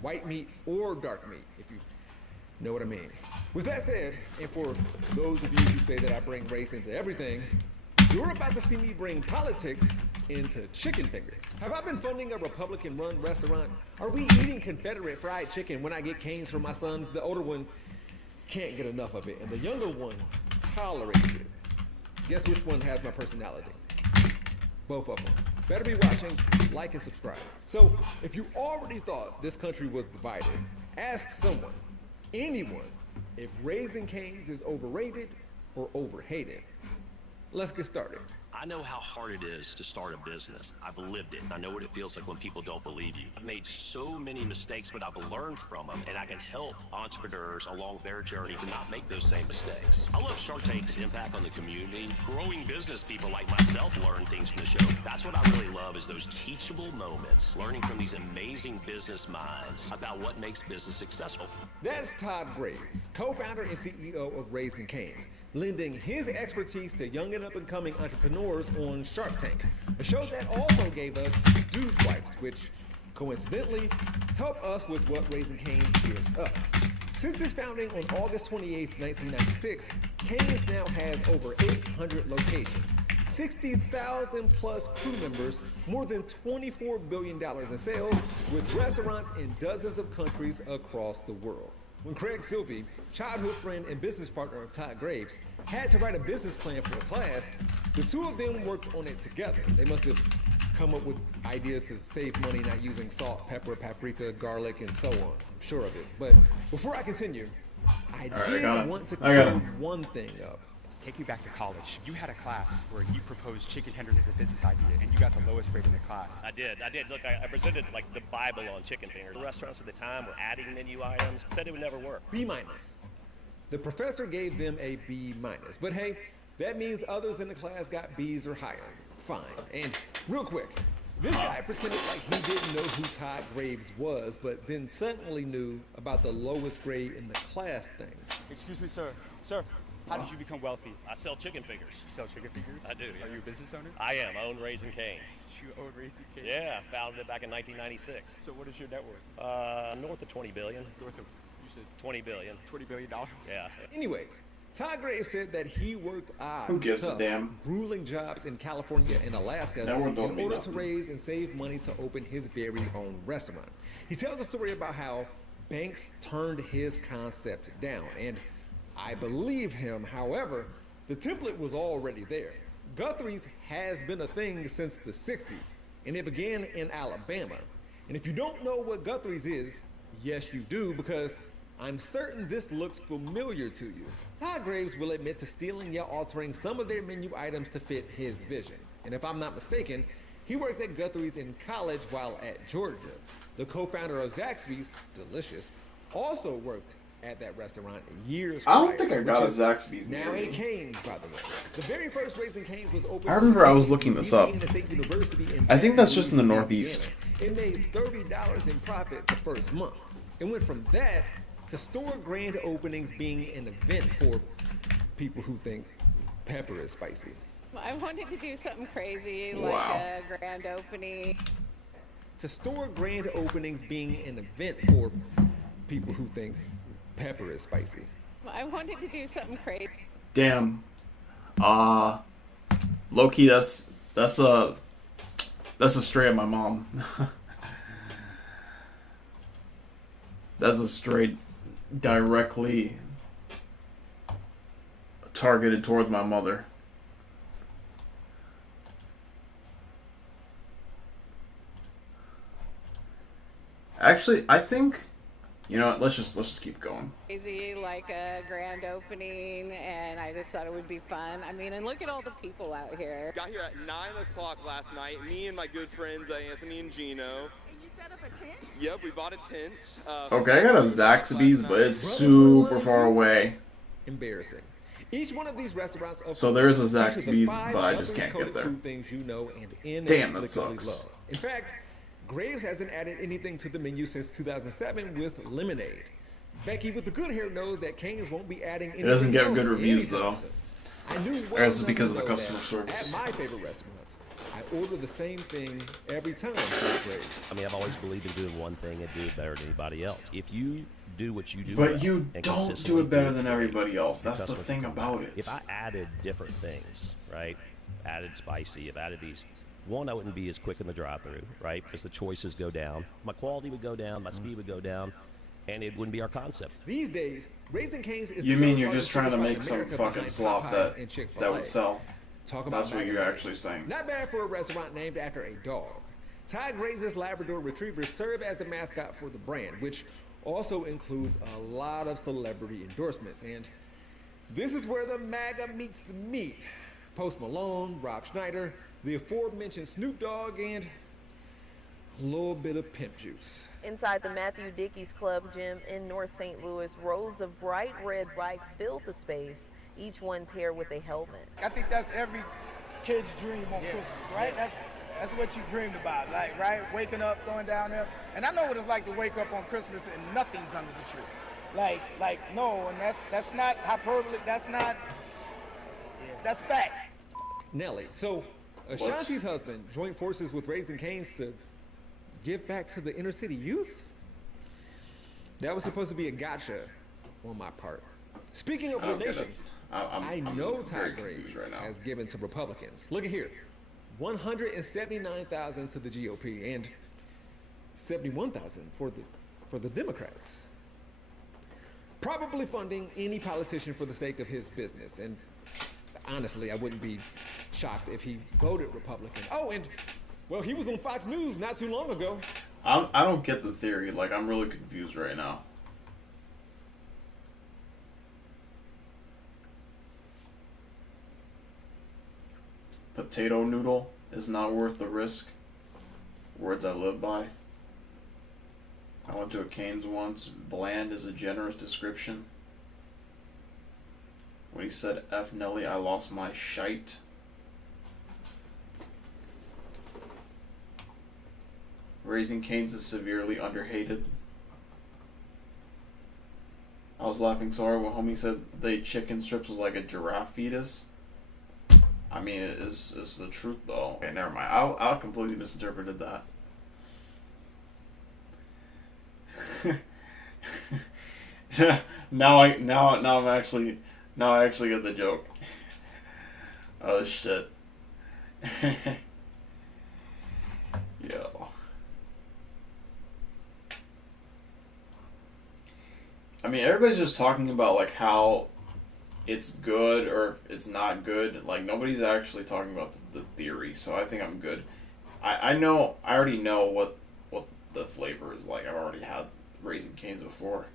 white meat or dark meat, if you know what I mean. With that said, and for those of you who say that I bring race into everything, you're about to see me bring politics into chicken fingers. Have I been funding a Republican-run restaurant? Are we eating Confederate fried chicken when I get Cane's for my sons? The older one can't get enough of it, and the younger one tolerates it. Guess which one has my personality? Both of them. Better be watching, like and subscribe. So, if you already thought this country was divided, ask someone, anyone, if Raising Cane's is overrated or overhated. Let's get started. I know how hard it is to start a business. I've lived it. I know what it feels like when people don't believe you. I've made so many mistakes, but I've learned from them, and I can help entrepreneurs along their journey to not make those same mistakes. I love Shark Tank's impact on the community. Growing business people like myself learn things from the show. That's what I really love, is those teachable moments, learning from these amazing business minds about what makes business successful. That's Todd Graves, co-founder and CEO of Raising Cane's, lending his expertise to young and up-and-coming entrepreneurs on Shark Tank, a show that also gave us Dude Wipes, which coincidentally help us with what Raising Cane's gives us. Since its founding on August 28, 1996, Cane's now has over 800 locations, 60,000 plus crew members, more than $24 billion in sales, with restaurants in dozens of countries across the world. When Craig Silvey, childhood friend and business partner of Todd Graves, had to write a business plan for the class, the two of them worked on it together. They must have come up with ideas to save money not using salt, pepper, paprika, garlic, and so on. I'm sure of it. But before I continue, I want to clear one thing up. Take me back to college. You had a class where you proposed chicken tenders as a business idea, and you got the lowest grade in the class. I did. Look, I presented like the Bible on chicken fingers. The restaurants at the time were adding menu items, said it would never work. B-. The professor gave them a B-, but hey, that means others in the class got B's or higher. Fine. And real quick, this guy pretended like he didn't know who Todd Graves was, but then suddenly knew about the lowest grade in the class thing. Excuse me, sir. Sir, how did you become wealthy? I sell chicken fingers. You sell chicken fingers? I do. Yeah. Are you a business owner? I am. I own Raising Cane's. You own Raising Cane's? Yeah, founded it back in 1996. So what is your net worth? North of 20 billion. North of, said $20 billion. $20 billion. Yeah. Anyways, Todd Graves said that he worked odd, Who gives a tough, damn? grueling jobs in California and Alaska That one in don't mean order to nothing. raise and save money to open his very own restaurant. He tells a story about how banks turned his concept down, and I believe him. However, the template was already there. Guthrie's has been a thing since the 60s, and it began in Alabama. And if you don't know what Guthrie's is, yes you do, because I'm certain this looks familiar to you. Todd Graves will admit to stealing yet altering some of their menu items to fit his vision. And if I'm not mistaken, he worked at Guthrie's in college while at Georgia. The co-founder of Zaxby's, Delicious, also worked at that restaurant years I don't prior, think I got a which is Zaxby's now near a me. Cane's, by the way. The very first Raising Cane's was opened. I remember I was looking this up. I think that's just in the Northeast. It made $30 in profit the first month. It went from that to store grand openings being an event for people who think pepper is spicy. I wanted to do something crazy, like Wow. a grand opening. To store grand openings being an event for people who think pepper is spicy. I wanted to do something crazy. Damn. Low key, that's a straight at my mom. That's a straight directly targeted towards my mother. Actually, I think, you know what, let's just keep going. Crazy, like a grand opening, and I just thought it would be fun. I mean, and look at all the people out here. Got here at 9 o'clock last night. Me and my good friends Anthony and Gino. And you set up a tent? Yep, we bought a tent. Okay, I got a Zaxby's, but it's super far away. Embarrassing. Each one of these restaurants So there is a features the Zaxby's, 5 but I just can't Guthrie's get there. food things you know and Damn, that inexplicably sucks. love. In fact, Graves hasn't added anything to the menu since 2007 with lemonade. Becky with the good hair knows that Cane's won't be adding anything doesn't get else good reviews, anytime though. soon. I knew I well guess it's enough because to of the know customer that service. At my favorite restaurants, I order the same thing every time. Said Graves. I mean, I've always believed in doing one thing and do it better than anybody else. If you do what you do, But well you and don't consistently do it better it than great, everybody else. your That's the customers thing will come about back. it. If I added different things, right? Added spicy, if I added these, one, I wouldn't be as quick in the drive-through, right? Because the choices go down. My quality would go down, my speed would go down, and it wouldn't be our concept. These days, Raising Cane's is You the mean number you're one just trying to chicken make spot some in America fucking behind slop Popeyes that and Chick-fil-A. that would sell? Talk about That's what you're actually saying. Not bad for a restaurant named after a dog. Todd Graves' Labrador Retrievers serve as the mascot for the brand, which also includes a lot of celebrity endorsements. And this is where the MAGA meets the meat. Post Malone, Rob Schneider, the aforementioned Snoop Dogg, and a little bit of pimp juice. Inside the Matthew Dickey's Club gym in North St. Louis, rows of bright red bikes filled the space, each one paired with a helmet. I think that's every kid's dream on Christmas, right? That's what you dreamed about, like, right? Waking up, going down there. And I know what it's like to wake up on Christmas and nothing's under the tree. Like no, and that's not hyperbole, that's fact. Nelly. So, Ashanti's husband joined forces with Raising Cane's to give back to the inner city youth? That was supposed to be a gotcha on my part. Speaking of I don't get relations, it. I'm know very Todd confused Graves right now. has given to Republicans. Look at here. 179,000 to the GOP and 71,000 for the Democrats. Probably funding any politician for the sake of his business. And honestly, I wouldn't be shocked if he voted Republican. Oh, and well, he was on Fox News not too long ago. I don't get the theory. Like, I'm really confused right now. Potato noodle is not worth the risk. Words I live by. I went to a Cane's once. Bland is a generous description. When he said F Nelly, I lost my shite. Raising Cane's is severely underhated. I was laughing so hard when homie said the chicken strips was like a giraffe fetus. I mean, it's the truth though. Okay, never mind. I completely misinterpreted that. now I'm actually now I actually get the joke. Oh shit. Yo. I mean, everybody's just talking about like how it's good or it's not good. Like nobody's actually talking about the theory, so I think I'm good. I already know what the flavor is like. I've already had Raisin Canes before.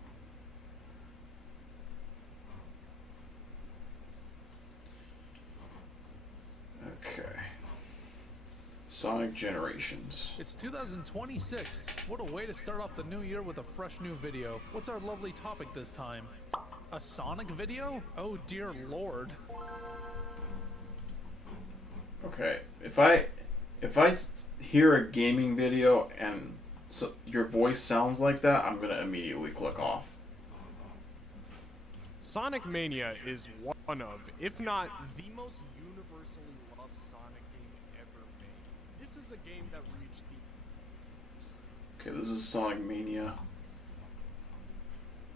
Okay. Sonic Generations. It's 2026. What a way to start off the new year with a fresh new video. What's our lovely topic this time? A Sonic video? Oh dear lord. Okay, if I hear a gaming video and your voice sounds like that, I'm gonna immediately click off. Sonic Mania is one of, if not the most universally loved Sonic game ever made. This is a game that reached the... Okay, this is Sonic Mania.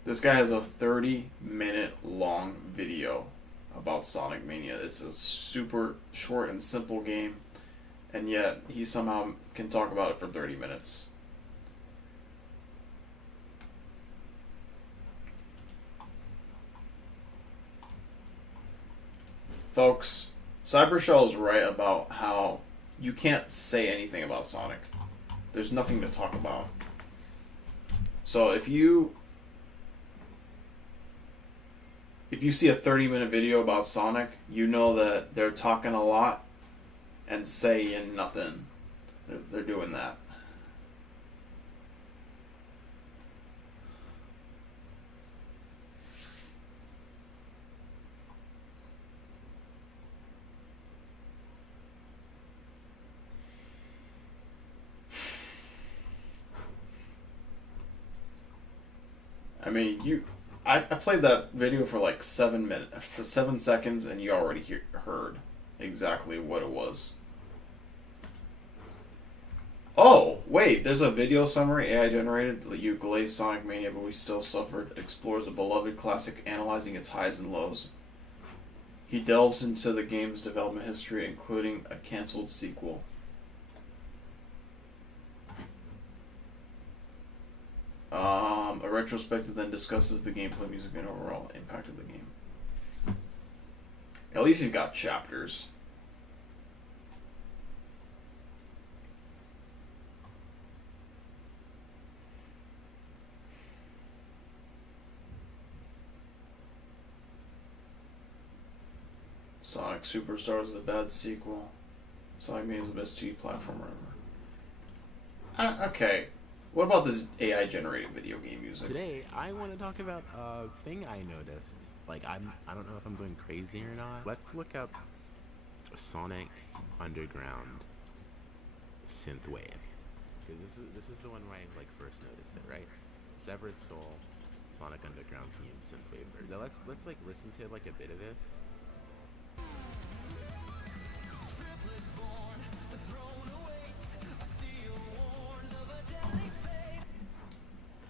This guy has a 30-minute long video about Sonic Mania. It's a super short and simple game, and yet he somehow can talk about it for 30 minutes. Folks, Cybershell is right about how you can't say anything about Sonic. There's nothing to talk about. So if you see a 30-minute video about Sonic, you know that they're talking a lot and saying nothing. They're doing that. I mean, I played that video for like 7 seconds, and you already heard exactly what it was. Oh, wait, there's a video summary AI generated. You glazed Sonic Mania, but we still suffered. Explores a beloved classic, analyzing its highs and lows. He delves into the game's development history, including a canceled sequel. A retrospective then discusses the gameplay, music, and overall impact of the game. At least he's got chapters. Sonic Superstars is a bad sequel. Sonic Mania is the best 2D platformer ever. Okay. What about this AI generated video game music? Today, I want to talk about a thing I noticed. Like, I don't know if I'm going crazy or not. Let's look up Sonic Underground synthwave, because this is the one where I like first noticed it, right? Severed Soul, Sonic Underground theme synthwave. Now let's like listen to like a bit of this.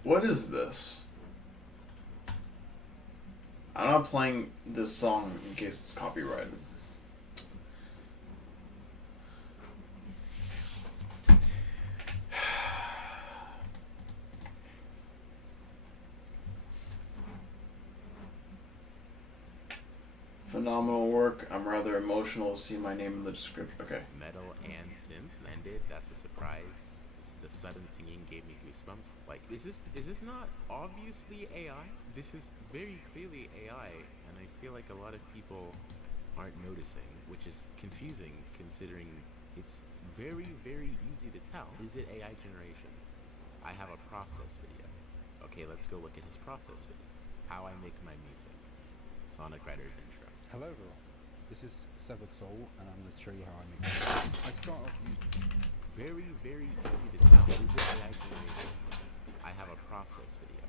What is this? I'm not playing this song in case it's copyrighted. Phenomenal work. I'm rather emotional to see my name in the description. Okay. Metal and synth blended. That's a surprise. The sudden singing gave me goosebumps. Like, is this not obviously AI? This is very clearly AI, and I feel like a lot of people aren't noticing, which is confusing considering it's very, very easy to tell. Is it AI generation? I have a process video. Okay, let's go look at his process video. How I make my music. Sonic Writer's intro. Hello everyone, this is Severed Soul, and I'm going to show you how I make music. I start off using... Very, very easy to tell. Is it AI generated? I have a process video.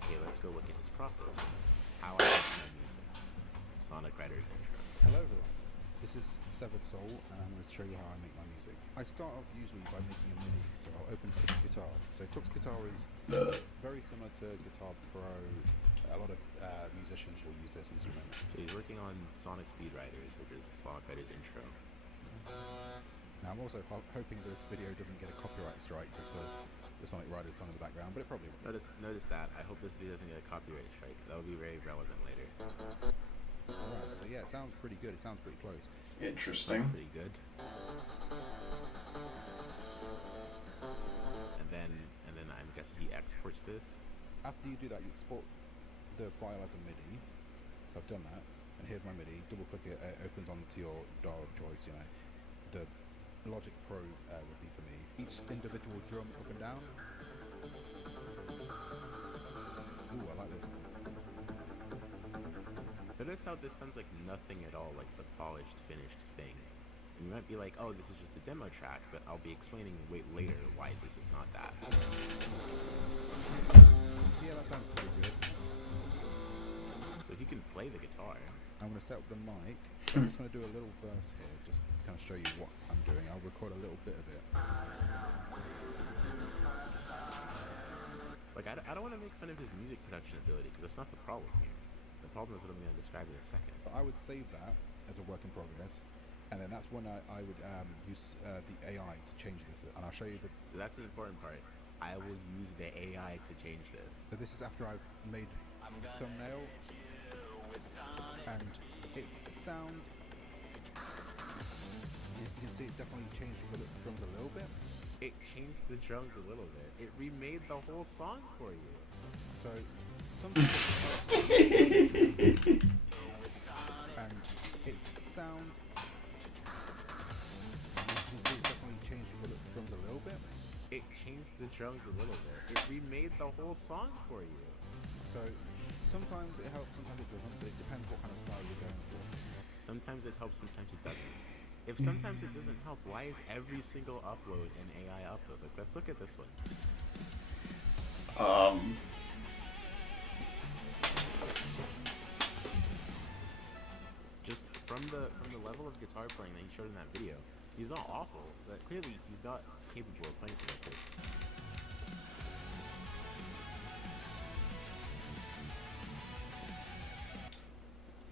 Okay, let's go look at his process video. How I make my music. Sonic Writer's intro. Hello everyone, this is Severed Soul, and I'm going to show you how I make my music. I start off usually by making a MIDI, so I'll open Tux Guitar. So Tux Guitar is very similar to Guitar Pro a lot of musicians will use this instrument. So he's working on Sonic Speed Riders, which is Sonic Riders intro. Now I'm also hoping this video doesn't get a copyright strike just for the Sonic Riders song in the background, but it probably will. Notice that. I hope this video doesn't get a copyright strike. That would be very relevant later. Alright, so yeah, it sounds pretty good. It sounds pretty close. Interesting. Sounds pretty good. And then I'm guessing he exports this. After you do that, you export the file as a MIDI. So I've done that, and here's my MIDI. Double click it, it opens onto your DAW of choice. You know, the Logic Pro would be for me. Each individual drum up and down. Ooh, I like this one. Notice how this sounds like nothing at all like the polished, finished thing. And you might be like, oh, this is just a demo track, but I'll be explaining later why this is not that. Yeah, that sounds pretty good. So he can play the guitar. I'm going to set up the mic. I'm just going to do a little verse here, just to kind of show you what I'm doing. I'll record a little bit of it. Like, I don't want to make fun of his music production ability, because that's not the problem here. The problem is what I'm going to describe in a second. I would save that as a work in progress, and then that's when I would use the AI to change this, and I'll show you the... So that's the important part. I will use the AI to change this. So this is after I've made the thumbnail, and it sounds... You can see it definitely changed the drums a little bit. It changed the drums a little bit. It remade the whole song for you. So sometimes and it sounds... You can see it definitely changed the drums a little bit. It changed the drums a little bit. It remade the whole song for you. So sometimes it helps, sometimes it doesn't, but it depends what kind of style you're going for. Sometimes it helps, sometimes it doesn't. If sometimes it doesn't help, why is every single upload an AI upload? Like, let's look at this one. Just from the level of guitar playing that he showed in that video, he's not awful, but clearly he's not capable of playing something like this.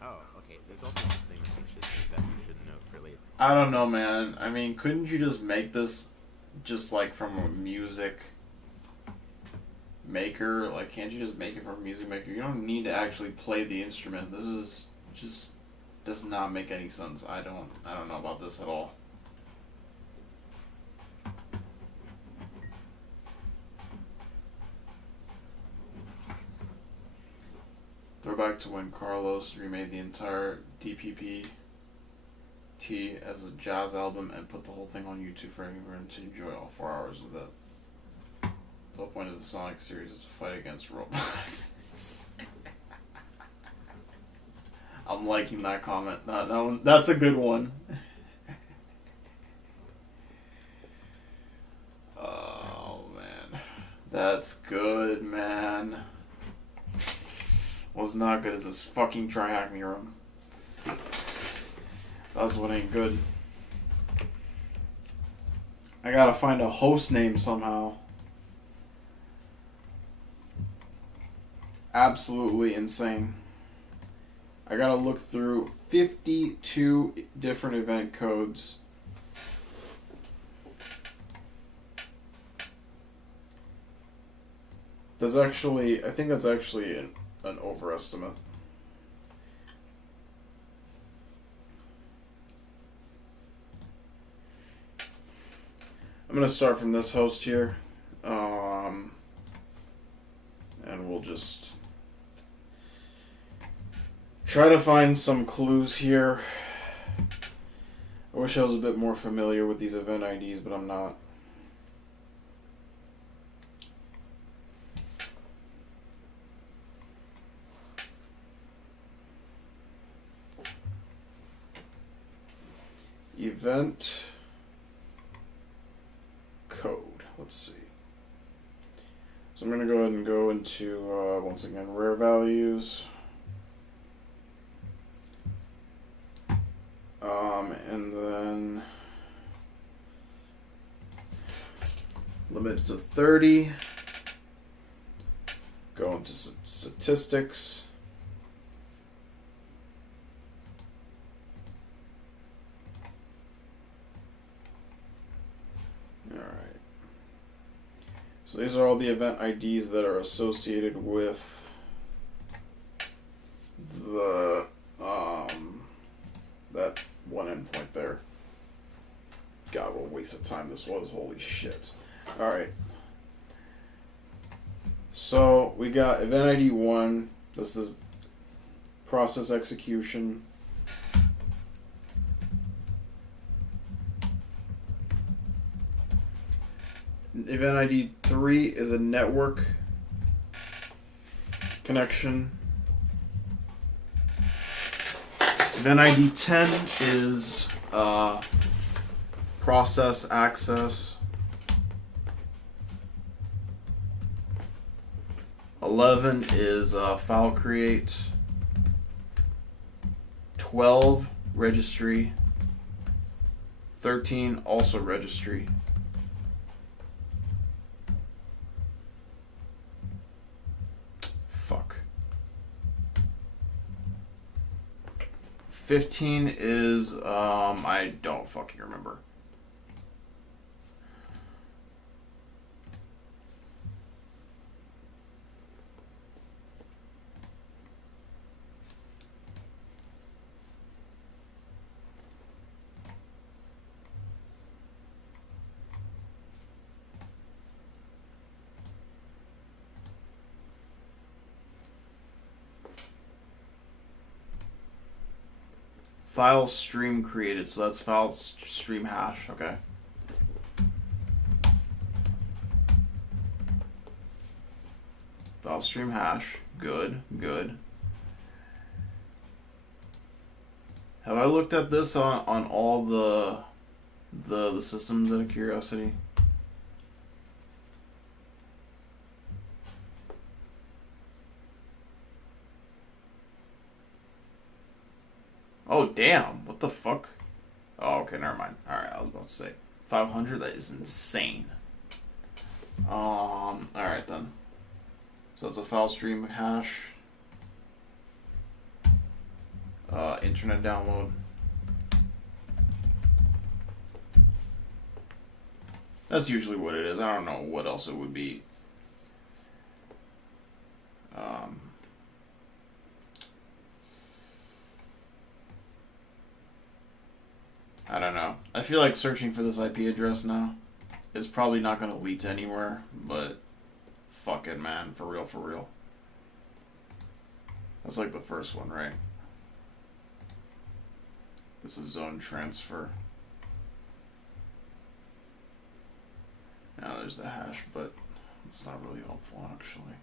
Oh, okay. There's also something that you should note for later. I don't know, man. I mean, couldn't you just make this just like from a music maker? Like, can't you just make it from a music maker? You don't need to actually play the instrument. This is just does not make any sense. I don't know about this at all. Throwback to when Carlos remade the entire DPP as a jazz album and put the whole thing on YouTube for everyone to enjoy all 4 hours of it. The whole point of the Sonic series is to fight against robots. I'm liking that comment. That one, that's a good one. Oh man, that's good, man. What's not good is this fucking Try Hack Me run. That's what ain't good. I gotta find a host name somehow. Absolutely insane. I gotta look through 52 different event codes. There's actually, I think that's actually an overestimate. I'm gonna start from this host here, and we'll just try to find some clues here. I wish I was a bit more familiar with these event IDs, but I'm not. Event code. Let's see. So I'm going to go ahead and go into, once again, rare values. And then limit to 30. Go into statistics. Alright. So these are all the event IDs that are associated with the that one endpoint there. God, what a waste of time this was. Holy shit. Alright. So we got event ID 1. This is process execution. Event ID 3 is a network connection. Event ID 10 is process access. 11 is file create. 12 registry. 13 also registry. Fuck. 15 is I don't fucking remember. File stream created, so that's file stream hash, okay. File stream hash, good, good. Have I looked at this on all the systems out of curiosity? Oh, damn. What the fuck? Oh, okay, never mind. Alright, I was about to say. 500? That is insane. Alright then. So it's a file stream hash. Internet download. That's usually what it is. I don't know what else it would be. I don't know. I feel like searching for this IP address now is probably not going to lead to anywhere, but fucking man, for real, for real. That's like the first one, right? This is zone transfer. Now there's the hash, but it's not really helpful actually.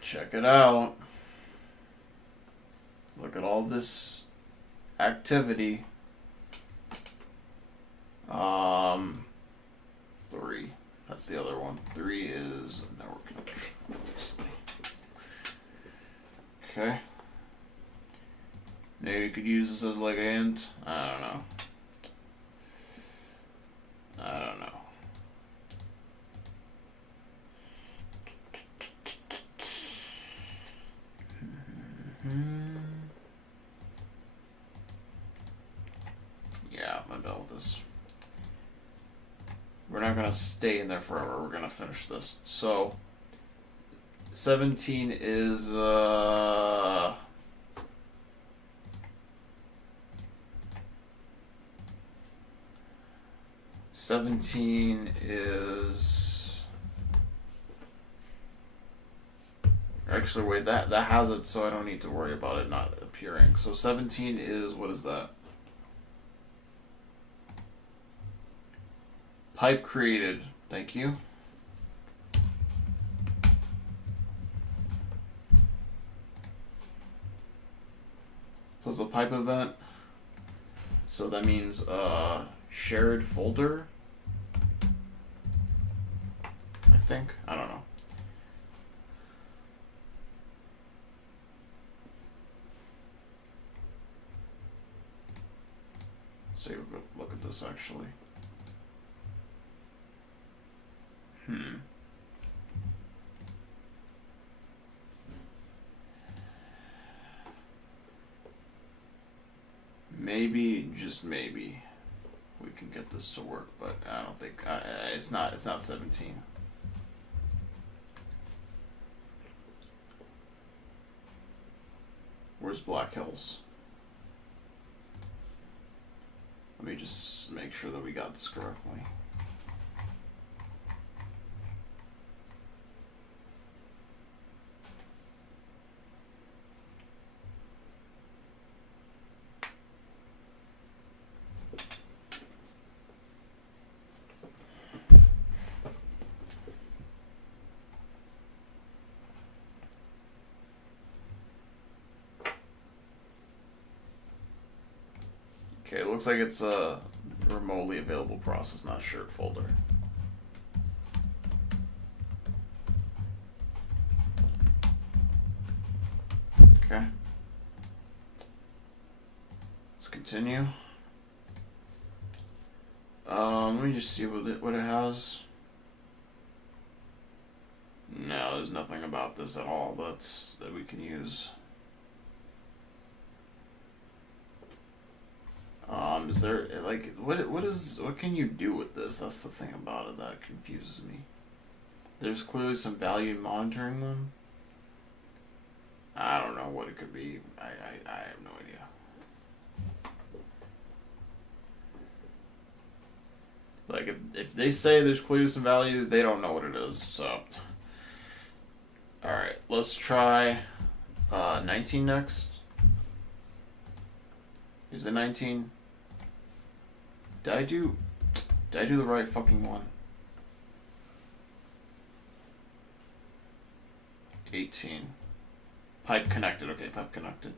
Check it out. Look at all this activity. 3. That's the other one. 3 is network connection, obviously. Okay. Maybe you could use this as like a hint. I don't know. I don't know. Yeah, I'm done with this. We're not gonna stay in there forever. We're gonna finish this. So 17 is 17 is actually wait, that has it, so I don't need to worry about it not appearing. So 17 is, what is that? Pipe created. Thank you. So it's a pipe event. So that means shared folder. I think. I don't know. Let's take a look at this actually. Maybe, just maybe, we can get this to work, but I don't think it's not 17. Where's Black Hills? Let me just make sure that we got this correctly. Okay, it looks like it's a remotely available process, not shared folder. Okay. Let's continue. Let me just see what it has. No, there's nothing about this at all that we can use. Is there like what can you do with this? That's the thing about it that confuses me. There's clearly some value in monitoring them. I don't know what it could be. I have no idea. Like if they say there's clearly some value, they don't know what it is. So, all right, let's try 19 next. Is it 19? Did I do the right fucking one? 18. Pipe connected. Okay, pipe connected.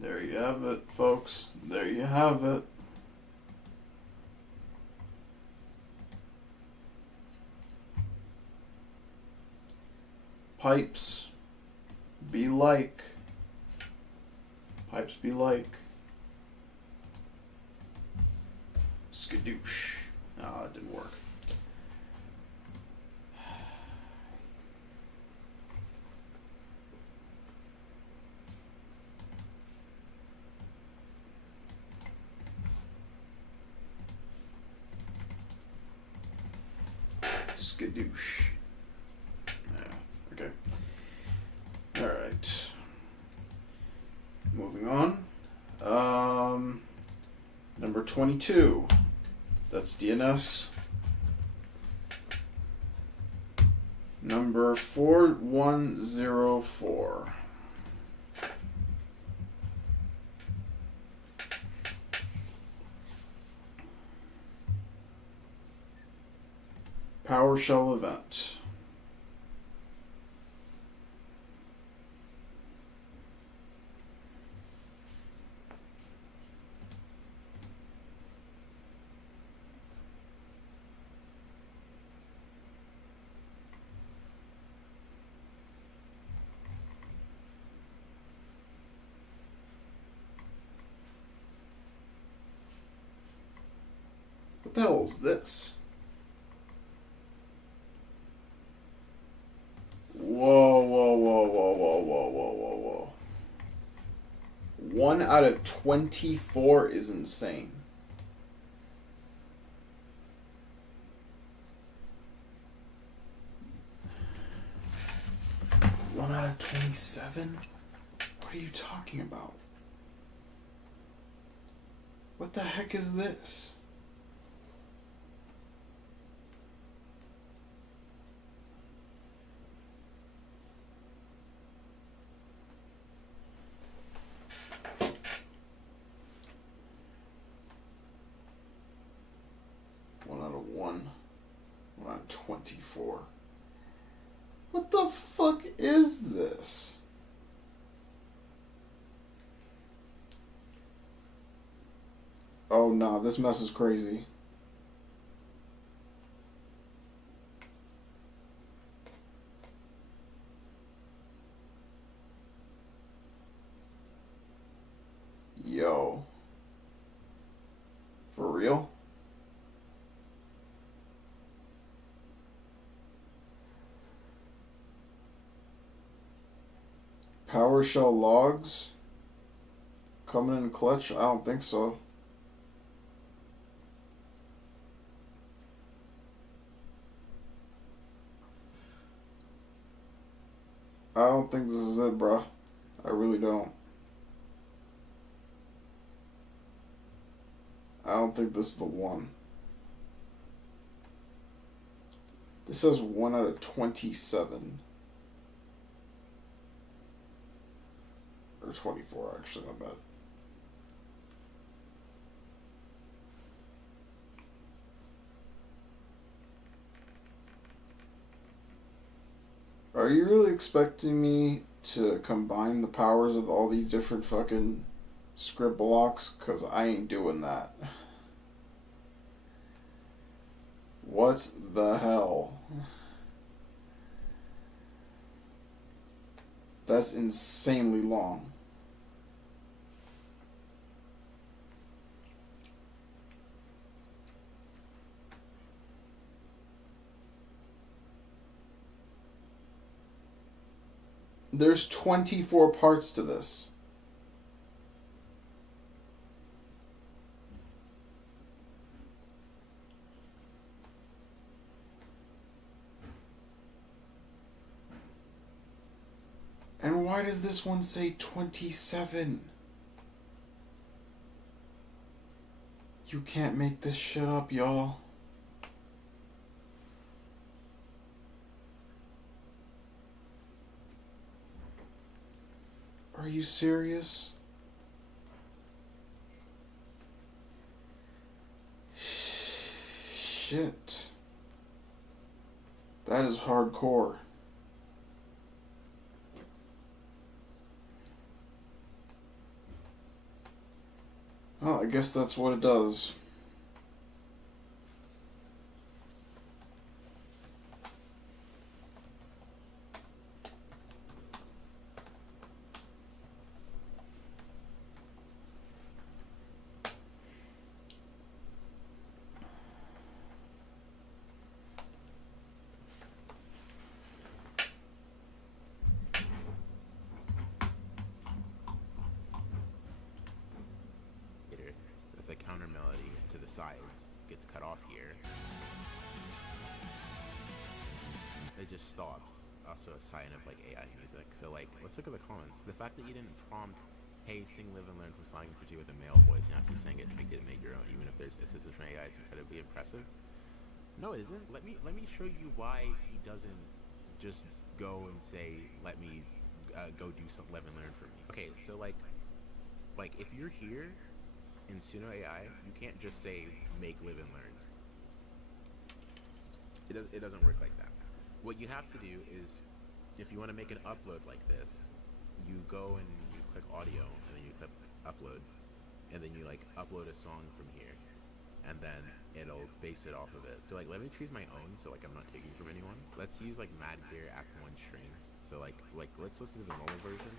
There you have it, folks. There you have it. Pipes be like. Pipes be like. Skadoosh. No, that didn't work. Skadoosh. Okay. Alright. Moving on. Number 22. That's DNS. Number 4104. PowerShell event. What the hell is this? Whoa, whoa, whoa, whoa, whoa, whoa, whoa, whoa, whoa. 1 out of 24 is insane. One out of 27? What are you talking about? What the heck is this? fuck is this? Oh no, this mess is crazy. Yo. For real? PowerShell logs? Coming in clutch? I don't think so. I don't think this is it, bruh. I really don't. I don't think this is the one. This says 1 out of 27. Or 24, actually, my bad. Are you really expecting me to combine the powers of all these different fucking script blocks? Because I ain't doing that. What the hell? That's insanely long. There's 24 parts to this. And why does this one say 27? You can't make this shit up, y'all. Are you serious? Shit. That is hardcore. Well, I guess that's what it does. With a counter melody to the sides gets cut off here. It just stops. Also a sign of like AI music. So like, let's look at the comments. The fact that you didn't prompt, hey, sing Live and Learn from Sonic Pursue with a male voice, and after you sang it, tweaked it and made your own, even if there's assistance from AI, is incredibly impressive. No, it isn't. Let me show you why he doesn't just go and say, let me go do some Live and Learn for me. Okay, so like if you're here in Suno AI, you can't just say make Live and Learn. It doesn't work like that. What you have to do is, if you want to make an upload like this, you go and you click audio, and then you click upload, and then you like upload a song from here, and then it'll base it off of it. So like, let me choose my own, so like I'm not taking from anyone. Let's use like Mad Gear Act 1 strings. So like let's listen to the normal version.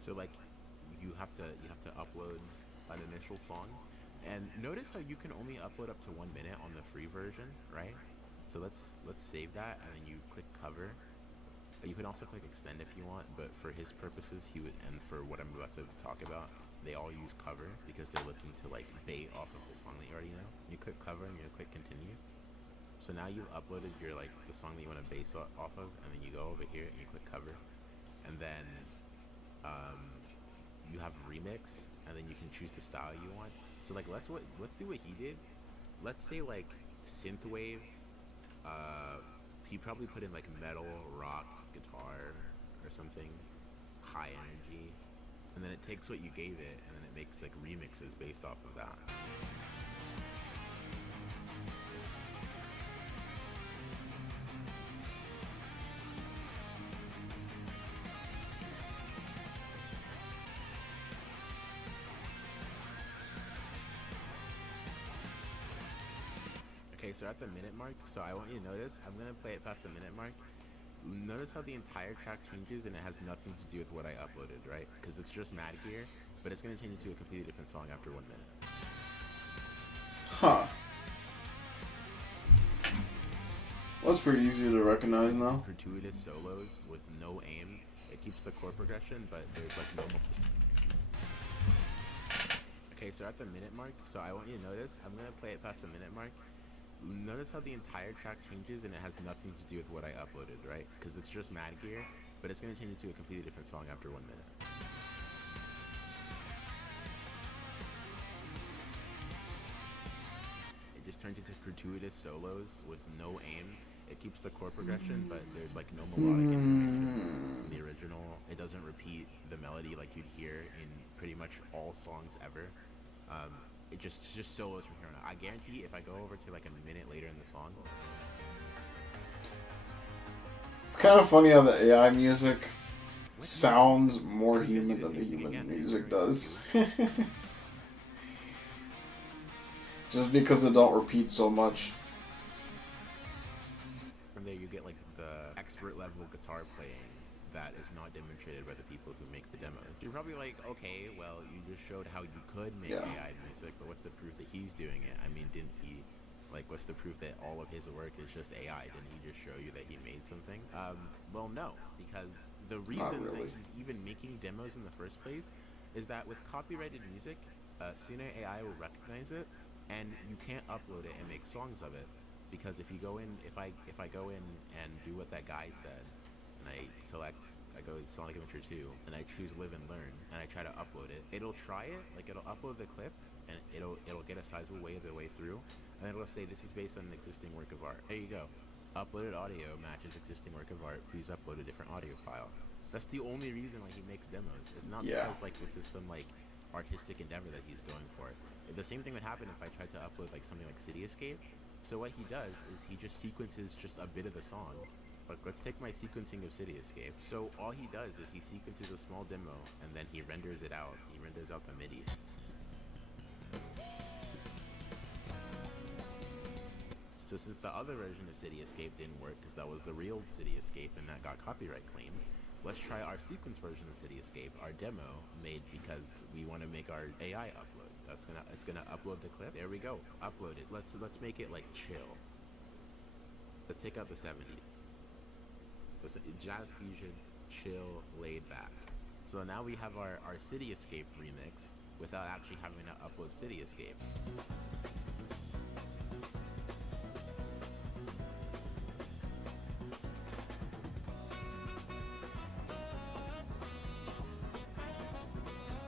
So like you have to upload an initial song, and notice how you can only upload up to 1 minute on the free version, right? So let's save that, and then you click cover. You can also click extend if you want, but for his purposes, he would, and for what I'm about to talk about, they all use cover because they're looking to like bait off of the song that you already know. You click cover and you click continue. So now you've uploaded your like the song that you want to base off of, and then you go over here and you click cover, and then you have remix, and then you can choose the style you want. So like let's do what he did. Let's say like synthwave. He probably put in like metal, rock, guitar, or something high energy. and then it takes what you gave it, and then it makes like remixes based off of that. Okay, so at the minute mark, so I want you to notice, I'm gonna play it past the minute mark. Notice how the entire track changes and it has nothing to do with what I uploaded, right? Because it's just Mad Gear, but it's gonna change into a completely different song after 1 minute. Huh. Well, that's pretty easy to recognize now. Gratuitous solos with no aim. It keeps the chord progression, but there's like no more. Okay, so at the minute mark, so I want you to notice, I'm gonna play it past the minute mark. Notice how the entire track changes and it has nothing to do with what I uploaded, right? Because it's just Mad Gear, but it's going to change into a completely different song after 1 minute. It just turns into gratuitous solos with no aim. It keeps the chord progression, but there's like no melodic information in the original. It doesn't repeat the melody like you'd hear in pretty much all songs ever. It just solos from here on out. I guarantee if I go over to like a minute later in the song. It's kind of funny how the AI music sounds more human than the human music does. Just because it don't repeat so much. From there you get like the expert level guitar playing that is not demonstrated by the people who make the demos. You're probably like, okay, well, you just showed how you could make AI music, but what's the proof that he's doing it? I mean, didn't he, like, what's the proof that all of his work is just AI? Didn't he just show you that he made something? Well, no, because the reason that he's even making demos in the first place is that with copyrighted music, sooner AI will recognize it, and you can't upload it and make songs of it. Because if you go in, if I go in and do what that guy said, and I go to Sonic Adventure 2, and I choose Live and Learn, and I try to upload it, it'll try it, like it'll upload the clip, and it'll get a sizable way of the way through, and it'll say this is based on an existing work of art. There you go. Uploaded audio matches existing work of art. Please upload a different audio file. That's the only reason why he makes demos. It's not because like this is some like artistic endeavor that he's going for. The same thing would happen if I tried to upload like something like City Escape. So what he does is he just sequences just a bit of the song. Like, let's take my sequencing of City Escape. So all he does is he sequences a small demo, and then he renders it out. He renders out the MIDI. So since the other version of City Escape didn't work, because that was the real City Escape and that got copyright claim, let's try our sequence version of City Escape, our demo, made because we want to make our AI upload. It's gonna upload the clip. There we go. Upload it. Let's make it like chill. Let's take out the 70s. Jazz fusion, chill, laid back. So now we have our City Escape remix without actually having to upload City Escape.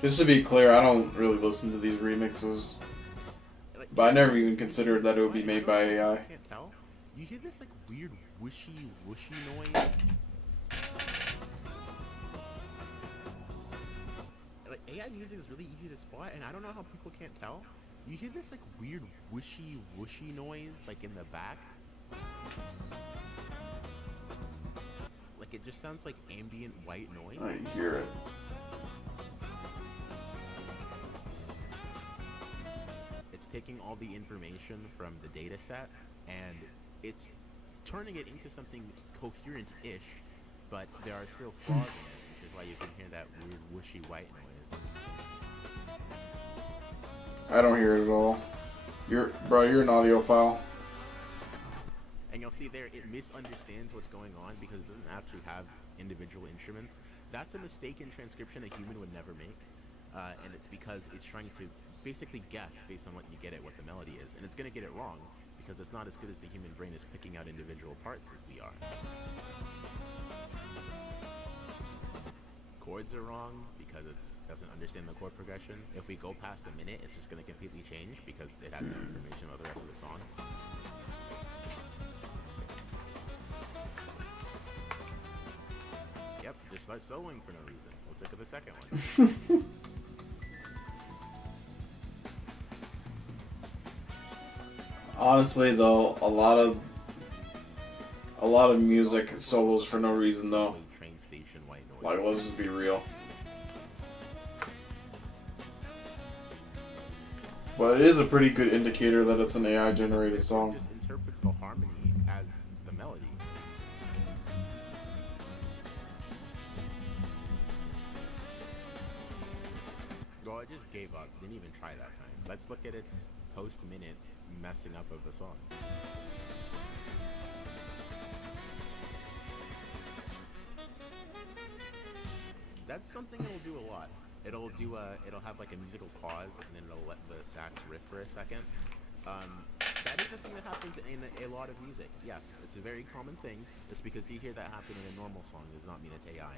Just to be clear, I don't really listen to these remixes. But I never even considered that it would be made by AI. Can't tell. You hear this like weird whooshy noise? Like AI music is really easy to spot, and I don't know how people can't tell. You hear this like weird whooshy noise like in the back? Like it just sounds like ambient white noise. I hear it. Taking all the information from the data set and it's turning it into something coherent-ish, but there are still flaws in it, which is why you can hear that weird whooshy white noise. I don't hear it at all. You're an audiophile. And you'll see there, it misunderstands what's going on because it doesn't actually have individual instruments. That's a mistake in transcription a human would never make, and it's because it's trying to basically guess based on what you get at what the melody is, and it's going to get it wrong because it's not as good as the human brain is picking out individual parts as we are. Chords are wrong because it doesn't understand the chord progression. If we go past a minute, it's just going to completely change because it has no information about the rest of the song. Yep, just start soloing for no reason. Let's look at the second one. Honestly, though, a lot of music solos for no reason, though. Train station white noise. Like, let's just be real. But it is a pretty good indicator that it's an AI-generated song. It just interprets the harmony as the melody. Well, I just gave up. Didn't even try that time. Let's look at its post-minute messing up of the song. That's something it'll do a lot. It'll have like a musical pause, and then it'll let the sax riff for a second. That is a thing that happens in a lot of music. Yes, it's a very common thing. Just because you hear that happen in a normal song does not mean it's AI.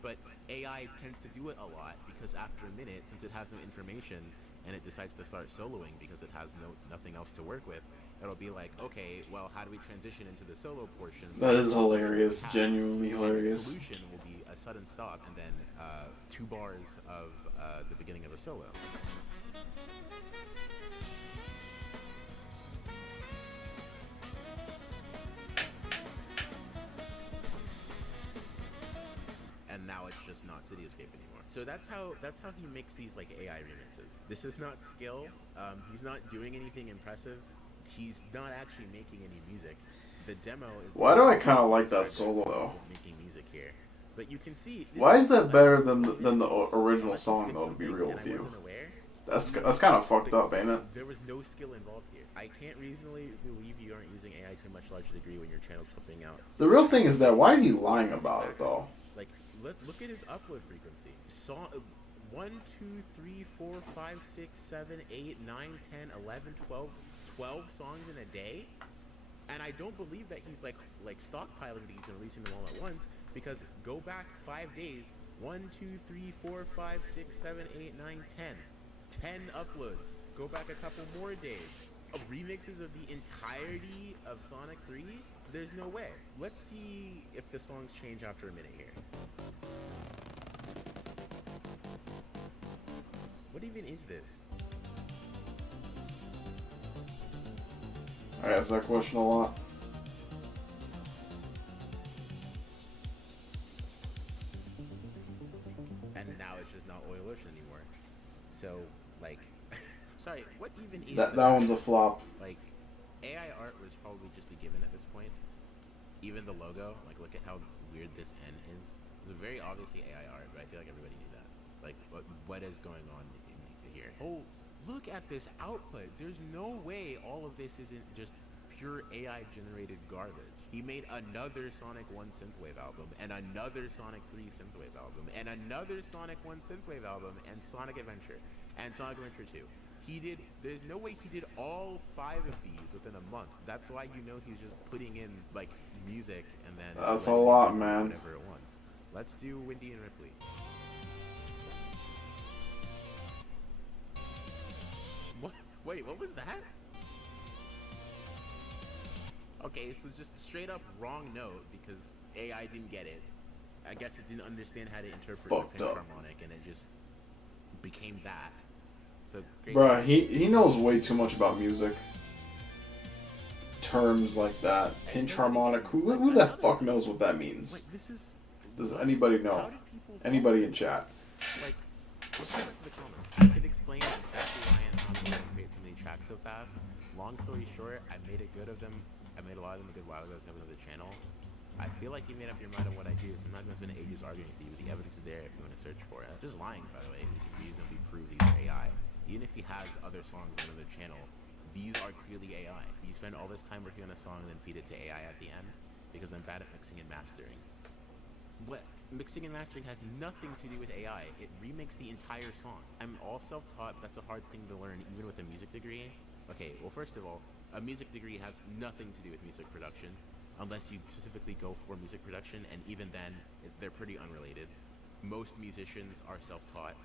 But AI tends to do it a lot because after a minute, since it has no information and it decides to start soloing because it has nothing else to work with, it'll be like, okay, well, how do we transition into the solo portion? That is hilarious, genuinely hilarious. The solution will be a sudden stop and then 2 bars of the beginning of a solo. And now it's just not Cityscape anymore. So that's how he makes these like AI remixes. This is not skill. He's not doing anything impressive. He's not actually making any music. The demo is. Why do I kind of like that solo though? Making music here, but you can see. Why is that better than the original song though? To be real with you, that's kind of fucked up, ain't it? There was no skill involved here. I can't reasonably believe you aren't using AI to a much larger degree when your channel's pumping out. The real thing is that why is he lying about it though? Like, look at his upload frequency. 1, 2, 3, 4, 5, 6, 7, 8, 9, 10, 11, 12 songs in a day. And I don't believe that he's like stockpiling these and releasing them all at once, because go back 5 days, 1, 2, 3, 4, 5, 6, 7, 8, 9, 10 uploads. Go back a couple more days. Remixes of the entirety of Sonic 3? There's no way. Let's see if the songs change after a minute here. What even is this? I ask that question a lot. And now it's just not Oil Ocean anymore. So, like, sorry, what even is that one's a flop. Like, AI art was probably just a given at this point. Even the logo, like, look at how weird this N is. It was very obviously AI art, but I feel like everybody knew that. Like, what is going on here? Oh, look at this output. There's no way all of this isn't just pure AI generated garbage. He made another Sonic 1 synthwave album, and another Sonic 3 synthwave album, and another Sonic 1 synthwave album, and Sonic Adventure, and Sonic Adventure 2. There's no way he did all 5 of these within a month. That's why you know he's just putting in, like, music and then... That's a lot, man. Whatever it wants. Let's do Windy and Ripley. What? Wait, what was that? Okay, so just straight up wrong note because AI didn't get it. I guess it didn't understand how to interpret the pinch harmonic, and it just became that. So great. Bruh, he knows way too much about music. Terms like that, pinch harmonic. Who the fuck knows what that means? Does anybody know? Anybody in chat? Like, let's go back to the comments. I could explain exactly why and how to create so many tracks so fast. Long story short, I made a good of them. I made a lot of them a good while ago, so I have another channel. I feel like you made up your mind on what I do, so I'm not going to spend ages arguing with you. The evidence is there if you want to search for it. Just lying, by the way. You can reasonably prove these are AI. Even if he has other songs on another channel, these are clearly AI. You spend all this time working on a song and then feed it to AI at the end because I'm bad at mixing and mastering. What? Mixing and mastering has nothing to do with AI. It remixed the entire song. I'm all self-taught. That's a hard thing to learn, even with a music degree. Okay, well, first of all, a music degree has nothing to do with music production, unless you specifically go for music production, and even then, they're pretty unrelated. Most musicians are self-taught.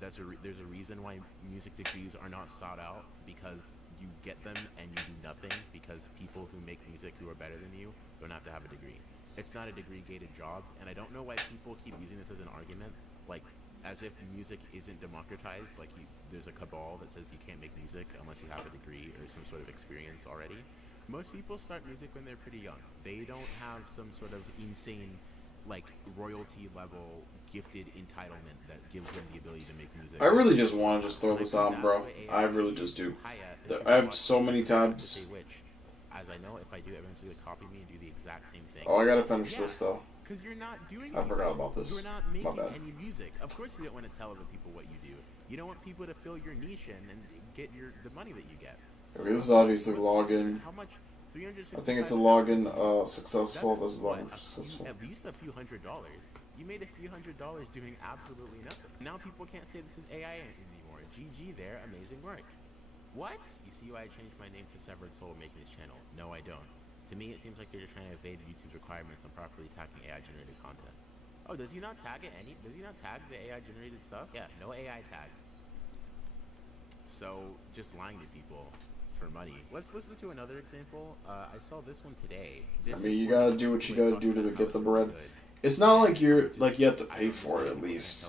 There's a reason why music degrees are not sought out, because you get them and you do nothing, because people who make music who are better than you don't have to have a degree. It's not a degree-gated job, and I don't know why people keep using this as an argument, like as if music isn't democratized. Like there's a cabal that says you can't make music unless you have a degree or some sort of experience already. Most people start music when they're pretty young. They don't have some sort of insane, like, royalty level gifted entitlement that gives them the ability to make music. I really just want to just throw this out, bro. I really just do. I have so many tabs. As I know, if I do, everyone's gonna copy me and do the exact same thing. Oh, I gotta finish this though. Because you're not doing I forgot about this. You're not My making bad. any music. Of course you don't want to tell other people what you do. You don't want people to fill your niche in and get the money that you get. Okay, this is obviously login. How much? I think it's a login successful. This is login successful. At least a few $100s. You made a few $100s doing absolutely nothing. Now people can't say this is AI anymore. GG there, amazing work. What? You see why I changed my name to Severed Soul making this channel? No, I don't. To me, it seems like you're just trying to evade YouTube's requirements on properly tagging AI-generated content. Oh, does he not tag it? Does he not tag the AI-generated stuff? Yeah, no AI tag. So, just lying to people for money. Let's listen to another example. I saw this one today. I mean, you gotta do what you gotta do to get the bread. It's not like you have to pay for it at least.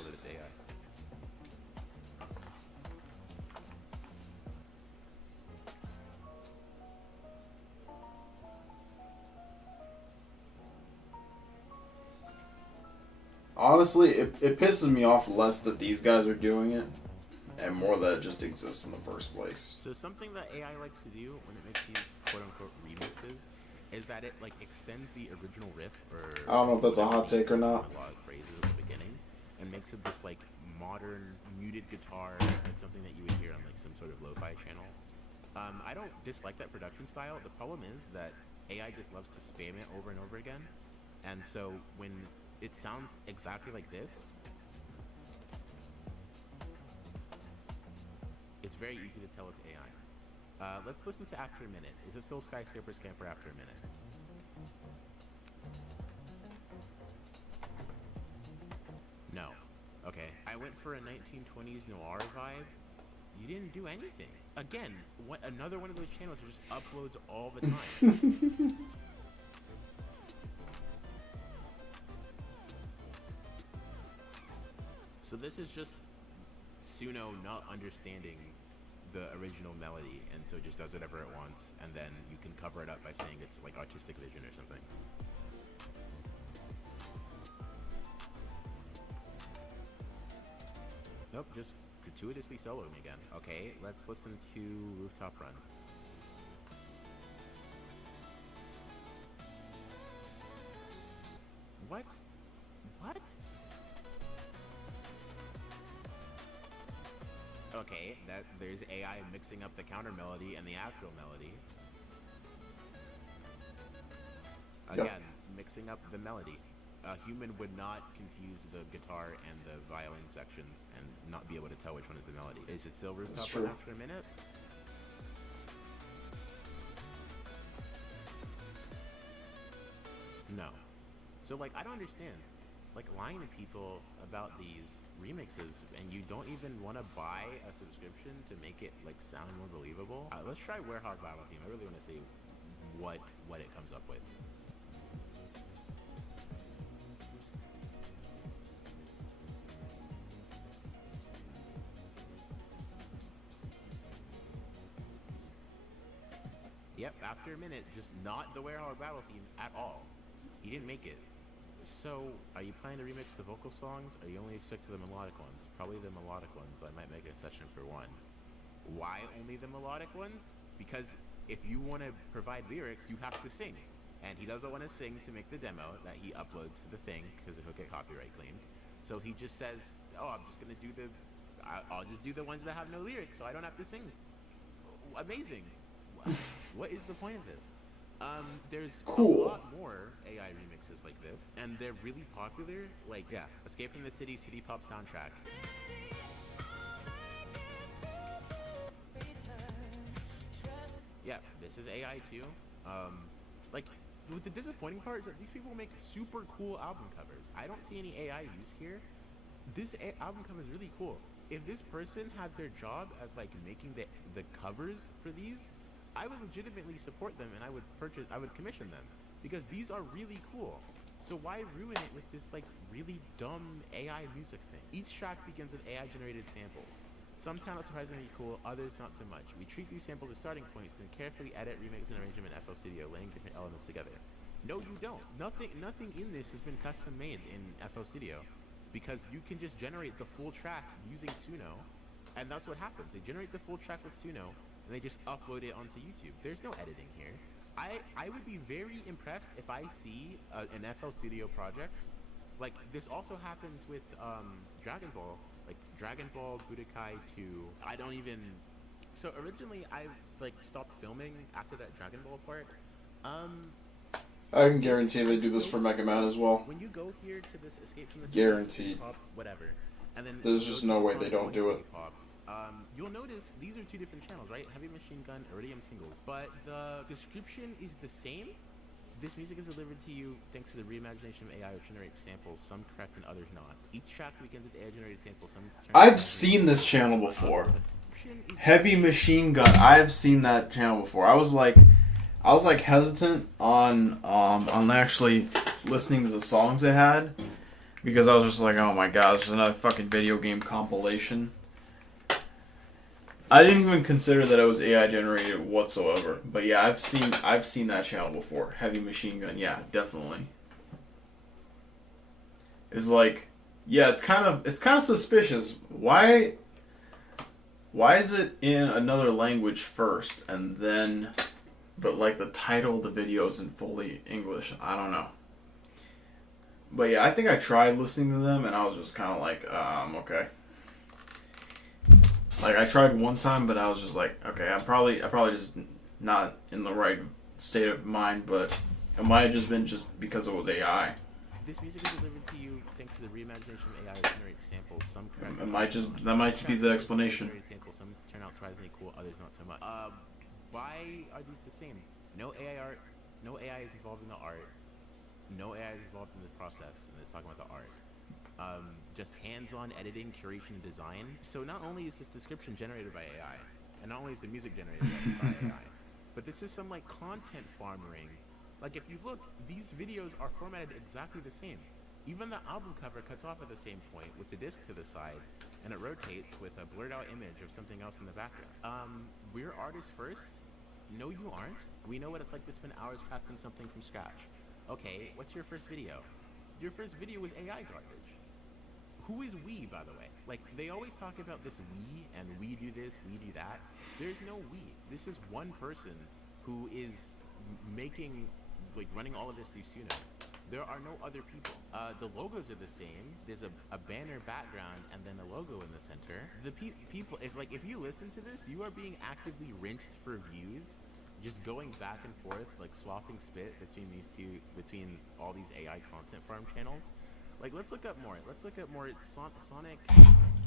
Honestly, it pisses me off less that these guys are doing it, and more that it just exists in the first place. So something that AI likes to do when it makes these quote-unquote remixes is that it like extends the original riff or I don't know if that's a hot take or not. melodic phrases at the beginning and makes it this like modern muted guitar, like something that you would hear on like some sort of lo-fi channel. I don't dislike that production style. The problem is that AI just loves to spam it over and over again, and so when it sounds exactly like this, it's very easy to tell it's AI. Let's listen to After a Minute. Is it still Skyscraper Scamper After a Minute? No. Okay. I went for a 1920s noir vibe. You didn't do anything. Again, another one of those channels that just uploads all the time. So this is just Suno not understanding the original melody, and so it just does whatever it wants, and then you can cover it up by saying it's like artistic vision or something. Nope, just gratuitously soloing again. Okay, let's listen to Rooftop Run. What? What? Okay, there's AI mixing up the counter melody and the actual melody. Again, mixing up the melody. A human would not confuse the guitar and the violin sections and not be able to tell which one is the melody. Is it still Rooftop Run after a minute? No. So like, I don't understand. Like lying to people about these remixes, and you don't even want to buy a subscription to make it like sound more believable. Let's try Warehog Battle Theme. I really want to see what it comes up with. Yep, after a minute, just not the Warehog Battle Theme at all. He didn't make it. So, are you planning to remix the vocal songs, or you only stick to the melodic ones? Probably the melodic ones, but I might make a session for one. Why only the melodic ones? Because if you want to provide lyrics, you have to sing. And he doesn't want to sing to make the demo that he uploads to the thing, because he'll get copyright claimed. So he just says, oh, I'm just going to do I'll just do the ones that have no lyrics, so I don't have to sing. Amazing. What is the point of this? There's a lot more AI remixes like this, and they're really popular. Like, yeah, Escape from the City Pop soundtrack. Yeah, this is AI too. Like, the disappointing part is that these people make super cool album covers. I don't see any AI use here. This album cover is really cool. If this person had their job as like making the covers for these, I would legitimately support them, and I would commission them, because these are really cool. So why ruin it with this like really dumb AI music thing? Each track begins with AI generated samples. Some talent surprisingly cool, others not so much. We treat these samples as starting points, then carefully edit, remix, and arrange them in FL Studio, laying different elements together. No, you don't. Nothing in this has been custom made in FL Studio, because you can just generate the full track using Suno, and that's what happens. They generate the full track with Suno, and they just upload it onto YouTube. There's no editing here. I would be very impressed if I see an FL Studio project. Like, this also happens with Dragon Ball. Like, Dragon Ball Budokai 2, I don't even... So, originally, I, like, stopped filming after that Dragon Ball part. I can guarantee they do this for Mega Man as well. When you go here to this Escape from the Guaranteed. Pop, whatever, and then There's just no way they don't do it. Pop, you'll notice these are two different channels, right? Heavy Machine Gun, Iridium Singles. But the description is the same. This music is delivered to you thanks to the reimagination of AI, which generates samples, some correct and others not. Each track begins with AI-generated samples, some... I've seen this channel before. Heavy Machine Gun. I've seen that channel before. I was like hesitant on actually listening to the songs they had, because I was just like, oh my god, it's another fucking video game compilation. I didn't even consider that it was AI generated whatsoever. But yeah, I've seen that channel before. Heavy Machine Gun, yeah, definitely. It's like, yeah, it's kind of suspicious. Why is it in another language first and then, but like the title of the video is in fully English? I don't know. But yeah, I think I tried listening to them and I was just kind of like, okay. Like, I tried one time, but I was just like, okay, I probably just not in the right state of mind, but it might have just been just because it was AI. This music is delivered to you thanks to the reimagination of AI, which generates samples, some correct. That might just be the explanation. Samples, some turn out surprisingly cool, others not so much. Why are these the same? No AI is involved in the art. No AI is involved in the process, and it's talking about the art. Just hands-on editing, curation, and design. So not only is this description generated by AI, and not only is the music generated by AI, but this is some like content farming. Like, if you look, these videos are formatted exactly the same. Even the album cover cuts off at the same point with the disc to the side, and it rotates with a blurred out image of something else in the background. We're artists first? No, you aren't. We know what it's like to spend hours crafting something from scratch. Okay, what's your first video? Your first video was AI garbage. Who is we, by the way? Like, they always talk about this we, and we do this, we do that. There's no we. This is one person who is making, like, running all of this through Suno. There are no other people. The logos are the same. There's a banner background and then a logo in the center. The people, if you listen to this, you are being actively rinsed for views, just going back and forth, like swapping spit between all these AI content farm channels. Like, let's look up more. Sonic.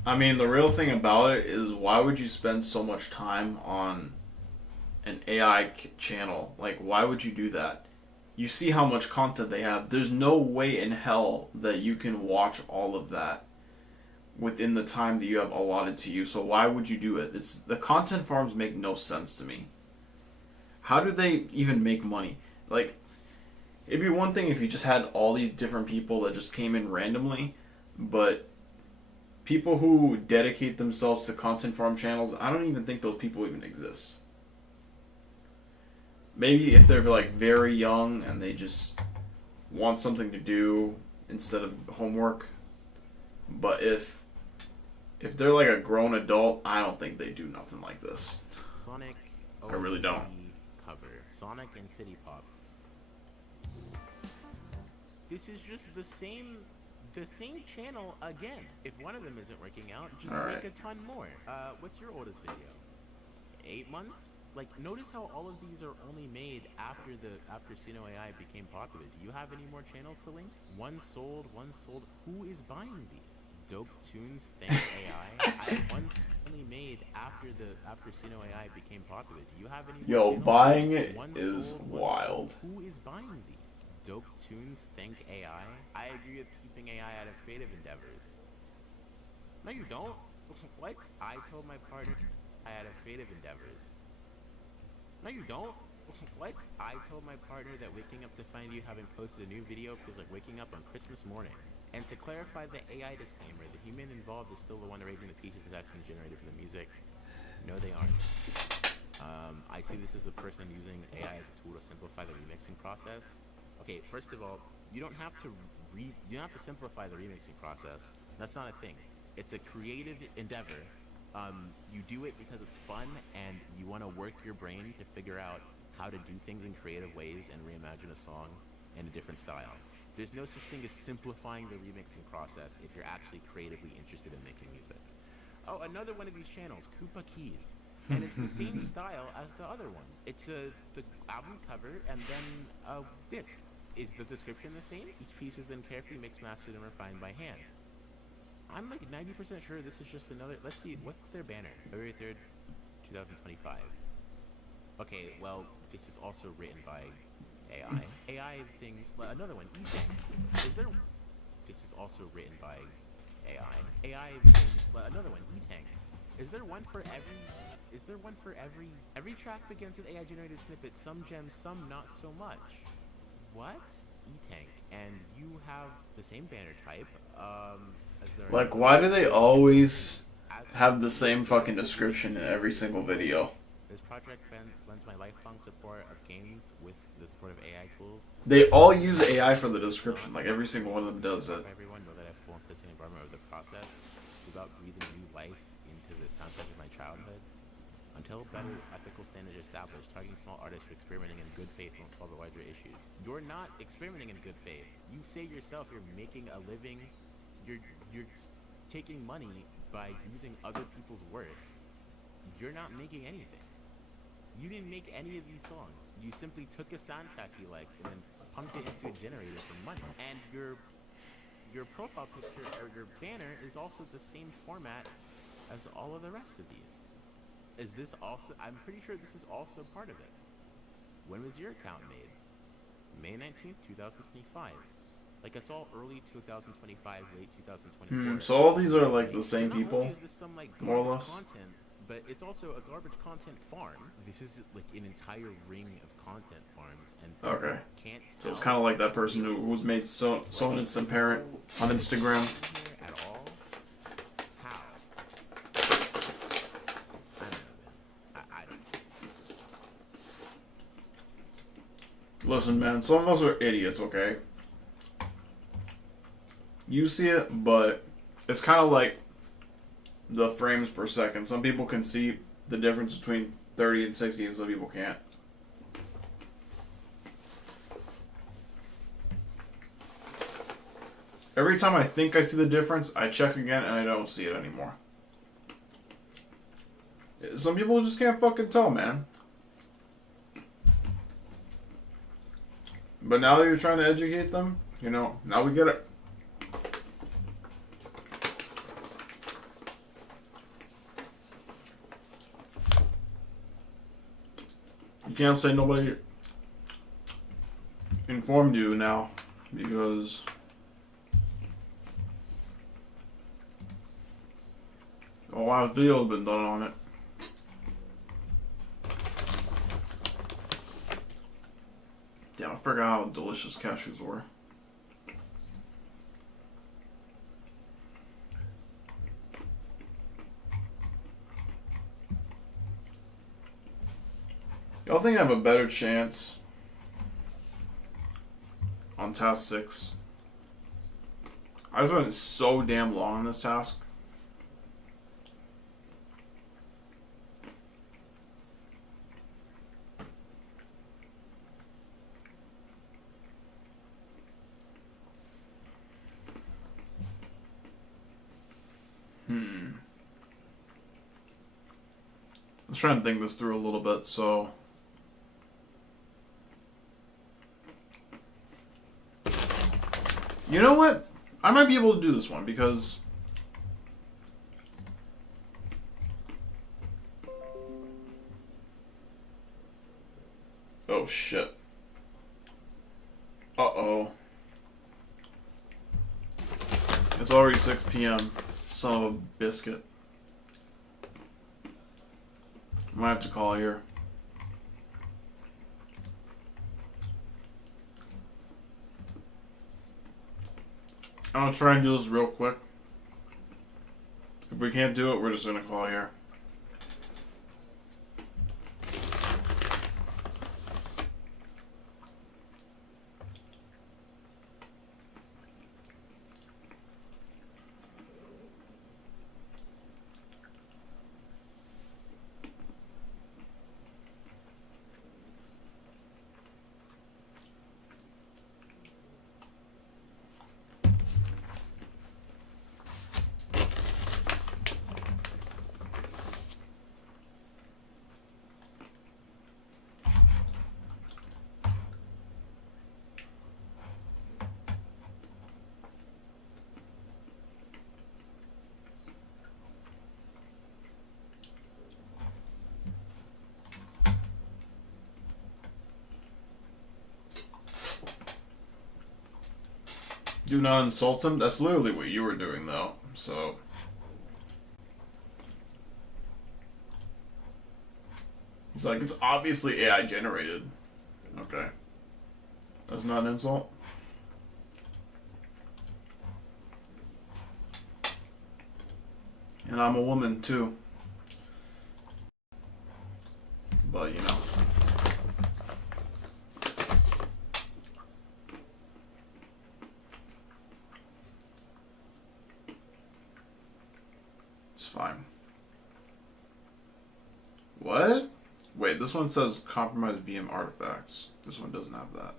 I mean, the real thing about it is, why would you spend so much time on an AI channel? Like, why would you do that? You see how much content they have. There's no way in hell that you can watch all of that within the time that you have allotted to you. So why would you do it? The content farms make no sense to me. How do they even make money? Like, it'd be one thing if you just had all these different people that just came in randomly, but people who dedicate themselves to content farm channels, I don't even think those people even exist. Maybe if they're like very young and they just want something to do instead of homework. But if they're like a grown adult, I don't think they do nothing like this. Sonic. I really don't. Cover Sonic and City Pop. This is just the same channel again. If one of them isn't working out, just make a ton more. What's your oldest video? 8 months? Like, notice how all of these are only made after Suno AI became popular. Do you have any more channels to link? One sold. Who is buying these? Dope tunes, thank AI. One's only made after Suno AI became popular. Do you have any more channels? Buying it is wild. Who is buying these? Dope tunes, thank AI. I agree with keeping AI out of creative endeavors. No, you don't. What? I told my partner I out of creative endeavors. No, you don't. What? I told my partner that waking up to find you haven't posted a new video feels like waking up on Christmas morning. And to clarify the AI disclaimer, the human involved is still the one rating the pieces that actually generated for the music. No, they aren't. I see this as a person using AI as a tool to simplify the remixing process. Okay, first of all, you don't have to simplify the remixing process. That's not a thing. It's a creative endeavor. You do it because it's fun and you want to work your brain to figure out how to do things in creative ways and reimagine a song in a different style. There's no such thing as simplifying the remixing process if you're actually creatively interested in making music. Oh, another one of these channels, Koopa Keys. And it's the same style as the other one. It's the album cover and then a disc. Is the description the same? Each piece is then carefully mixed, mastered, and refined by hand. I'm like 90% sure this is just another... Let's see, what's their banner? February 3rd, 2025. Okay, well, this is also written by AI. AI things... Another one, e-tank. Is there... This is also written by AI. AI things... Another one, e-tank. Is there one for every... Is there one for every... Every track begins with AI-generated snippets, some gems, some not so much. What? E-tank. And you have the same banner type, as their... Like, why do they always have the same fucking description in every single video? This project blends my lifelong support of games with the support of AI tools. They all use AI for the description, like every single one of them does it. Everyone know that I have full implicit environment of the process. It's about breathing new life into the soundtrack of my childhood. Until better ethical standards are established, targeting small artists for experimenting in good faith won't solve the larger issues. You're not experimenting in good faith. You say yourself you're making a living. You're taking money by using other people's work. You're not making anything. You didn't make any of these songs. You simply took a soundtrack you liked and then pumped it into a generator for money. And your profile picture or your banner is also the same format as all of the rest of these. Is this also... I'm pretty sure this is also part of it. When was your account made? May 19th, 2025. Like, it's all early 2025, late 2024. So all these are like the same So not people, only is this some, like, more or garbage less. content, but it's also a garbage content farm. This is like an entire ring of content farms, and Okay. can't So it's tell kind of like that person who's made so an instant parent on Instagram. at all. How? I don't know, man. I don't know. Listen, man, some of us are idiots, okay? You see it, but it's kind of like the frames per second. Some people can see the difference between 30 and 60, and some people can't. Every time I think I see the difference, I check again and I don't see it anymore. Some people just can't fucking tell, man. But now that you're trying to educate them, you know, now we get it. You can't say nobody informed you now, because a lot of videos have been done on it. Damn, I forgot how delicious cashews were. Y'all think I have a better chance on task 6? I spent so damn long on this task. I was trying to think this through a little bit, so... You know what? I might be able to do this one, because... Oh, shit. Uh-oh. It's already 6 p.m. Son of a biscuit. I might have to call here. I'll try and do this real quick. If we can't do it, we're just gonna call here. Do not insult him. That's literally what you were doing, though. So. He's like, it's obviously AI generated. Okay. That's not an insult? And I'm a woman, too. But, you know. It's fine. What? Wait, this one says compromised VM artifacts. This one doesn't have that.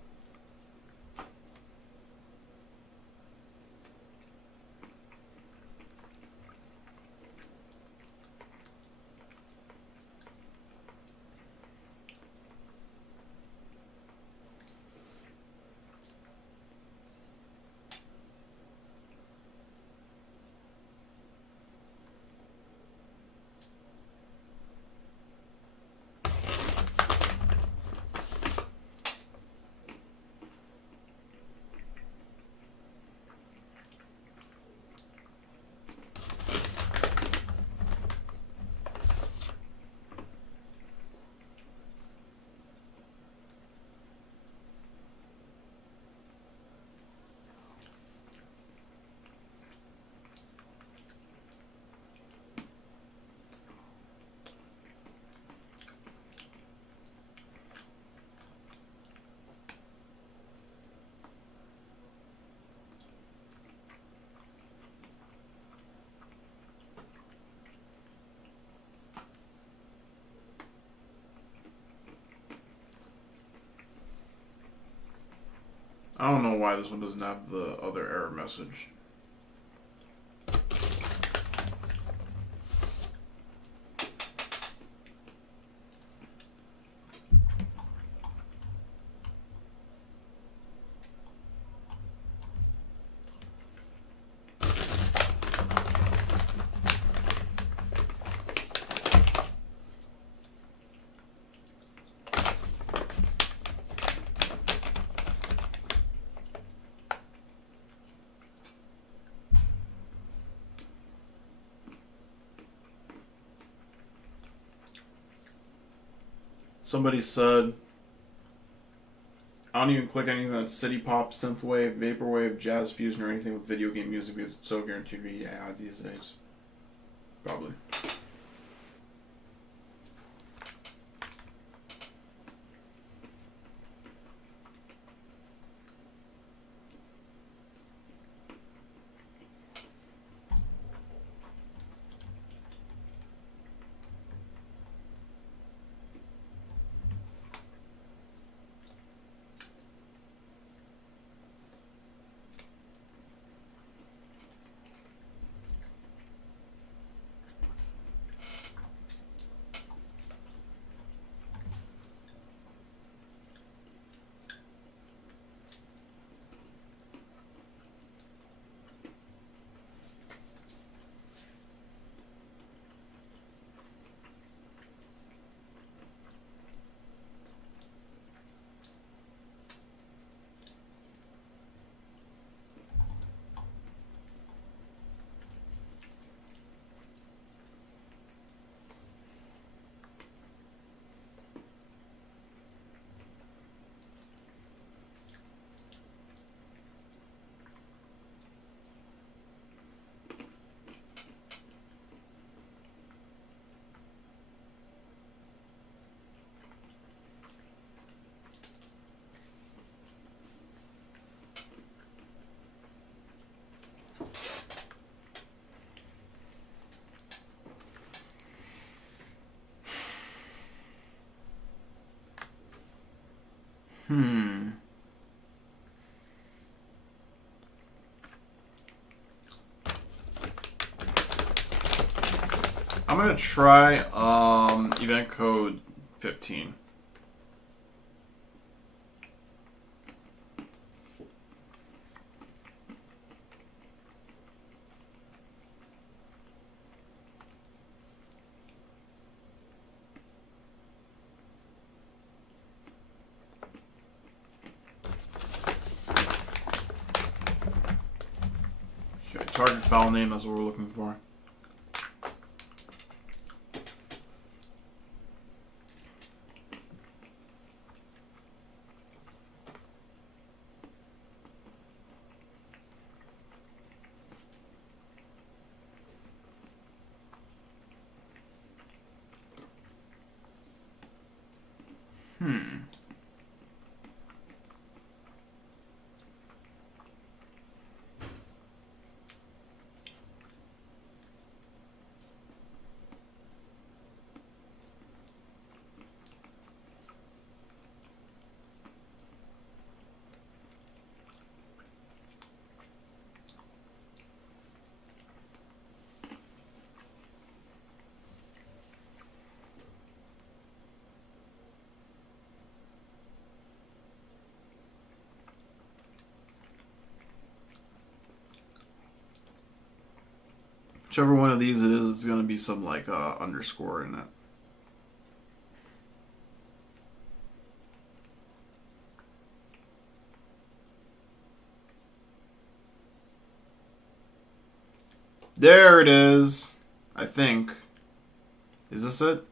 I don't know why this one doesn't have the other error message. Somebody said, I don't even click anything that's city pop, synthwave, vaporwave, jazz fusion, or anything with video game music because it's so guaranteed to be AI these days. Probably. I'm gonna try event code 15. Okay, target file name, that's what we're looking for. Whichever one of these it is, it's going to be some like underscore in it. There it is. I think. Is this it?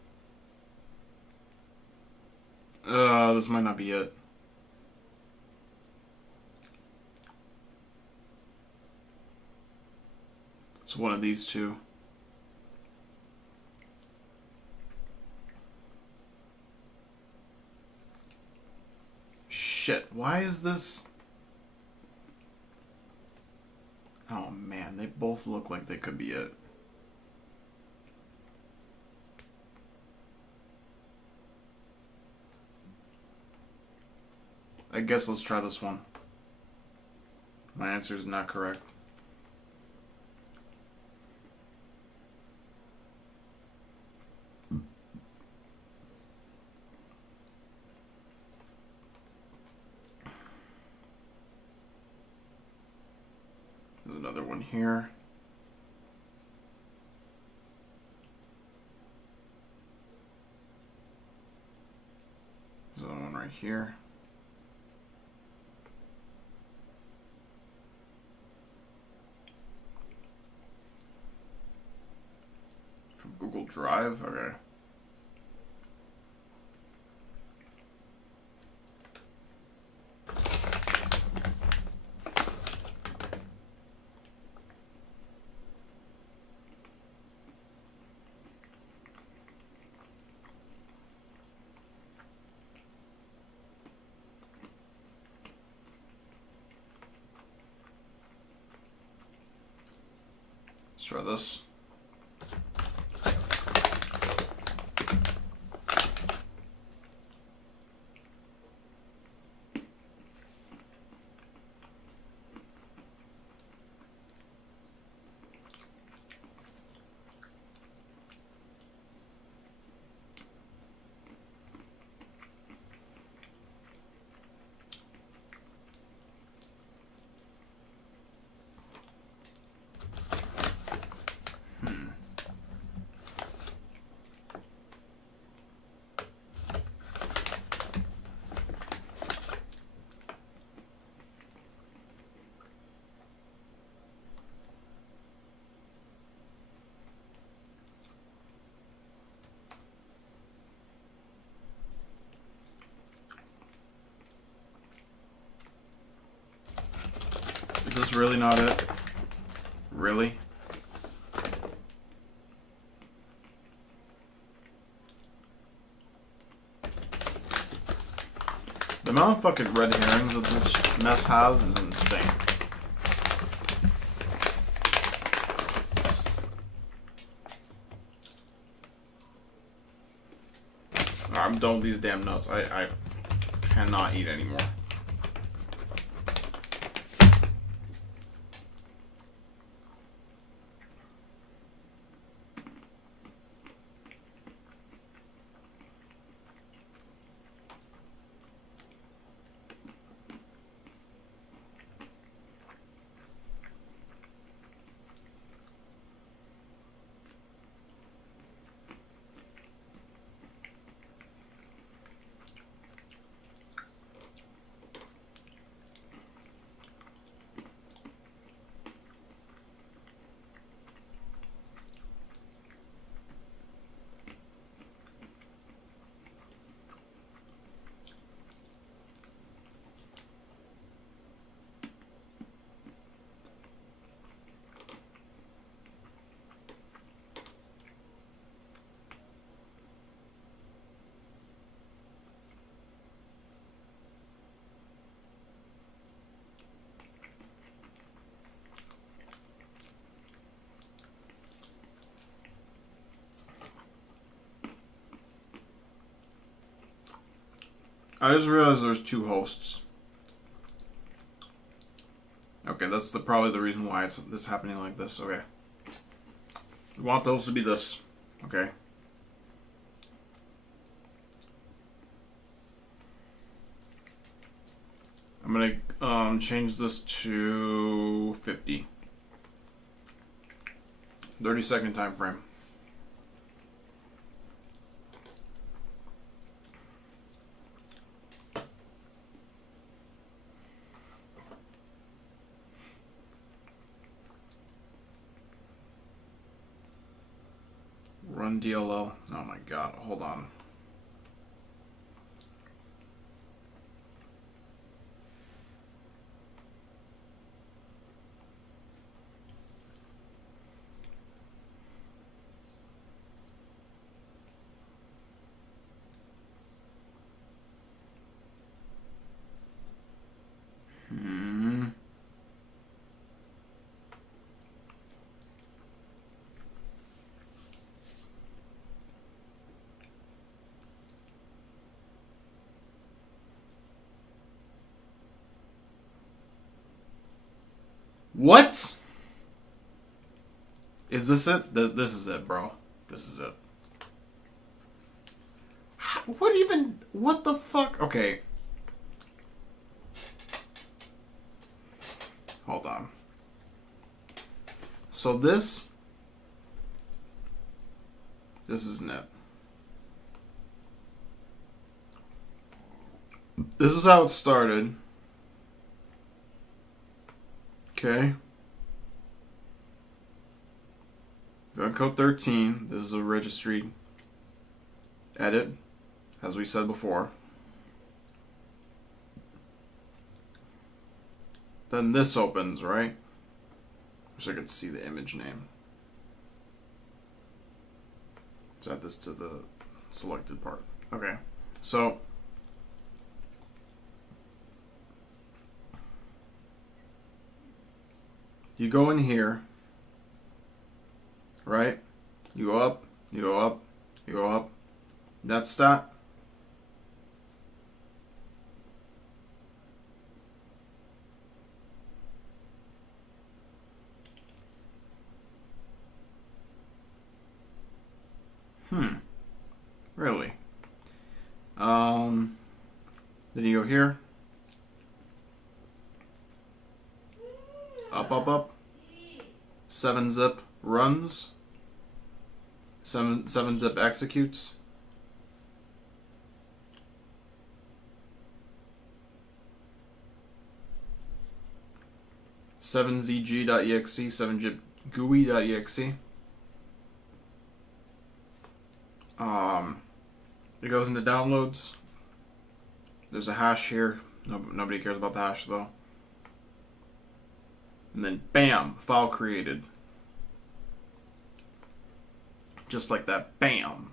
This might not be it. It's one of these two. Shit, why is this? Oh man, they both look like they could be it. I guess let's try this one. My answer is not correct. There's another one here. There's another one right here. From Google Drive? Okay. Let's try this. Is this really not it? Really? The amount of fucking red herrings that this mess has is insane. I'm done with these damn nuts. I cannot eat anymore. I just realized there's 2 hosts. Okay, that's probably the reason why it's happening like this. Okay. We want those to be this. Okay. I'm gonna change this to 50. 30-second time frame. Run DLL. Oh my god, hold on. What? Is this it? This is it, bro. This is it. What even? What the fuck? Okay. Hold on. So this isn't it. This is how it started. Okay. Go to code 13. This is a registry. Edit, as we said before. Then this opens, right? Wish I could see the image name. Let's add this to the selected part. Okay. So you go in here, right? You go up, you go up, you go up. That's that. Really? Then you go here. Up, up, up. 7-zip runs. 7-zip executes. .zg.exe, 7-zip GUI.exe. It goes into downloads. There's a hash here. Nobody cares about the hash though. And then bam, file created. Just like that, bam.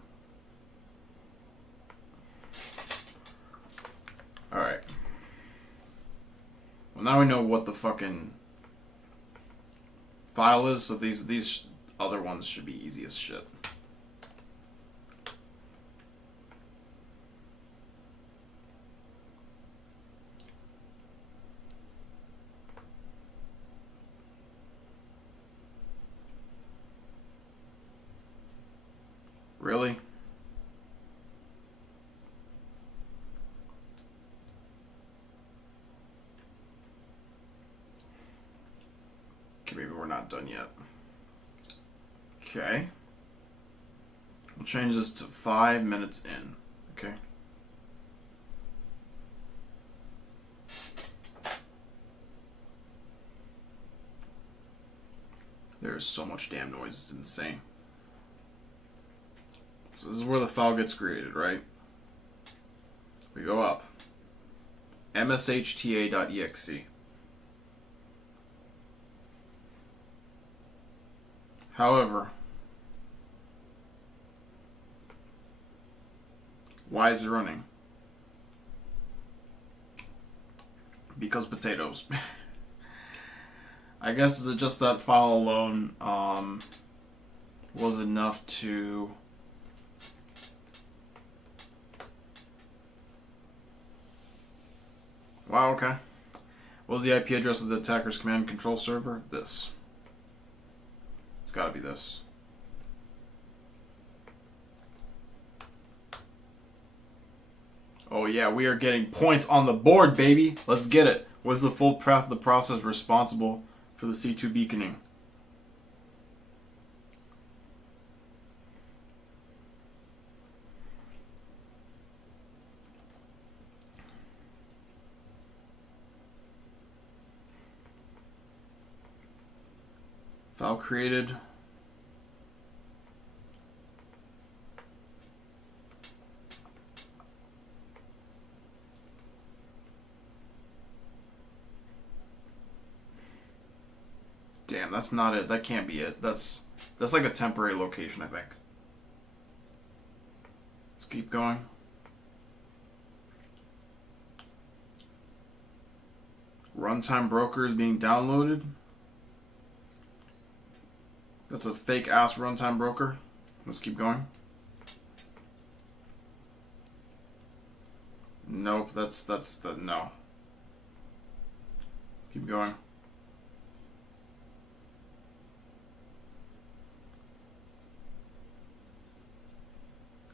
Alright. Well, now we know what the fucking file is, so these other ones should be easy as shit. Okay, maybe we're not done yet. Okay. We'll change this to 5 minutes in. Okay. There is so much damn noise, it's insane. So this is where the file gets created, right? We go up. mshta.exe. However, why is it running? Because potatoes. I guess just that file alone was enough to wow, okay. What was the IP address of the attacker's command and control server? This. It's gotta be this. Oh yeah, we are getting points on the board, baby. Let's get it. What is the full path of the process responsible for the C2 beaconing? File created. Damn, that's not it. That can't be it. That's like a temporary location, I think. Let's keep going. Runtime broker is being downloaded. That's a fake ass runtime broker. Let's keep going. Nope, that's the no. Keep going.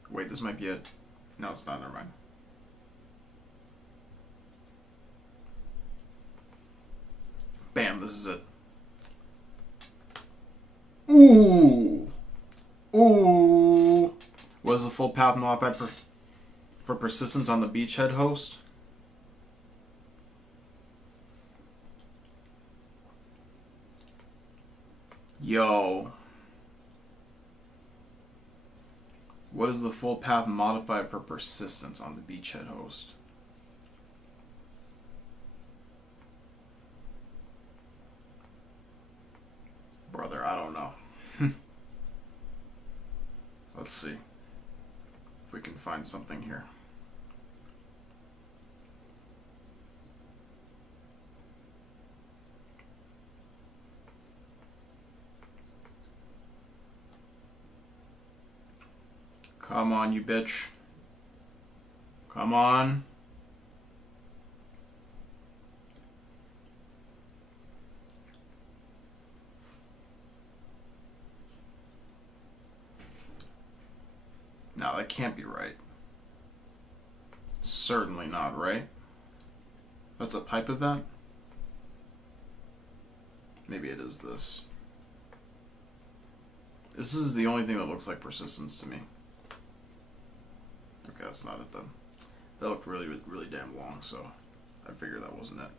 Wait, this might be it. No, it's not. Never mind. Bam, this is it. Ooh. Ooh. What is the full path modified for persistence on the beachhead host? Yo. What is the full path modified for persistence on the beachhead host? Brother, I don't know. Let's see if we can find something here. Come on, you bitch. Come on. No, that can't be right. Certainly not, right? That's a pipe event? Maybe it is this. This is the only thing that looks like persistence to me. Okay, that's not it then. That looked really, really damn long, so I figured that wasn't it.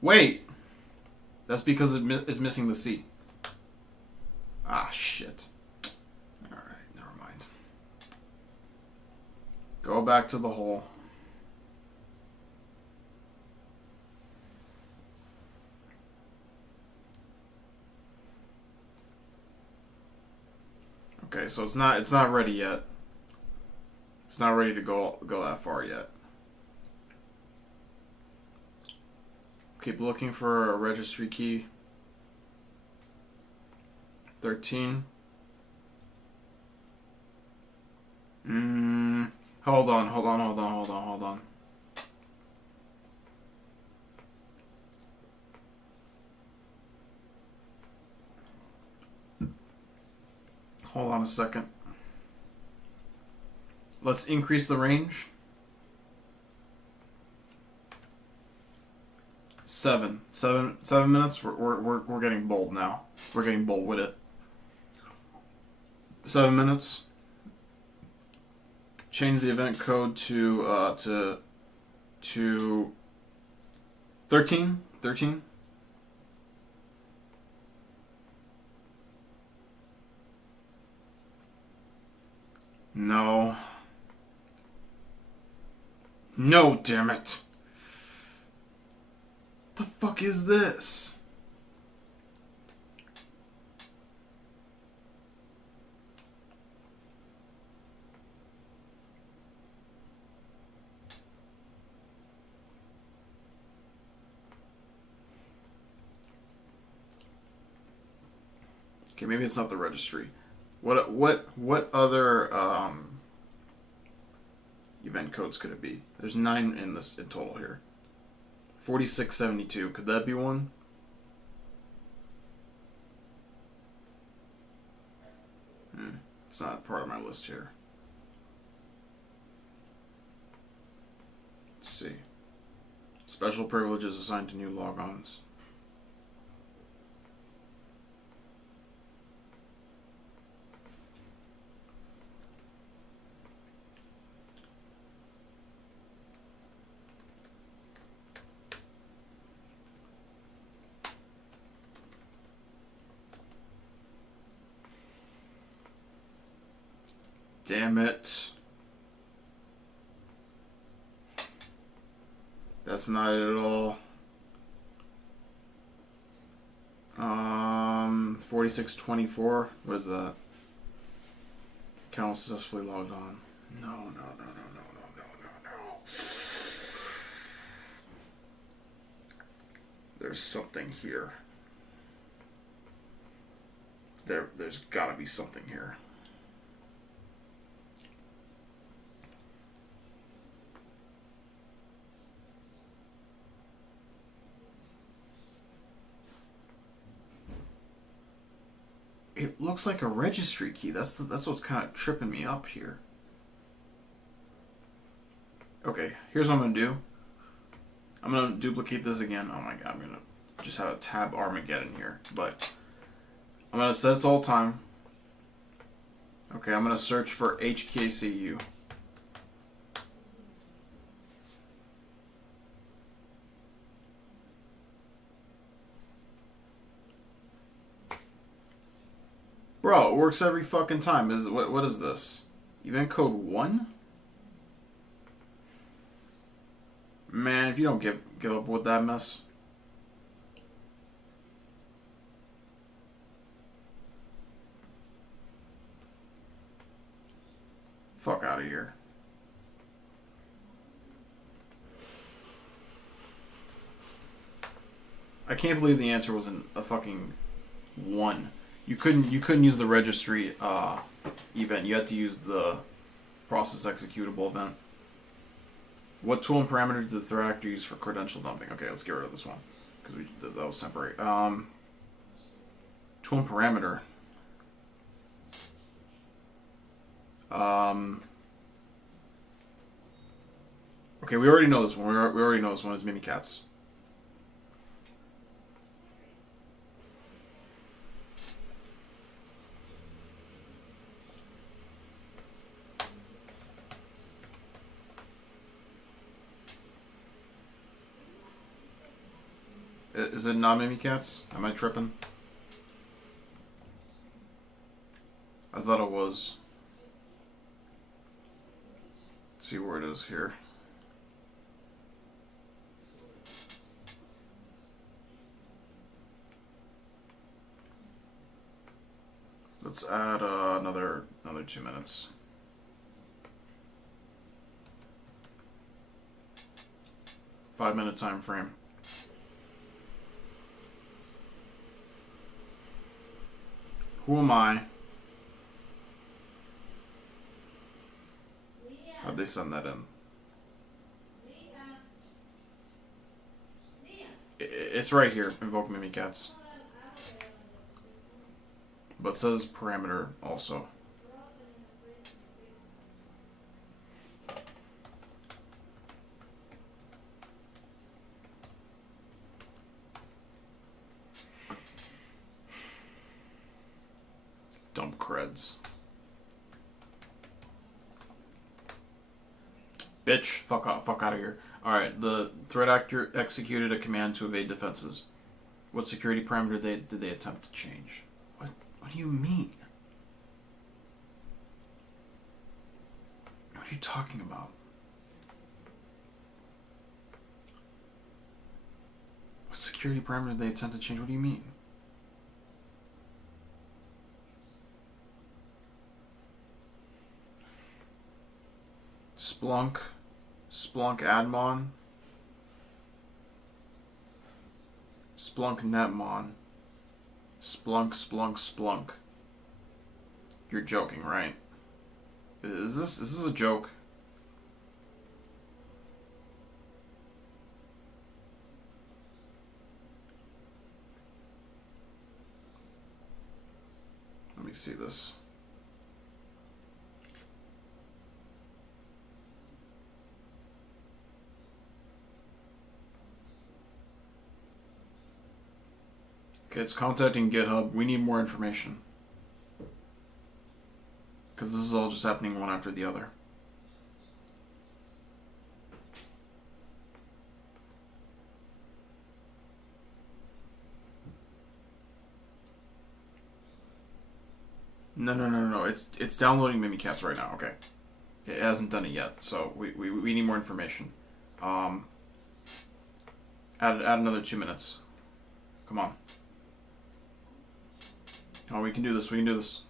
Wait! That's because it's missing the C. Ah, shit. Alright, never mind. Go back to the hole. Okay, so it's not ready yet. It's not ready to go that far yet. Keep looking for a registry key. 13. Hold on. Hold on a second. Let's increase the range. 7 minutes. We're getting bold now. We're getting bold with it. 7 minutes. Change the event code to 13. 13. No. No, damn it. The fuck is this? Okay, maybe it's not the registry. What other event codes could it be? There's 9 in total here. 4672. Could that be one? It's not part of my list here. Let's see. Special privileges assigned to new logons. Damn it. That's not it at all. 4624. What is that? Account successfully logged on. No. There's something here. There's gotta be something here. It looks like a registry key. That's what's kind of tripping me up here. Okay, here's what I'm gonna do. I'm gonna duplicate this again. Oh my god, I'm gonna just have a tab Armageddon here. But I'm gonna set it to all time. Okay, I'm gonna search for HKCU. Bro, it works every fucking time. What is this? Event code 1? Man, if you don't give up with that mess. Fuck out of here. I can't believe the answer wasn't a fucking 1. You couldn't use the registry event. You had to use the process executable event. What tool and parameter did the threat actor use for credential dumping? Okay, let's get rid of this one because that was temporary. Tool and parameter. Okay, we already know this one. We already know this one is Mimikatz. Is it not Mimikatz? Am I tripping? I thought it was. Let's see where it is here. Let's add another 2 minutes. Five-minute time frame. Who am I? How'd they send that in? It's right here. Invoke Mimikatz. But it says parameter also. threads. Bitch, fuck out of here. Alright, the threat actor executed a command to evade defenses. What security parameter did they attempt to change? What do you mean? What are you talking about? What security parameter did they attempt to change? What do you mean? Splunk admon, Splunk netmon, Splunk. You're joking, right? Is this a joke? Let me see this. Okay, it's contacting GitHub. We need more information. Because this is all just happening one after the other. No. It's downloading Mimikatz right now. Okay. It hasn't done it yet, so we need more information. Add another 2 minutes. Come on. Oh, we can do this. We can do this.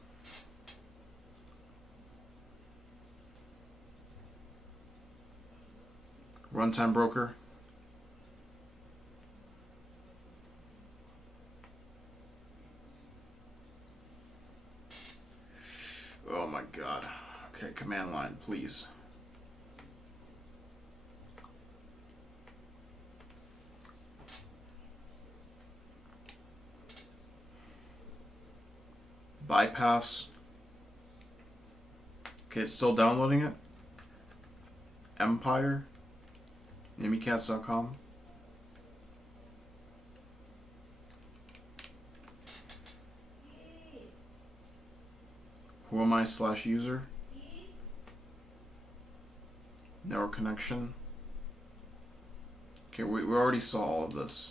Runtime broker. Oh my god. Okay, command line, please. Bypass. Okay, it's still downloading it. Empire. Mimikatz.com. Who am I /user? Network connection. Okay, we already saw all of this.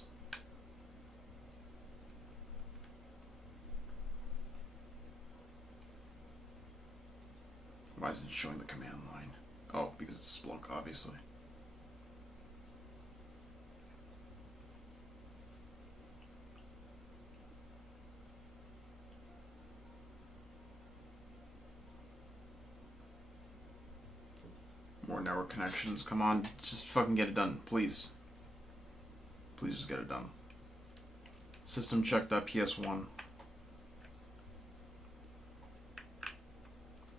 Why isn't it showing the command line? Oh, because it's Splunk, obviously. More network connections. Come on, just fucking get it done, please. Please just get it done. System check.ps1.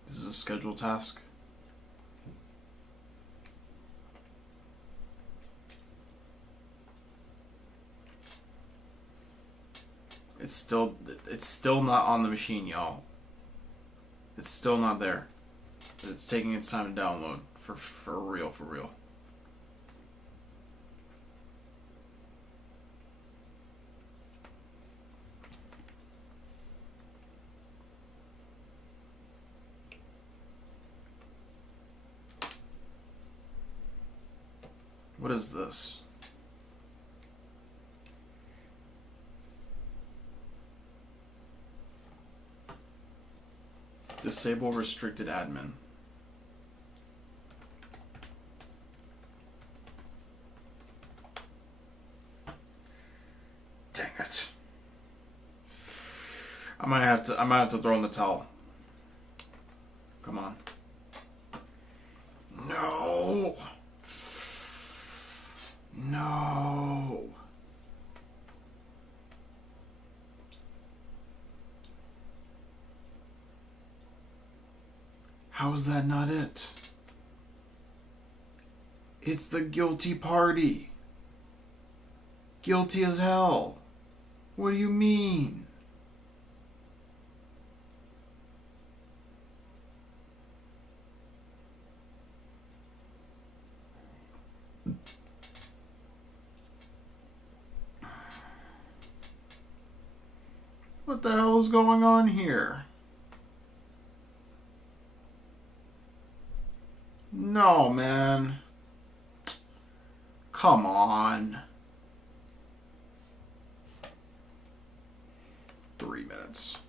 This is a scheduled task. It's still not on the machine, y'all. It's still not there. It's taking its time to download. For real, for real. What is this? Disable restricted admin. Dang it. I might have to throw in the towel. Come on. No. No. How is that not it? It's the guilty party. Guilty as hell. What do you mean? What the hell is going on here? No, man. Come on. 3 minutes.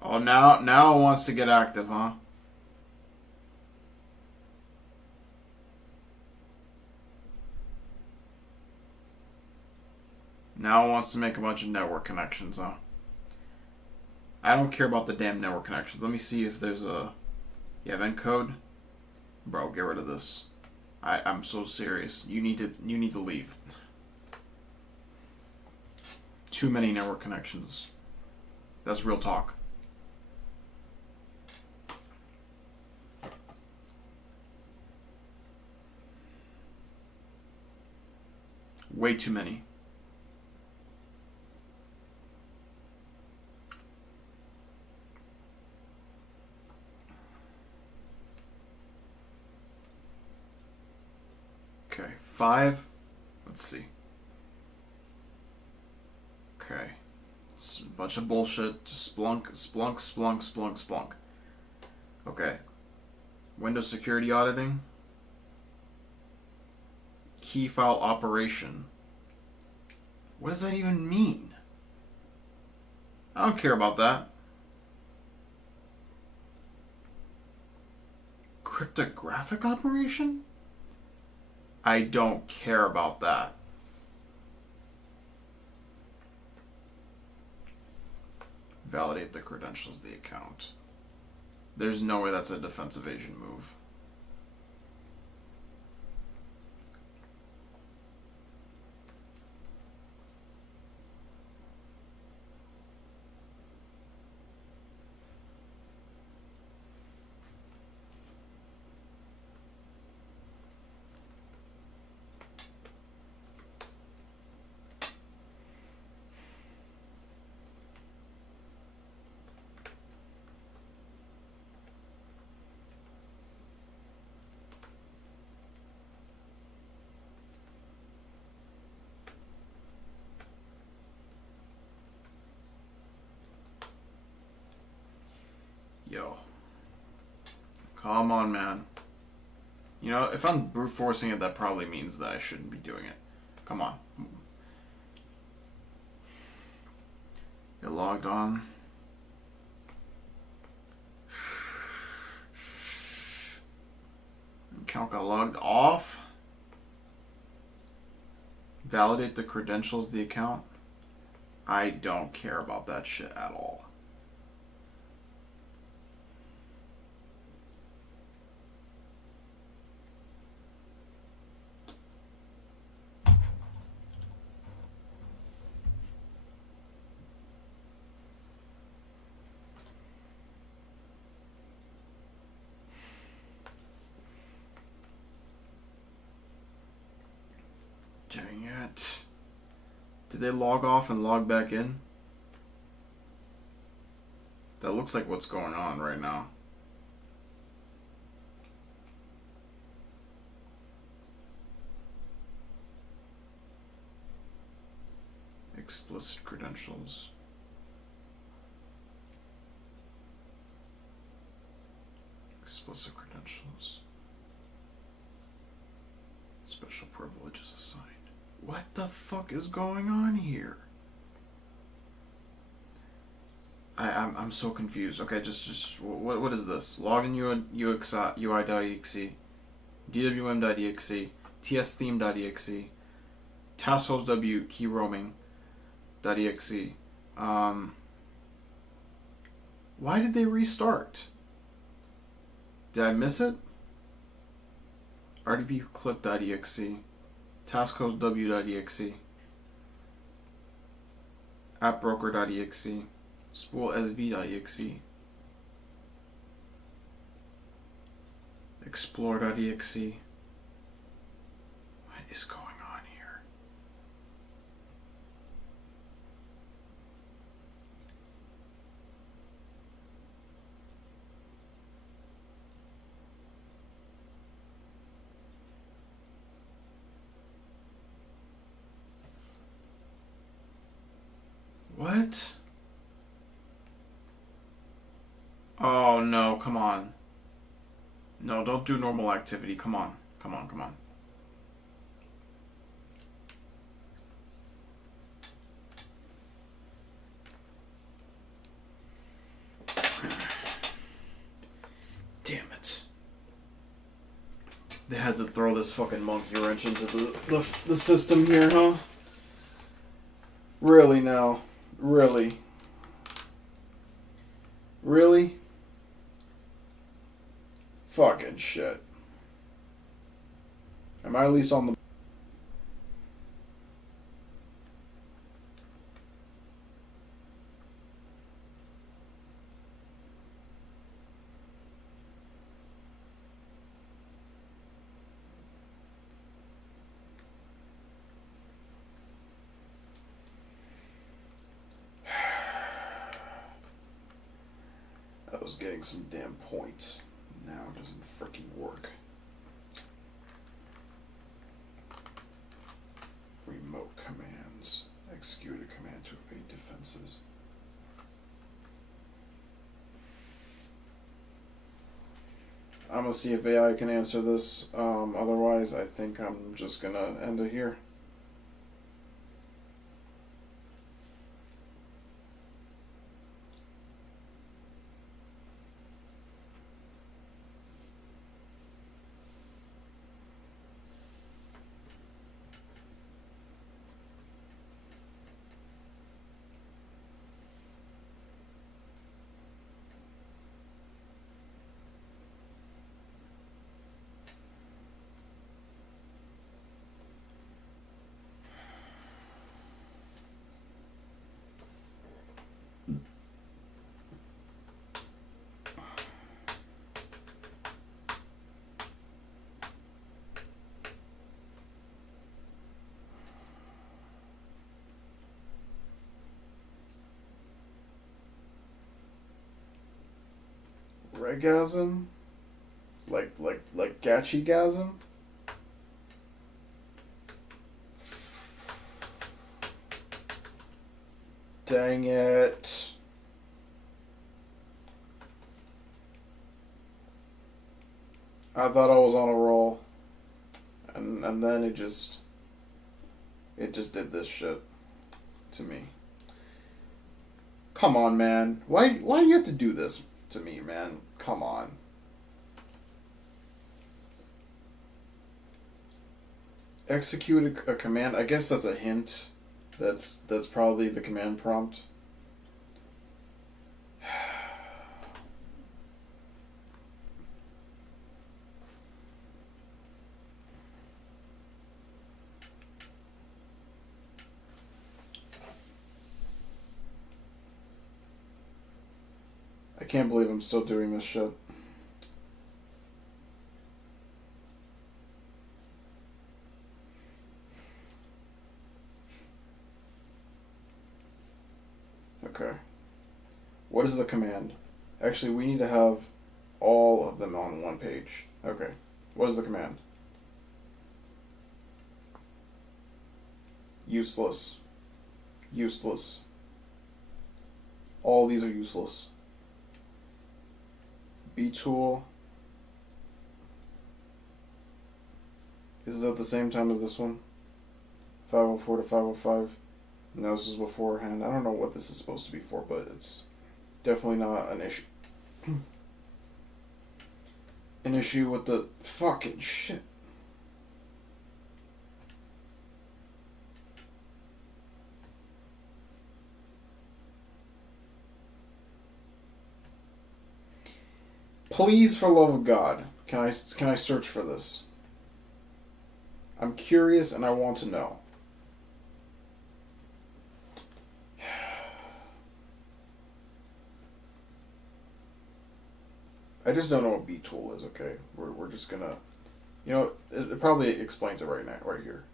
Oh, now it wants to get active, huh? Now it wants to make a bunch of network connections, huh? I don't care about the damn network connections. Let me see if there's a... You have encode? Bro, get rid of this. I'm so serious. You need to leave. Too many network connections. That's real talk. Way too many. Okay, 5. Let's see. Okay. It's a bunch of bullshit. Just Splunk. Okay. Windows security auditing. Key file operation. What does that even mean? I don't care about that. Cryptographic operation? I don't care about that. Validate the credentials of the account. There's no way that's a defense evasion move. Yo. Come on, man. You know, if I'm brute forcing it, that probably means that I shouldn't be doing it. Come on. Get logged on. Account got logged off. Validate the credentials of the account. I don't care about that shit at all. Dang it. Did they log off and log back in? That looks like what's going on right now. Explicit credentials. Explicit credentials. Special privileges assigned. What the fuck is going on here? I'm so confused. Okay, just what is this? Login UI.exe, dwm.exe, tstheme.exe, taskhostw key roaming.exe. Why did they restart? Did I miss it? rdpclip.exe, taskhostw.exe, appbroker.exe, spoolsv.exe, explore.exe. What is going on here? Oh no, come on. No, don't do normal activity. Come on. Come on, come on. Damn it. They had to throw this fucking monkey wrench into the system here, huh? Really now? Really? Really? Fucking shit. Am I at least on the... I was getting some damn points. Now it doesn't freaking work. Remote commands. Execute a command to evade defenses. I'm gonna see if AI can answer this. Otherwise, I think I'm just gonna end it here. Regasm? Like Gachigasm? Dang it. I thought I was on a roll. And then it just did this shit to me. Come on, man. Why do you have to do this to me, man? Come on. Execute a command. I guess that's a hint. That's probably the command prompt. I can't believe I'm still doing this shit. Okay. What is the command? Actually, we need to have all of them on one page. Okay. What is the command? Useless. Useless. All these are useless. B-tool. Is it at the same time as this one? 504 to 505. No, this is beforehand. I don't know what this is supposed to be for, but it's definitely not an issue. An issue with the fucking shit. Please, for love of God, can I search for this? I'm curious and I want to know. I just don't know what B-tool is, okay? We're just gonna... You know, it probably explains it right now, right here.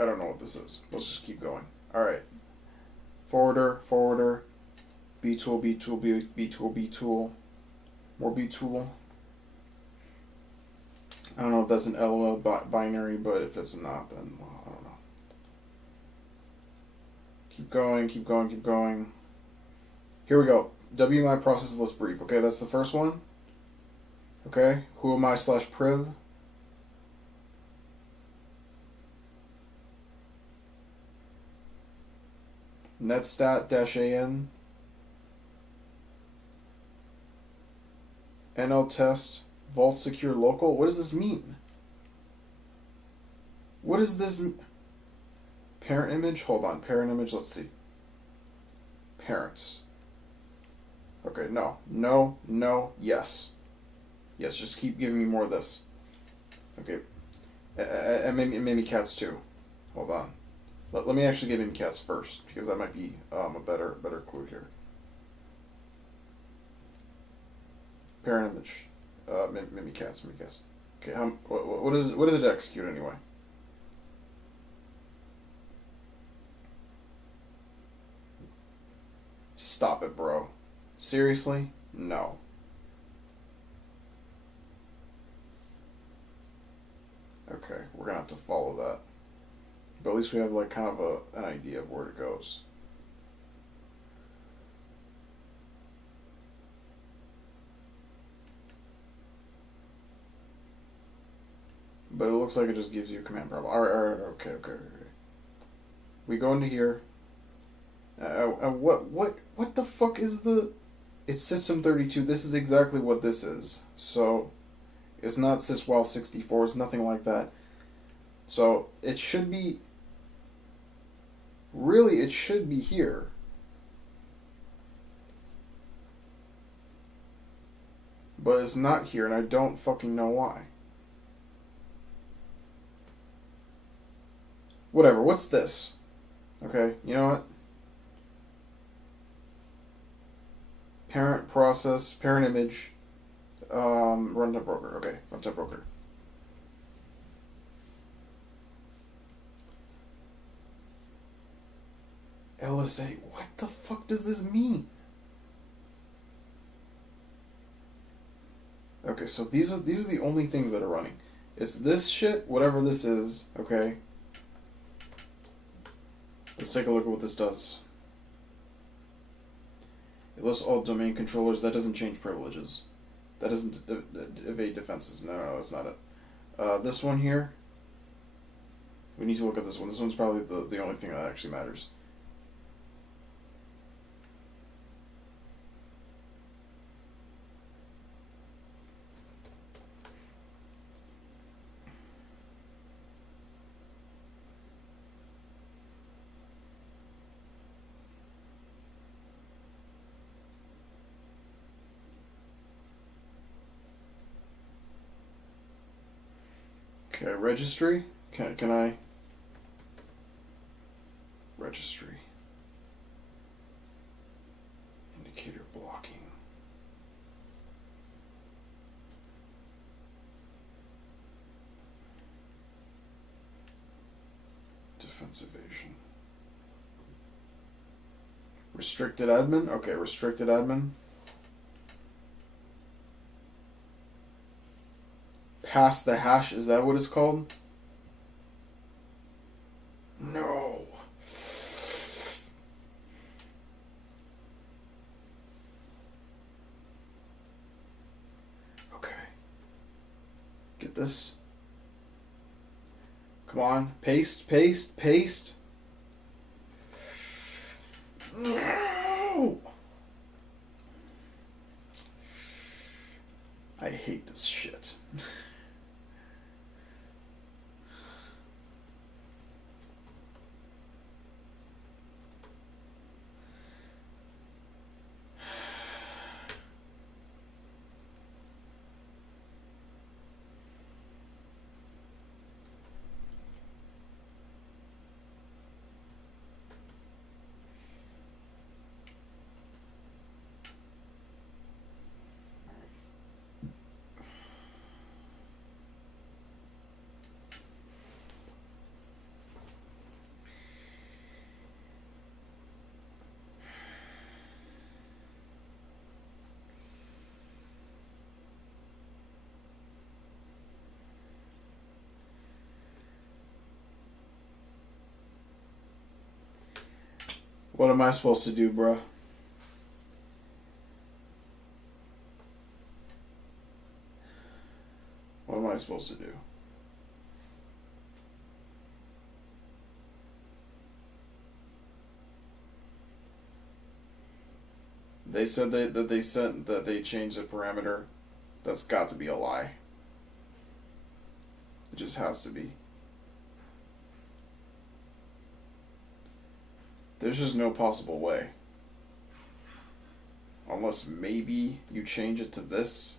I don't know what this is. Let's just keep going. Alright. Forwarder. B-tool, B-tool, B-tool, B-tool. More B-tool. I don't know if that's an LOL binary, but if it's not, then, well, I don't know. Keep going, keep going, keep going. Here we go. WMI process list brief. Okay, that's the first one. Okay, who am I slash priv. Netstat-an. NL test. Vault secure local. What does this mean? What is this? Parent image? Hold on. Parent image. Let's see. Parents. Okay, no. No, no, yes. Yes, just keep giving me more of this. Okay. And maybe cats too. Hold on. Let me actually get into cats first, because that might be a better clue here. Parent image. Maybe cats. Okay, what does it execute anyway? Stop it, bro. Seriously? No. Okay, we're gonna have to follow that. But at least we have like kind of an idea of where it goes. But it looks like it just gives you a command prompt. Alright, okay. We go into here. What the fuck is the... It's System 32. This is exactly what this is. So, it's not syswow 64. It's nothing like that. So, it should be... Really, it should be here. But it's not here, and I don't fucking know why. Whatever, what's this? Okay, you know what? Parent process, parent image, runtime broker. Okay, runtime broker. LSA, what the fuck does this mean? Okay, so these are the only things that are running. It's this shit, whatever this is, okay? Let's take a look at what this does. It lists all domain controllers. That doesn't change privileges. That doesn't evade defenses. No, that's not it. This one here. We need to look at this one. This one's probably the only thing that actually matters. Okay, registry. Can I? Registry. Indicator blocking. Defense evasion. Restricted admin. Okay, restricted admin. Pass the hash, is that what it's called? No. Okay. Get this. Come on. Paste. No! I hate this shit. What am I supposed to do, bruh? What am I supposed to do? They said that they changed the parameter. That's got to be a lie. It just has to be. There's just no possible way. Unless maybe you change it to this.